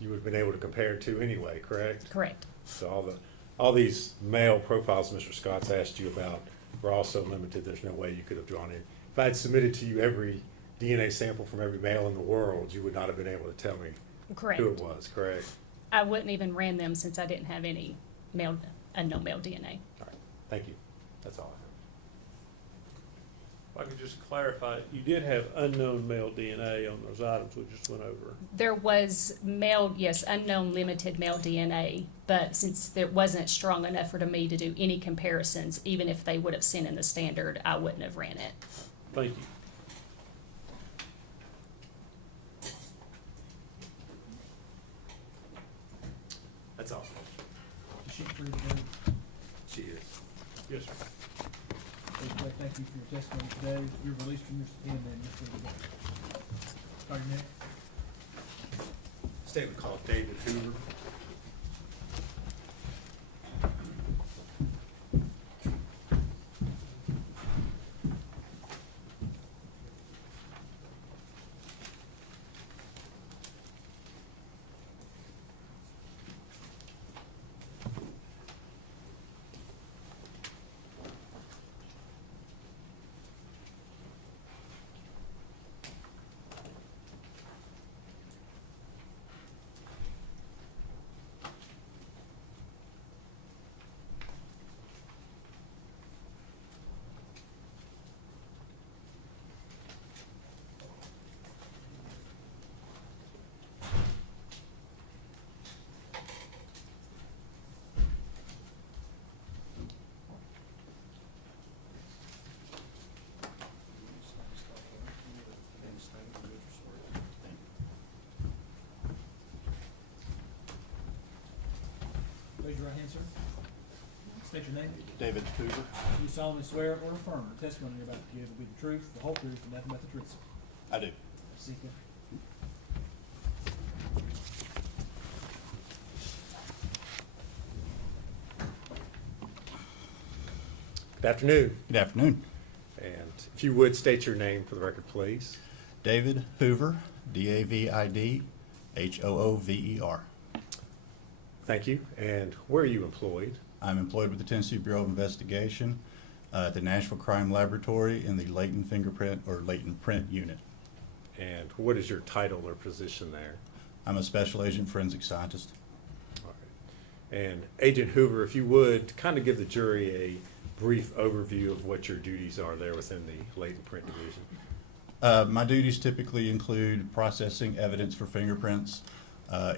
you would have been able to compare it to anyway, correct? Correct. So all these male profiles Mr. Scott's asked you about were also limited. There's no way you could have drawn it. If I had submitted to you every DNA sample from every male in the world, you would not have been able to tell me Correct. who it was, correct? I wouldn't even ran them since I didn't have any unknown male DNA. All right, thank you. That's all If I could just clarify, you did have unknown male DNA on those items we just went over. There was unknown limited male DNA, but since it wasn't strong enough for me to do any comparisons, even if they would have sent in the standard, I wouldn't have ran it. Thank you. That's all. Is she free to go? She is. Yes, sir. Judge Gray, thank you for your testimony today. You're released from your subpoena and you're free to go. Start your name. Statement called David Hoover. Raise your right hand, sir. State your name. David Hoover. You solemnly swear or affirm the testimony you're about to give will be the truth, the whole truth, and nothing but the truth. I do. Seek it. Good afternoon. Good afternoon. And if you would state your name for the record, please. David Hoover, DavidHoover. Thank you. And where are you employed? I'm employed with the Tennessee Bureau of Investigation at the Nashville Crime Laboratory in the latent fingerprint or latent print unit. And what is your title or position there? I'm a special agent forensic scientist. All right. And Agent Hoover, if you would kind of give the jury a brief overview of what your duties are there within the latent print division. My duties typically include processing evidence for fingerprints,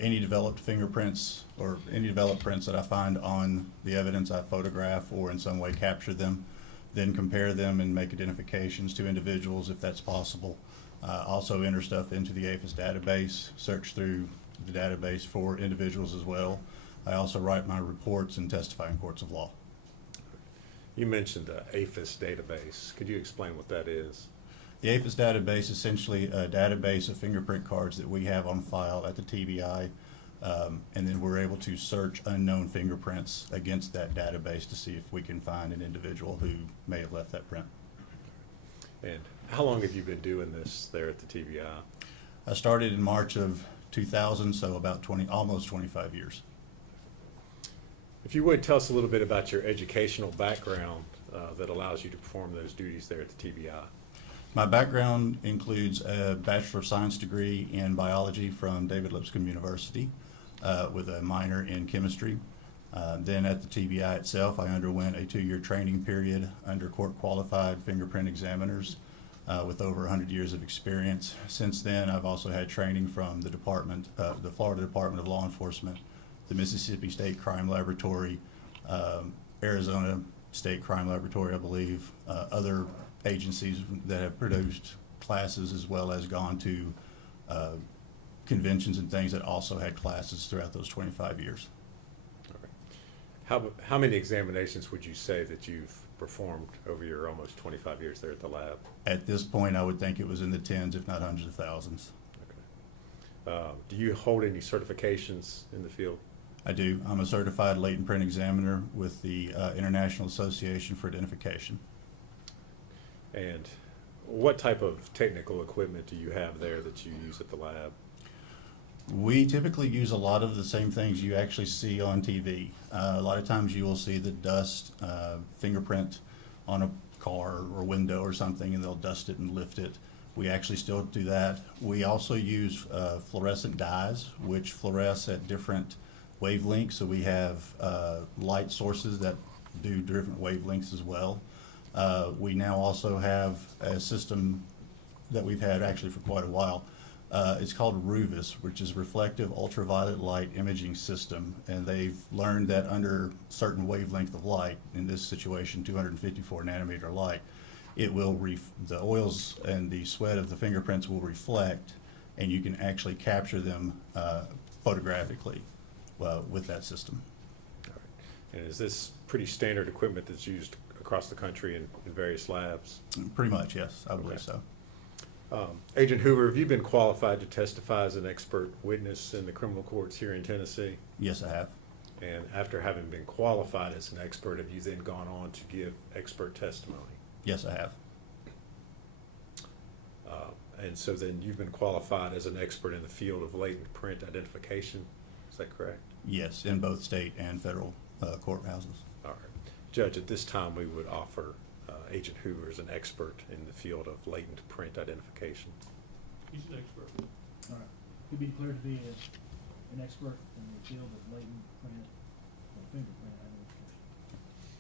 any developed fingerprints or any developed prints that I find on the evidence I photograph or in some way capture them, then compare them and make identifications to individuals if that's possible. Also enter stuff into the APHIS database, search through the database for individuals as well. I also write my reports and testify in courts of law. You mentioned the APHIS database. Could you explain what that is? The APHIS database is essentially a database of fingerprint cards that we have on file at the TBI, and then we're able to search unknown fingerprints against that database to see if we can find an individual who may have left that print. And how long have you been doing this there at the TBI? I started in March of 2000, so about 20, almost 25 years. If you would, tell us a little bit about your educational background that allows you to perform those duties there at the TBI. My background includes a Bachelor of Science degree in biology from David Lipscomb University with a minor in chemistry. Then at the TBI itself, I underwent a 2-year training period under court-qualified fingerprint examiners with over 100 years of experience. Since then, I've also had training from the department, the Florida Department of Law Enforcement, the Mississippi State Crime Laboratory, Arizona State Crime Laboratory, I believe, other agencies that have produced classes, as well as gone to conventions and things that also had classes throughout those 25 years. How many examinations would you say that you've performed over your almost 25 years there at the lab? At this point, I would think it was in the tens, if not hundreds of thousands. Okay. Do you hold any certifications in the field? I do. I'm a certified latent print examiner with the International Association for Identification. And what type of technical equipment do you have there that you use at the lab? We typically use a lot of the same things you actually see on TV. A lot of times you will see the dust fingerprint on a car or window or something, and they'll dust it and lift it. We actually still do that. We also use fluorescent dyes, which fluoresce at different wavelengths. So we have light sources that do different wavelengths as well. We now also have a system that we've had actually for quite a while. It's called RUVIS, which is Reflective Ultraviolet Light Imaging System, and they've learned that under certain wavelength of light, in this situation 254 nanometer light, it will the oils and the sweat of the fingerprints will reflect, and you can actually capture them photographically with that system. All right. And is this pretty standard equipment that's used across the country in various labs? Pretty much, yes, I believe so. Agent Hoover, have you been qualified to testify as an expert witness in the criminal courts here in Tennessee? Yes, I have. And after having been qualified as an expert, have you then gone on to give expert testimony? Yes, I have. And so then you've been qualified as an expert in the field of latent print identification, is that correct? Yes, in both state and federal courthouses. All right. Judge, at this time we would offer Agent Hoover as an expert in the field of latent print identification. He's an expert. All right. He'd be declared to be an expert in the field of latent print or fingerprint identification.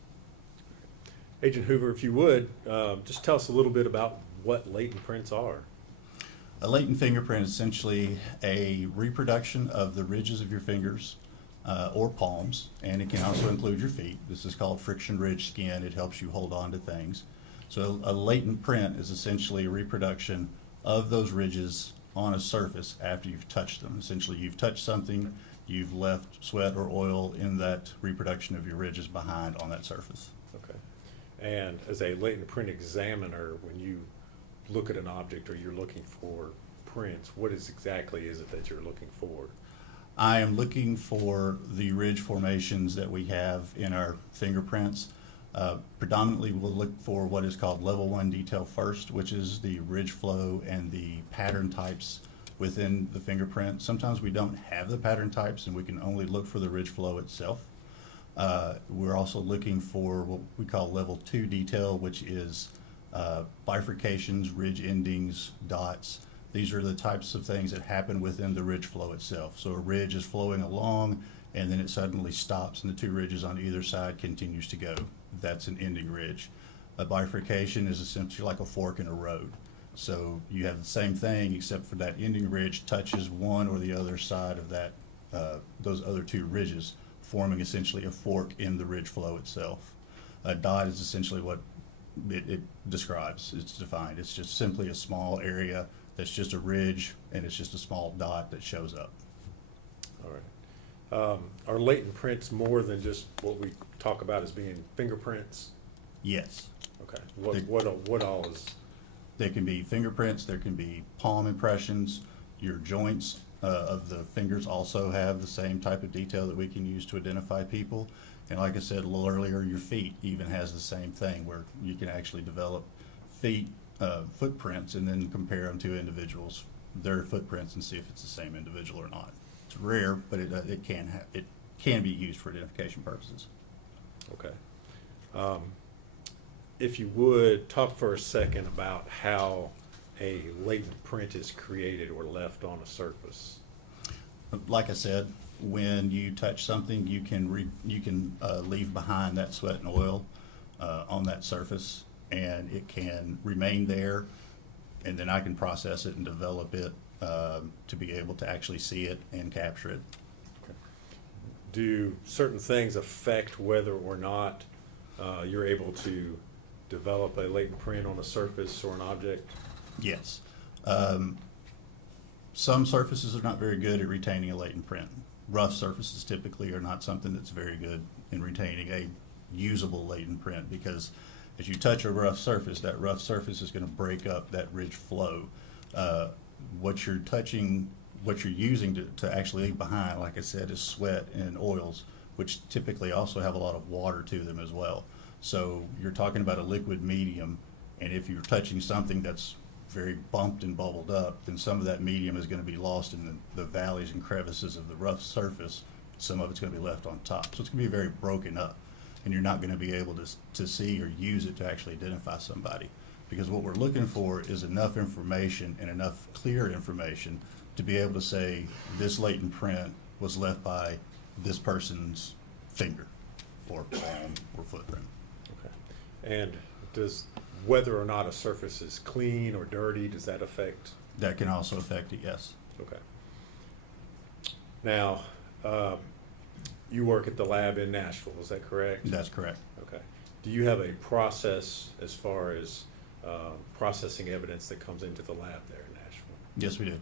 Agent Hoover, if you would, just tell us a little bit about what latent prints are. A latent fingerprint is essentially a reproduction of the ridges of your fingers or palms, and it can also include your feet. This is called friction ridge skin. It helps you hold on to things. So a latent print is essentially a reproduction of those ridges on a surface after you've touched them. Essentially, you've touched something, you've left sweat or oil in that reproduction of your ridges behind on that surface. Okay. And as a latent print examiner, when you look at an object or you're looking for prints, what exactly is it that you're looking for? I am looking for the ridge formations that we have in our fingerprints. Predominantly, we'll look for what is called level 1 detail first, which is the ridge flow and the pattern types within the fingerprint. Sometimes we don't have the pattern types and we can only look for the ridge flow itself. We're also looking for what we call level 2 detail, which is bifurcations, ridge endings, dots. These are the types of things that happen within the ridge flow itself. So a ridge is flowing along and then it suddenly stops and the two ridges on either side continues to go. That's an ending ridge. A bifurcation is essentially like a fork in a road. So you have the same thing except for that ending ridge touches one or the other side of that, those other two ridges, forming essentially a fork in the ridge flow itself. A dot is essentially what it describes. It's defined. It's just simply a small area that's just a ridge, and it's just a small dot that shows up. All right. Are latent prints more than just what we talk about as being fingerprints? Yes. Okay. What all is? There can be fingerprints. There can be palm impressions. Your joints of the fingers also have the same type of detail that we can use to identify people. And like I said a little earlier, your feet even has the same thing where you can actually develop footprints and then compare them to individuals their footprints and see if it's the same individual or not. It's rare, but it can be used for identification purposes. Okay. If you would, talk for a second about how a latent print is created or left on a surface. Like I said, when you touch something, you can leave behind that sweat and oil on that surface, and it can remain there, and then I can process it and develop it to be able to actually see it and capture it. Do certain things affect whether or not you're able to develop a latent print on a surface or an object? Yes. Some surfaces are not very good at retaining a latent print. Rough surfaces typically are not something that's very good in retaining a usable latent print, because as you touch a rough surface, that rough surface is going to break up that ridge flow. What you're touching, what you're using to actually leave behind, like I said, is sweat and oils, which typically also have a lot of water to them as well. So you're talking about a liquid medium, and if you're touching something that's very bumped and bubbled up, then some of that medium is going to be lost in the valleys and crevices of the rough surface. Some of it's going to be left on top. So it's going to be very broken up, and you're not going to be able to see or use it to actually identify somebody. Because what we're looking for is enough information and enough clear information to be able to say this latent print was left by this person's finger or palm or footprint. Okay. And does whether or not a surface is clean or dirty, does that affect? That can also affect it, yes. Okay. Now, you work at the lab in Nashville, is that correct? That's correct. Okay. Do you have a process as far as processing evidence that comes into the lab there in Nashville? Yes, we do.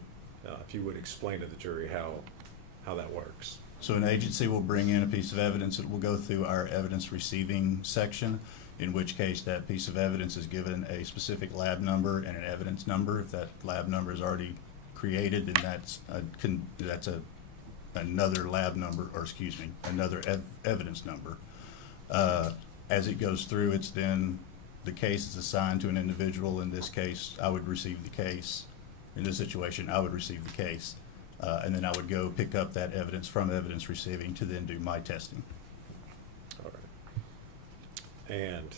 If you would explain to the jury how that works. So an agency will bring in a piece of evidence that will go through our evidence receiving section, in which case that piece of evidence is given a specific lab number and an evidence number. If that lab number is already created, then that's another lab number, or excuse me, another evidence number. As it goes through, it's then the case is assigned to an individual. In this case, I would receive the case. In this situation, I would receive the case. And then I would go pick up that evidence from evidence receiving to then do my testing. All right. And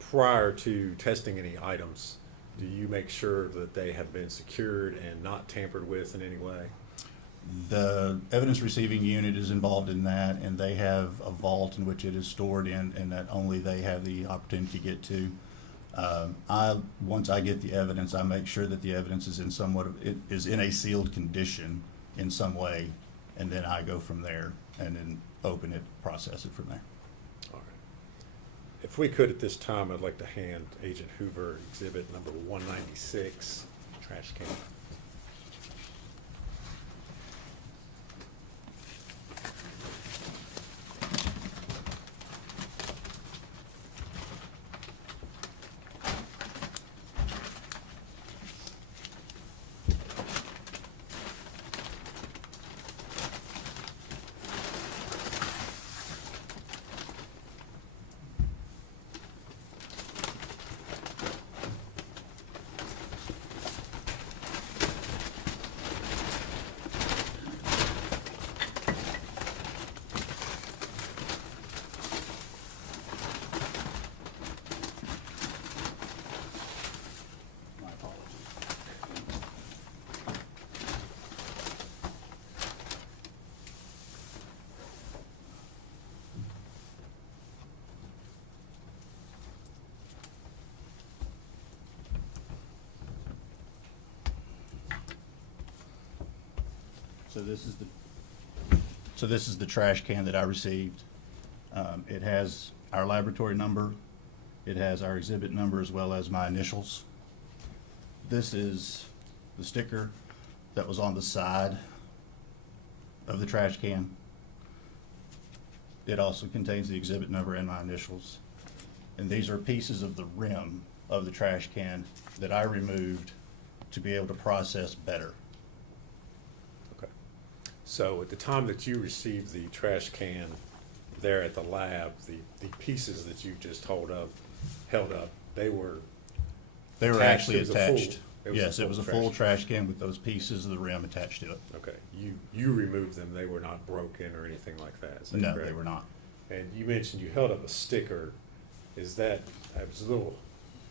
prior to testing any items, do you make sure that they have been secured and not tampered with in any way? The evidence receiving unit is involved in that, and they have a vault in which it is stored in, and that only they have the opportunity to get to. Once I get the evidence, I make sure that the evidence is in a sealed condition in some way, and then I go from there and then open it, process it from there. All right. If we could at this time, I'd like to hand Agent Hoover exhibit number 196, trash can. My apologies. So this is the trash can that I received. It has our laboratory number, it has our exhibit number, as well as my initials. This is the sticker that was on the side of the trash can. It also contains the exhibit number and my initials. And these are pieces of the rim of the trash can that I removed to be able to process better. Okay. So at the time that you received the trash can there at the lab, the pieces that you just held up, they were They were attached actually as a attached. full Yes, it was a full trash can with those pieces of the rim attached to it. Okay, you removed them, they were not broken or anything like that? Is that No, correct? they were not. And you mentioned you held up a sticker, is that, I was a little,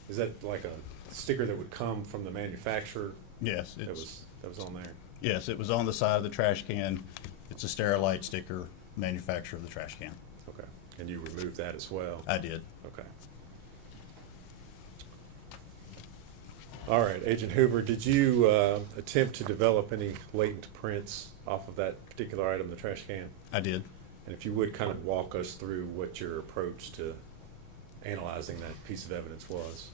is that like a sticker that would come from the manufacturer? Yes, That was on there? yes, it was on the side of the trash can. It's a Sterilite sticker, manufacturer of the trash can. Okay, and you removed that as well? I did. Okay. All right, Agent Hoover, did you attempt to develop any latent prints off of that particular item, the trash can? I did. And if you would kind of walk us through what your approach to analyzing that piece of evidence was?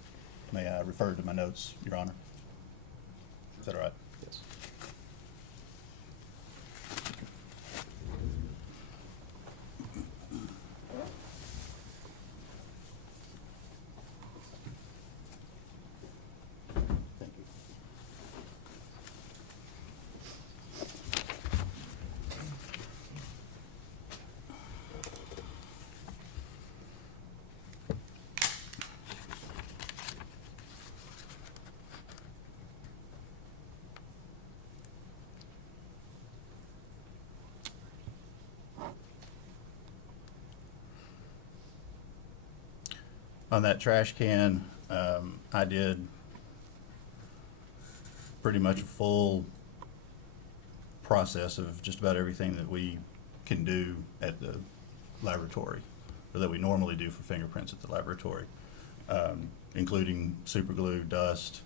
May I refer to my notes, Your Honor? Is that all right? Yes. Thank you. On that trash can, I did pretty much a full process of just about everything that we can do at the laboratory, or that we normally do for fingerprints at the laboratory, including super glue, dust,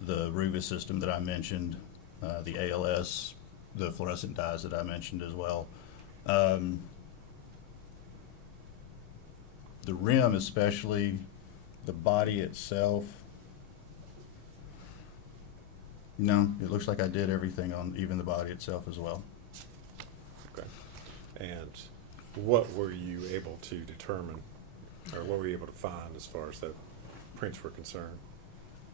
the Ruvis system that I mentioned, the ALS, the fluorescent dyes that I mentioned as well. The rim, especially the body itself, no, it looks like I did everything on even the body itself as well. Okay. And what were you able to determine, or what were you able to find as far as the prints were concerned?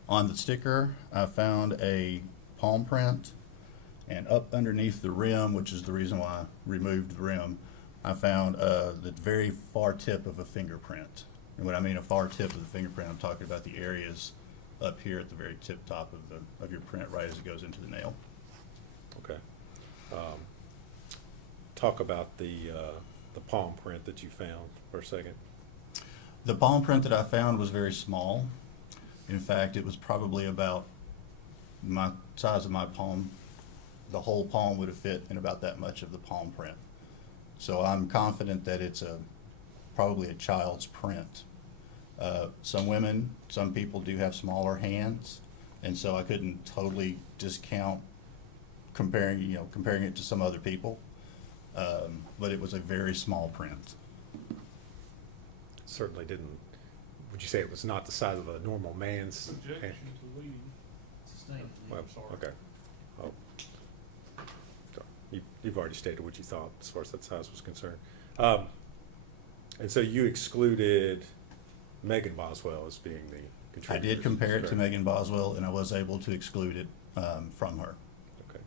On the sticker, I found a palm print, and up underneath the rim, which is the reason why I removed the rim, I found the very far tip of a fingerprint. And when I mean a far tip of the fingerprint, I'm talking about the areas up here at the very tip top of your print, right as it goes into the nail. Okay. Talk about the palm print that you found for a second. The palm print that I found was very small. In fact, it was probably about my size of my palm. The whole palm would have fit in about that much of the palm print. So I'm confident that it's probably a child's print. Some women, some people do have smaller hands, and so I couldn't totally discount comparing it to some other people. But it was a very small print. Certainly didn't, would you say it was not the size of a normal man's hand? Objection to leading. Sustained. Well, okay. Oh. Sorry. You've already stated what you thought as far as that size was concerned. And so you excluded Megan Boswell as being the contributor? I did compare it to correct? Megan Boswell, and I was able to exclude it from her. Okay.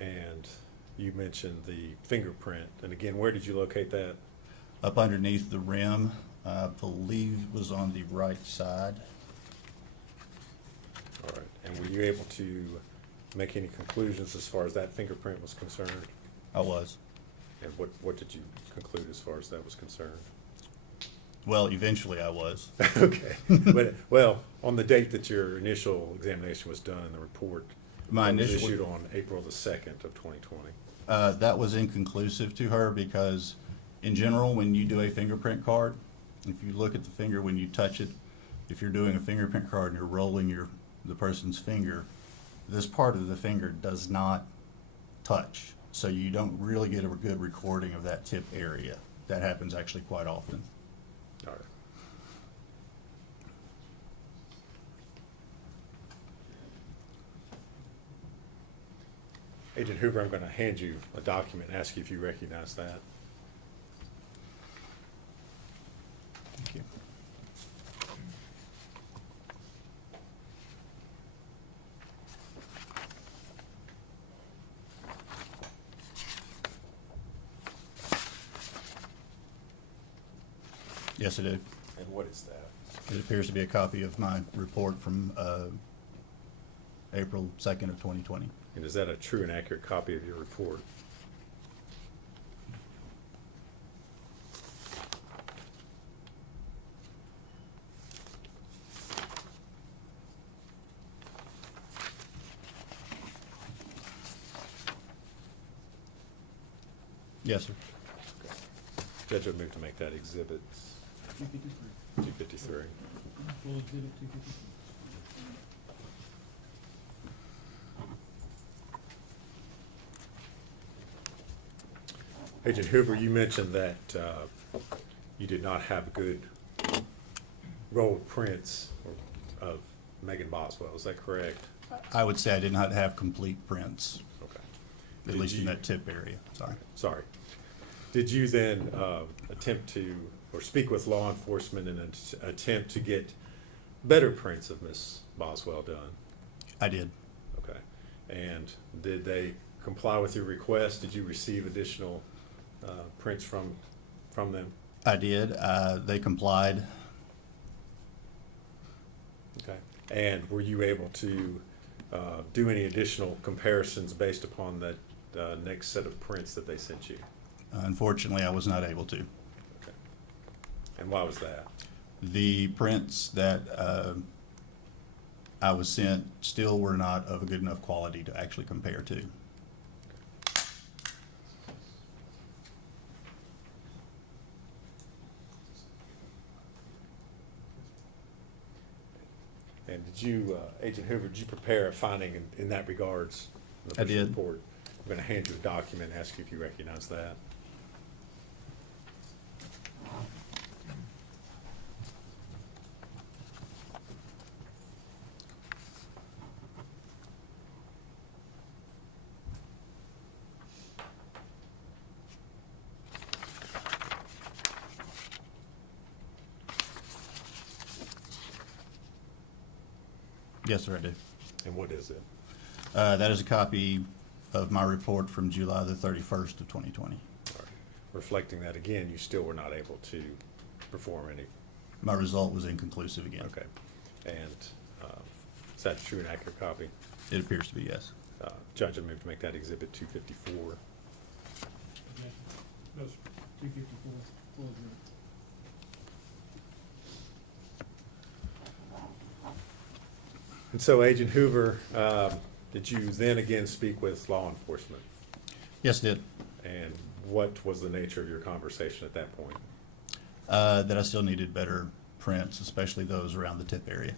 And you mentioned the fingerprint, and again, where did you locate that? Up underneath the rim, I believe was on the right side. All right. And were you able to make any conclusions as far as that fingerprint was concerned? I was. And what did you conclude as far as that was concerned? Well, eventually I was. Okay. But, well, on the date that your initial examination was done and the report My was initial issued on April the 2nd of 2020. That was inconclusive to her because, in general, when you do a fingerprint card, if you look at the finger when you touch it, if you're doing a fingerprint card and you're rolling the person's finger, this part of the finger does not touch, so you don't really get a good recording of that tip area. That happens actually quite often. All right. Agent Hoover, I'm going to hand you a document and ask you if you recognize that. Thank you. Yes, I do. And what is that? It appears to be a copy of my report from April 2nd of 2020. And is that a true and accurate copy of your report? Yes, sir. Judge, I move to make that exhibit 253. 253. Full exhibit 253. Agent Hoover, you mentioned that you did not have a good roll of prints of Megan Boswell. Is that correct? I would say I did not have complete prints, Okay. at Did least in you- that tip area. Sorry. Sorry. Did you then attempt to, or speak with law enforcement in an attempt to get better prints of Miss Boswell done? I did. Okay. And did they comply with your request? Did you receive additional prints from them? I did. They complied. Okay. And were you able to do any additional comparisons based upon that next set of prints that they sent you? Unfortunately, I was not able to. Okay. And why was that? The prints that I was sent still were not of a good enough quality to actually compare to. And did you, Agent Hoover, did you prepare a finding in that regards? In the I official did. report? I'm going to hand you a document and ask you if you recognize that. Yes, sir, I do. And what is it? That is a copy of my report from July the 31st of 2020. All right. Reflecting that again, you still were not able to perform any. My result was inconclusive again. Okay. And is that a true and accurate copy? It appears to be, yes. Judge, I move to make that exhibit 254. Yes, 254. Full exhibit. And so, Agent Hoover, did you then again speak with law enforcement? Yes, it did. And what was the nature of your conversation at that point? That I still needed better prints, especially those around the tip area.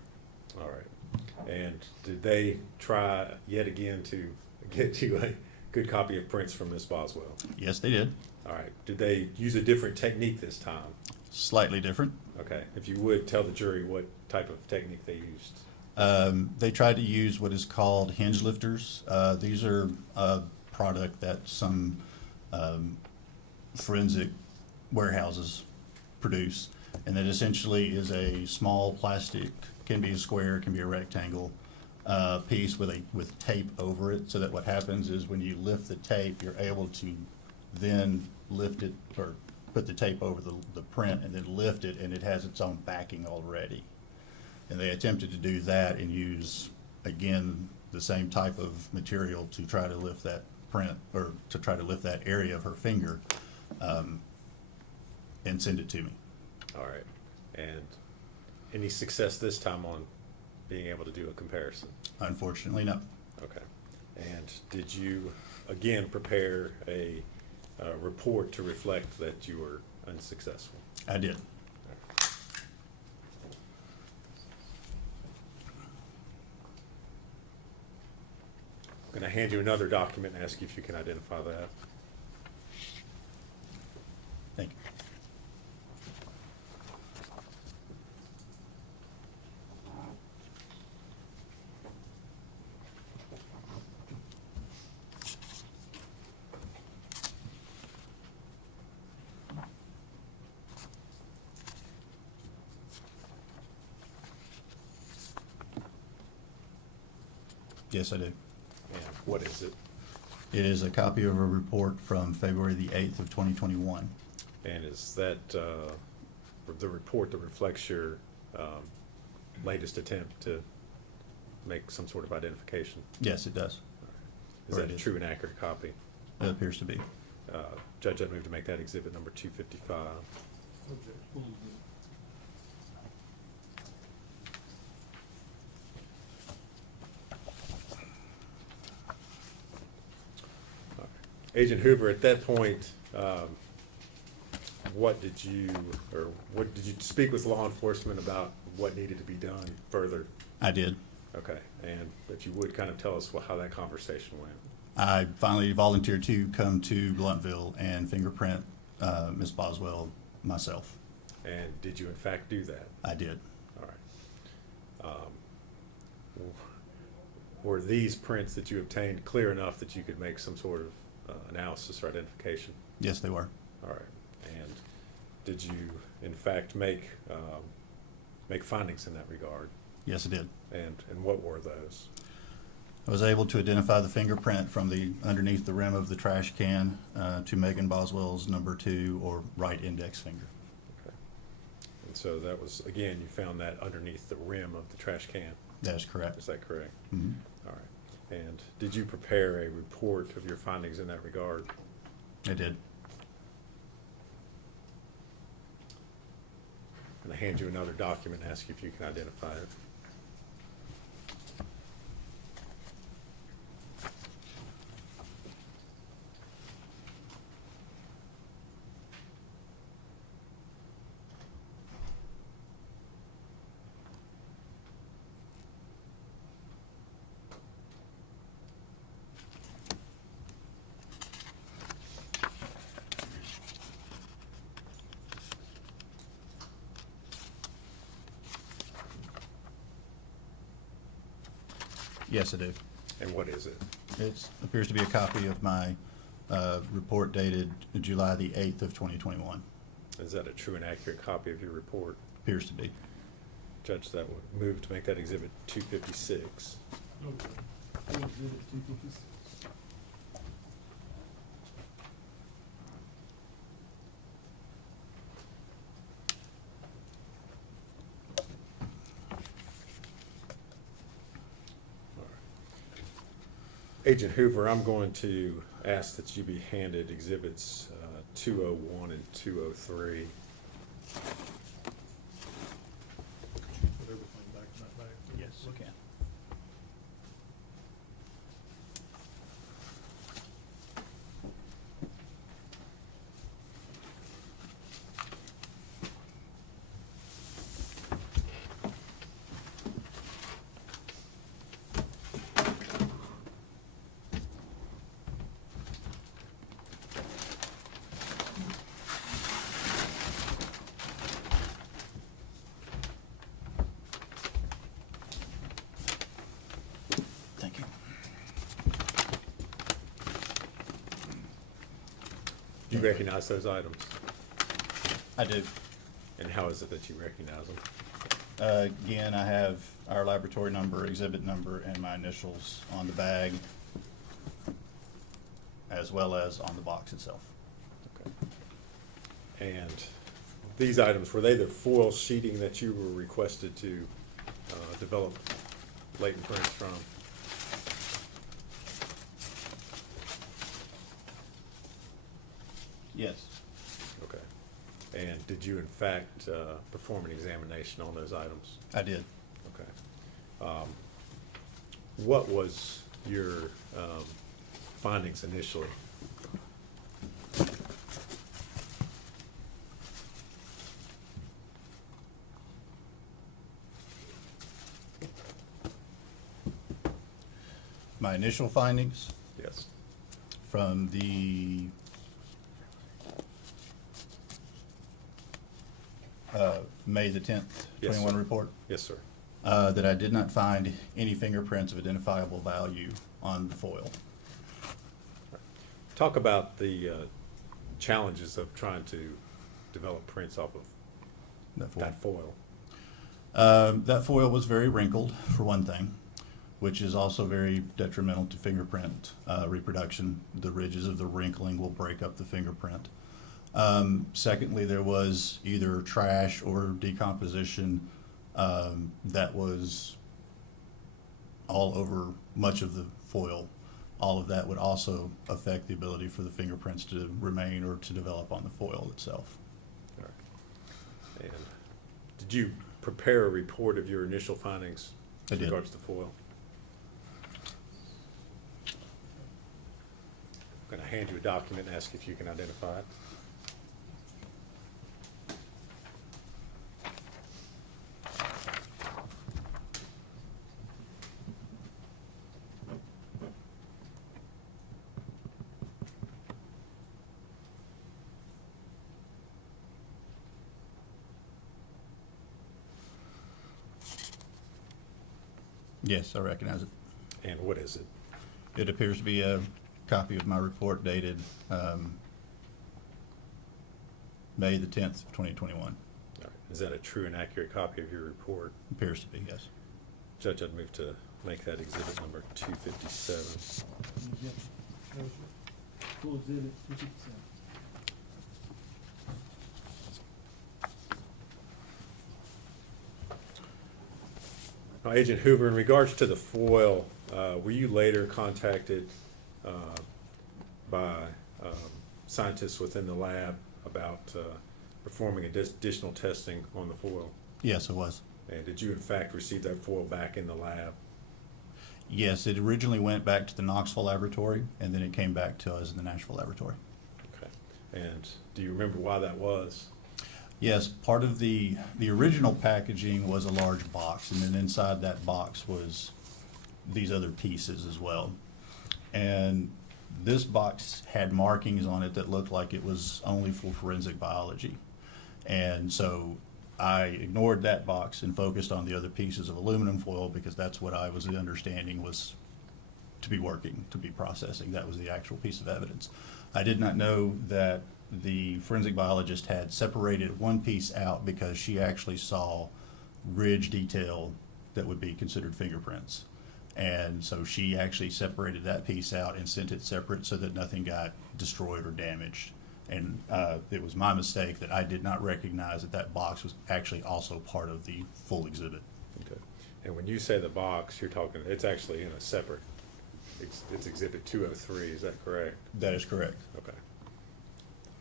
All right. And did they try yet again to get you a good copy of prints from Miss Boswell? Yes, they did. All right. Did they use a different technique this time? Slightly different. Okay. If you would tell the jury what type of technique they used. They tried to use what is called hinge lifters. These are a product that some forensic warehouses produce, and that essentially is a small plastic, can be a square, can be a rectangle piece with tape over it, so that what happens is when you lift the tape, you're able to then lift it or put the tape over the print and then lift it, and it has its own backing already. And they attempted to do that and use, again, the same type of material to try to lift that print, or to try to lift that area of her finger, and send it to me. All right. And any success this time on being able to do a comparison? Unfortunately, no. Okay. And did you, again, prepare a report to reflect that you were unsuccessful? I did. I'm going to hand you another document and ask you if you can identify that. Thank you. Yes, I do. And what is it? It is a copy of a report from February the 8th of 2021. And is that the report that reflects your latest attempt to make some sort of identification. Yes, it does. Is Or that it a is. true and accurate copy? It appears to be. Judge, I'd move to make that exhibit number 255. Objection. Agent Hoover, at that point, what did you speak with law enforcement about what needed to be done further? I did. Okay, and if you would kind of tell us how that conversation went. I finally volunteered to come to Bluntville and fingerprint Ms. Boswell myself. And did you in fact do that? I did. All right. Were these prints that you obtained clear enough that you could make some sort of analysis or identification? Yes, they were. All right. And did you in fact make findings in that regard? Yes, I did. And what were those? I was able to identify the fingerprint from the underneath the rim of the trash can to Megan Boswell's number 2 or right index finger. Okay. And so that was, again, you found that underneath the rim of the trash can? That is correct. Is that correct? Mhm. All right. And did you prepare a report of your findings in that regard? I did. And I hand you another document and ask you if you can identify it. Yes, I do. And what is it? It appears to be a copy of my report dated July the 8th of 2021. Is that a true and accurate copy of your report? Appears to be. Judge, that would move to make that exhibit 256. Okay. Exhibit 256. Agent Hoover, I'm going to ask that you be handed exhibits 201 and 203. Put everything back in that bag. Yes, you can. Thank you. Do you recognize those items? I do. And how is it that you recognize them? Again, I have our laboratory number, exhibit number, and my initials on the bag, as well as on the box itself. Okay. And these items, were they the foil sheeting that you were requested to develop latent prints from? Yes. Okay. And did you in fact perform an examination on those items? I did. Okay. What was your findings initially? My initial findings Yes. from the May the 10th, Yes, 21 sir. report, Yes, sir. that I did not find any fingerprints of identifiable value on the foil. Talk about the challenges of trying to develop prints off of that foil. That foil was very wrinkled, for one thing, which is also very detrimental to fingerprint reproduction. The ridges of the wrinkling will break up the fingerprint. Secondly, there was either trash or decomposition that was all over much of the foil, all of that would also affect the ability for the fingerprints to remain or to develop on the foil itself. All right. And did you prepare a report of your initial findings I in did. regards to foil? I'm going to hand you a document and ask if you can identify it. Yes, I recognize it. And what is it? It appears to be a copy of my report dated May the 10th of 2021. All right. Is that a true and accurate copy of your report? Appears to be, yes. Judge, I'd move to make that exhibit number 257. Full exhibit 257. Now, Agent Hoover, in regards to the foil, were you later contacted by scientists within the lab about performing additional testing on the foil? Yes, it was. And did you in fact receive that foil back in the lab? Yes, it originally went back to the Knoxville laboratory, and then it came back to us in the Nashville laboratory. Okay. And do you remember why that was? Yes, part of the original packaging was a large box, and then inside that box was these other pieces as well. And this box had markings on it that looked like it was only for forensic biology. And so I ignored that box and focused on the other pieces of aluminum foil because that's what I was the understanding was to be working, to be processing. That was the actual piece of evidence. I did not know that the forensic biologist had separated one piece out because she actually saw ridge detail that would be considered fingerprints. And so she actually separated that piece out and sent it separate so that nothing got destroyed or damaged. And it was my mistake that I did not recognize that that box was actually also part of the full exhibit. Okay. And when you say the box, you're talking, it's actually in a separate, it's exhibit 203, is that correct? That is correct. Okay.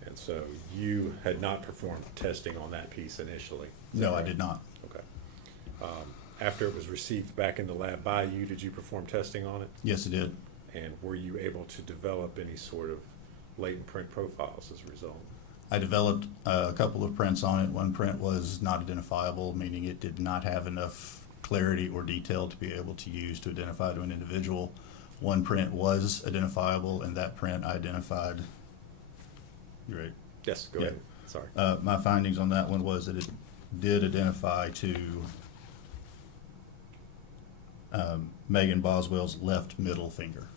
And so you had not performed testing on that piece initially? No, I did not. Okay. After it was received back in the lab by you, did you perform testing on it? Yes, it did. And were you able to develop any sort of latent print profiles as a result? I developed a couple of prints on it. One print was not identifiable, meaning it did not have enough clarity or detail to be able to use to identify to an individual. One print was identifiable, and that print I identified. You're right. Yes, go Yeah. ahead. Sorry. My findings on that one was that it did identify to Megan Boswell's left middle finger.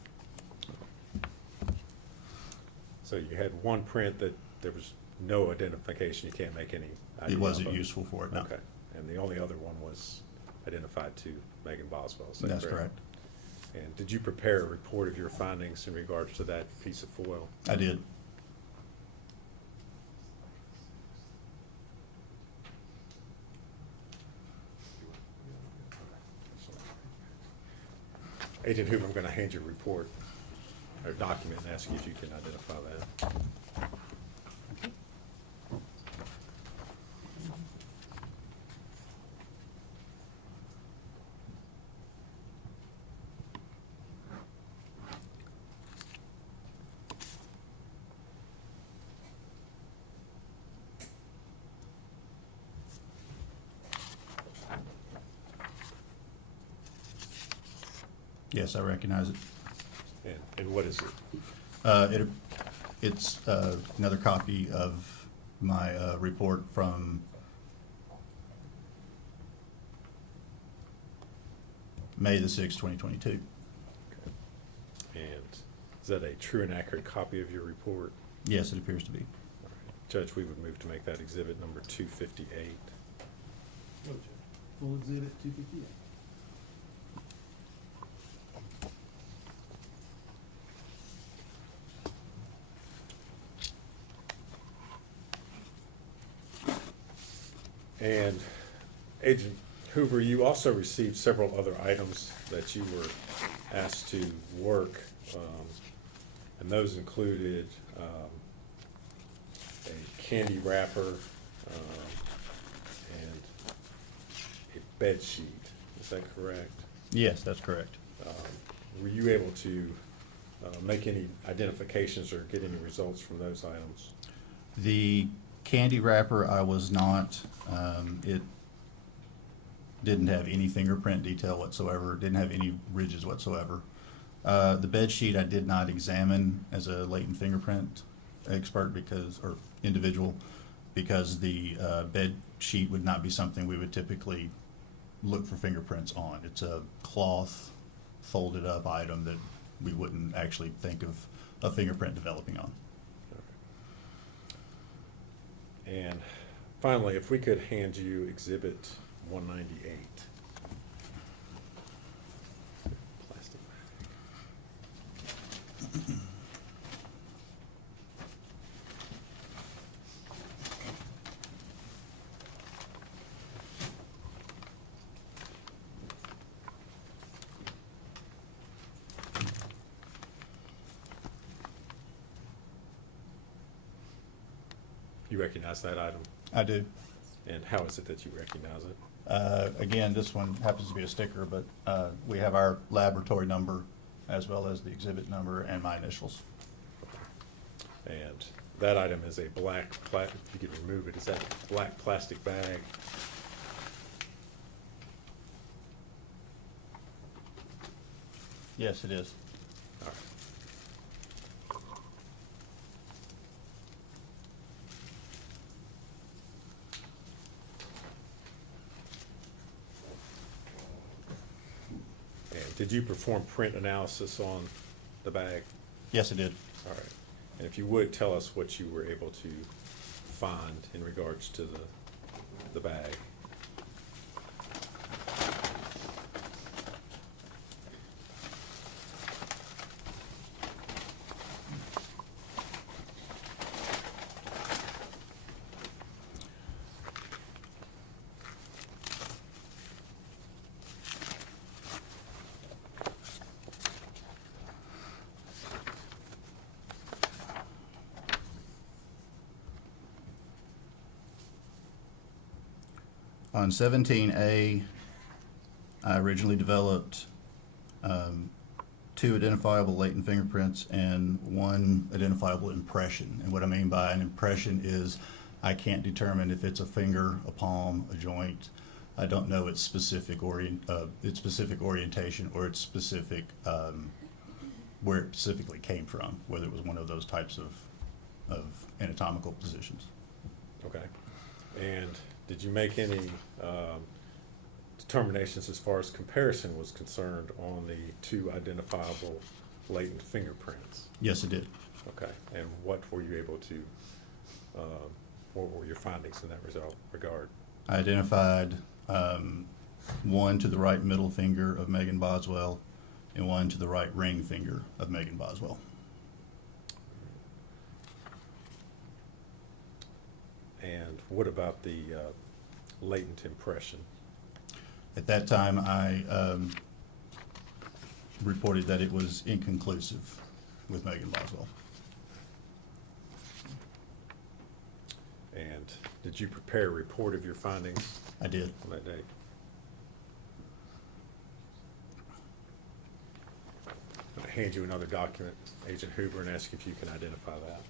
So you had one print that there was no identification, you can't make any idea It wasn't of useful for it, no. Okay, and the only other one was identified to Megan Boswell, is that That's correct. And did you prepare a report of your findings in regards to that piece of foil? I did. Agent Hoover, I'm going to hand you a report or document and ask you if you can identify that. Yes, I recognize it. And what is it? It's another copy of my report from May the 6th, 2022. And is that a true and accurate copy of your report? Yes, it appears to be. All right. Judge, we would move to make that exhibit number 258. Full exhibit 258. And Agent Hoover, you also received several other items that you were asked to work, and those included a candy wrapper and a bed sheet. Is that correct? Yes, that's correct. Were you able to make any identifications or get any results from those items? The candy wrapper, I was not. It didn't have any fingerprint detail whatsoever, didn't have any ridges whatsoever. The bed sheet I did not examine as a latent fingerprint expert or individual, because the bed sheet would not be something we would typically look for fingerprints on. It's a cloth folded up item that we wouldn't actually think of a fingerprint developing on. And finally, if we could hand you Exhibit 198. Plastic. You recognize that item? I do. And how is it that you recognize it? Again, this one happens to be a sticker, but we have our laboratory number as well as the exhibit number and my initials. And that item is a black, if you could remove it, is that a black plastic bag? Yes, it is. All right. And did you perform print analysis on the bag? Yes, it did. All right. And if you would, tell us what you were able to find in regards to the bag. On 17A, I originally developed 2 identifiable latent fingerprints and 1 identifiable impression. And what I mean by an impression is I can't determine if it's a finger, a palm, a joint. I don't know its specific orientation or its specific where it specifically came from, whether it was one of those types of anatomical positions. Okay. And did you make any determinations as far as comparison was concerned on the 2 identifiable latent fingerprints? Yes, it did. Okay. And what were you able to, what were your findings in that regard? I identified 1 to the right middle finger of Megan Boswell and 1 to the right ring finger of Megan Boswell. And what about the latent impression? At that time, I reported that it was inconclusive with Megan Boswell. And did you prepare a report of your findings I did. on that date? I'm going to hand you another document, Agent Hoover, and ask if you can identify that.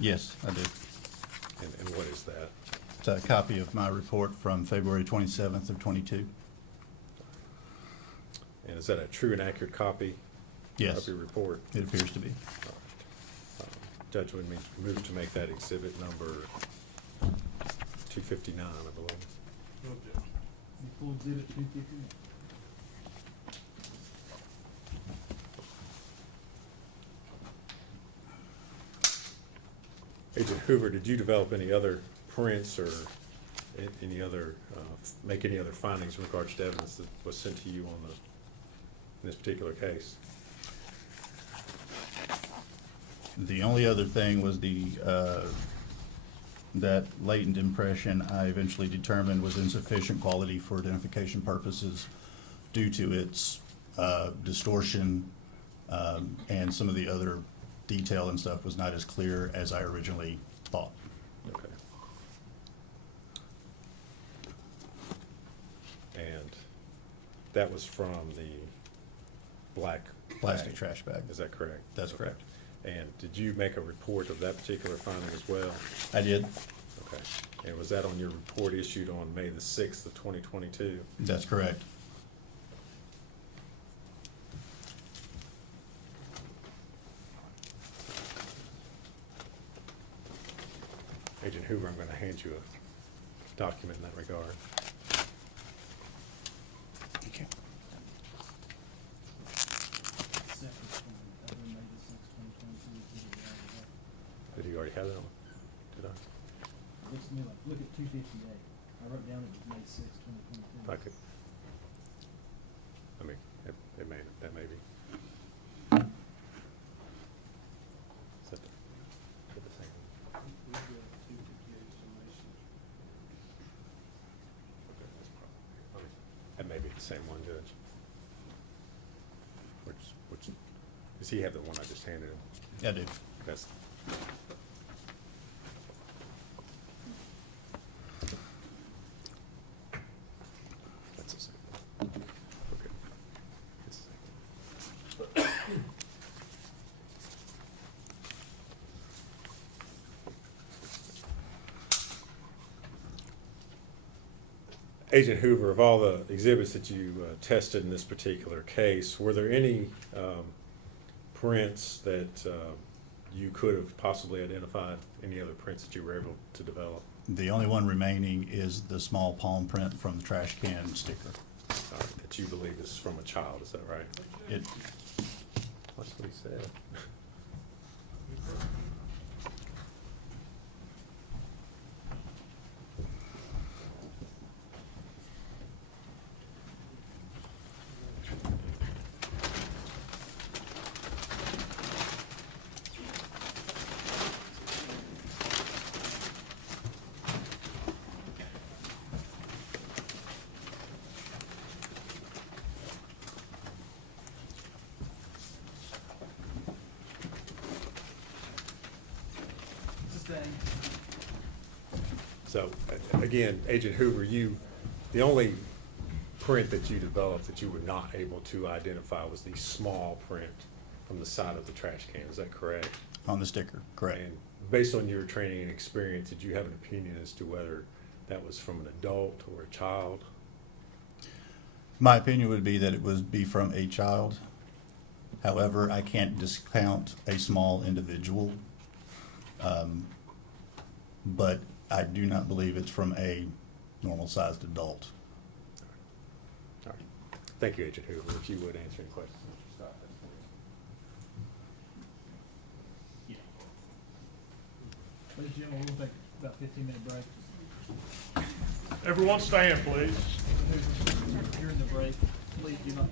Yes, I did. And what is that? a copy of my report from February 27th of '22. And is that a true and accurate copy Yes, of your report? it appears to be. Judge, would we move to make that exhibit number 259, I believe. No objection. Full exhibit 250. Agent Hoover, did you develop any other prints or any other, make any other findings in regards to evidence that was sent to you on in this particular case? The only other thing was that latent impression I eventually determined was insufficient quality for identification purposes due to its distortion, and some of the other detail and stuff was not as clear as I originally thought. Okay. And that was from the black Plastic bag. trash bag. Is that correct? That's Okay. correct. And did you make a report of that particular finding as well? I did. Okay. And was that on your report issued on May the 6th of 2022? That's correct. Agent Hoover, I'm going to hand you a document in that regard. Okay. Did you already have that one? Did I? Looks to me like, look at 258. I wrote down it was May 6, 2022. If I could. I mean, that may be. Is that the same? We've got 258 summations. Okay, that's probably, that may be the same one, Judge. Which, does he have the one I just handed him? I do. That's. That's the same one. Okay. It's the same. Agent Hoover, of all the exhibits that you tested in this particular case, were there any prints that you could have possibly identified, any other prints that you were able to develop? The only one remaining is the small palm print from the trash can sticker. That you believe is from a child, is that right? It, That's what he said. So, again, Agent Hoover, the only print that you developed that you were not able to identify was the small print from the side of the trash can, is that correct? on the sticker, correct. And based on your training and experience, did you have an opinion as to whether that was from an adult or a child? My opinion would be that it would be from a child. However, I can't discount a small individual. But I do not believe it's from a normal-sized adult. All right. Thank you, Agent Hoover. If you would answer any questions. Yeah. Ladies and gentlemen, we'll take about 15-minute break. Everyone stand, please. During the break, please do not.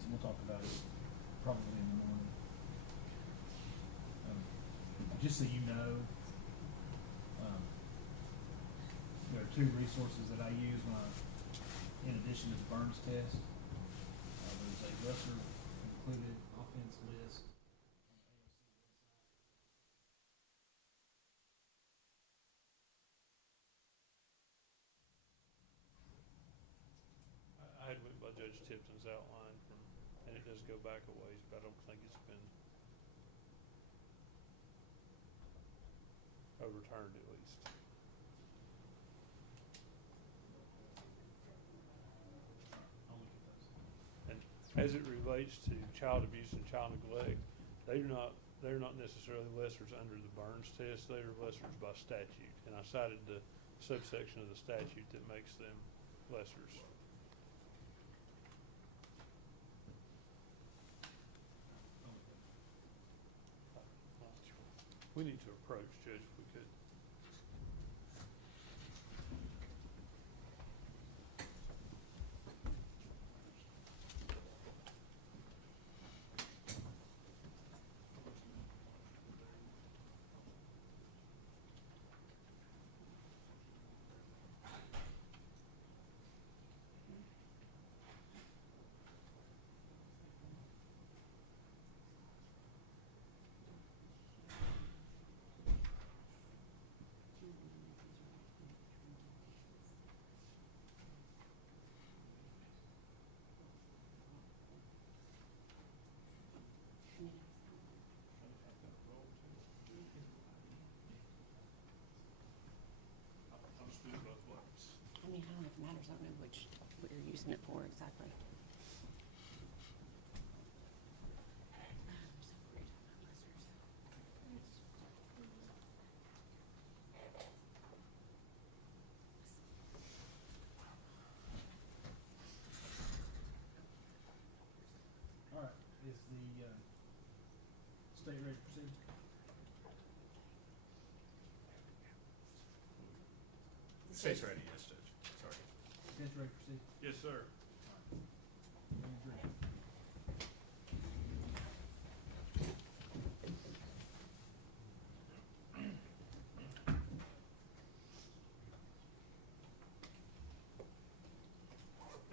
these, and we'll talk about it probably in the morning. Just so you know, there are 2 resources that I use when in addition to the Burns test. There's a lesser included offense list on the ALC website. I had went by Judge Tipton's outline, and it does go back a ways, but I don't think it's been overturned at least. I'll look at those. And as it relates to child abuse and child neglect, they're not necessarily lessers under the Burns test. They are lessers by statute, and I cited the subsection of the statute that makes them lessers. We need to approach, Judge, if we could. I mean, I don't know if it matters. I don't know which what you're using it for exactly. All right, is the state ready to proceed? State's ready, yes, Judge. Sorry. State's ready to proceed? Yes, sir. We agree.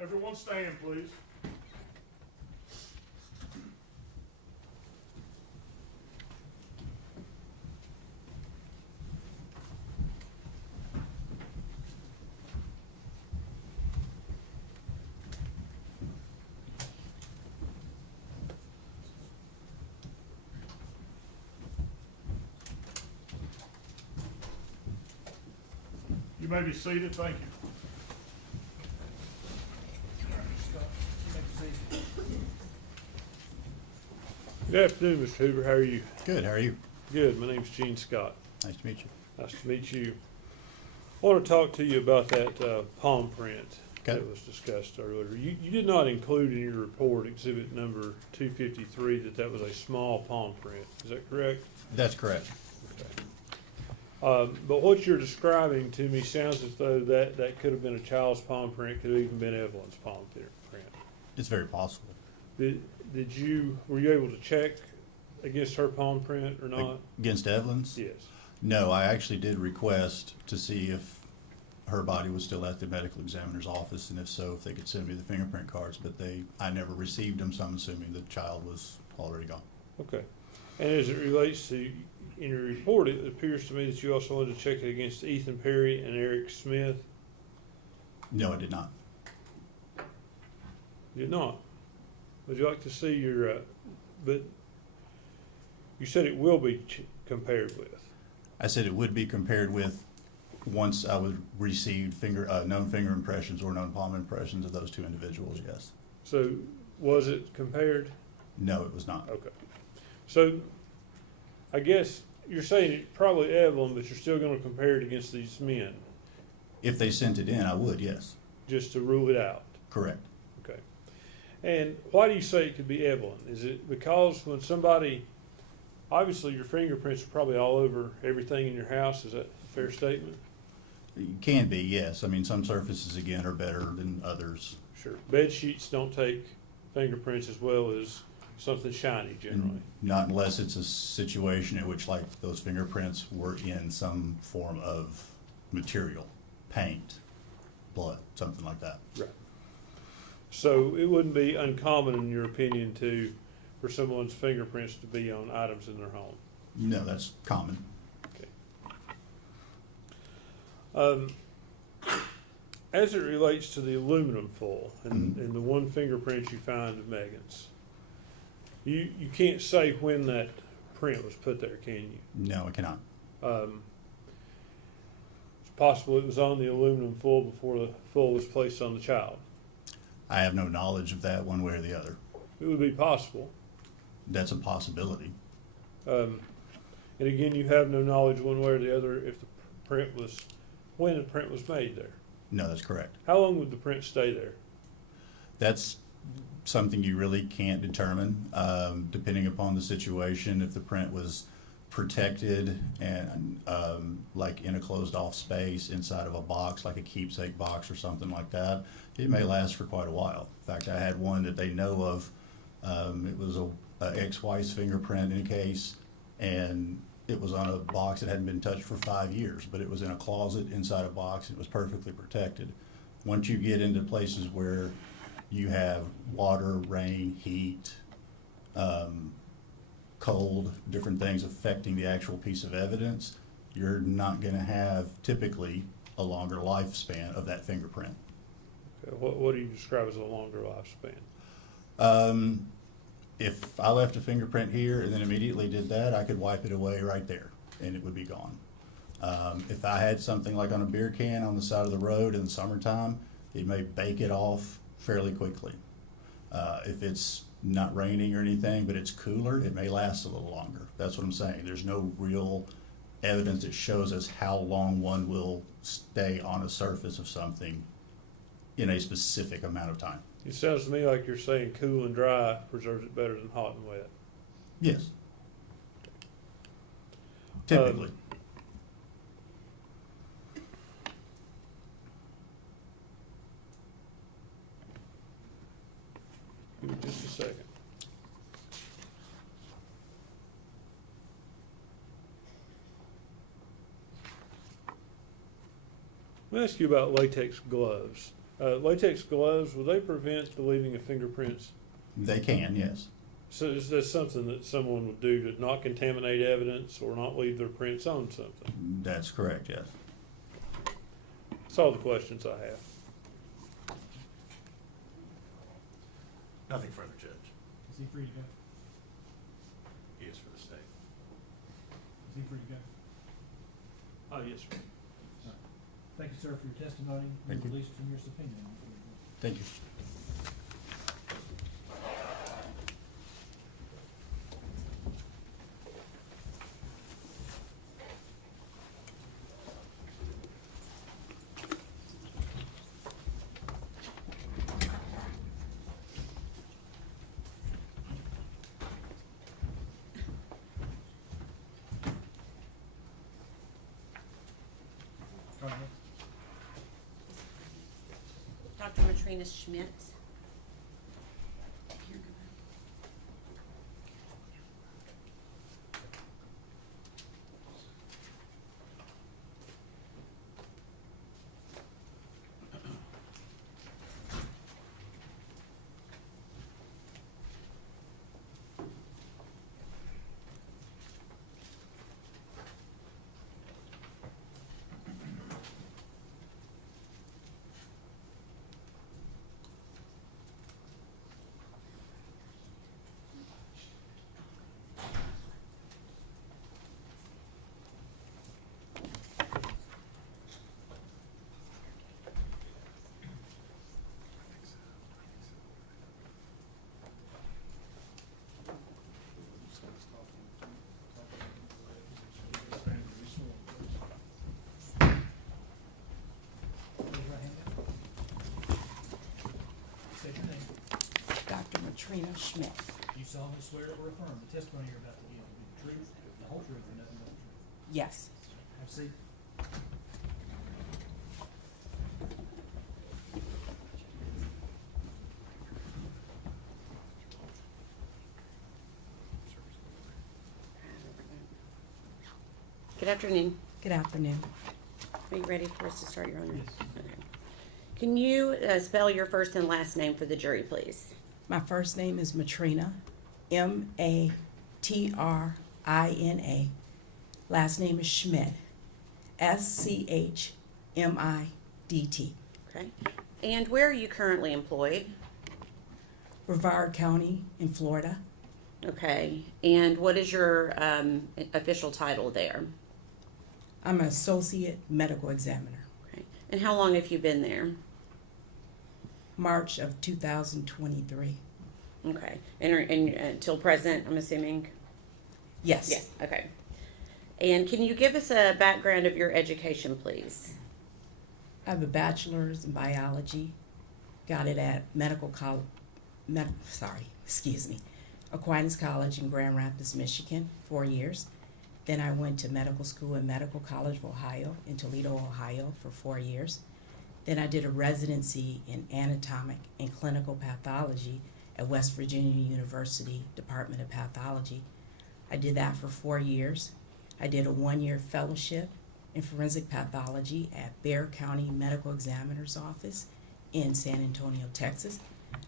Everyone stand, please. You may be seated. Thank you. Scott, you may proceed. Good afternoon, Mr. Hoover. How are you? Good, how are you? Good. My name's Gene Scott. Nice to meet you. Nice to meet you. I want to talk to you about that palm print Okay. that was discussed earlier. You did not include in your report, exhibit number 253, that was a small palm print. Is that correct? That's correct. Okay. But what you're describing to me sounds as though that could have been a child's palm print, could have even been Evelyn's palm print. It's very possible. Were you able to check against her palm print or not? Against Evelyn's? Yes. No, I actually did request to see if her body was still at the medical examiner's office, and if so, if they could send me the fingerprint cards, but I never received them, so I'm assuming the child was already gone. Okay. And as it relates to, in your report, it appears to me that you also wanted to check it against Ethan Perry and Eric Smith. No, I did not. You did not. Would you like to see your, but you said it will be compared with. I said it would be compared with once I would receive known finger impressions or known palm impressions of those two individuals, yes. So was it compared? No, it was not. Okay. So I guess you're saying it's probably Evelyn, but you're still going to compare it against these men, If they sent it in, I would, yes. just to rule it out. Correct. Okay. And why do you say it could be Evelyn? Is it because when somebody, obviously your fingerprints are probably all over everything in your house, is that a fair statement? It can be, yes. I mean, some surfaces, again, are better than others. Sure. Bed sheets don't take fingerprints as well as something shiny generally. Not unless it's a situation in which, like, those fingerprints were in some form of material, paint, blood, something like that. Right. So it wouldn't be uncommon, in your opinion, for someone's fingerprints to be on items in their home. No, that's common. Okay. As it relates to the aluminum foil and the one fingerprint you find of Megan's, you can't say when that print was put there, can you? No, I cannot. It's possible it was on the aluminum foil before the foil was placed on the child. I have no knowledge of that one way or the other. It would be possible. That's a possibility. And again, you have no knowledge one way or the other if the when the print was made there. No, that's correct. How long would the print stay there? That's something you really can't determine, depending upon the situation. If the print was protected and like in a closed off space inside of a box, like a keepsake box or something like that, it may last for quite a while. In fact, I had one that they know of. It was a ex-wife's fingerprint in a case, and it was on a box that hadn't been touched for 5 years, but it was in a closet inside a box. It was perfectly protected. Once you get into places where you have water, rain, heat, cold, different things affecting the actual piece of evidence, you're not going to have typically a longer lifespan of that fingerprint. Okay, what do you describe as a longer lifespan? If I left a fingerprint here and then immediately did that, I could wipe it away right there and it would be gone. If I had something like on a beer can on the side of the road in the summertime, it may bake it off fairly quickly. If it's not raining or anything, but it's cooler, it may last a little longer. That's what I'm saying. There's no real evidence that shows us how long one will stay on a surface of something in a specific amount of time. It sounds to me like you're saying cool and dry preserves it better than hot and wet. Yes. Typically. Give me just a second. Let me ask you about latex gloves. Latex gloves, will they prevent the leaving of fingerprints? They can, yes. So is that something that someone would do to not contaminate evidence or not leave their prints on something? That's correct, yes. That's all the questions I have. Nothing further, Judge. Is he free to go? He is for the state. Is he free to go? Oh, yes, sir. Thank you, sir, for your testimony. Thank you. You're released from your subpoena. Thank you. Dr. Matrina Schmidt. State your name. Dr. Matrina Schmidt. You solemnly swear or affirm the testimony you're about to give will be the truth, the whole truth, and nothing but the truth. Yes. Have a seat. Good afternoon. Good afternoon. Are you ready for us to start, Your Honor? Yes. Okay. Can you spell your first and last name for the jury, please? My first name is Matrina, M-A-T-R-I-N-A. Last name is Schmidt, S-C-H-M-I-D-T. Okay. And where are you currently employed? Brevard County in Florida. Okay. And what is your official title there? I'm an associate medical examiner. Okay. And how long have you been there? March of 2023. Okay. And until present, I'm assuming? Yes. Yes. Okay. And can you give us a background of your education, please? I have a bachelor's in biology. Got it at Aquinas College in Grand Rapids, Michigan, 4 years. Then I went to medical school at Medical College of Ohio in Toledo, Ohio for 4 years. Then I did a residency in anatomic and clinical pathology at West Virginia University Department of Pathology. I did that for 4 years. I did a 1-year fellowship in forensic pathology at Bexar County Medical Examiner's Office in San Antonio, Texas.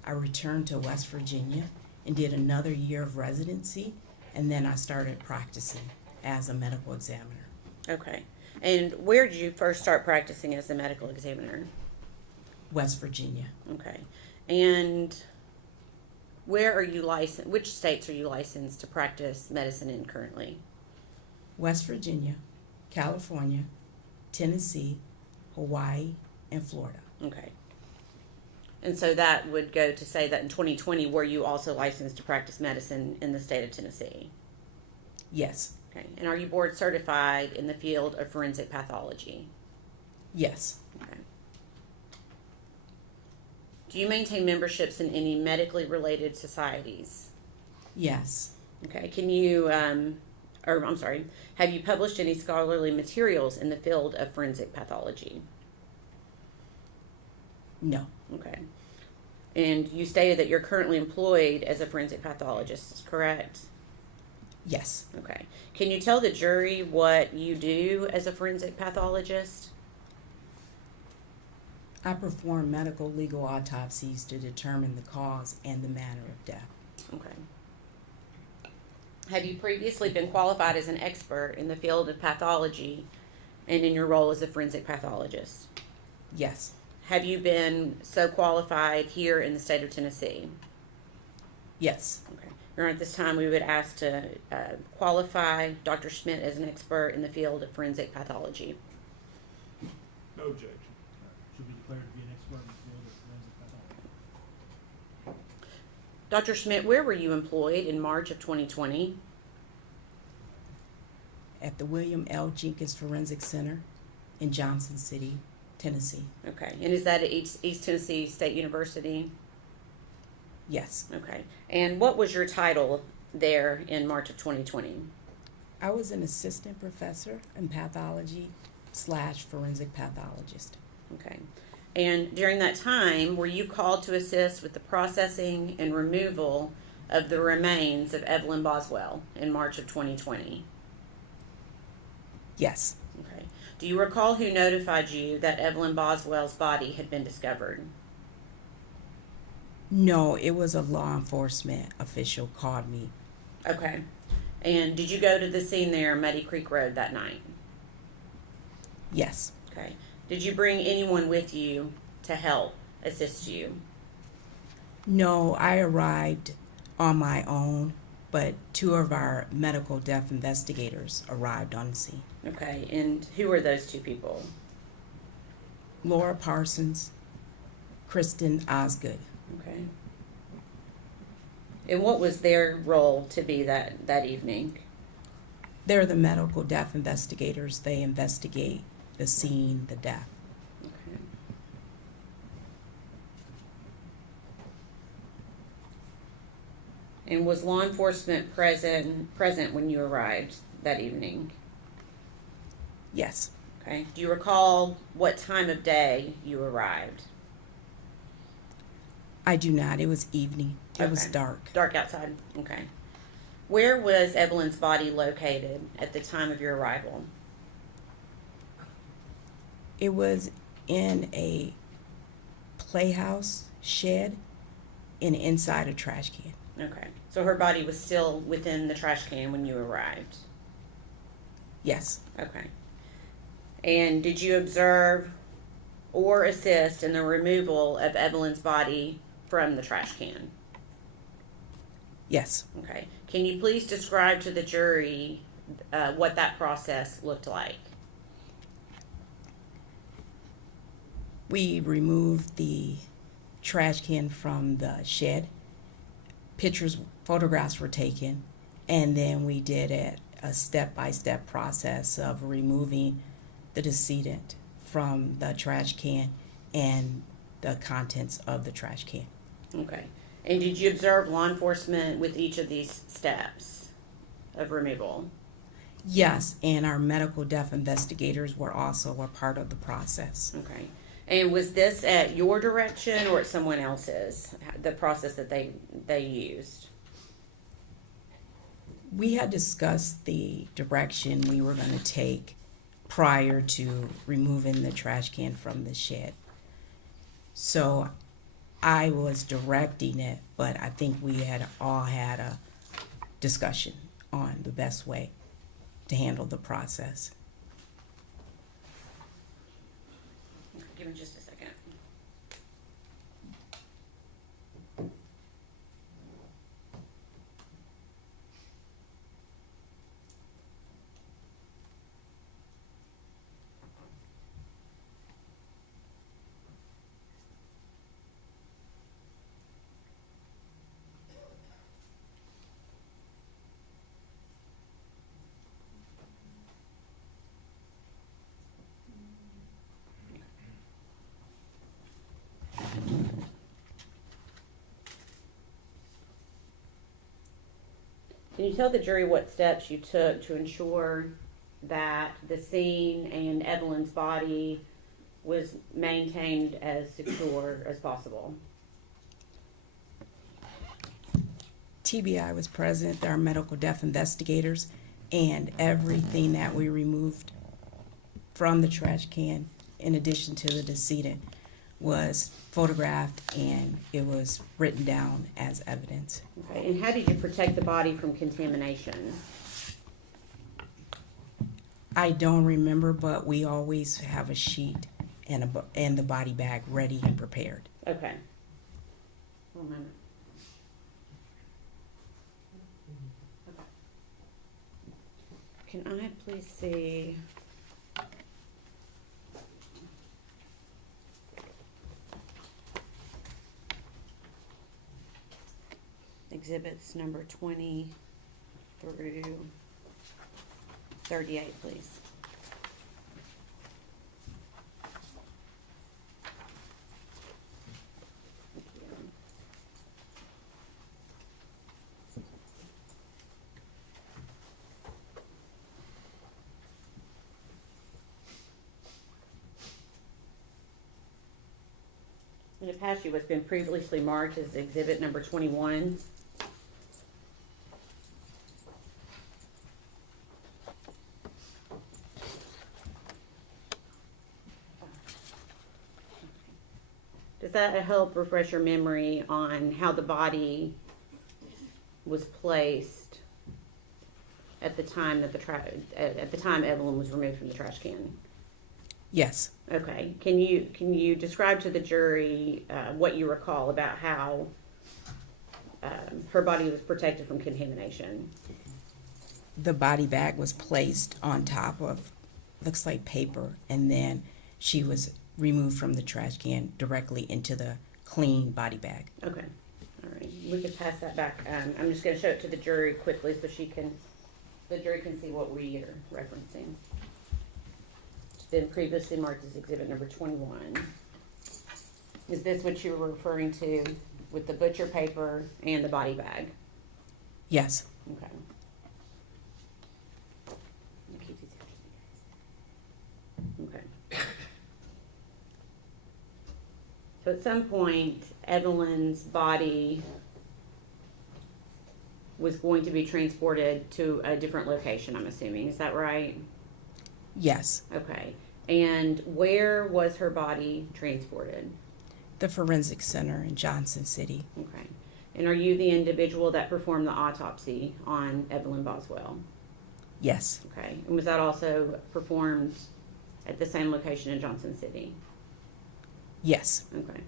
I returned to West Virginia and did another year of residency, and then I started practicing as a medical examiner. Okay. And where did you first start practicing as a medical examiner? West Virginia. Okay. And where are you licensed? Which states are you licensed to practice medicine in currently? West Virginia, California, Tennessee, Hawaii, and Florida. Okay. And so that would go to say that in 2020, were you also licensed to practice medicine in the state of Tennessee? Yes. Okay. And are you board certified in the field of forensic pathology? Yes. Okay. Do you maintain memberships in any medically related societies? Yes. Okay. Can you, have you published any scholarly materials in the field of forensic pathology? No. Okay. And you stated that you're currently employed as a forensic pathologist, correct? Yes. Okay. Can you tell the jury what you do as a forensic pathologist? I perform medical legal autopsies to determine the cause and the manner of death. Okay. Have you previously been qualified as an expert in the field of pathology and in your role as a forensic pathologist? Yes. Have you been so qualified here in the state of Tennessee? Yes. Okay. Your Honor, at this time, we would ask to qualify Dr. Schmidt as an expert in the field of forensic pathology. No objection. Should be declared to be an expert in the field of forensic pathology. Dr. Schmidt, where were you employed in March of 2020? At the William L. Jenkins Forensic Center in Johnson City, Tennessee. Okay. And is that at East Tennessee State University? Yes. Okay. And what was your title there in March of 2020? I was an assistant professor in pathology / forensic pathologist. Okay. And during that time, were you called to assist with the processing and removal of the remains of Evelyn Boswell in March of 2020? Yes. Okay. Do you recall who notified you that Evelyn Boswell's body had been discovered? No, it was a law enforcement official called me. Okay. And did you go to the scene there, Muddy Creek Road, that night? Yes. Okay. Did you bring anyone with you to help assist you? No, I arrived on my own, but 2 of our medical death investigators arrived on the scene. Okay. And who are those 2 people? Laura Parsons, Kristen Osgood. Okay. And what was their role to be that evening? They're the medical death investigators. They investigate the scene, the death. Okay. And was law enforcement present when you arrived that evening? Yes. Okay. Do you recall what time of day you arrived? I do not. It was evening. It was Okay. dark. Dark outside. Okay. Where was Evelyn's body located at the time of your arrival? It was in a playhouse shed inside a trash can. Okay. So her body was still within the trash can when you arrived? Yes. Okay. And did you observe or assist in the removal of Evelyn's body from the trash can? Yes. Okay. Can you please describe to the jury what that process looked like? We removed the trash can from the shed. Photographs were taken, and then we did a step-by-step process of removing the decedent from the trash can and the contents of the trash can. Okay. And did you observe law enforcement with each of these steps of removal? Yes, and our medical death investigators were also a part of the process. Okay. And was this at your direction or at someone else's, the process that they used? We had discussed the direction we were going to take prior to removing the trash can from the shed. So I was directing it, but I think we had all had a discussion on the best way to handle the process. Give me just a second. Can you tell the jury what steps you took to ensure that the scene and Evelyn's body was maintained as secure as possible? TBI was present, our medical death investigators, and everything that we removed from the trash can, in addition to the decedent, was photographed and it was written down as evidence. Okay, and how did you protect the body from contamination? I don't remember, but we always have a sheet and the body bag ready and prepared. Okay. 1 minute. Okay. Can I please see? Exhibits number 20 through 38, please. Thank you. In the past, what's been previously marked as exhibit number 21. Does that help refresh your memory on how the body was placed at the time that at the time Evelyn was removed from the trash can? Yes. Okay. Can you describe to the jury what you recall about how her body was protected from contamination? The body bag was placed on top of, looks like paper, and then she was removed from the trash can directly into the clean body bag. Okay. All right. We could pass that back. I'm just going to show it to the jury quickly so the jury can see what we are referencing. It's been previously marked as exhibit number 21. Is this what you were referring to with the butcher paper and the body bag? Yes. Okay. Okay. So at some point, Evelyn's body was going to be transported to a different location, I'm assuming. Is that right? Yes. Okay. And where was her body transported? The Forensic Center in Johnson City. Okay. And are you the individual that performed the autopsy on Evelyn Boswell? Yes. Okay. And was that also performed at the same location in Johnson City? Yes. Okay.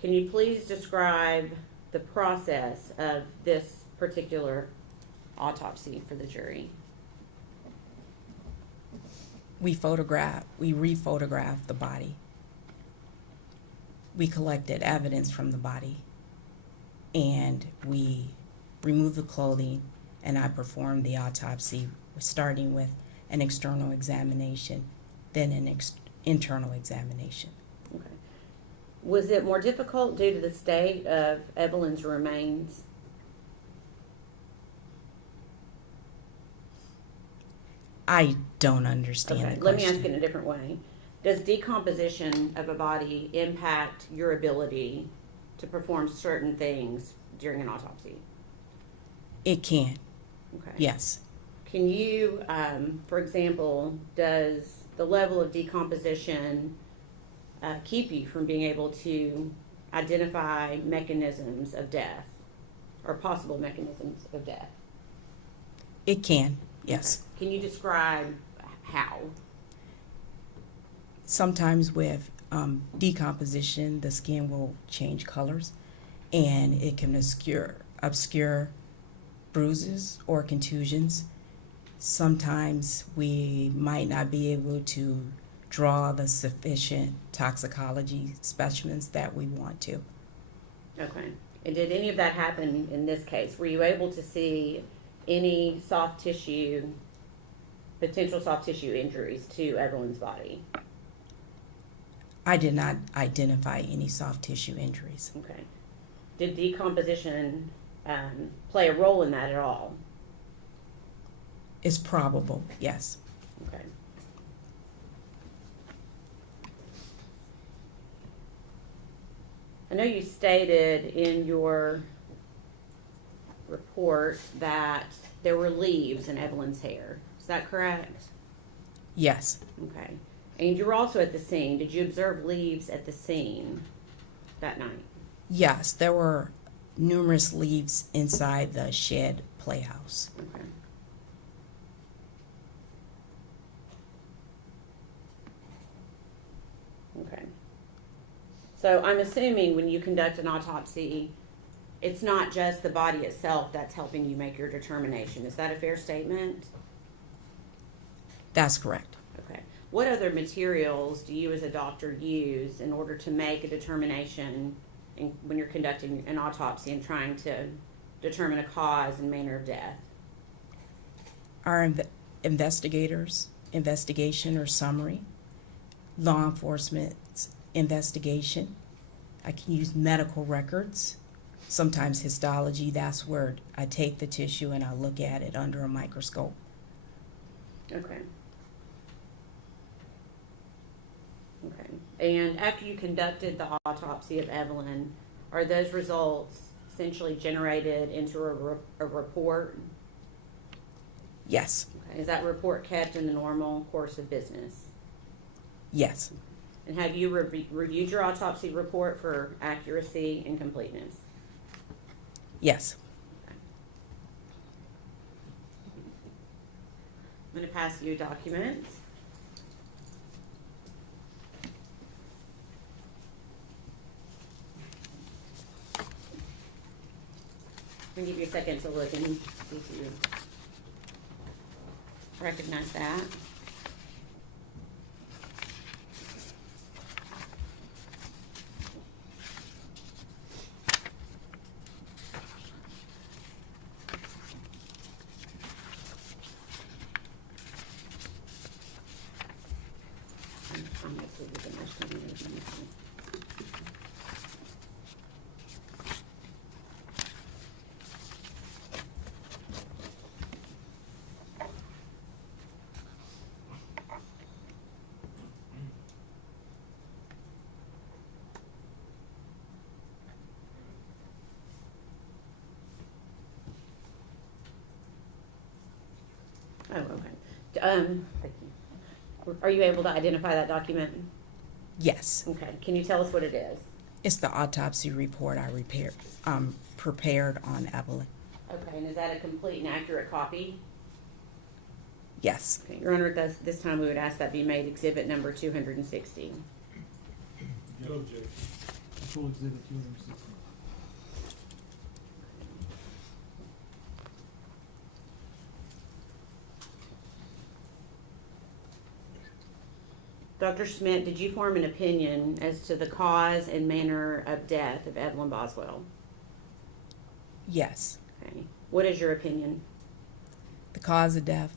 Can you please describe the process of this particular autopsy for the jury? We re-photographed the body. We collected evidence from the body, and we removed the clothing, and I performed the autopsy, starting with an external examination, then an internal examination. Okay. Was it more difficult due to the state of Evelyn's remains? I don't understand Okay, the let me question. ask it in a different way. Does decomposition of a body impact your ability to perform certain things during an autopsy? It can, Okay. yes. Can you, for example, does the level of decomposition keep you from being able to identify mechanisms of death or possible mechanisms of death? It can, yes. Can you describe how? Sometimes with decomposition, the skin will change colors, and it can obscure bruises or contusions. Sometimes we might not be able to draw the sufficient toxicology specimens that we want to. Okay. And did any of that happen in this case? Were you able to see any soft tissue, potential soft tissue injuries to Evelyn's body? I did not identify any soft tissue injuries. Okay. Did decomposition play a role in that at all? It's probable, yes. Okay. I know you stated in your report that there were leaves in Evelyn's hair. Is that correct? Yes. Okay. And you were also at the scene. Did you observe leaves at the scene that night? Yes, there were numerous leaves inside the shed playhouse. Okay. Okay. So I'm assuming when you conduct an autopsy, it's not just the body itself that's helping you make your determination. Is that a fair statement? That's correct. Okay. What other materials do you as a doctor use in order to make a determination when you're conducting an autopsy and trying to determine a cause and manner of death? Our investigators' investigation or summary, law enforcement's investigation. I can use medical records, sometimes histology. That's where I take the tissue and I look at it under a microscope. Okay. Okay. And after you conducted the autopsy of Evelyn, are those results essentially generated into a report? Yes. Okay. Is that report kept in the normal course of business? Yes. And have you reviewed your autopsy report for accuracy and completeness? Yes. Okay. I'm going to pass you documents. I'm going to give you a second to look and see if you recognize that. Oh, okay. Thank you. Are you able to identify that document? Yes. Okay, can you tell us what it is? It's the autopsy report I prepared on Evelyn. Okay, and is that a complete and accurate copy? Yes. Okay, Your Honor, this time we would ask that be made exhibit number 260. No objection. Full exhibit 260. Dr. Schmidt, did you form an opinion as to the cause and manner of death of Evelyn Boswell? Yes. Okay. What is your opinion? The cause of death,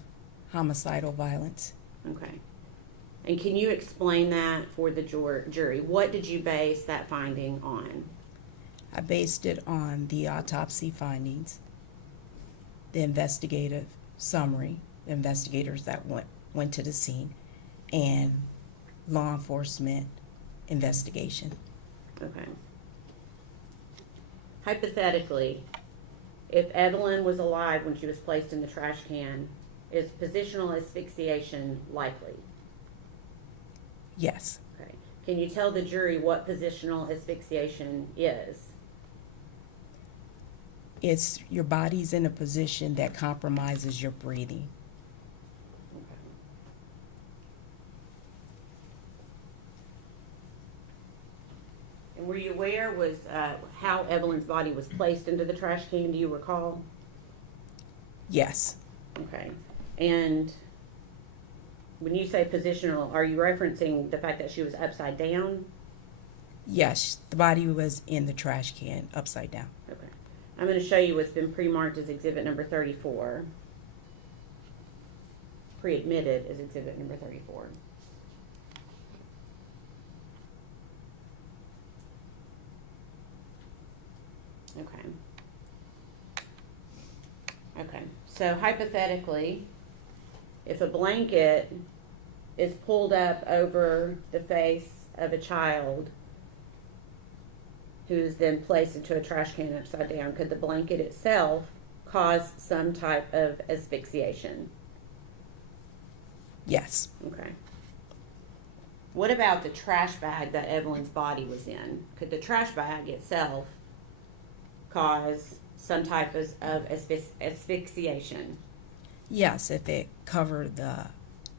homicidal violence. Okay. And can you explain that for the jury? What did you base that finding on? I based it on the autopsy findings, the investigative summary, the investigators that went to the scene, and law enforcement investigation. Okay. Hypothetically, if Evelyn was alive when she was placed in the trash can, is positional asphyxiation likely? Yes. Okay. Can you tell the jury what positional asphyxiation is? It's your body's in a position that compromises your breathing. Okay. And were you aware how Evelyn's body was placed into the trash can? Do you recall? Yes. Okay. And when you say positional, are you referencing the fact that she was upside down? Yes, the body was in the trash can, upside down. Okay. I'm going to show you what's been pre-marked as exhibit number 34. Pre-admitted as exhibit number 34. Okay. Okay. So hypothetically, if a blanket is pulled up over the face of a child who's then placed into a trash can upside down, could the blanket itself cause some type of asphyxiation? Yes. Okay. What about the trash bag that Evelyn's body was in? Could the trash bag itself cause some type of asphyxiation? Yes, if it covered the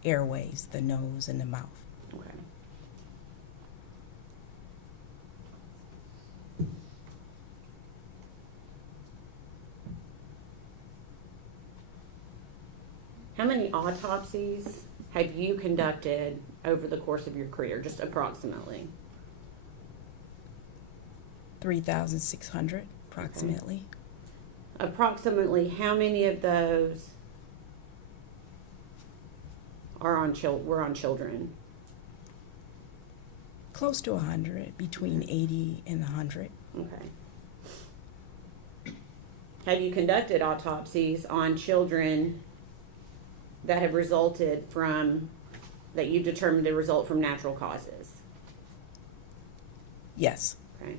airways, the nose and the mouth. Okay. How many autopsies have you conducted over the course of your career, just approximately? 3,600 approximately. Okay. Approximately how many of those were on children? Close to 100, between 80 and 100. Okay. Have you conducted autopsies on children that have resulted from, that you determined to result from natural causes? Yes. Okay.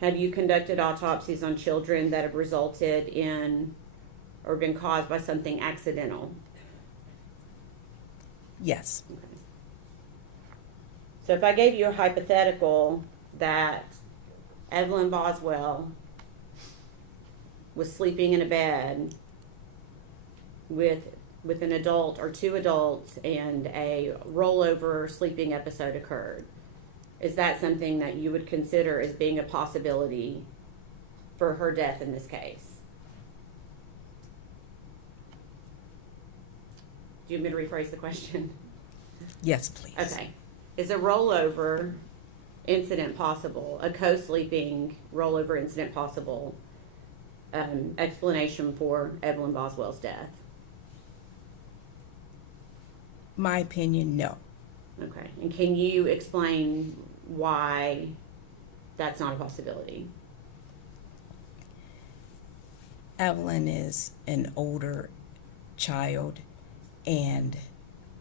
Have you conducted autopsies on children that have resulted in or been caused by something accidental? Yes. Okay. So if I gave you a hypothetical that Evelyn Boswell was sleeping in a bed with an adult or two adults and a rollover sleeping episode occurred, is that something that you would consider as being a possibility for her death in this case? Do you want me to rephrase the question? Yes, please. Okay. Is a rollover incident possible, a co-sleeping rollover incident possible, explanation for Evelyn Boswell's death? My opinion, no. Okay. And can you explain why that's not a possibility? Evelyn is an older child, and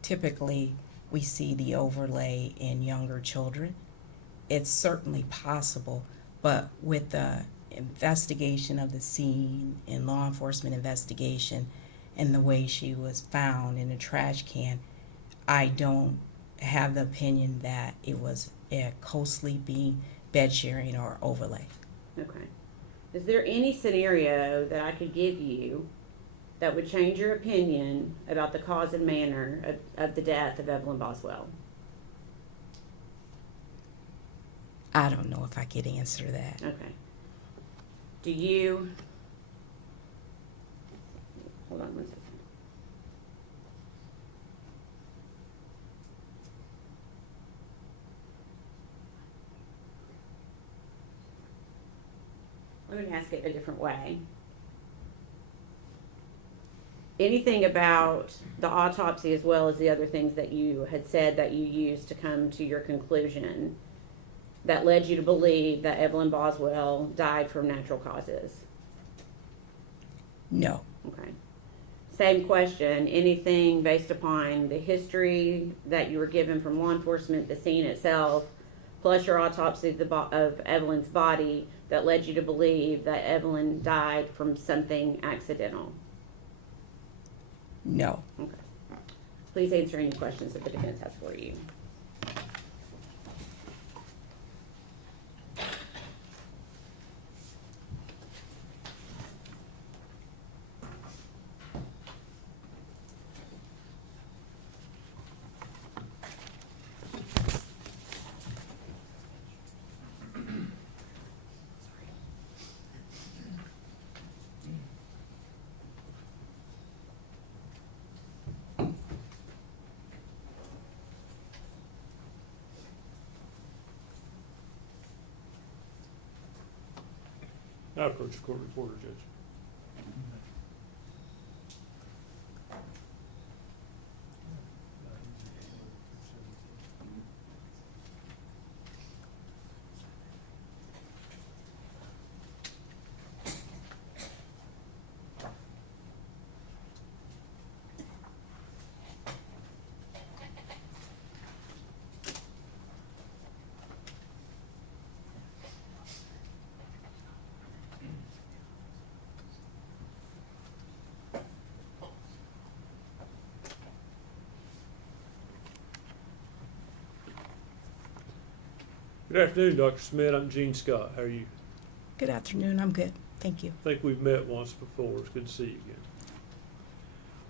typically we see the overlay in younger children. It's certainly possible, but with the investigation of the scene and law enforcement investigation and the way she was found in a trash can, I don't have the opinion that it was a co-sleeping, bed sharing, or overlay. Okay. Is there any scenario that I could give you that would change your opinion about the cause and manner of the death of Evelyn Boswell? I don't know if I could answer that. Okay. Do you, hold on one second. Let me ask it a different way. Anything about the autopsy as well as the other things that you had said that you used to come to your conclusion that led you to believe that Evelyn Boswell died from natural causes? No. Okay. Same question. Anything based upon the history that you were given from law enforcement, the scene itself, plus your autopsy of Evelyn's body that led you to believe that Evelyn died from something accidental? No. Okay. Please answer any questions that the defense has for you. Now approach the court reporter, Judge. Good afternoon, Dr. Smith. I'm Gene Scott. How are you? Good afternoon. I'm good. Thank you. I think we've met once before. It's good to see you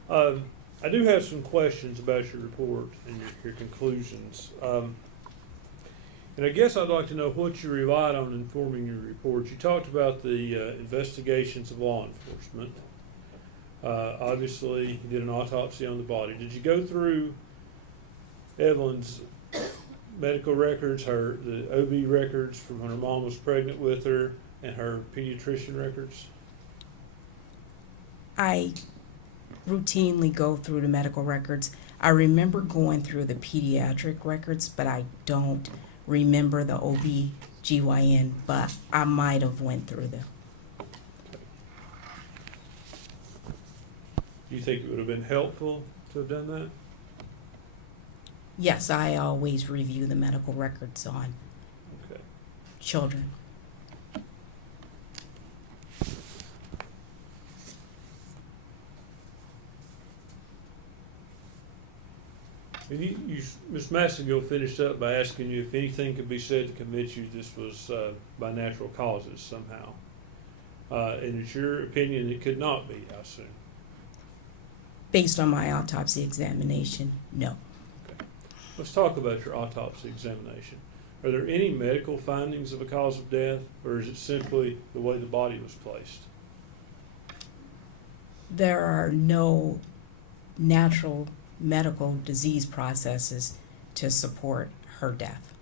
again. I do have some questions about your report and your conclusions. And I guess I'd like to know what you relied on in forming your report. You talked about the investigations of law enforcement. Obviously, you did an autopsy on the body. Did you go through Evelyn's medical records, the OB records from when her mom was pregnant with her, and her pediatrician records? I routinely go through the medical records. I remember going through the pediatric records, but I don't remember the OB/GYN, but I might have went through them. Do you think it would have been helpful to have done that? Yes, I always review the medical records on Okay. children. And Ms. Massengill finished up by asking you if anything could be said to convince you this was by natural causes somehow. And it's your opinion it could not be, I assume. Based on my autopsy examination, no. Okay. Let's talk about your autopsy examination. Are there any medical findings of a cause of death, or is it simply the way the body was placed? There are no natural medical disease processes to support her death.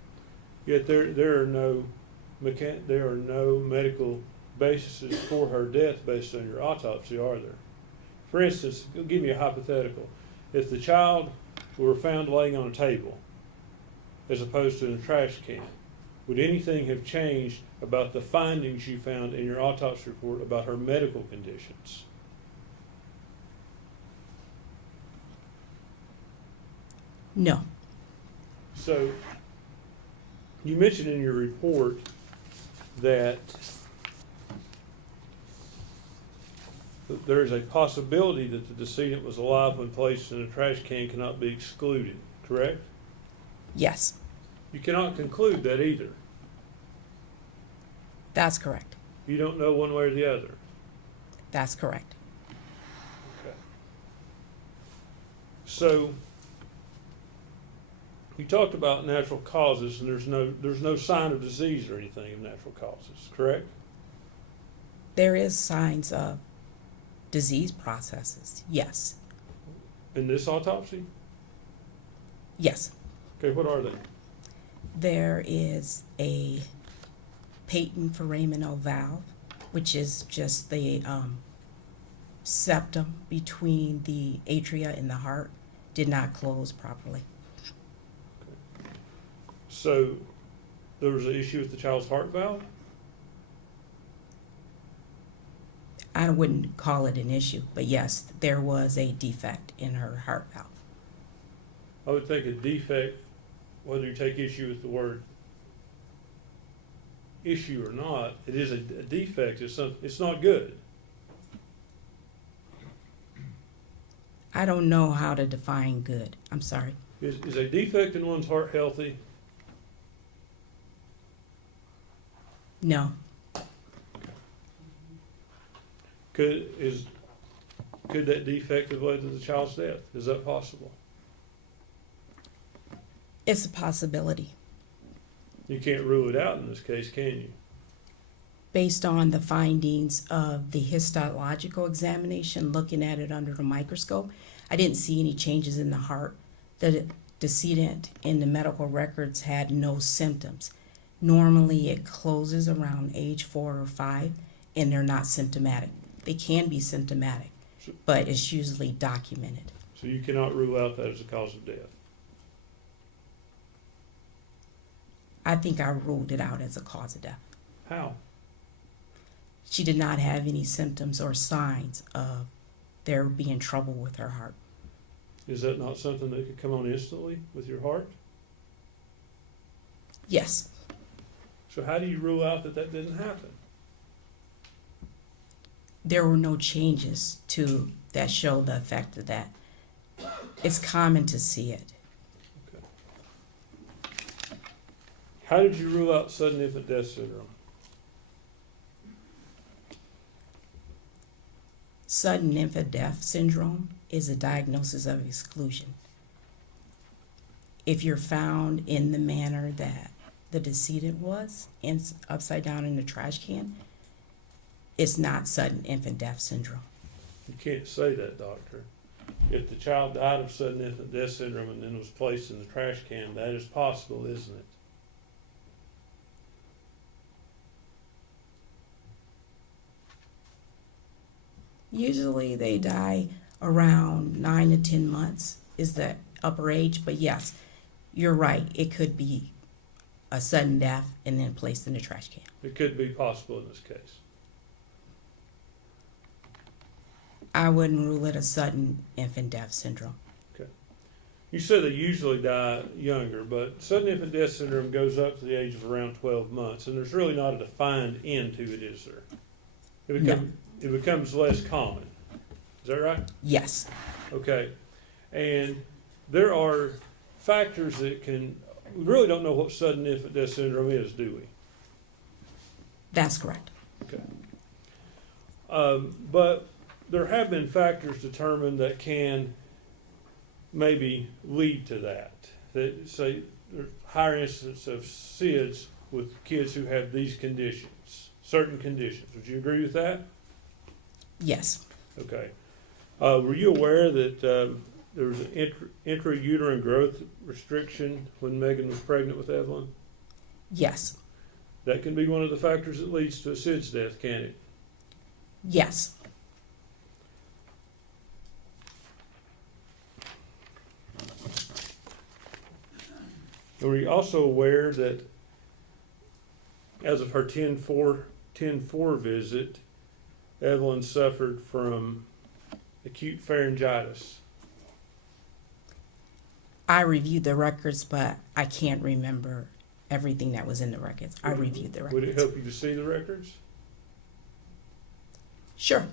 Yet there are no medical bases for her death based on your autopsy, are there? For instance, give me a hypothetical. If the child were found laying on a table as opposed to in a trash can, would anything have changed about the findings you found in your autopsy report about her medical conditions? No. So, you mentioned in your report that there is a possibility that the decedent was alive when placed in a trash can cannot be excluded, correct? Yes, You cannot conclude that either. that's correct. You don't know one way or the other. That's correct. Okay. So, you talked about natural causes, and there's no sign of disease or anything of natural causes, correct? There is signs of disease processes, yes. In this autopsy? Yes. Okay, what are they? There is a patent foraminal valve, which is just the septum between the atria and the heart, did not close properly. So, there was an issue with the child's heart valve? I wouldn't call it an issue, but yes, there was a defect in her heart valve. I would think a defect, whether you take issue with the word issue or not, it is a defect. It's not good. I don't know how to define good. I'm sorry. Is a defect in one's heart healthy? No. Could that defect have led to the child's death? Is that possible? It's a possibility. You can't rule it out in this case, can you? Based on the findings of the histological examination, looking at it under the microscope, I didn't see any changes in the heart. The decedent in the medical records had no symptoms. Normally it closes around age 4 or 5 and they're not symptomatic. They can be symptomatic, but it's usually documented. So you cannot rule out that as a cause of death? I think I ruled it out as a cause of death. How? She did not have any symptoms or signs of there being trouble with her heart. Is that not something that could come on instantly with your heart? Yes. So how do you rule out that that didn't happen? There were no changes to that show the effect of that. It's common to see it. How did you rule out sudden infant death syndrome? Sudden infant death syndrome is a diagnosis of exclusion. If you're found in the manner that the decedent was, upside down in the trash can, it's not sudden infant death syndrome. You can't say that, doctor. If the child died of sudden infant death syndrome and then was placed in the trash can, that is possible, isn't it? Usually they die around 9 to 10 months is the upper age, but yes, you're right. It could be a sudden death and then placed in the trash can. It could be possible in this case. I wouldn't rule it a sudden infant death syndrome. Okay. You said they usually die younger, but sudden infant death syndrome goes up to the age of around 12 months, and there's really not a defined end to it, is there? It becomes less common. Is that right? Yes. Okay. And there are factors that we really don't know what sudden infant death syndrome is, do we? That's correct. Okay. But there have been factors determined that can maybe lead to that. That say there's higher incidence of SIDS with kids who have these conditions, certain conditions. Would you agree with that? Yes. Okay. Were you aware that there was an intrauterine growth restriction when Megan was pregnant with Evelyn? Yes. That can be one of the factors that leads to a SIDS death, can it? Yes. Were you also aware that as of her 10-4 visit, Evelyn suffered from acute pharyngitis? I reviewed the records, but I can't remember everything that was in the records. I reviewed the records. Would it help you to see the records? Sure.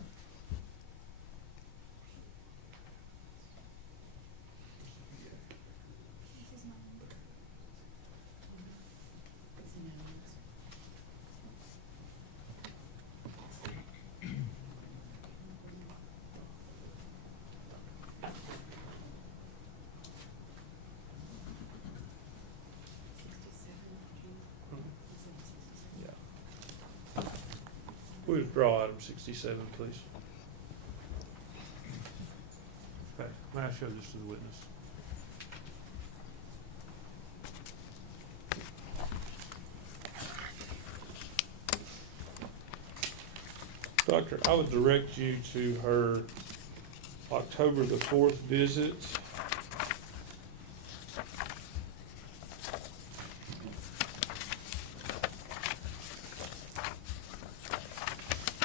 Withdraw item 67, please. Okay, may I show this to the witness? Doctor, I would direct you to her October the 4th visit.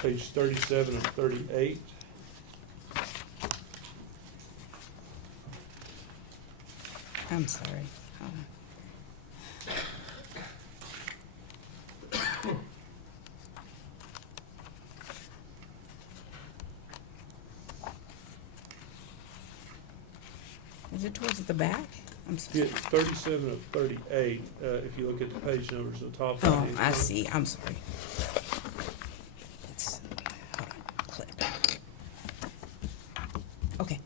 Page 37 and 38. I'm sorry. Is it towards the back? I'm sorry. Yeah, 37 of 38, if you look at the page numbers at the top. Oh, right-hand I corner. see. I'm sorry. It's, hold on, clip. Okay.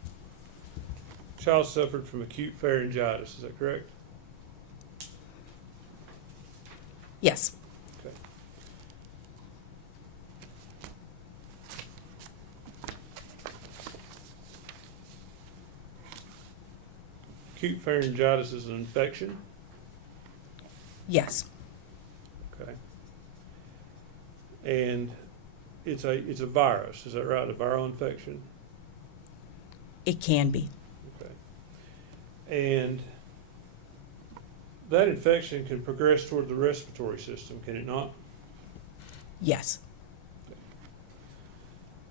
Child suffered from acute pharyngitis, is that correct? Yes. Okay. Acute pharyngitis is an infection? Yes. Okay. And it's a virus, is that right? A viral infection? It can be. Okay. And that infection can progress toward the respiratory system, can it not? Yes.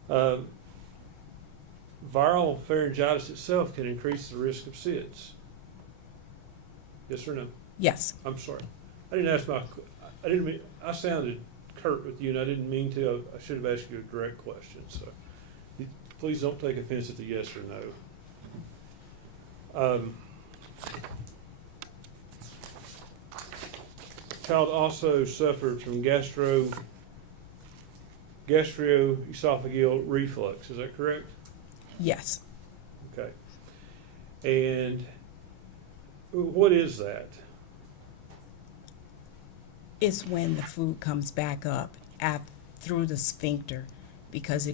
Viral pharyngitis itself can increase the risk of SIDS. Yes or no? Yes. I'm sorry. I didn't mean, I sounded curt with you and I didn't mean to. I should have asked you a direct question, so please don't take offense at the yes or no. Child also suffered from gastroesophageal reflux, is that correct? Yes. Okay. And what is that? It's when the food comes back up through the sphincter, because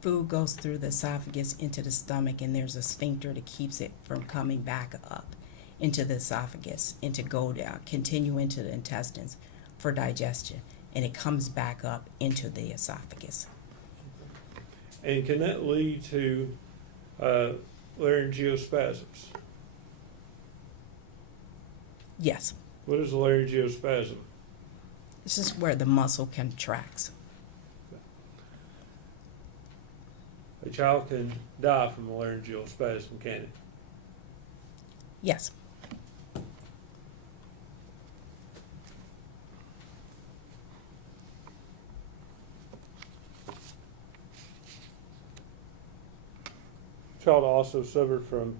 food goes through the esophagus into the stomach, and there's a sphincter that keeps it from coming back up into the esophagus and to go down, continue into the intestines for digestion, and it comes back up into the esophagus. And can that lead to laryngeospasms? Yes. What is a laryngeospasm? This is where the muscle contracts. A child can die from a laryngeal spasm, can it? Yes. Child also suffered from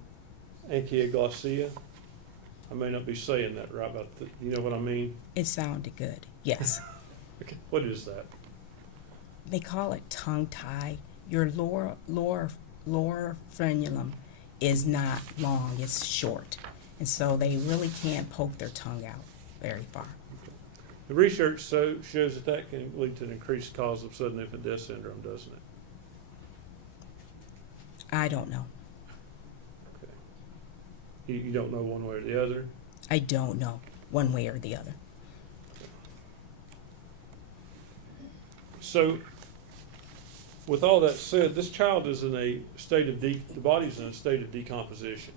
ankyloglossia. I may not be saying that right, but you know what I mean? It sounded good. Yes. Okay. What is that? They call it tongue tie. Your lower frenulum is not long, it's short. And so they really can't poke their tongue out very far. The research shows that can lead to an increased cause of sudden infant death syndrome, doesn't it? I don't know. Okay. You don't know one way or the other? I don't know one way or the other. So, with all that said, this child is in a state of the body's in a state of decomposition.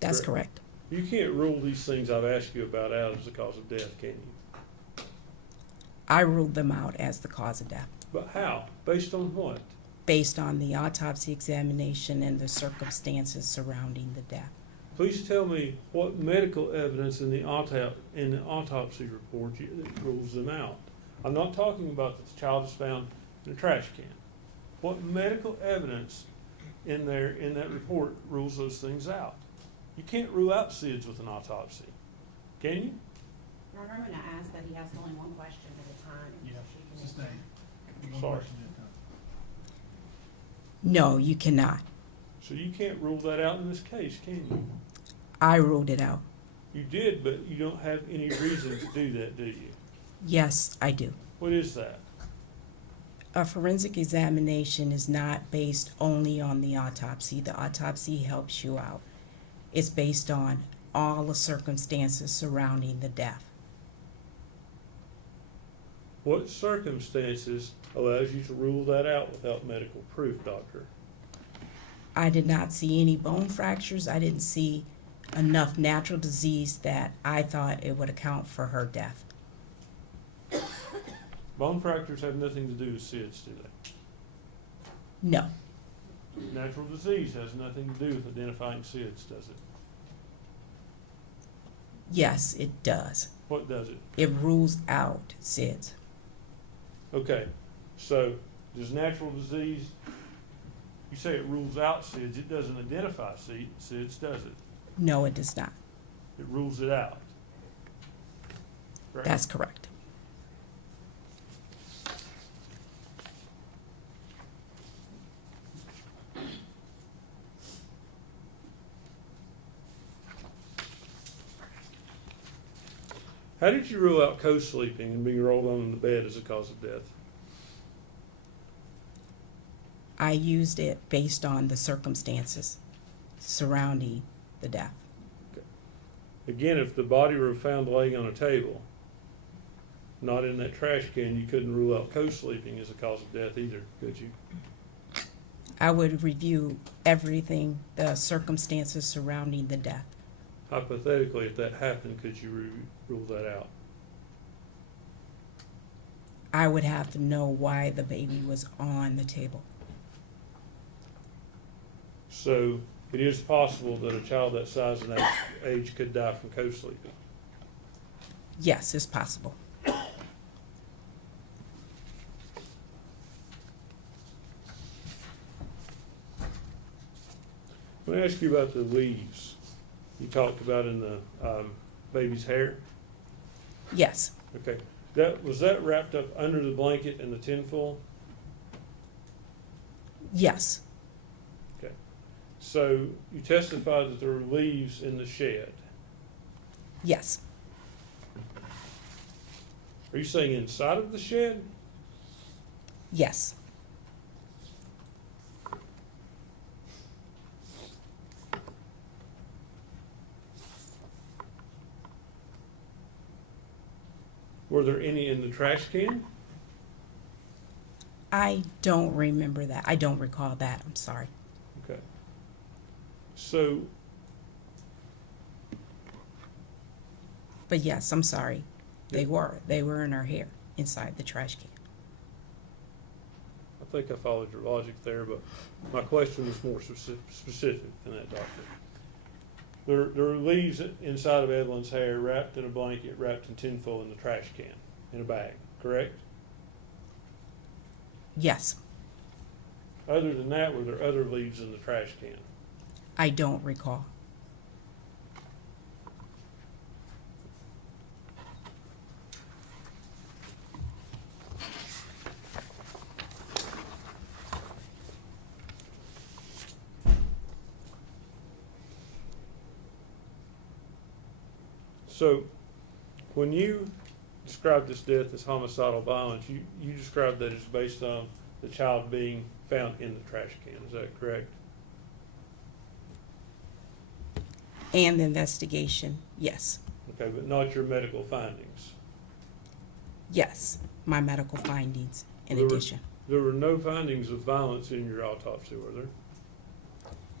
That's correct. You can't rule these things I've asked you about out as the cause of death, can you? I ruled them out as the cause of death. But how? Based on what? Based on the autopsy examination and the circumstances surrounding the death. Please tell me what medical evidence in the autopsy report that rules them out. I'm not talking about that the child is found in a trash can. What medical evidence in that report rules those things out? You can't rule out SIDS with an autopsy, can you? Your Honor, I'm going to ask that he asks only one question at a time. Yeah, so she can sustain. One Sorry. question at a time. No, you cannot. So you can't rule that out in this case, can you? I ruled it out. You did, but you don't have any reason to do that, do you? Yes, I do. What is that? A forensic examination is not based only on the autopsy. The autopsy helps you out. It's based on all the circumstances surrounding the death. What circumstances allows you to rule that out without medical proof, doctor? I did not see any bone fractures. I didn't see enough natural disease that I thought it would account for her death. Bone fractures have nothing to do with SIDS, do they? No, Natural disease has nothing to do with identifying SIDS, does it? yes, it does. What does it? It rules out SIDS. Okay, so does natural disease, you say it rules out SIDS, it doesn't identify SIDS, does it? No, it does not. It rules it out. Correct? That's correct. How did you rule out co-sleeping and being rolled on the bed as a cause of death? I used it based on the circumstances surrounding the death. Again, if the body were found laying on a table, not in that trash can, you couldn't rule out co-sleeping as a cause of death either, could you? I would review everything, the circumstances surrounding the death. Hypothetically, if that happened, could you rule that out? I would have to know why the baby was on the table. So it is possible that a child that size and age could die from co-sleeping. Yes, it's possible. I'm going to ask you about the leaves you talked about in the baby's hair. Yes, Okay, was that wrapped up under the blanket in the tinfoil? yes, Okay, so you testified that there were leaves in the shed. yes, Are you saying inside of the shed? yes. Were there any in the trash can? I don't remember that. I don't recall that. I'm sorry. Okay. So, But yes, I'm sorry. They were in her hair inside the trash can. I think I followed your logic there, but my question was more specific than that, doctor. There were leaves inside of Evelyn's hair wrapped in a blanket, wrapped in tinfoil in the trash can, in a bag, correct? Yes, Other than that, were there other leaves in the trash can? I don't recall. So, when you described this death as homicidal violence, you described that as based on the child being found in the trash can, is that correct? And the investigation, yes. Okay, but not your medical findings. Yes, my medical findings in There were- addition. There were no findings of violence in your autopsy, were there?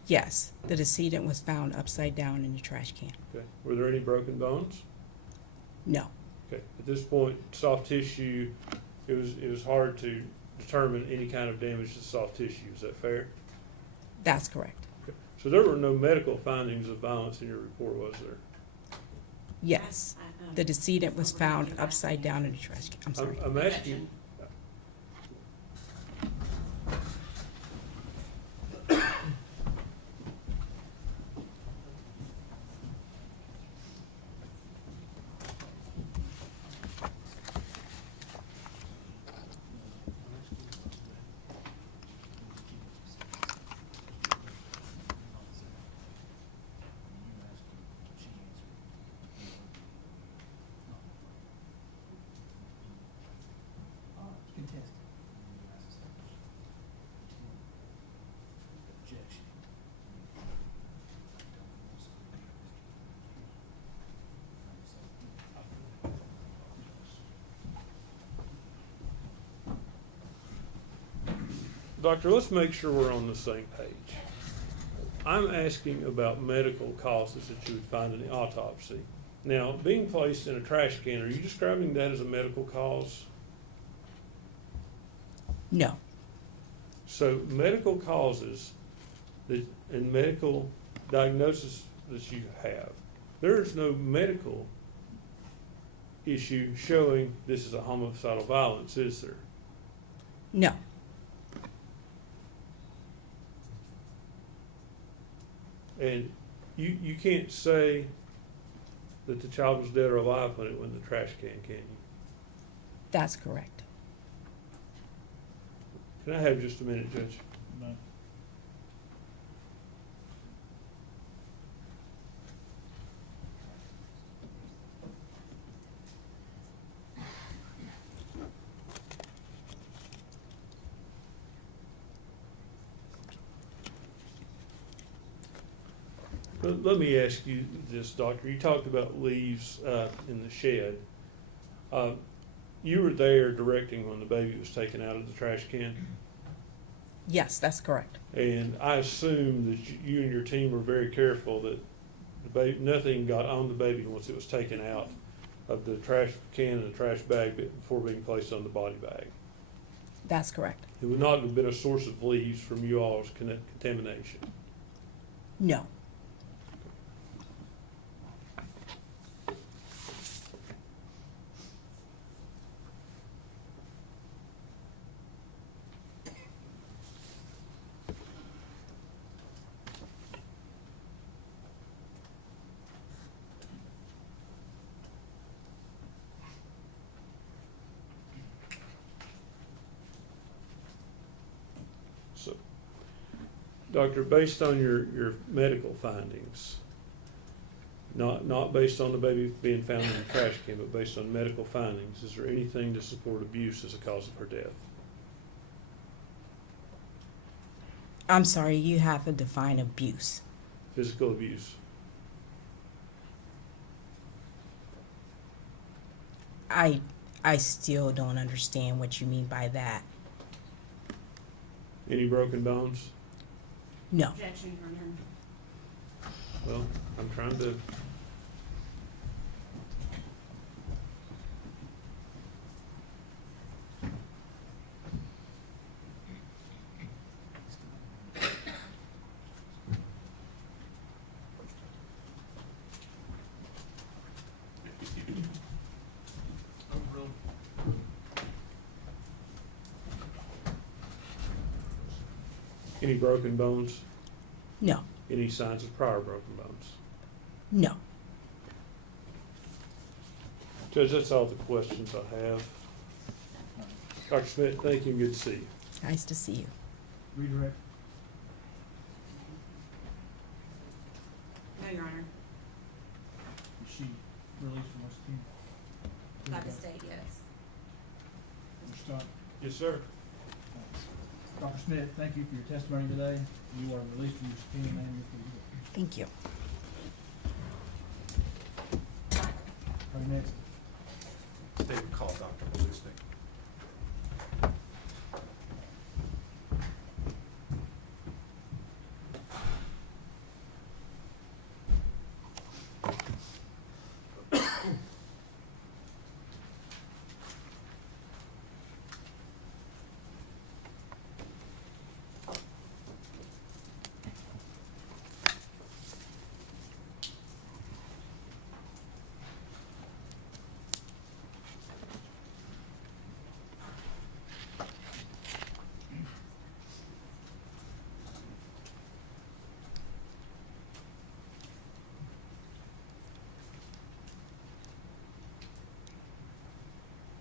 Yes, the decedent was found upside down in the trash can. Okay. Were there any broken bones? No, Okay. At this point, soft tissue, it was hard to determine any kind of damage to soft tissue. Is that fair? that's correct. Okay. So there were no medical findings of violence in your report, was there? Yes, the decedent was found upside down in the trash can. I'm sorry. I'm asking. Doctor, let's make sure we're on the same page. I'm asking about medical causes that you would find in the autopsy. Now, being placed in a trash can, are you describing that as a medical cause? No. So medical causes that, and medical diagnosis that you have, there is no medical issue showing this is a homicidal violence, is there? No. And you can't say that the child was dead or alive when it went in the trash can you? That's correct. Can I have just a minute, Judge? No. Let me ask you this, Doctor. You talked about leaves in the shed. You were there directing when the baby was taken out of the trash can, Yes, that's correct. and I assume that you and your team were very careful that the baby, nothing got on the baby once it was taken out of the trash can and the trash bag before being placed on the body bag. That's correct. It would not have been a source of leaves from you all's contamination. No. So, Doctor, based on your medical findings, not based on the baby being found in the trash can, but based on medical findings, is there anything to support abuse as a cause of her death? I'm sorry, you have to define abuse. Physical abuse. I still don't understand what you mean by that. Any broken bones? No. Objection, Your Honor. Well, I'm trying to. Any broken bones? No. Any signs of prior broken bones? No. Judge, that's all the questions I have. Dr. Smith, thank you and good to see you. Nice to see you. Redirect. No, Your Honor. Is she released from West Team? By the state, yes. Mr. Scott? Yes, sir. Dr. Smith, thank you for your testimony today. You are released from your subpoena and your plea. Thank you. Probably next. David call Dr. Malusnik.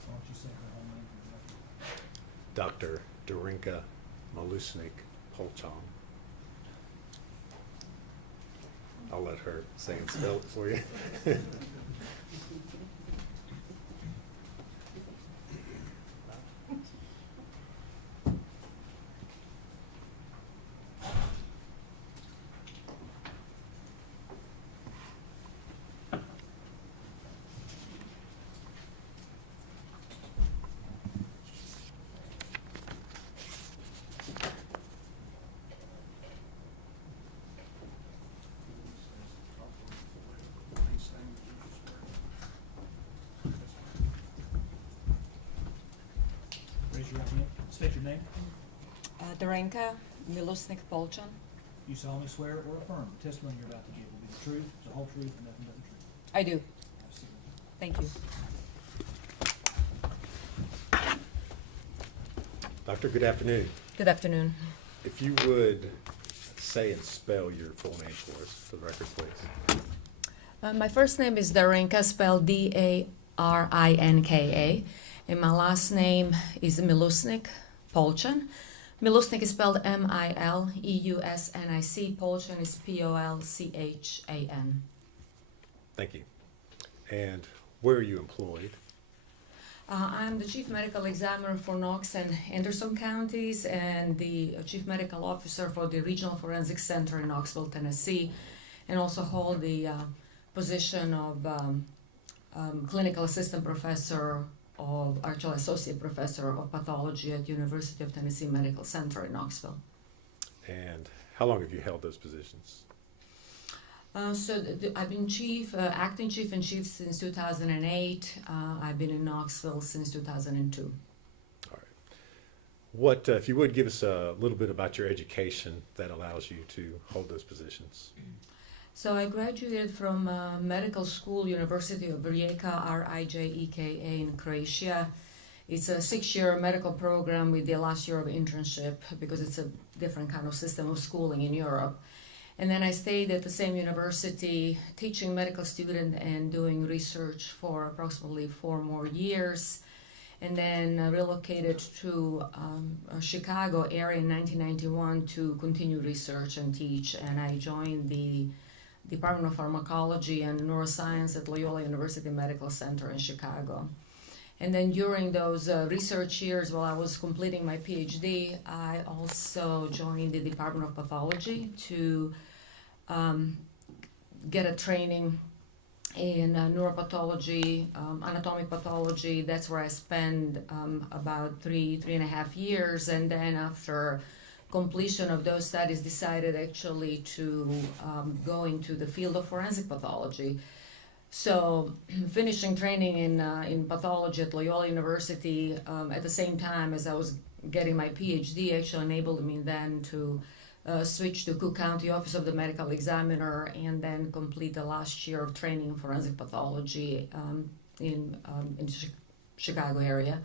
Why don't you say her whole name for the record? Dr. Darinka Malusnik Polchon. I'll let her say and spell it for you. State your name. Darenka Milosnik Polchan. You solemnly swear or affirm the testimony you're about to give will be the truth, the whole truth, and nothing but the truth. I do. Absolutely. Thank you. Doctor, good afternoon. Good afternoon. If you would say and spell your full name for us, for the record, please. My first name is Darenka, spelled Darinka, and my last name is Milosnik Polchan. Milosnik is spelled Mileusnic. Polchan is Polchan. Thank you. And where are you employed? I'm the Chief Medical Examiner for Knox and Anderson counties and the Chief Medical Officer for the Regional Forensic Center in Knoxville, Tennessee, and also hold the position of Clinical Assistant Professor actually Associate Professor of Pathology at University of Tennessee Medical Center in Knoxville. And how long have you held those positions? I've been acting chief and chief since 2008. I've been in Knoxville since 2002. All right. What, if you would, give us a little bit about your education that allows you to hold those positions? So I graduated from medical school, University of Rijeka, Rijeka in Croatia. It's a 6-year medical program with the last year of internship because it's a different kind of system of schooling in Europe. And then I stayed at the same university teaching medical students and doing research for approximately 4 more years. And then relocated to Chicago area in 1991 to continue research and teach. And I joined the Department of Pharmacology and Neuroscience at Loyola University Medical Center in Chicago. And then during those research years, while I was completing my PhD, I also joined the Department of Pathology to get a training in neuropathology, anatomic pathology. That's where I spent about 3.5 years. And then after completion of those studies, decided actually to go into the field of forensic pathology. So finishing training in pathology at Loyola University at the same time as I was getting my PhD actually enabled me then to switch to Cook County Office of the Medical Examiner and then complete the last year of training in forensic pathology in Chicago area.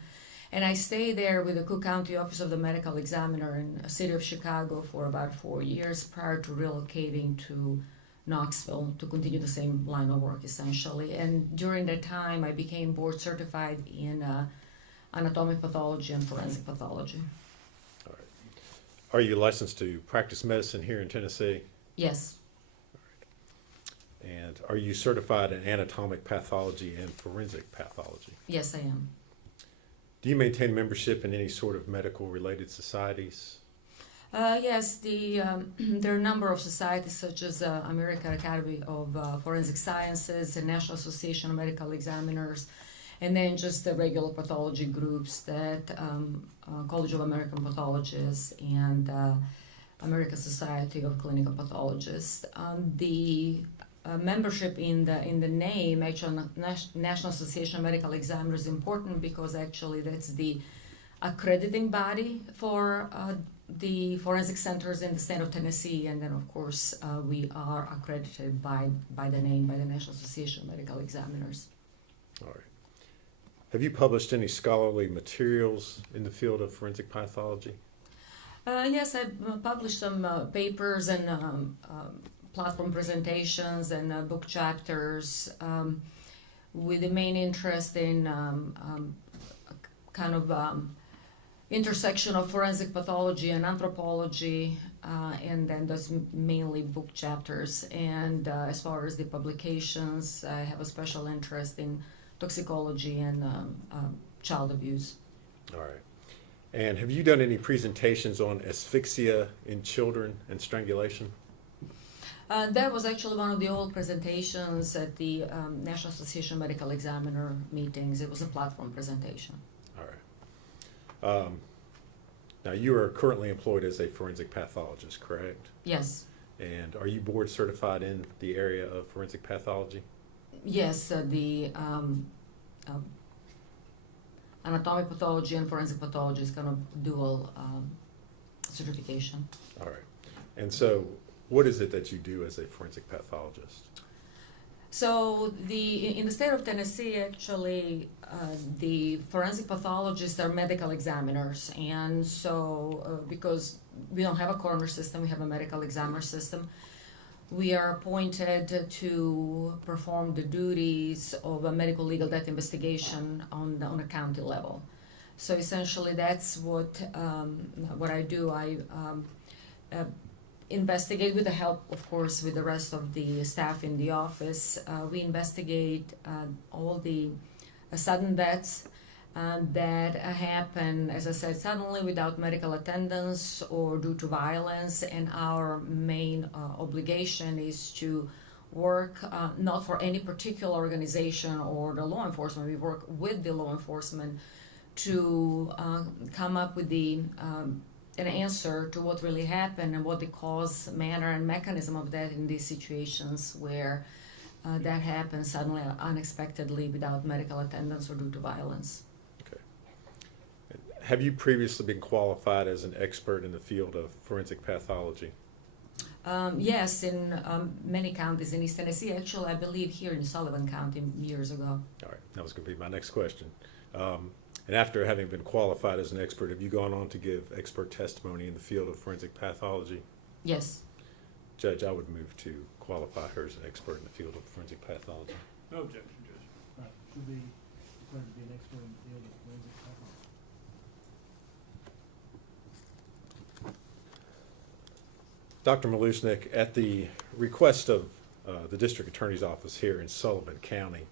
And I stayed there with the Cook County Office of the Medical Examiner in the city of Chicago for about 4 years prior to relocating to Knoxville to continue the same line of work essentially. And during that time I became board certified in anatomic pathology and forensic pathology. All right. Are you licensed to practice medicine here in Tennessee? Yes. All right. And are you certified in anatomic pathology and forensic pathology? Yes, I am. Do you maintain membership in any sort of medical related societies? Yes, there are a number of societies such as American Academy of Forensic Sciences, the National Association of Medical Examiners, and then just the regular pathology groups that College of American Pathologists and American Society of Clinical Pathologists. The membership in the name, actually National Association of Medical Examiners, is important because actually that's the accrediting body for the forensic centers in the state of Tennessee, and then of course we are accredited by the name, by the National Association of Medical Examiners. All right. Have you published any scholarly materials in the field of forensic pathology? Yes, I've published some papers and platform presentations and book chapters with the main interest in kind of intersection of forensic pathology and anthropology, and then those mainly book chapters. And as far as the publications, I have a special interest in toxicology and child abuse. All right. And have you done any presentations on asphyxia in children and strangulation? That was actually one of the old presentations at the National Association of Medical Examiner meetings. It was a platform presentation. All right. Now, you are currently employed as a forensic pathologist, correct? Yes. And are you board certified in the area of forensic pathology? Yes, I'm anatomic pathology and forensic pathology is kind of dual certification. All right. And so, what is it that you do as a forensic pathologist? So in the state of Tennessee, actually, the forensic pathologists are medical examiners, and so because we don't have a coroner system, we have a medical examiner system. We are appointed to perform the duties of a medical legal death investigation on a county level. So essentially, that's what I do. I investigate with the help, of course, with the rest of the staff in the office. We investigate all the sudden deaths that happen, as I said, suddenly without medical attendance or due to violence. And our main obligation is to work not for any particular organization or the law enforcement. We work with the law enforcement to come up with an answer to what really happened and what the cause, manner, and mechanism of that in these situations where that happens suddenly, unexpectedly, without medical attendance or due to violence. Okay. Have you previously been qualified as an expert in the field of forensic pathology? Yes, in many counties in East Tennessee. Actually, I believe here in Sullivan County years ago. All right, that was going to be my next question. And after having been qualified as an expert, have you gone on to give expert testimony in the field of forensic pathology? Yes. Judge, I would move to qualify her as an expert in the field of forensic pathology. No objection, Judge. Right, should be declared to be an expert in the field of forensic pathology. Dr. Malusnik, at the request of the District Attorney's Office here in Sullivan County,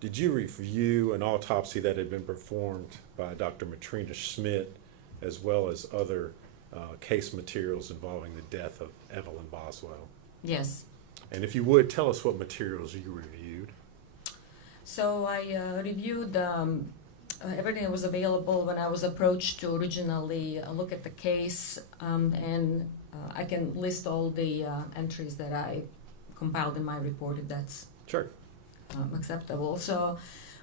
did you review an autopsy that had been performed by Dr. Matrina Schmidt, as well as other case materials involving the death of Evelyn Boswell? Yes. And if you would, tell us what materials you reviewed. So I reviewed everything that was available when I was approached to originally look at the case, and I can list all the entries that I compiled in my report, if that's sure acceptable. So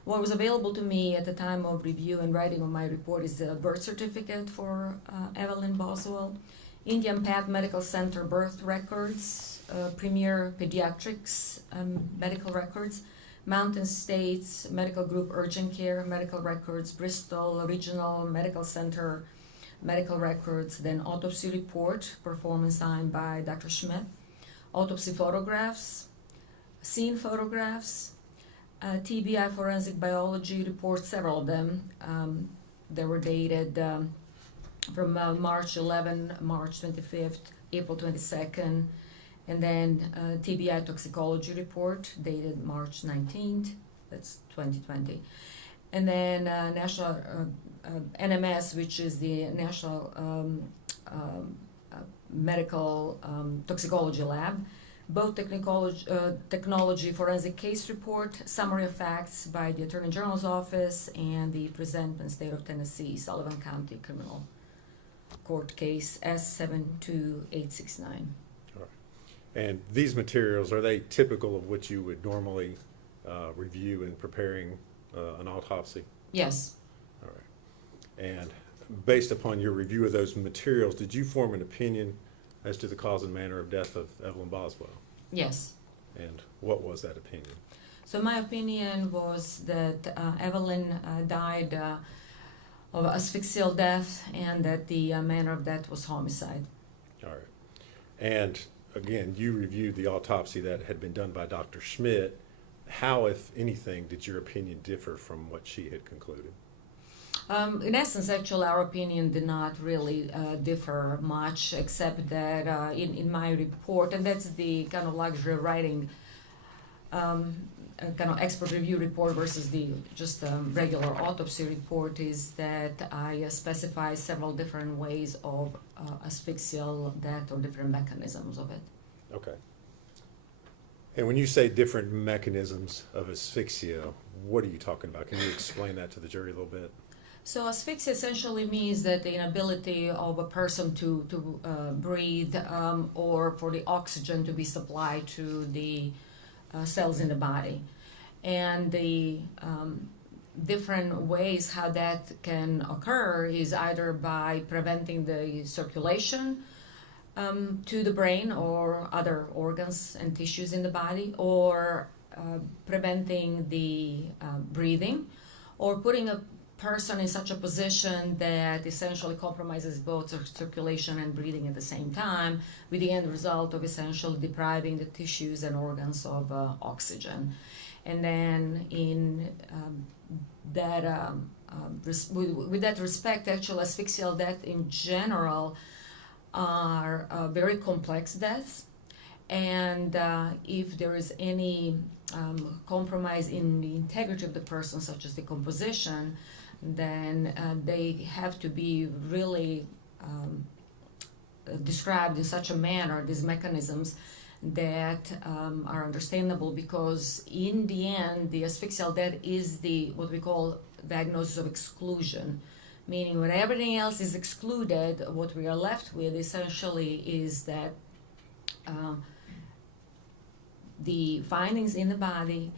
what was available to me at the time of review and writing of my report is a birth certificate for Evelyn Boswell, Indian Path Medical Center birth records, Premier Pediatrics medical records, Mountain States Medical Group Urgent Care medical records, Bristol Regional Medical Center medical records, then autopsy report performed and signed by Dr. Schmidt, autopsy photographs, scene photographs, TBI forensic biology reports, several of them. They were dated from March 11, March 25th, April 22nd, and then TBI toxicology report dated March 19th, that's 2020. And then National NMS, which is the National Medical Toxicology Lab, both technology forensic case report, summary of facts by the Attorney General's Office, and the presentment State of Tennessee, Sullivan County Criminal Court case S72869. All right. And these materials, are they typical of what you would normally review in preparing an autopsy? Yes. All right. And based upon your review of those materials, did you form an opinion as to the cause and manner of death of Evelyn Boswell? Yes. And what was that opinion? So my opinion was that Evelyn died of asphyxial death, and that the manner of death was homicide. All right. And again, you reviewed the autopsy that had been done by Dr. Schmidt. How, if anything, did your opinion differ from what she had concluded? In essence, actually, our opinion did not really differ much, except that in my report, and that's the kind of luxury of writing kind of expert review report versus the just regular autopsy report, is that I specify several different ways of asphyxial death or different mechanisms of it. Okay. And when you say different mechanisms of asphyxia, what are you talking about? Can you explain that to the jury a little bit? So asphyxia essentially means that the inability of a person to breathe or for the oxygen to be supplied to the cells in the body. And the different ways how that can occur is either by preventing the circulation to the brain or other organs and tissues in the body, or preventing the breathing, or putting a person in such a position that essentially compromises both circulation and breathing at the same time, with the end result of essentially depriving the tissues and organs of oxygen. And then in with that respect, actual asphyxial death in general are very complex deaths, and if there is any compromise in the integrity of the person, such as decomposition, then they have to be really described in such a manner, these mechanisms, that are understandable, because in the end, the asphyxial death is what we call diagnosis of exclusion, meaning when everything else is excluded, what we are left with essentially is that the findings in the body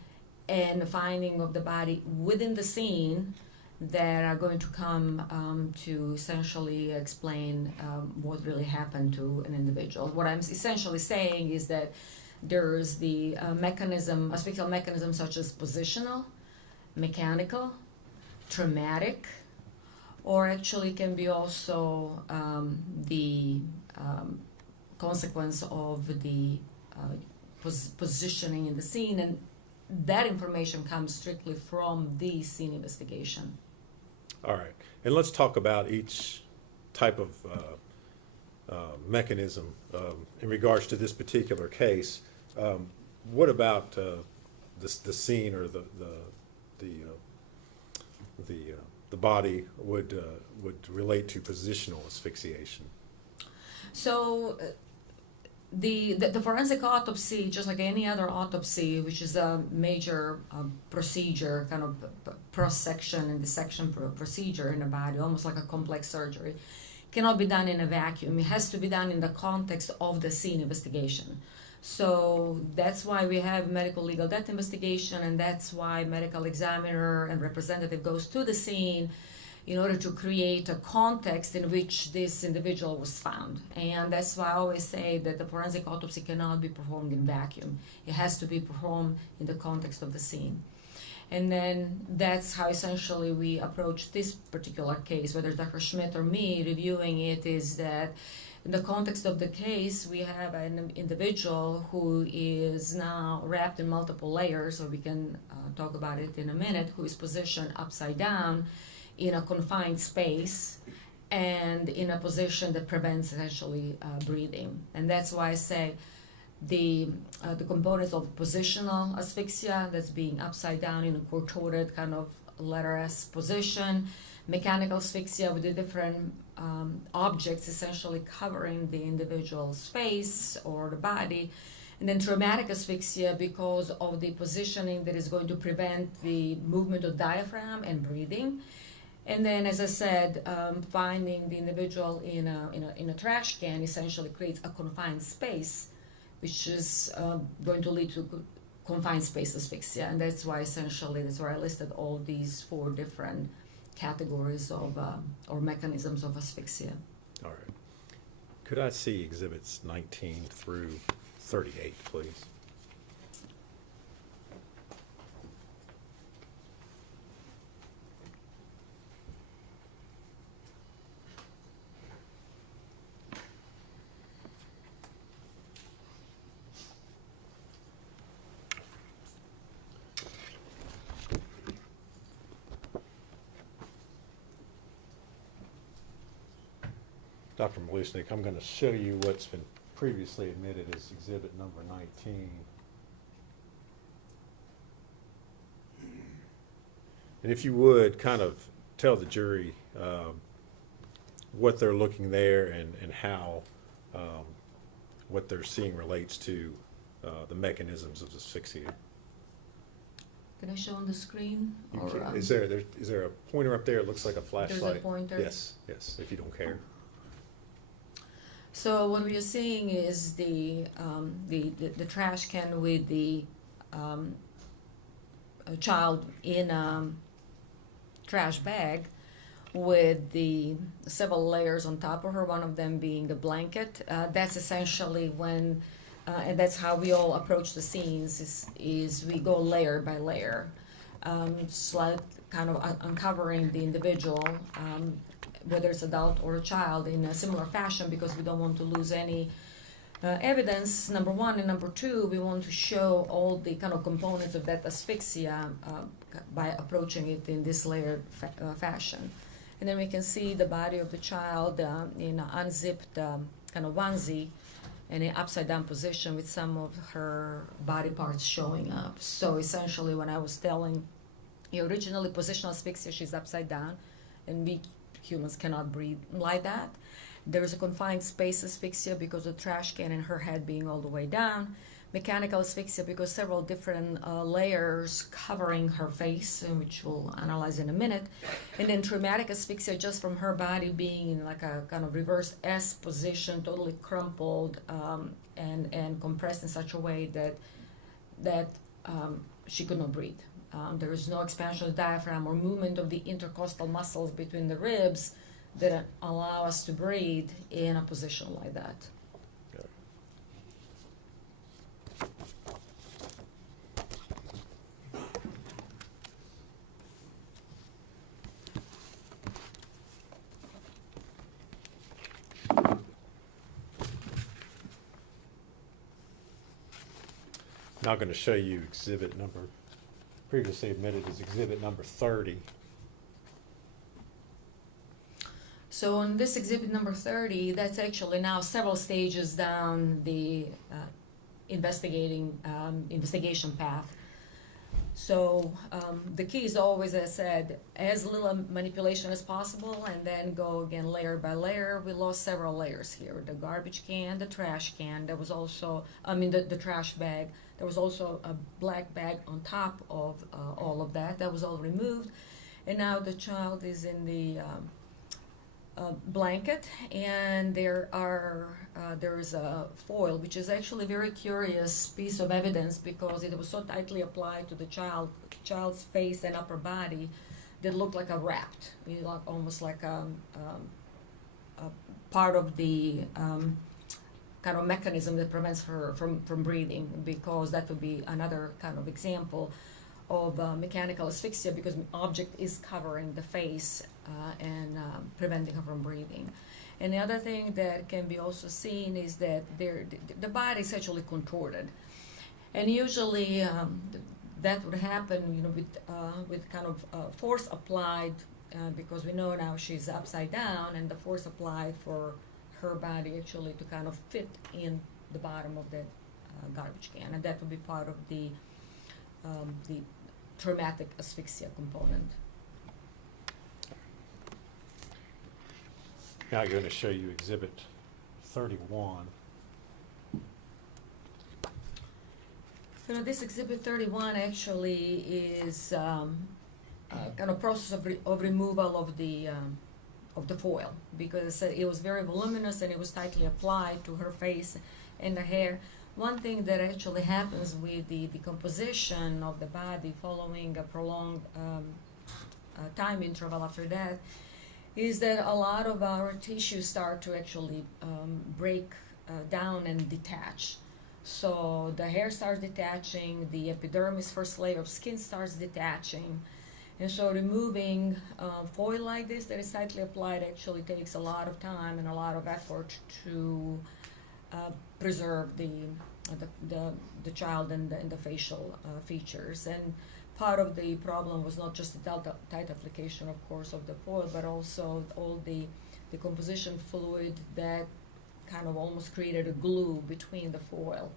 and the finding of the body within the scene that are going to come to essentially explain what really happened to an individual. What I'm essentially saying is that there's the asphyxial mechanism such as positional, mechanical, traumatic, or actually can be also the consequence of the positioning in the scene, and that information comes strictly from the scene investigation. All right, and let's talk about each type of mechanism in regards to this particular case. What about the scene or the body would relate to positional asphyxiation? So the forensic autopsy, just like any other autopsy, which is a major procedure, kind of cross-section and dissection procedure in the body, almost like a complex surgery, cannot be done in a vacuum. It has to be done in the context of the scene investigation. So that's why we have medical legal death investigation, and that's why medical examiner and representative goes to the scene in order to create a context in which this individual was found. And that's why I always say that the forensic autopsy cannot be performed in vacuum. It has to be performed in the context of the scene. And then that's how essentially we approach this particular case, whether Dr. Schmidt or me reviewing it, is that in the context of the case, we have an individual who is now wrapped in multiple layers, so we can talk about it in a minute, who is positioned upside down in a confined space and in a position that prevents essentially breathing. And that's why I say the components of positional asphyxia, that's being upside down in a contorted kind of letter S position, mechanical asphyxia with the different objects essentially covering the individual's face or the body, and then traumatic asphyxia because of the positioning that is going to prevent the movement of diaphragm and breathing. And then, as I said, finding the individual in a trash can essentially creates a confined space, which is going to lead to confined space asphyxia. And that's why essentially, that's where I listed all these 4 different categories of or mechanisms of asphyxia. All right. Could I see exhibits 19 through 38, please? Dr. Malusnik, I'm going to show you what's been previously admitted as exhibit number 19. And if you would, kind of tell the jury what they're looking there and how what they're seeing relates to the mechanisms of asphyxia. Can I show on the screen? Is there a pointer up there? It looks like a flashlight. There's a pointer? Yes, if you don't care. So what we are seeing is the trash can with the child in trash bag with the several layers on top of her, one of them being the blanket. That's essentially when, and that's how we all approach the scenes, is we go layer by layer, kind of uncovering the individual, whether it's adult or a child, in a similar fashion, because we don't want to lose any evidence, number one, and number two, we want to show all the kind of components of that asphyxia by approaching it in this layered fashion. And then we can see the body of the child in an unzipped kind of onesie in an upside down position with some of her body parts showing up. So essentially, when I was telling you originally positional asphyxia, she's upside down, and we humans cannot breathe like that. There's a confined space asphyxia because of the trash can and her head being all the way down. Mechanical asphyxia because several different layers covering her face, which we'll analyze in a minute. And then traumatic asphyxia just from her body being in like a kind of reverse S position, totally crumpled and compressed in such a way that she could not breathe. There is no expansion of the diaphragm or movement of the intercostal muscles between the ribs that allow us to breathe in a position like that. Now I'm going to show you exhibit number, previously admitted as exhibit number 30. So on this exhibit number 30, that's actually now several stages down the investigation path. So the key is always, as I said, as little manipulation as possible, and then go again layer by layer. We lost several layers here. The garbage can, the trash can, there was also, the trash bag. There was also a black bag on top of all of that. That was all removed. And now the child is in the blanket, and there is a foil, which is actually a very curious piece of evidence because it was so tightly applied to the child's face and upper body that looked like a wrapped, almost like a part of the kind of mechanism that prevents her from breathing, because that would be another kind of example of mechanical asphyxia, because the object is covering the face and preventing her from breathing. And the other thing that can be also seen is that the body is actually contorted, and usually that would happen, with kind of force applied, because we know now she's upside down, and the force applied for her body actually to kind of fit in the bottom of that garbage can, and that would be part of the traumatic asphyxia component. Now I'm going to show you exhibit 31. This exhibit 31 actually is kind of process of removal of the foil, because it was very voluminous and it was tightly applied to her face and the hair. One thing that actually happens with the decomposition of the body following a prolonged time interval after that is that a lot of our tissues start to actually break down and detach. So the hair starts detaching, the epidermis, first layer of skin, starts detaching. And so removing foil like this that is tightly applied actually takes a lot of time and a lot of effort to preserve the child and the facial features. And part of the problem was not just the tight application, of course, of the foil, but also all the composition fluid that kind of almost created a glue between the foil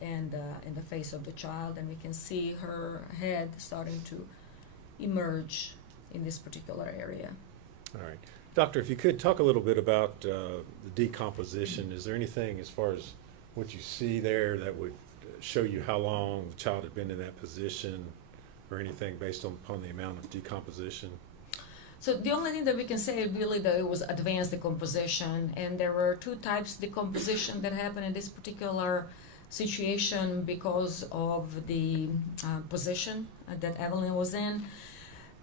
and the face of the child. And we can see her head starting to emerge in this particular area. All right. Doctor, if you could talk a little bit about the decomposition. Is there anything as far as what you see there that would show you how long the child had been in that position, or anything based upon the amount of decomposition? So the only thing that we can say really that it was advanced decomposition, and there were two types of decomposition that happened in this particular situation because of the position that Evelyn was in.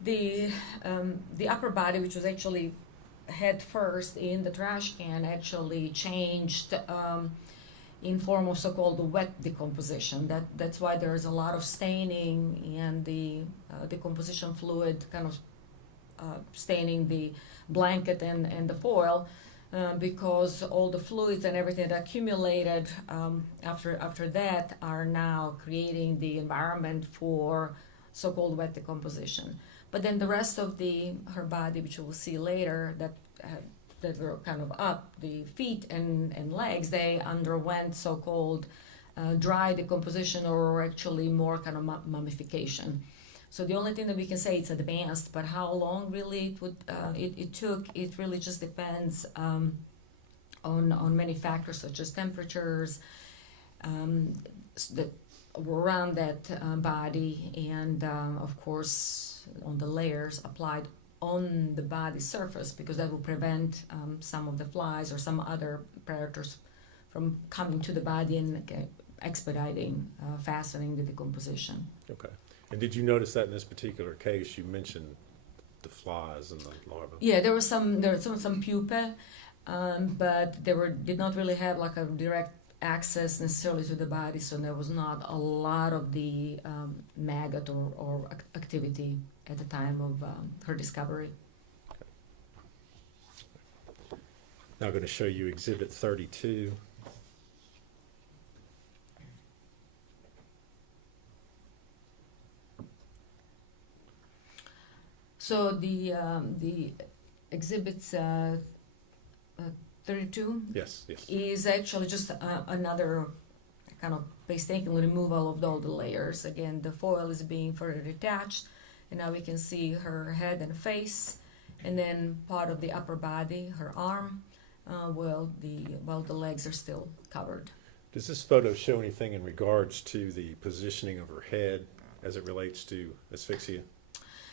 the upper body, which was actually head first in the trash can, actually changed in form of so-called wet decomposition. That's why there is a lot of staining and the decomposition fluid kind of staining the blanket and the foil, because all the fluids and everything that accumulated after that are now creating the environment for so-called wet decomposition. But then the rest of her body, which we'll see later, that were kind of up, the feet and legs, they underwent so-called dry decomposition, or actually more kind of mummification. So the only thing that we can say it's advanced, but how long really it took, it really just depends on many factors such as temperatures that were around that body, and of course on the layers applied on the body surface, because that will prevent some of the flies or some other predators from coming to the body and expediting, fastening the decomposition. Okay. And did you notice that in this particular case? You mentioned the flies and the larvae. Yeah, there was some pupae, but did not really have like a direct access necessarily to the body, so there was not a lot of the maggot or activity at the time of her discovery. Now I'm going to show you Exhibit 32. So the exhibits 32 Yes. is actually just another kind of painstakingly removal of all the layers. Again, the foil is being further detached, and now we can see her head and face, and then part of the upper body, her arm, while the legs are still covered. Does this photo show anything in regards to the positioning of her head as it relates to asphyxia?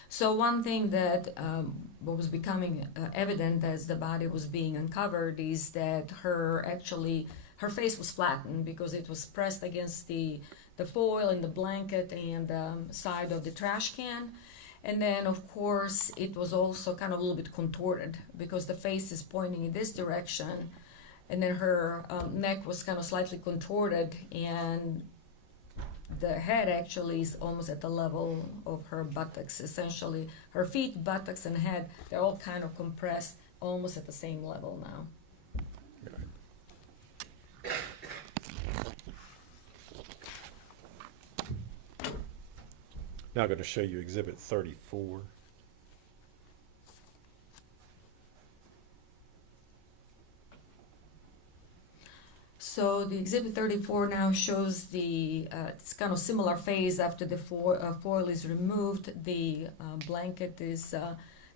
So one thing that was becoming evident as the body was being uncovered is that her face was flattened because it was pressed against the foil and the blanket and side of the trash can. And then, of course, it was also kind of a little bit contorted because the face is pointing in this direction, and then her neck was kind of slightly contorted, and the head actually is almost at the level of her buttocks. Essentially, her feet, buttocks, and head, they're all kind of compressed almost at the same level now. Now I'm going to show you Exhibit 34. So the Exhibit 34 now shows it's kind of similar phase after the foil is removed. The blanket is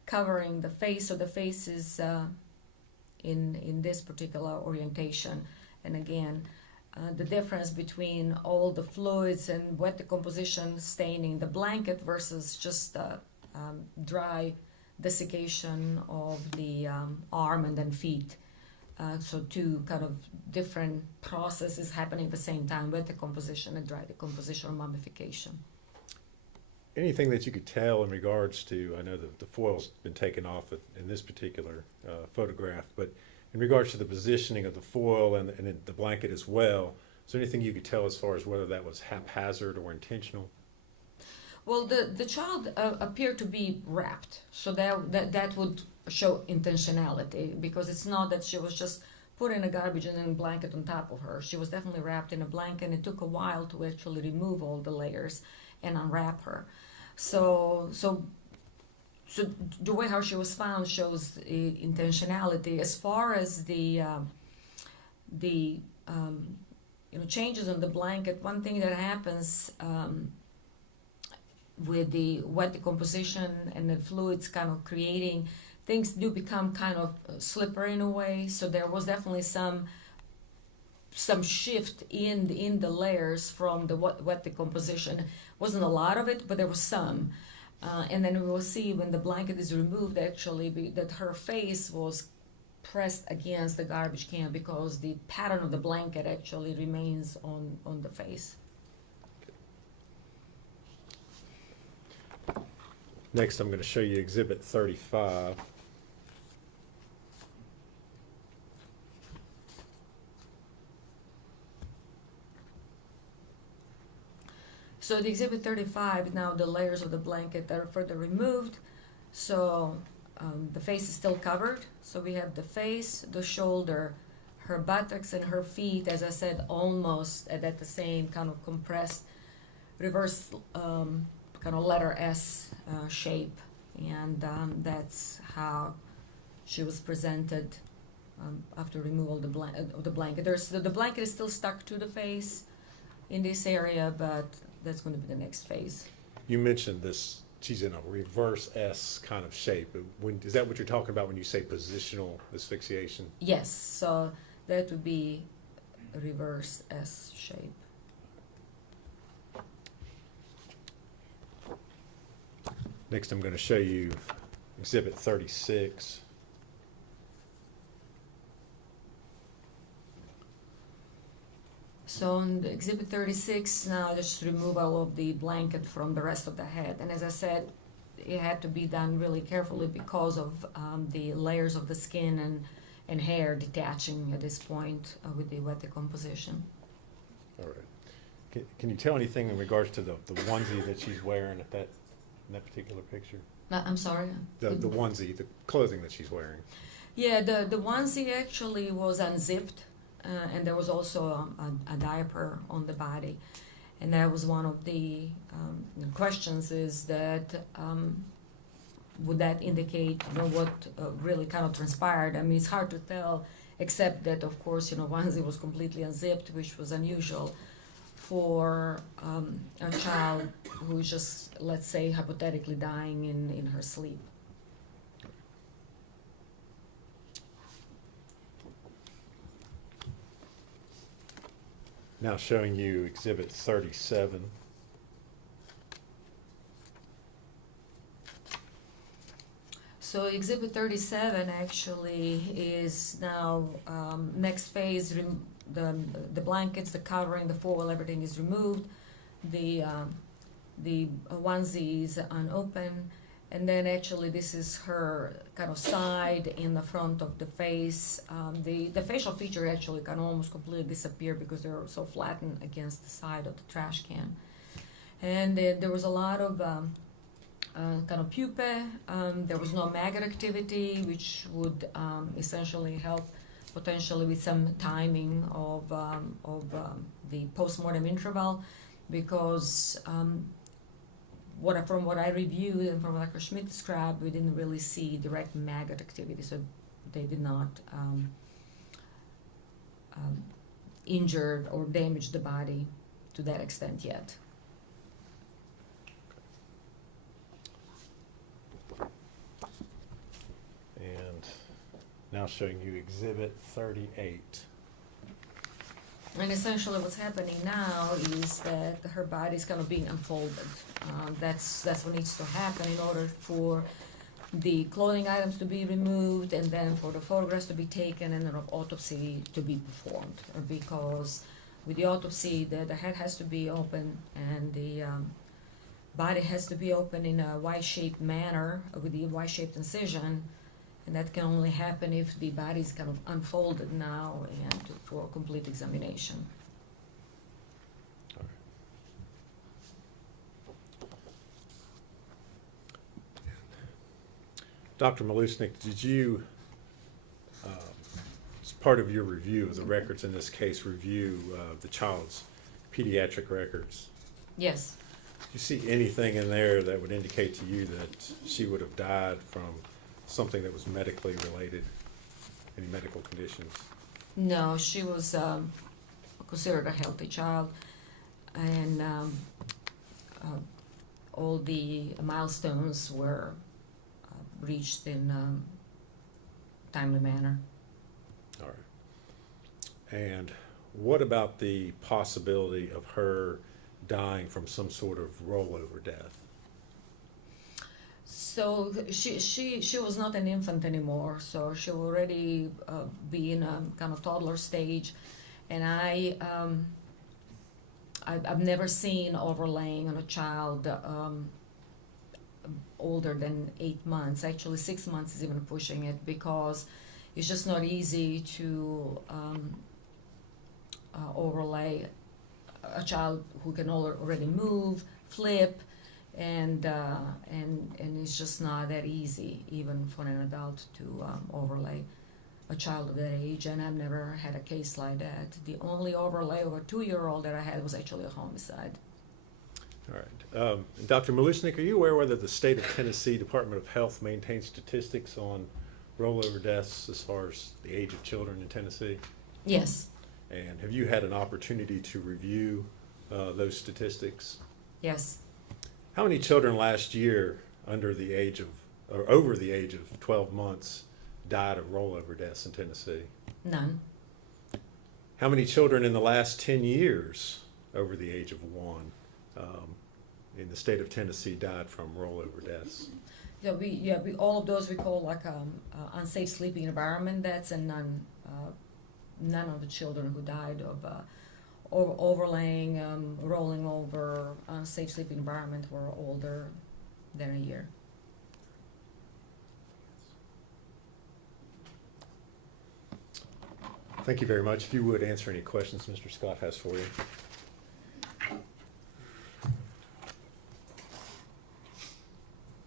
covering the face, so the face is in this particular orientation. And again, the difference between all the fluids and wet decomposition staining the blanket versus just dry desiccation of the arm and then feet. So two kind of different processes happening at the same time, wet decomposition and dry decomposition or mummification. Anything that you could tell in regards to, I know the foil's been taken off in this particular photograph, but in regards to the positioning of the foil and the blanket as well, is there anything you could tell as far as whether that was haphazard or intentional? Well, the child appeared to be wrapped, so that would show intentionality, because it's not that she was just put in a garbage and then blanket on top of her. She was definitely wrapped in a blanket, and it took a while to actually remove all the layers and unwrap her. So the way how she was found shows intentionality. As far as the changes on the blanket, one thing that happens with the wet decomposition and the fluids kind of creating, things do become kind of slippery in a way. So there was definitely some shift in the layers from the wet decomposition. Wasn't a lot of it, but there was some. And then we will see when the blanket is removed, actually, that her face was pressed against the garbage can because the pattern of the blanket actually remains on the face. Next, I'm going to show you Exhibit 35. So the exhibit 35, now the layers of the blanket that are further removed. So the face is still covered. So we have the face, the shoulder, her buttocks and her feet, as I said, almost at the same kind of compressed, reverse kind of letter S shape. And that's how she was presented after removal of the blanket. The blanket is still stuck to the face in this area, but that's going to be the next phase. You mentioned this, she's in a reverse S kind of shape. Is that what you're talking about when you say positional asphyxiation? Yes, so that would be a reverse S shape. Next, I'm going to show you Exhibit 36. So on the exhibit 36, now just removal of the blanket from the rest of the head. And as I said, it had to be done really carefully because of the layers of the skin and hair detaching at this point with the wet decomposition. All right. Can you tell anything in regards to the onesie that she's wearing in that particular picture? I'm sorry? The onesie, the clothing that she's wearing. Yeah, the onesie actually was unzipped. And there was also a diaper on the body. And that was one of the questions, is that would that indicate what really kind of transpired? I mean, it's hard to tell, except that, of course, onesie was completely unzipped, which was unusual for a child who's just, let's say, hypothetically dying in her sleep. Now showing you Exhibit 37. So exhibit 37 actually is now next phase. The blankets, the covering, the foil, everything is removed. The onesie is unopened. And then actually this is her kind of side in the front of the face. The facial feature actually can almost completely disappear because they're so flattened against the side of the trash can. And there was a lot of kind of pupae. There was no maggot activity, which would essentially help potentially with some timing of the postmortem interval, because from what I reviewed and from what Dr. Schmidt described, we didn't really see direct maggot activity, so they did not injure or damage the body to that extent yet. And now showing you Exhibit 38. And essentially what's happening now is that her body's kind of being unfolded. That's what needs to happen in order for the clothing items to be removed, and then for the photographs to be taken and an autopsy to be performed. Because with the autopsy, the head has to be open and the body has to be open in a Y-shaped manner with the Y-shaped incision. And that can only happen if the body is kind of unfolded now and for complete examination. Dr. Malusnik, did you, as part of your review of the records in this case, review the child's pediatric records? Yes. Do you see anything in there that would indicate to you that she would have died from something that was medically related, any medical conditions? No, she was considered a healthy child, and all the milestones were reached in timely manner. All right. And what about the possibility of her dying from some sort of rollover death? So she was not an infant anymore, so she would already be in a kind of toddler stage, and I've never seen overlaying on a child older than 8 months. Actually, 6 months is even pushing it because it's just not easy to overlay a child who can already move, flip, and it's just not that easy even for an adult to overlay a child of that age. And I've never had a case like that. The only overlay of a 2-year-old that I had was actually a homicide. All right. Dr. Malushnik, are you aware whether the state of Tennessee Department of Health maintains statistics on rollover deaths as far as the age of children in Tennessee? Yes. And have you had an opportunity to review those statistics? Yes. How many children last year under the age of, or over the age of 12 months died of rollover deaths in Tennessee? None. How many children in the last 10 years over the age of 1 in the state of Tennessee died from rollover deaths? Yeah, we all of those we call like unsafe sleeping environment deaths, and none of the children who died of overlaying, rolling over, unsafe sleeping environment were older than a year. Thank you very much. If you would answer any questions Mr. Scott has for you. Do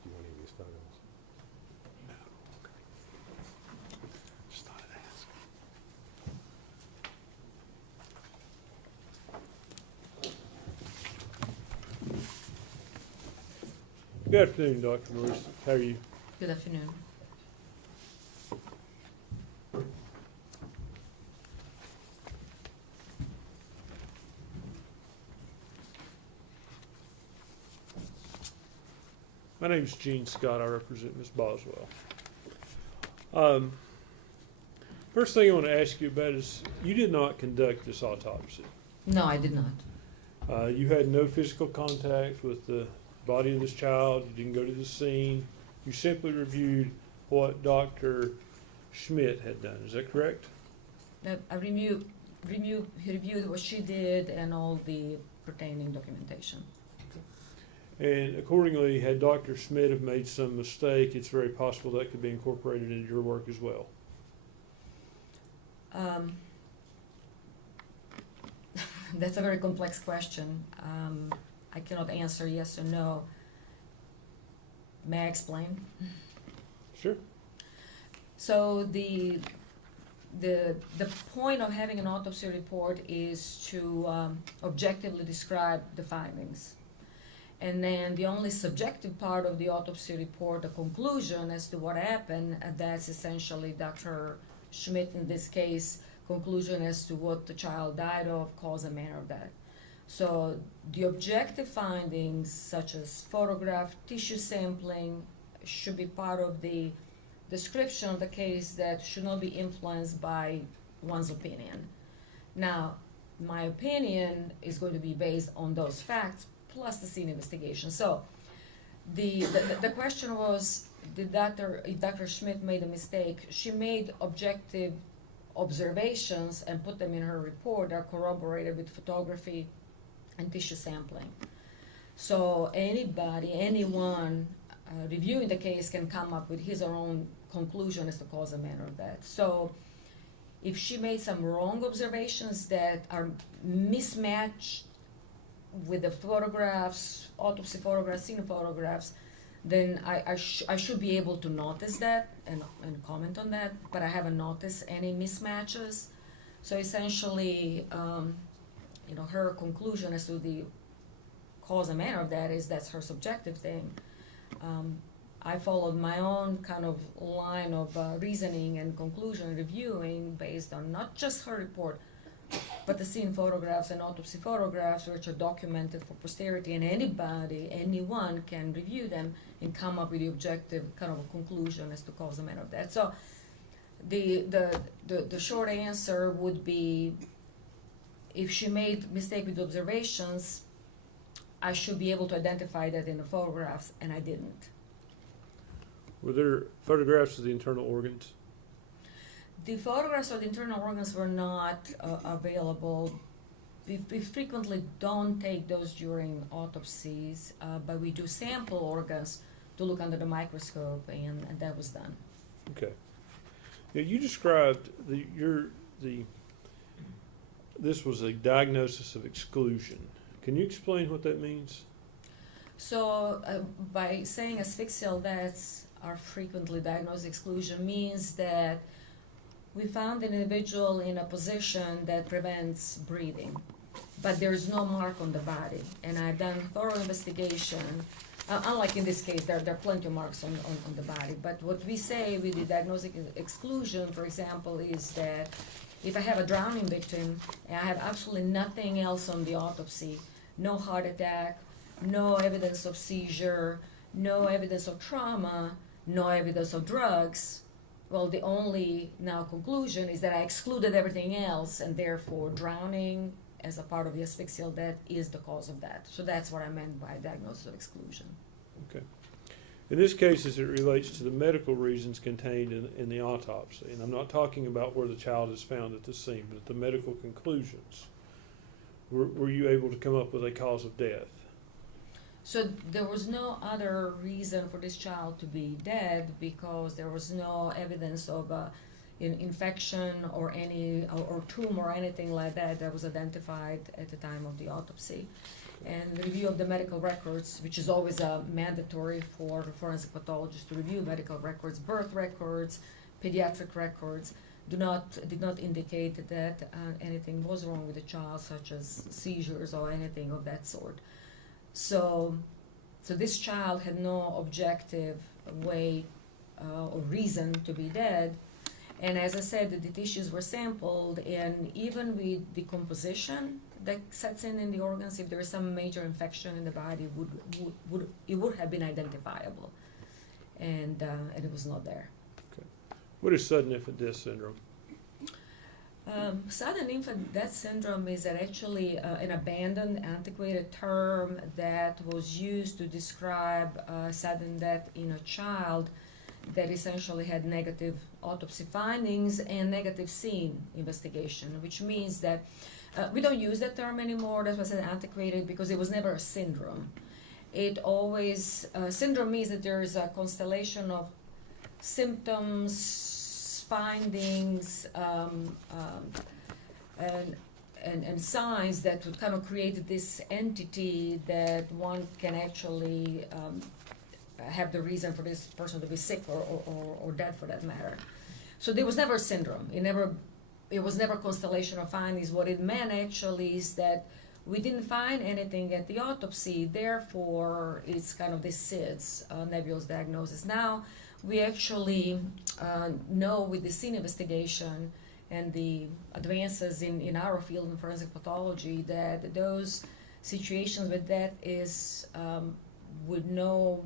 you want any of these photos? No. Okay. Just thought I'd ask. Good afternoon, Dr. Malushnik. How are you? Good afternoon. My name is Gene Scott. I represent Ms. Boswell. First thing I want to ask you about is you did not conduct this autopsy. No, I did not. You had no physical contact with the body of this child. You didn't go to the scene. You simply reviewed what Dr. Schmidt had done. Is that correct? I reviewed what she did and all the pertaining documentation. And accordingly, had Dr. Schmidt have made some mistake, it's very possible that could be incorporated into your work as well. That's a very complex question. I cannot answer yes or no. May I explain? Sure. So the point of having an autopsy report is to objectively describe the findings. And then the only subjective part of the autopsy report, the conclusion as to what happened, that's essentially Dr. Schmidt, in this case, conclusion as to what the child died of, cause and manner of death. So the objective findings, such as photograph, tissue sampling, should be part of the description of the case that should not be influenced by one's opinion. Now, my opinion is going to be based on those facts plus the scene investigation. So the question was, if Dr. Schmidt made a mistake, she made objective observations and put them in her report that are corroborated with photography and tissue sampling. So anyone reviewing the case can come up with his or her own conclusion as to cause and manner of death. So if she made some wrong observations that are mismatched with the photographs, autopsy photographs, scene photographs, then I should be able to notice that and comment on that, but I haven't noticed any mismatches. So essentially, her conclusion as to the cause and manner of that is that's her subjective thing. I followed my own kind of line of reasoning and conclusion reviewing based on not just her report, but the scene photographs and autopsy photographs, which are documented for posterity, and anyone can review them and come up with the objective kind of a conclusion as to cause and manner of death. So the short answer would be, if she made mistake with observations, I should be able to identify that in the photographs, and I didn't. Were there photographs of the internal organs? The photographs of the internal organs were not available. We frequently don't take those during autopsies, but we do sample organs to look under the microscope, and that was done. Okay. Now, you described this was a diagnosis of exclusion. Can you explain what that means? So by saying asphyxial deaths are frequently diagnosed exclusion means that we found an individual in a position that prevents breathing, but there is no mark on the body. And I've done thorough investigation. Unlike in this case, there are plenty of marks on the body. But what we say with the diagnostic exclusion, for example, is that if I have a drowning victim and I have absolutely nothing else on the autopsy, no heart attack, no evidence of seizure, no evidence of trauma, no evidence of drugs, well, the only now conclusion is that I excluded everything else, and therefore drowning as a part of the asphyxial death is the cause of that. So that's what I meant by diagnosis of exclusion. Okay. In this case, as it relates to the medical reasons contained in the autopsy, and I'm not talking about where the child is found at the scene, but the medical conclusions, were you able to come up with a cause of death? So there was no other reason for this child to be dead because there was no evidence of infection or any or tumor or anything like that was identified at the time of the autopsy. And the review of the medical records, which is always mandatory for forensic pathologists to review medical records, birth records, pediatric records, did not indicate that anything was wrong with the child, such as seizures or anything of that sort. So this child had no objective way or reason to be dead. And as I said, the tissues were sampled, and even with decomposition that sets in the organs, if there is some major infection in the body, it would have been identifiable, and it was not there. Okay. What is sudden infant death syndrome? Sudden infant death syndrome is actually an abandoned, antiquated term that was used to describe sudden death in a child that essentially had negative autopsy findings and negative scene investigation, which means that we don't use that term anymore. That was antiquated because it was never a syndrome. It always, syndrome means that there is a constellation of symptoms, findings, and signs that would kind of create this entity that one can actually have the reason for this person to be sick or dead for that matter. So there was never a syndrome. It was never a constellation of findings. What it meant actually is that we didn't find anything at the autopsy, therefore it's kind of this SIDS, nebulous diagnosis. Now we actually know with the scene investigation and the advances in our field in forensic pathology that those situations where death is with no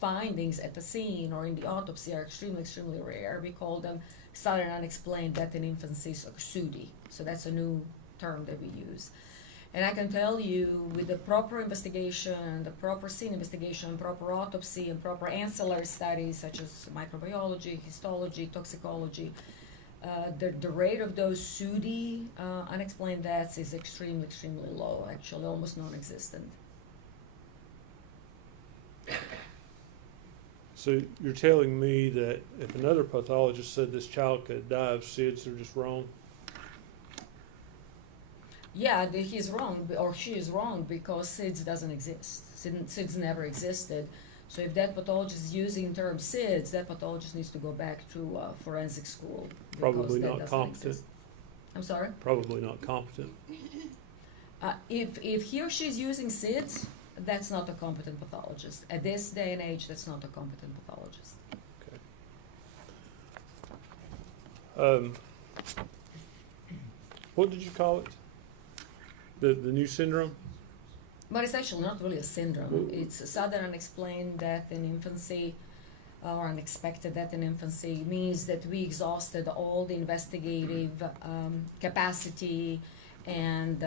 findings at the scene or in the autopsy are extremely, extremely rare. We call them sudden unexplained death in infancy, or SUDI. So that's a new term that we use. And I can tell you, with the proper investigation, the proper scene investigation, proper autopsy, and proper ancillary studies such as microbiology, histology, toxicology, the rate of those SUDI, unexplained deaths, is extremely, extremely low, actually almost non-existent. So you're telling me that if another pathologist said this child could die of SIDS, they're just wrong? Yeah, he's wrong, or she is wrong, because SIDS doesn't exist. SIDS never existed. So if that pathologist is using the term SIDS, that pathologist needs to go back to forensic school. Probably not competent. Exist. I'm sorry? Probably not competent. If he or she is using SIDS, that's not a competent pathologist. At this day and age, that's not a competent pathologist. Okay. What did you call it? The new syndrome? But it's actually not really a syndrome. It's sudden unexplained death in infancy or unexpected death in infancy. Means that we exhausted all the investigative capacity and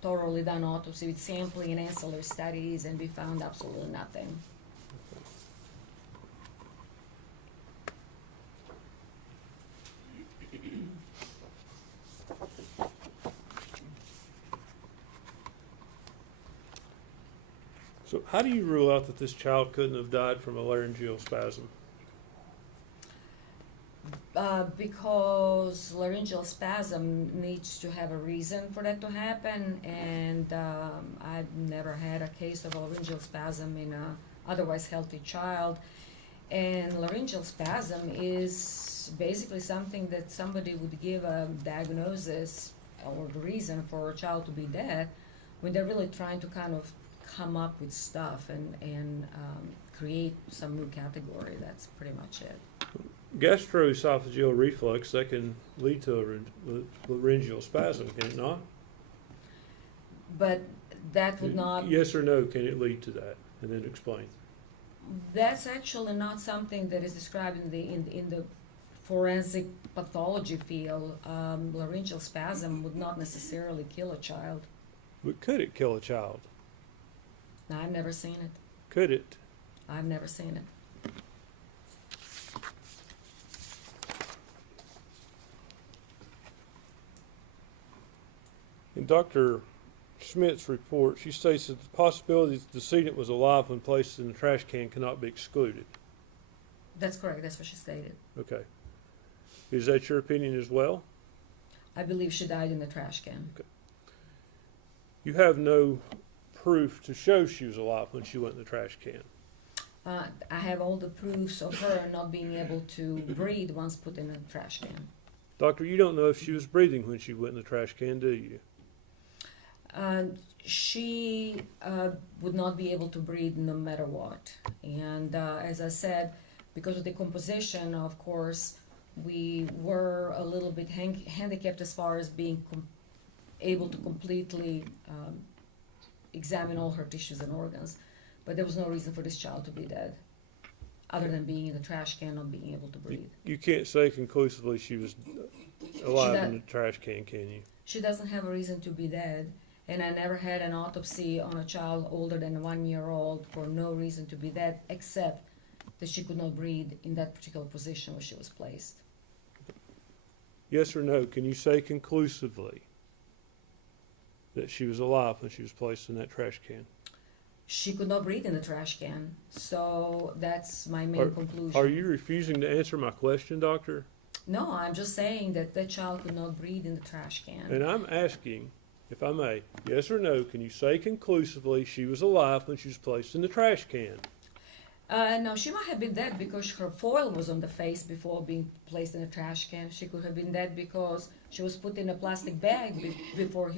thoroughly done autopsy with sampling and ancillary studies, and we found absolutely nothing. So how do you rule out that this child couldn't have died from a laryngeal spasm? Because laryngeal spasm needs to have a reason for that to happen, and I've never had a case of a laryngeal spasm in a otherwise healthy child. And laryngeal spasm is basically something that somebody would give a diagnosis or the reason for a child to be dead when they're really trying to kind of come up with stuff and create some new category. That's pretty much it. Gastroesophageal reflux, that can lead to a laryngeal spasm, can it not? But that would not. Yes or no, can it lead to that? And then explain. That's actually not something that is described in the forensic pathology field. Laryngeal spasm would not necessarily kill a child. But could it kill a child? No, I've never seen it. Could it? I've never seen it. In Dr. Schmidt's report, she states that the possibility that the decedent was alive when placed in the trash can cannot be excluded. That's correct. That's what she stated. Okay. Is that your opinion as well? I believe she died in the trash can. Okay. You have no proof to show she was alive when she went in the trash can. I have all the proofs of her not being able to breathe once put in a trash can. Doctor, you don't know if she was breathing when she went in the trash can, do you? She would not be able to breathe no matter what. And as I said, because of the composition, of course, we were a little bit handicapped as far as being able to completely examine all her tissues and organs. But there was no reason for this child to be dead, other than being in the trash can, not being able to breathe. You can't say conclusively she was alive in the trash can you? She doesn't have a reason to be dead. And I never had an autopsy on a child older than 1 year old for no reason to be dead, except that she could not breathe in that particular position where she was placed. Yes or no, can you say conclusively that she was alive when she was placed in that trash can? She could not breathe in the trash can, so that's my main conclusion. Are you refusing to answer my question, doctor? No, I'm just saying that that child could not breathe in the trash can. And I'm asking, if I may, yes or no, can you say conclusively she was alive when she was placed in the trash can? No, she might have been dead because her foil was on the face before being placed in a trash can. She could have been dead because she was put in a plastic bag before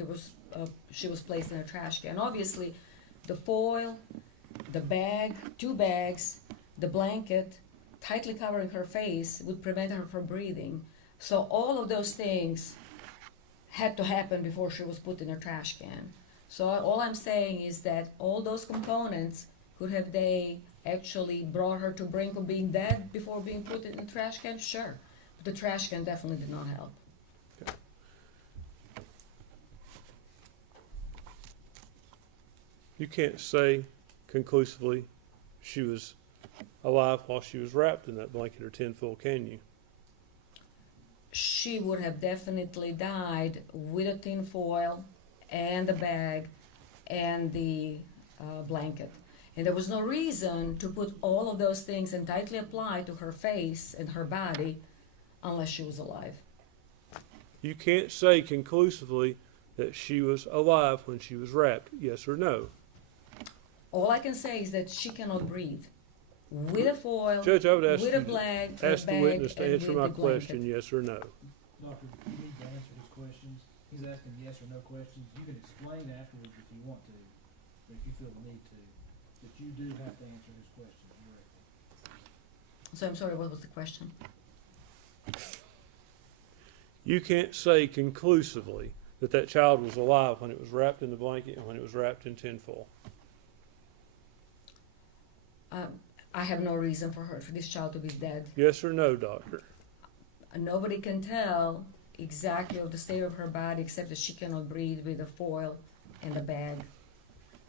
she was placed in a trash can. Obviously, the foil, the bag, 2 bags, the blanket, tightly covering her face would prevent her from breathing. So all of those things had to happen before she was put in a trash can. So all I'm saying is that all those components, could have they actually brought her to brink of being dead before being put in the trash can? Sure. But the trash can definitely did not help. Okay. You can't say conclusively she was alive while she was wrapped in that blanket or tinfoil, can you? She would have definitely died with a tin foil and the bag and the blanket. And there was no reason to put all of those things and tightly apply to her face and her body unless she was alive. You can't say conclusively that she was alive when she was wrapped, yes or no? All I can say is that she cannot breathe. With a foil, Judge, I would ask with you a bag, to ask the witness to answer my blanket. question, yes or no. Doctor, you need to answer his questions. He's asking yes or no questions. You can explain afterwards if you want to, but if you feel the need to. But you do have to answer his questions directly. So I'm sorry, what was the question? You can't say conclusively that that child was alive when it was wrapped in the blanket and when it was wrapped in tinfoil. I have no reason for this child to be dead. Yes or no, doctor? Nobody can tell exactly of the state of her body except that she cannot breathe with a foil and a bag.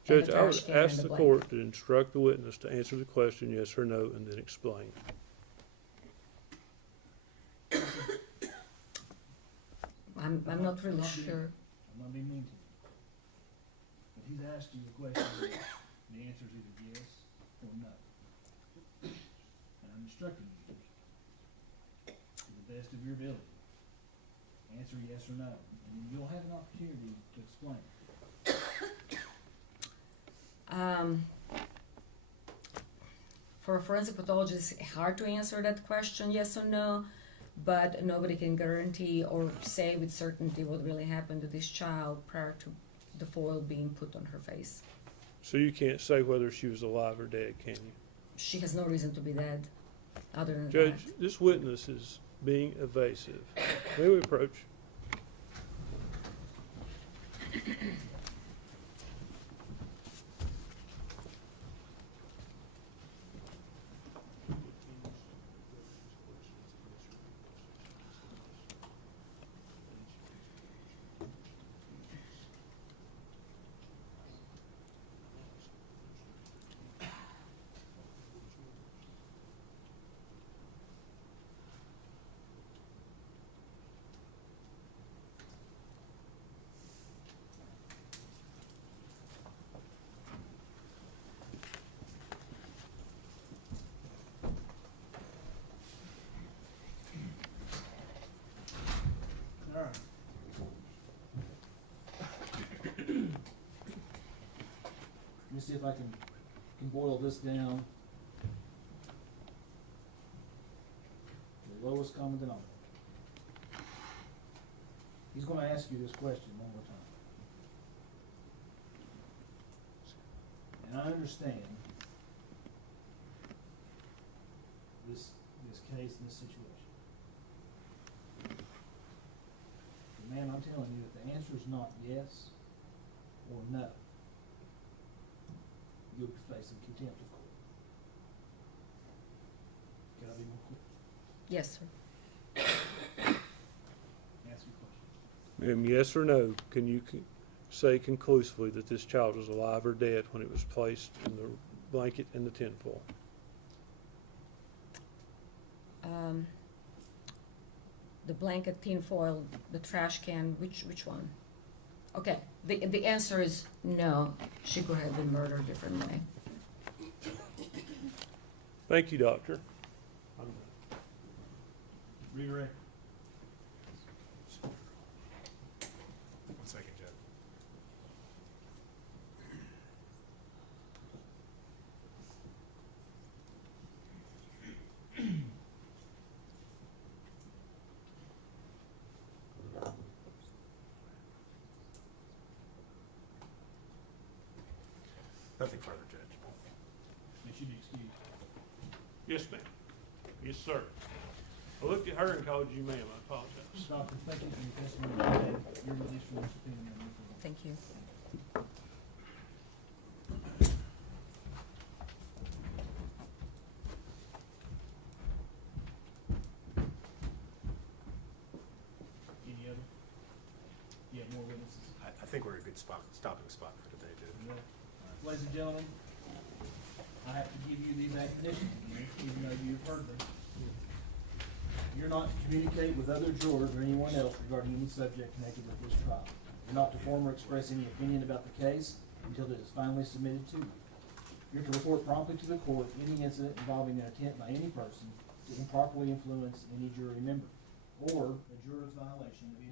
Judge, I would ask the court to instruct the witness to answer the question yes or no and then explain. I'm not really sure. I'm not being mean to you. But he's asked you a question. The answer is either yes or no. And I'm instructing you to the best of your ability. Answer yes or no, and then you'll have an opportunity to explain. For a forensic pathologist, it's hard to answer that question, yes or no, but nobody can guarantee or say with certainty what really happened to this child prior to the foil being put on her face. So you can't say whether she was alive or dead, can you? She has no reason to be dead, other than Judge, that. this witness is being evasive. May we approach? All right. Let me see if I can boil this down to the lowest common denominator. He's going to ask you this question one more time. And I understand this case and this situation. But ma'am, I'm telling you, if the answer is not yes or no, you'll be facing contempt of court. Can I be more clear? Yes, sir. Ask your question. Ma'am, yes or no, can you say conclusively that this child was alive or dead when it was placed in the blanket and the tinfoil? The blanket, tinfoil, the trash can, which one? Okay, the answer is no. She could have been murdered a different way. Thank you, doctor. Redirect. One second, Judge. Nothing further, Judge. They should be excused. Yes, ma'am. Yes, sir. I looked at her and called you ma'am. I apologize. Doctor, thank you for your testimony today. You're released from this opinion. Thank you. Any other? You have more witnesses? I think we're a good stopping spot for today, Judge. All right. Ladies and gentlemen, I have to give you these admonitions, even though you've heard them. You're not to communicate with other jurors or anyone else regarding any subject connected with this trial. You're not to form or express any opinion about the case until it is finally submitted to you. You're to report promptly to the court any incident involving an attempt by any person to improperly influence any jury member, or a juror's violation of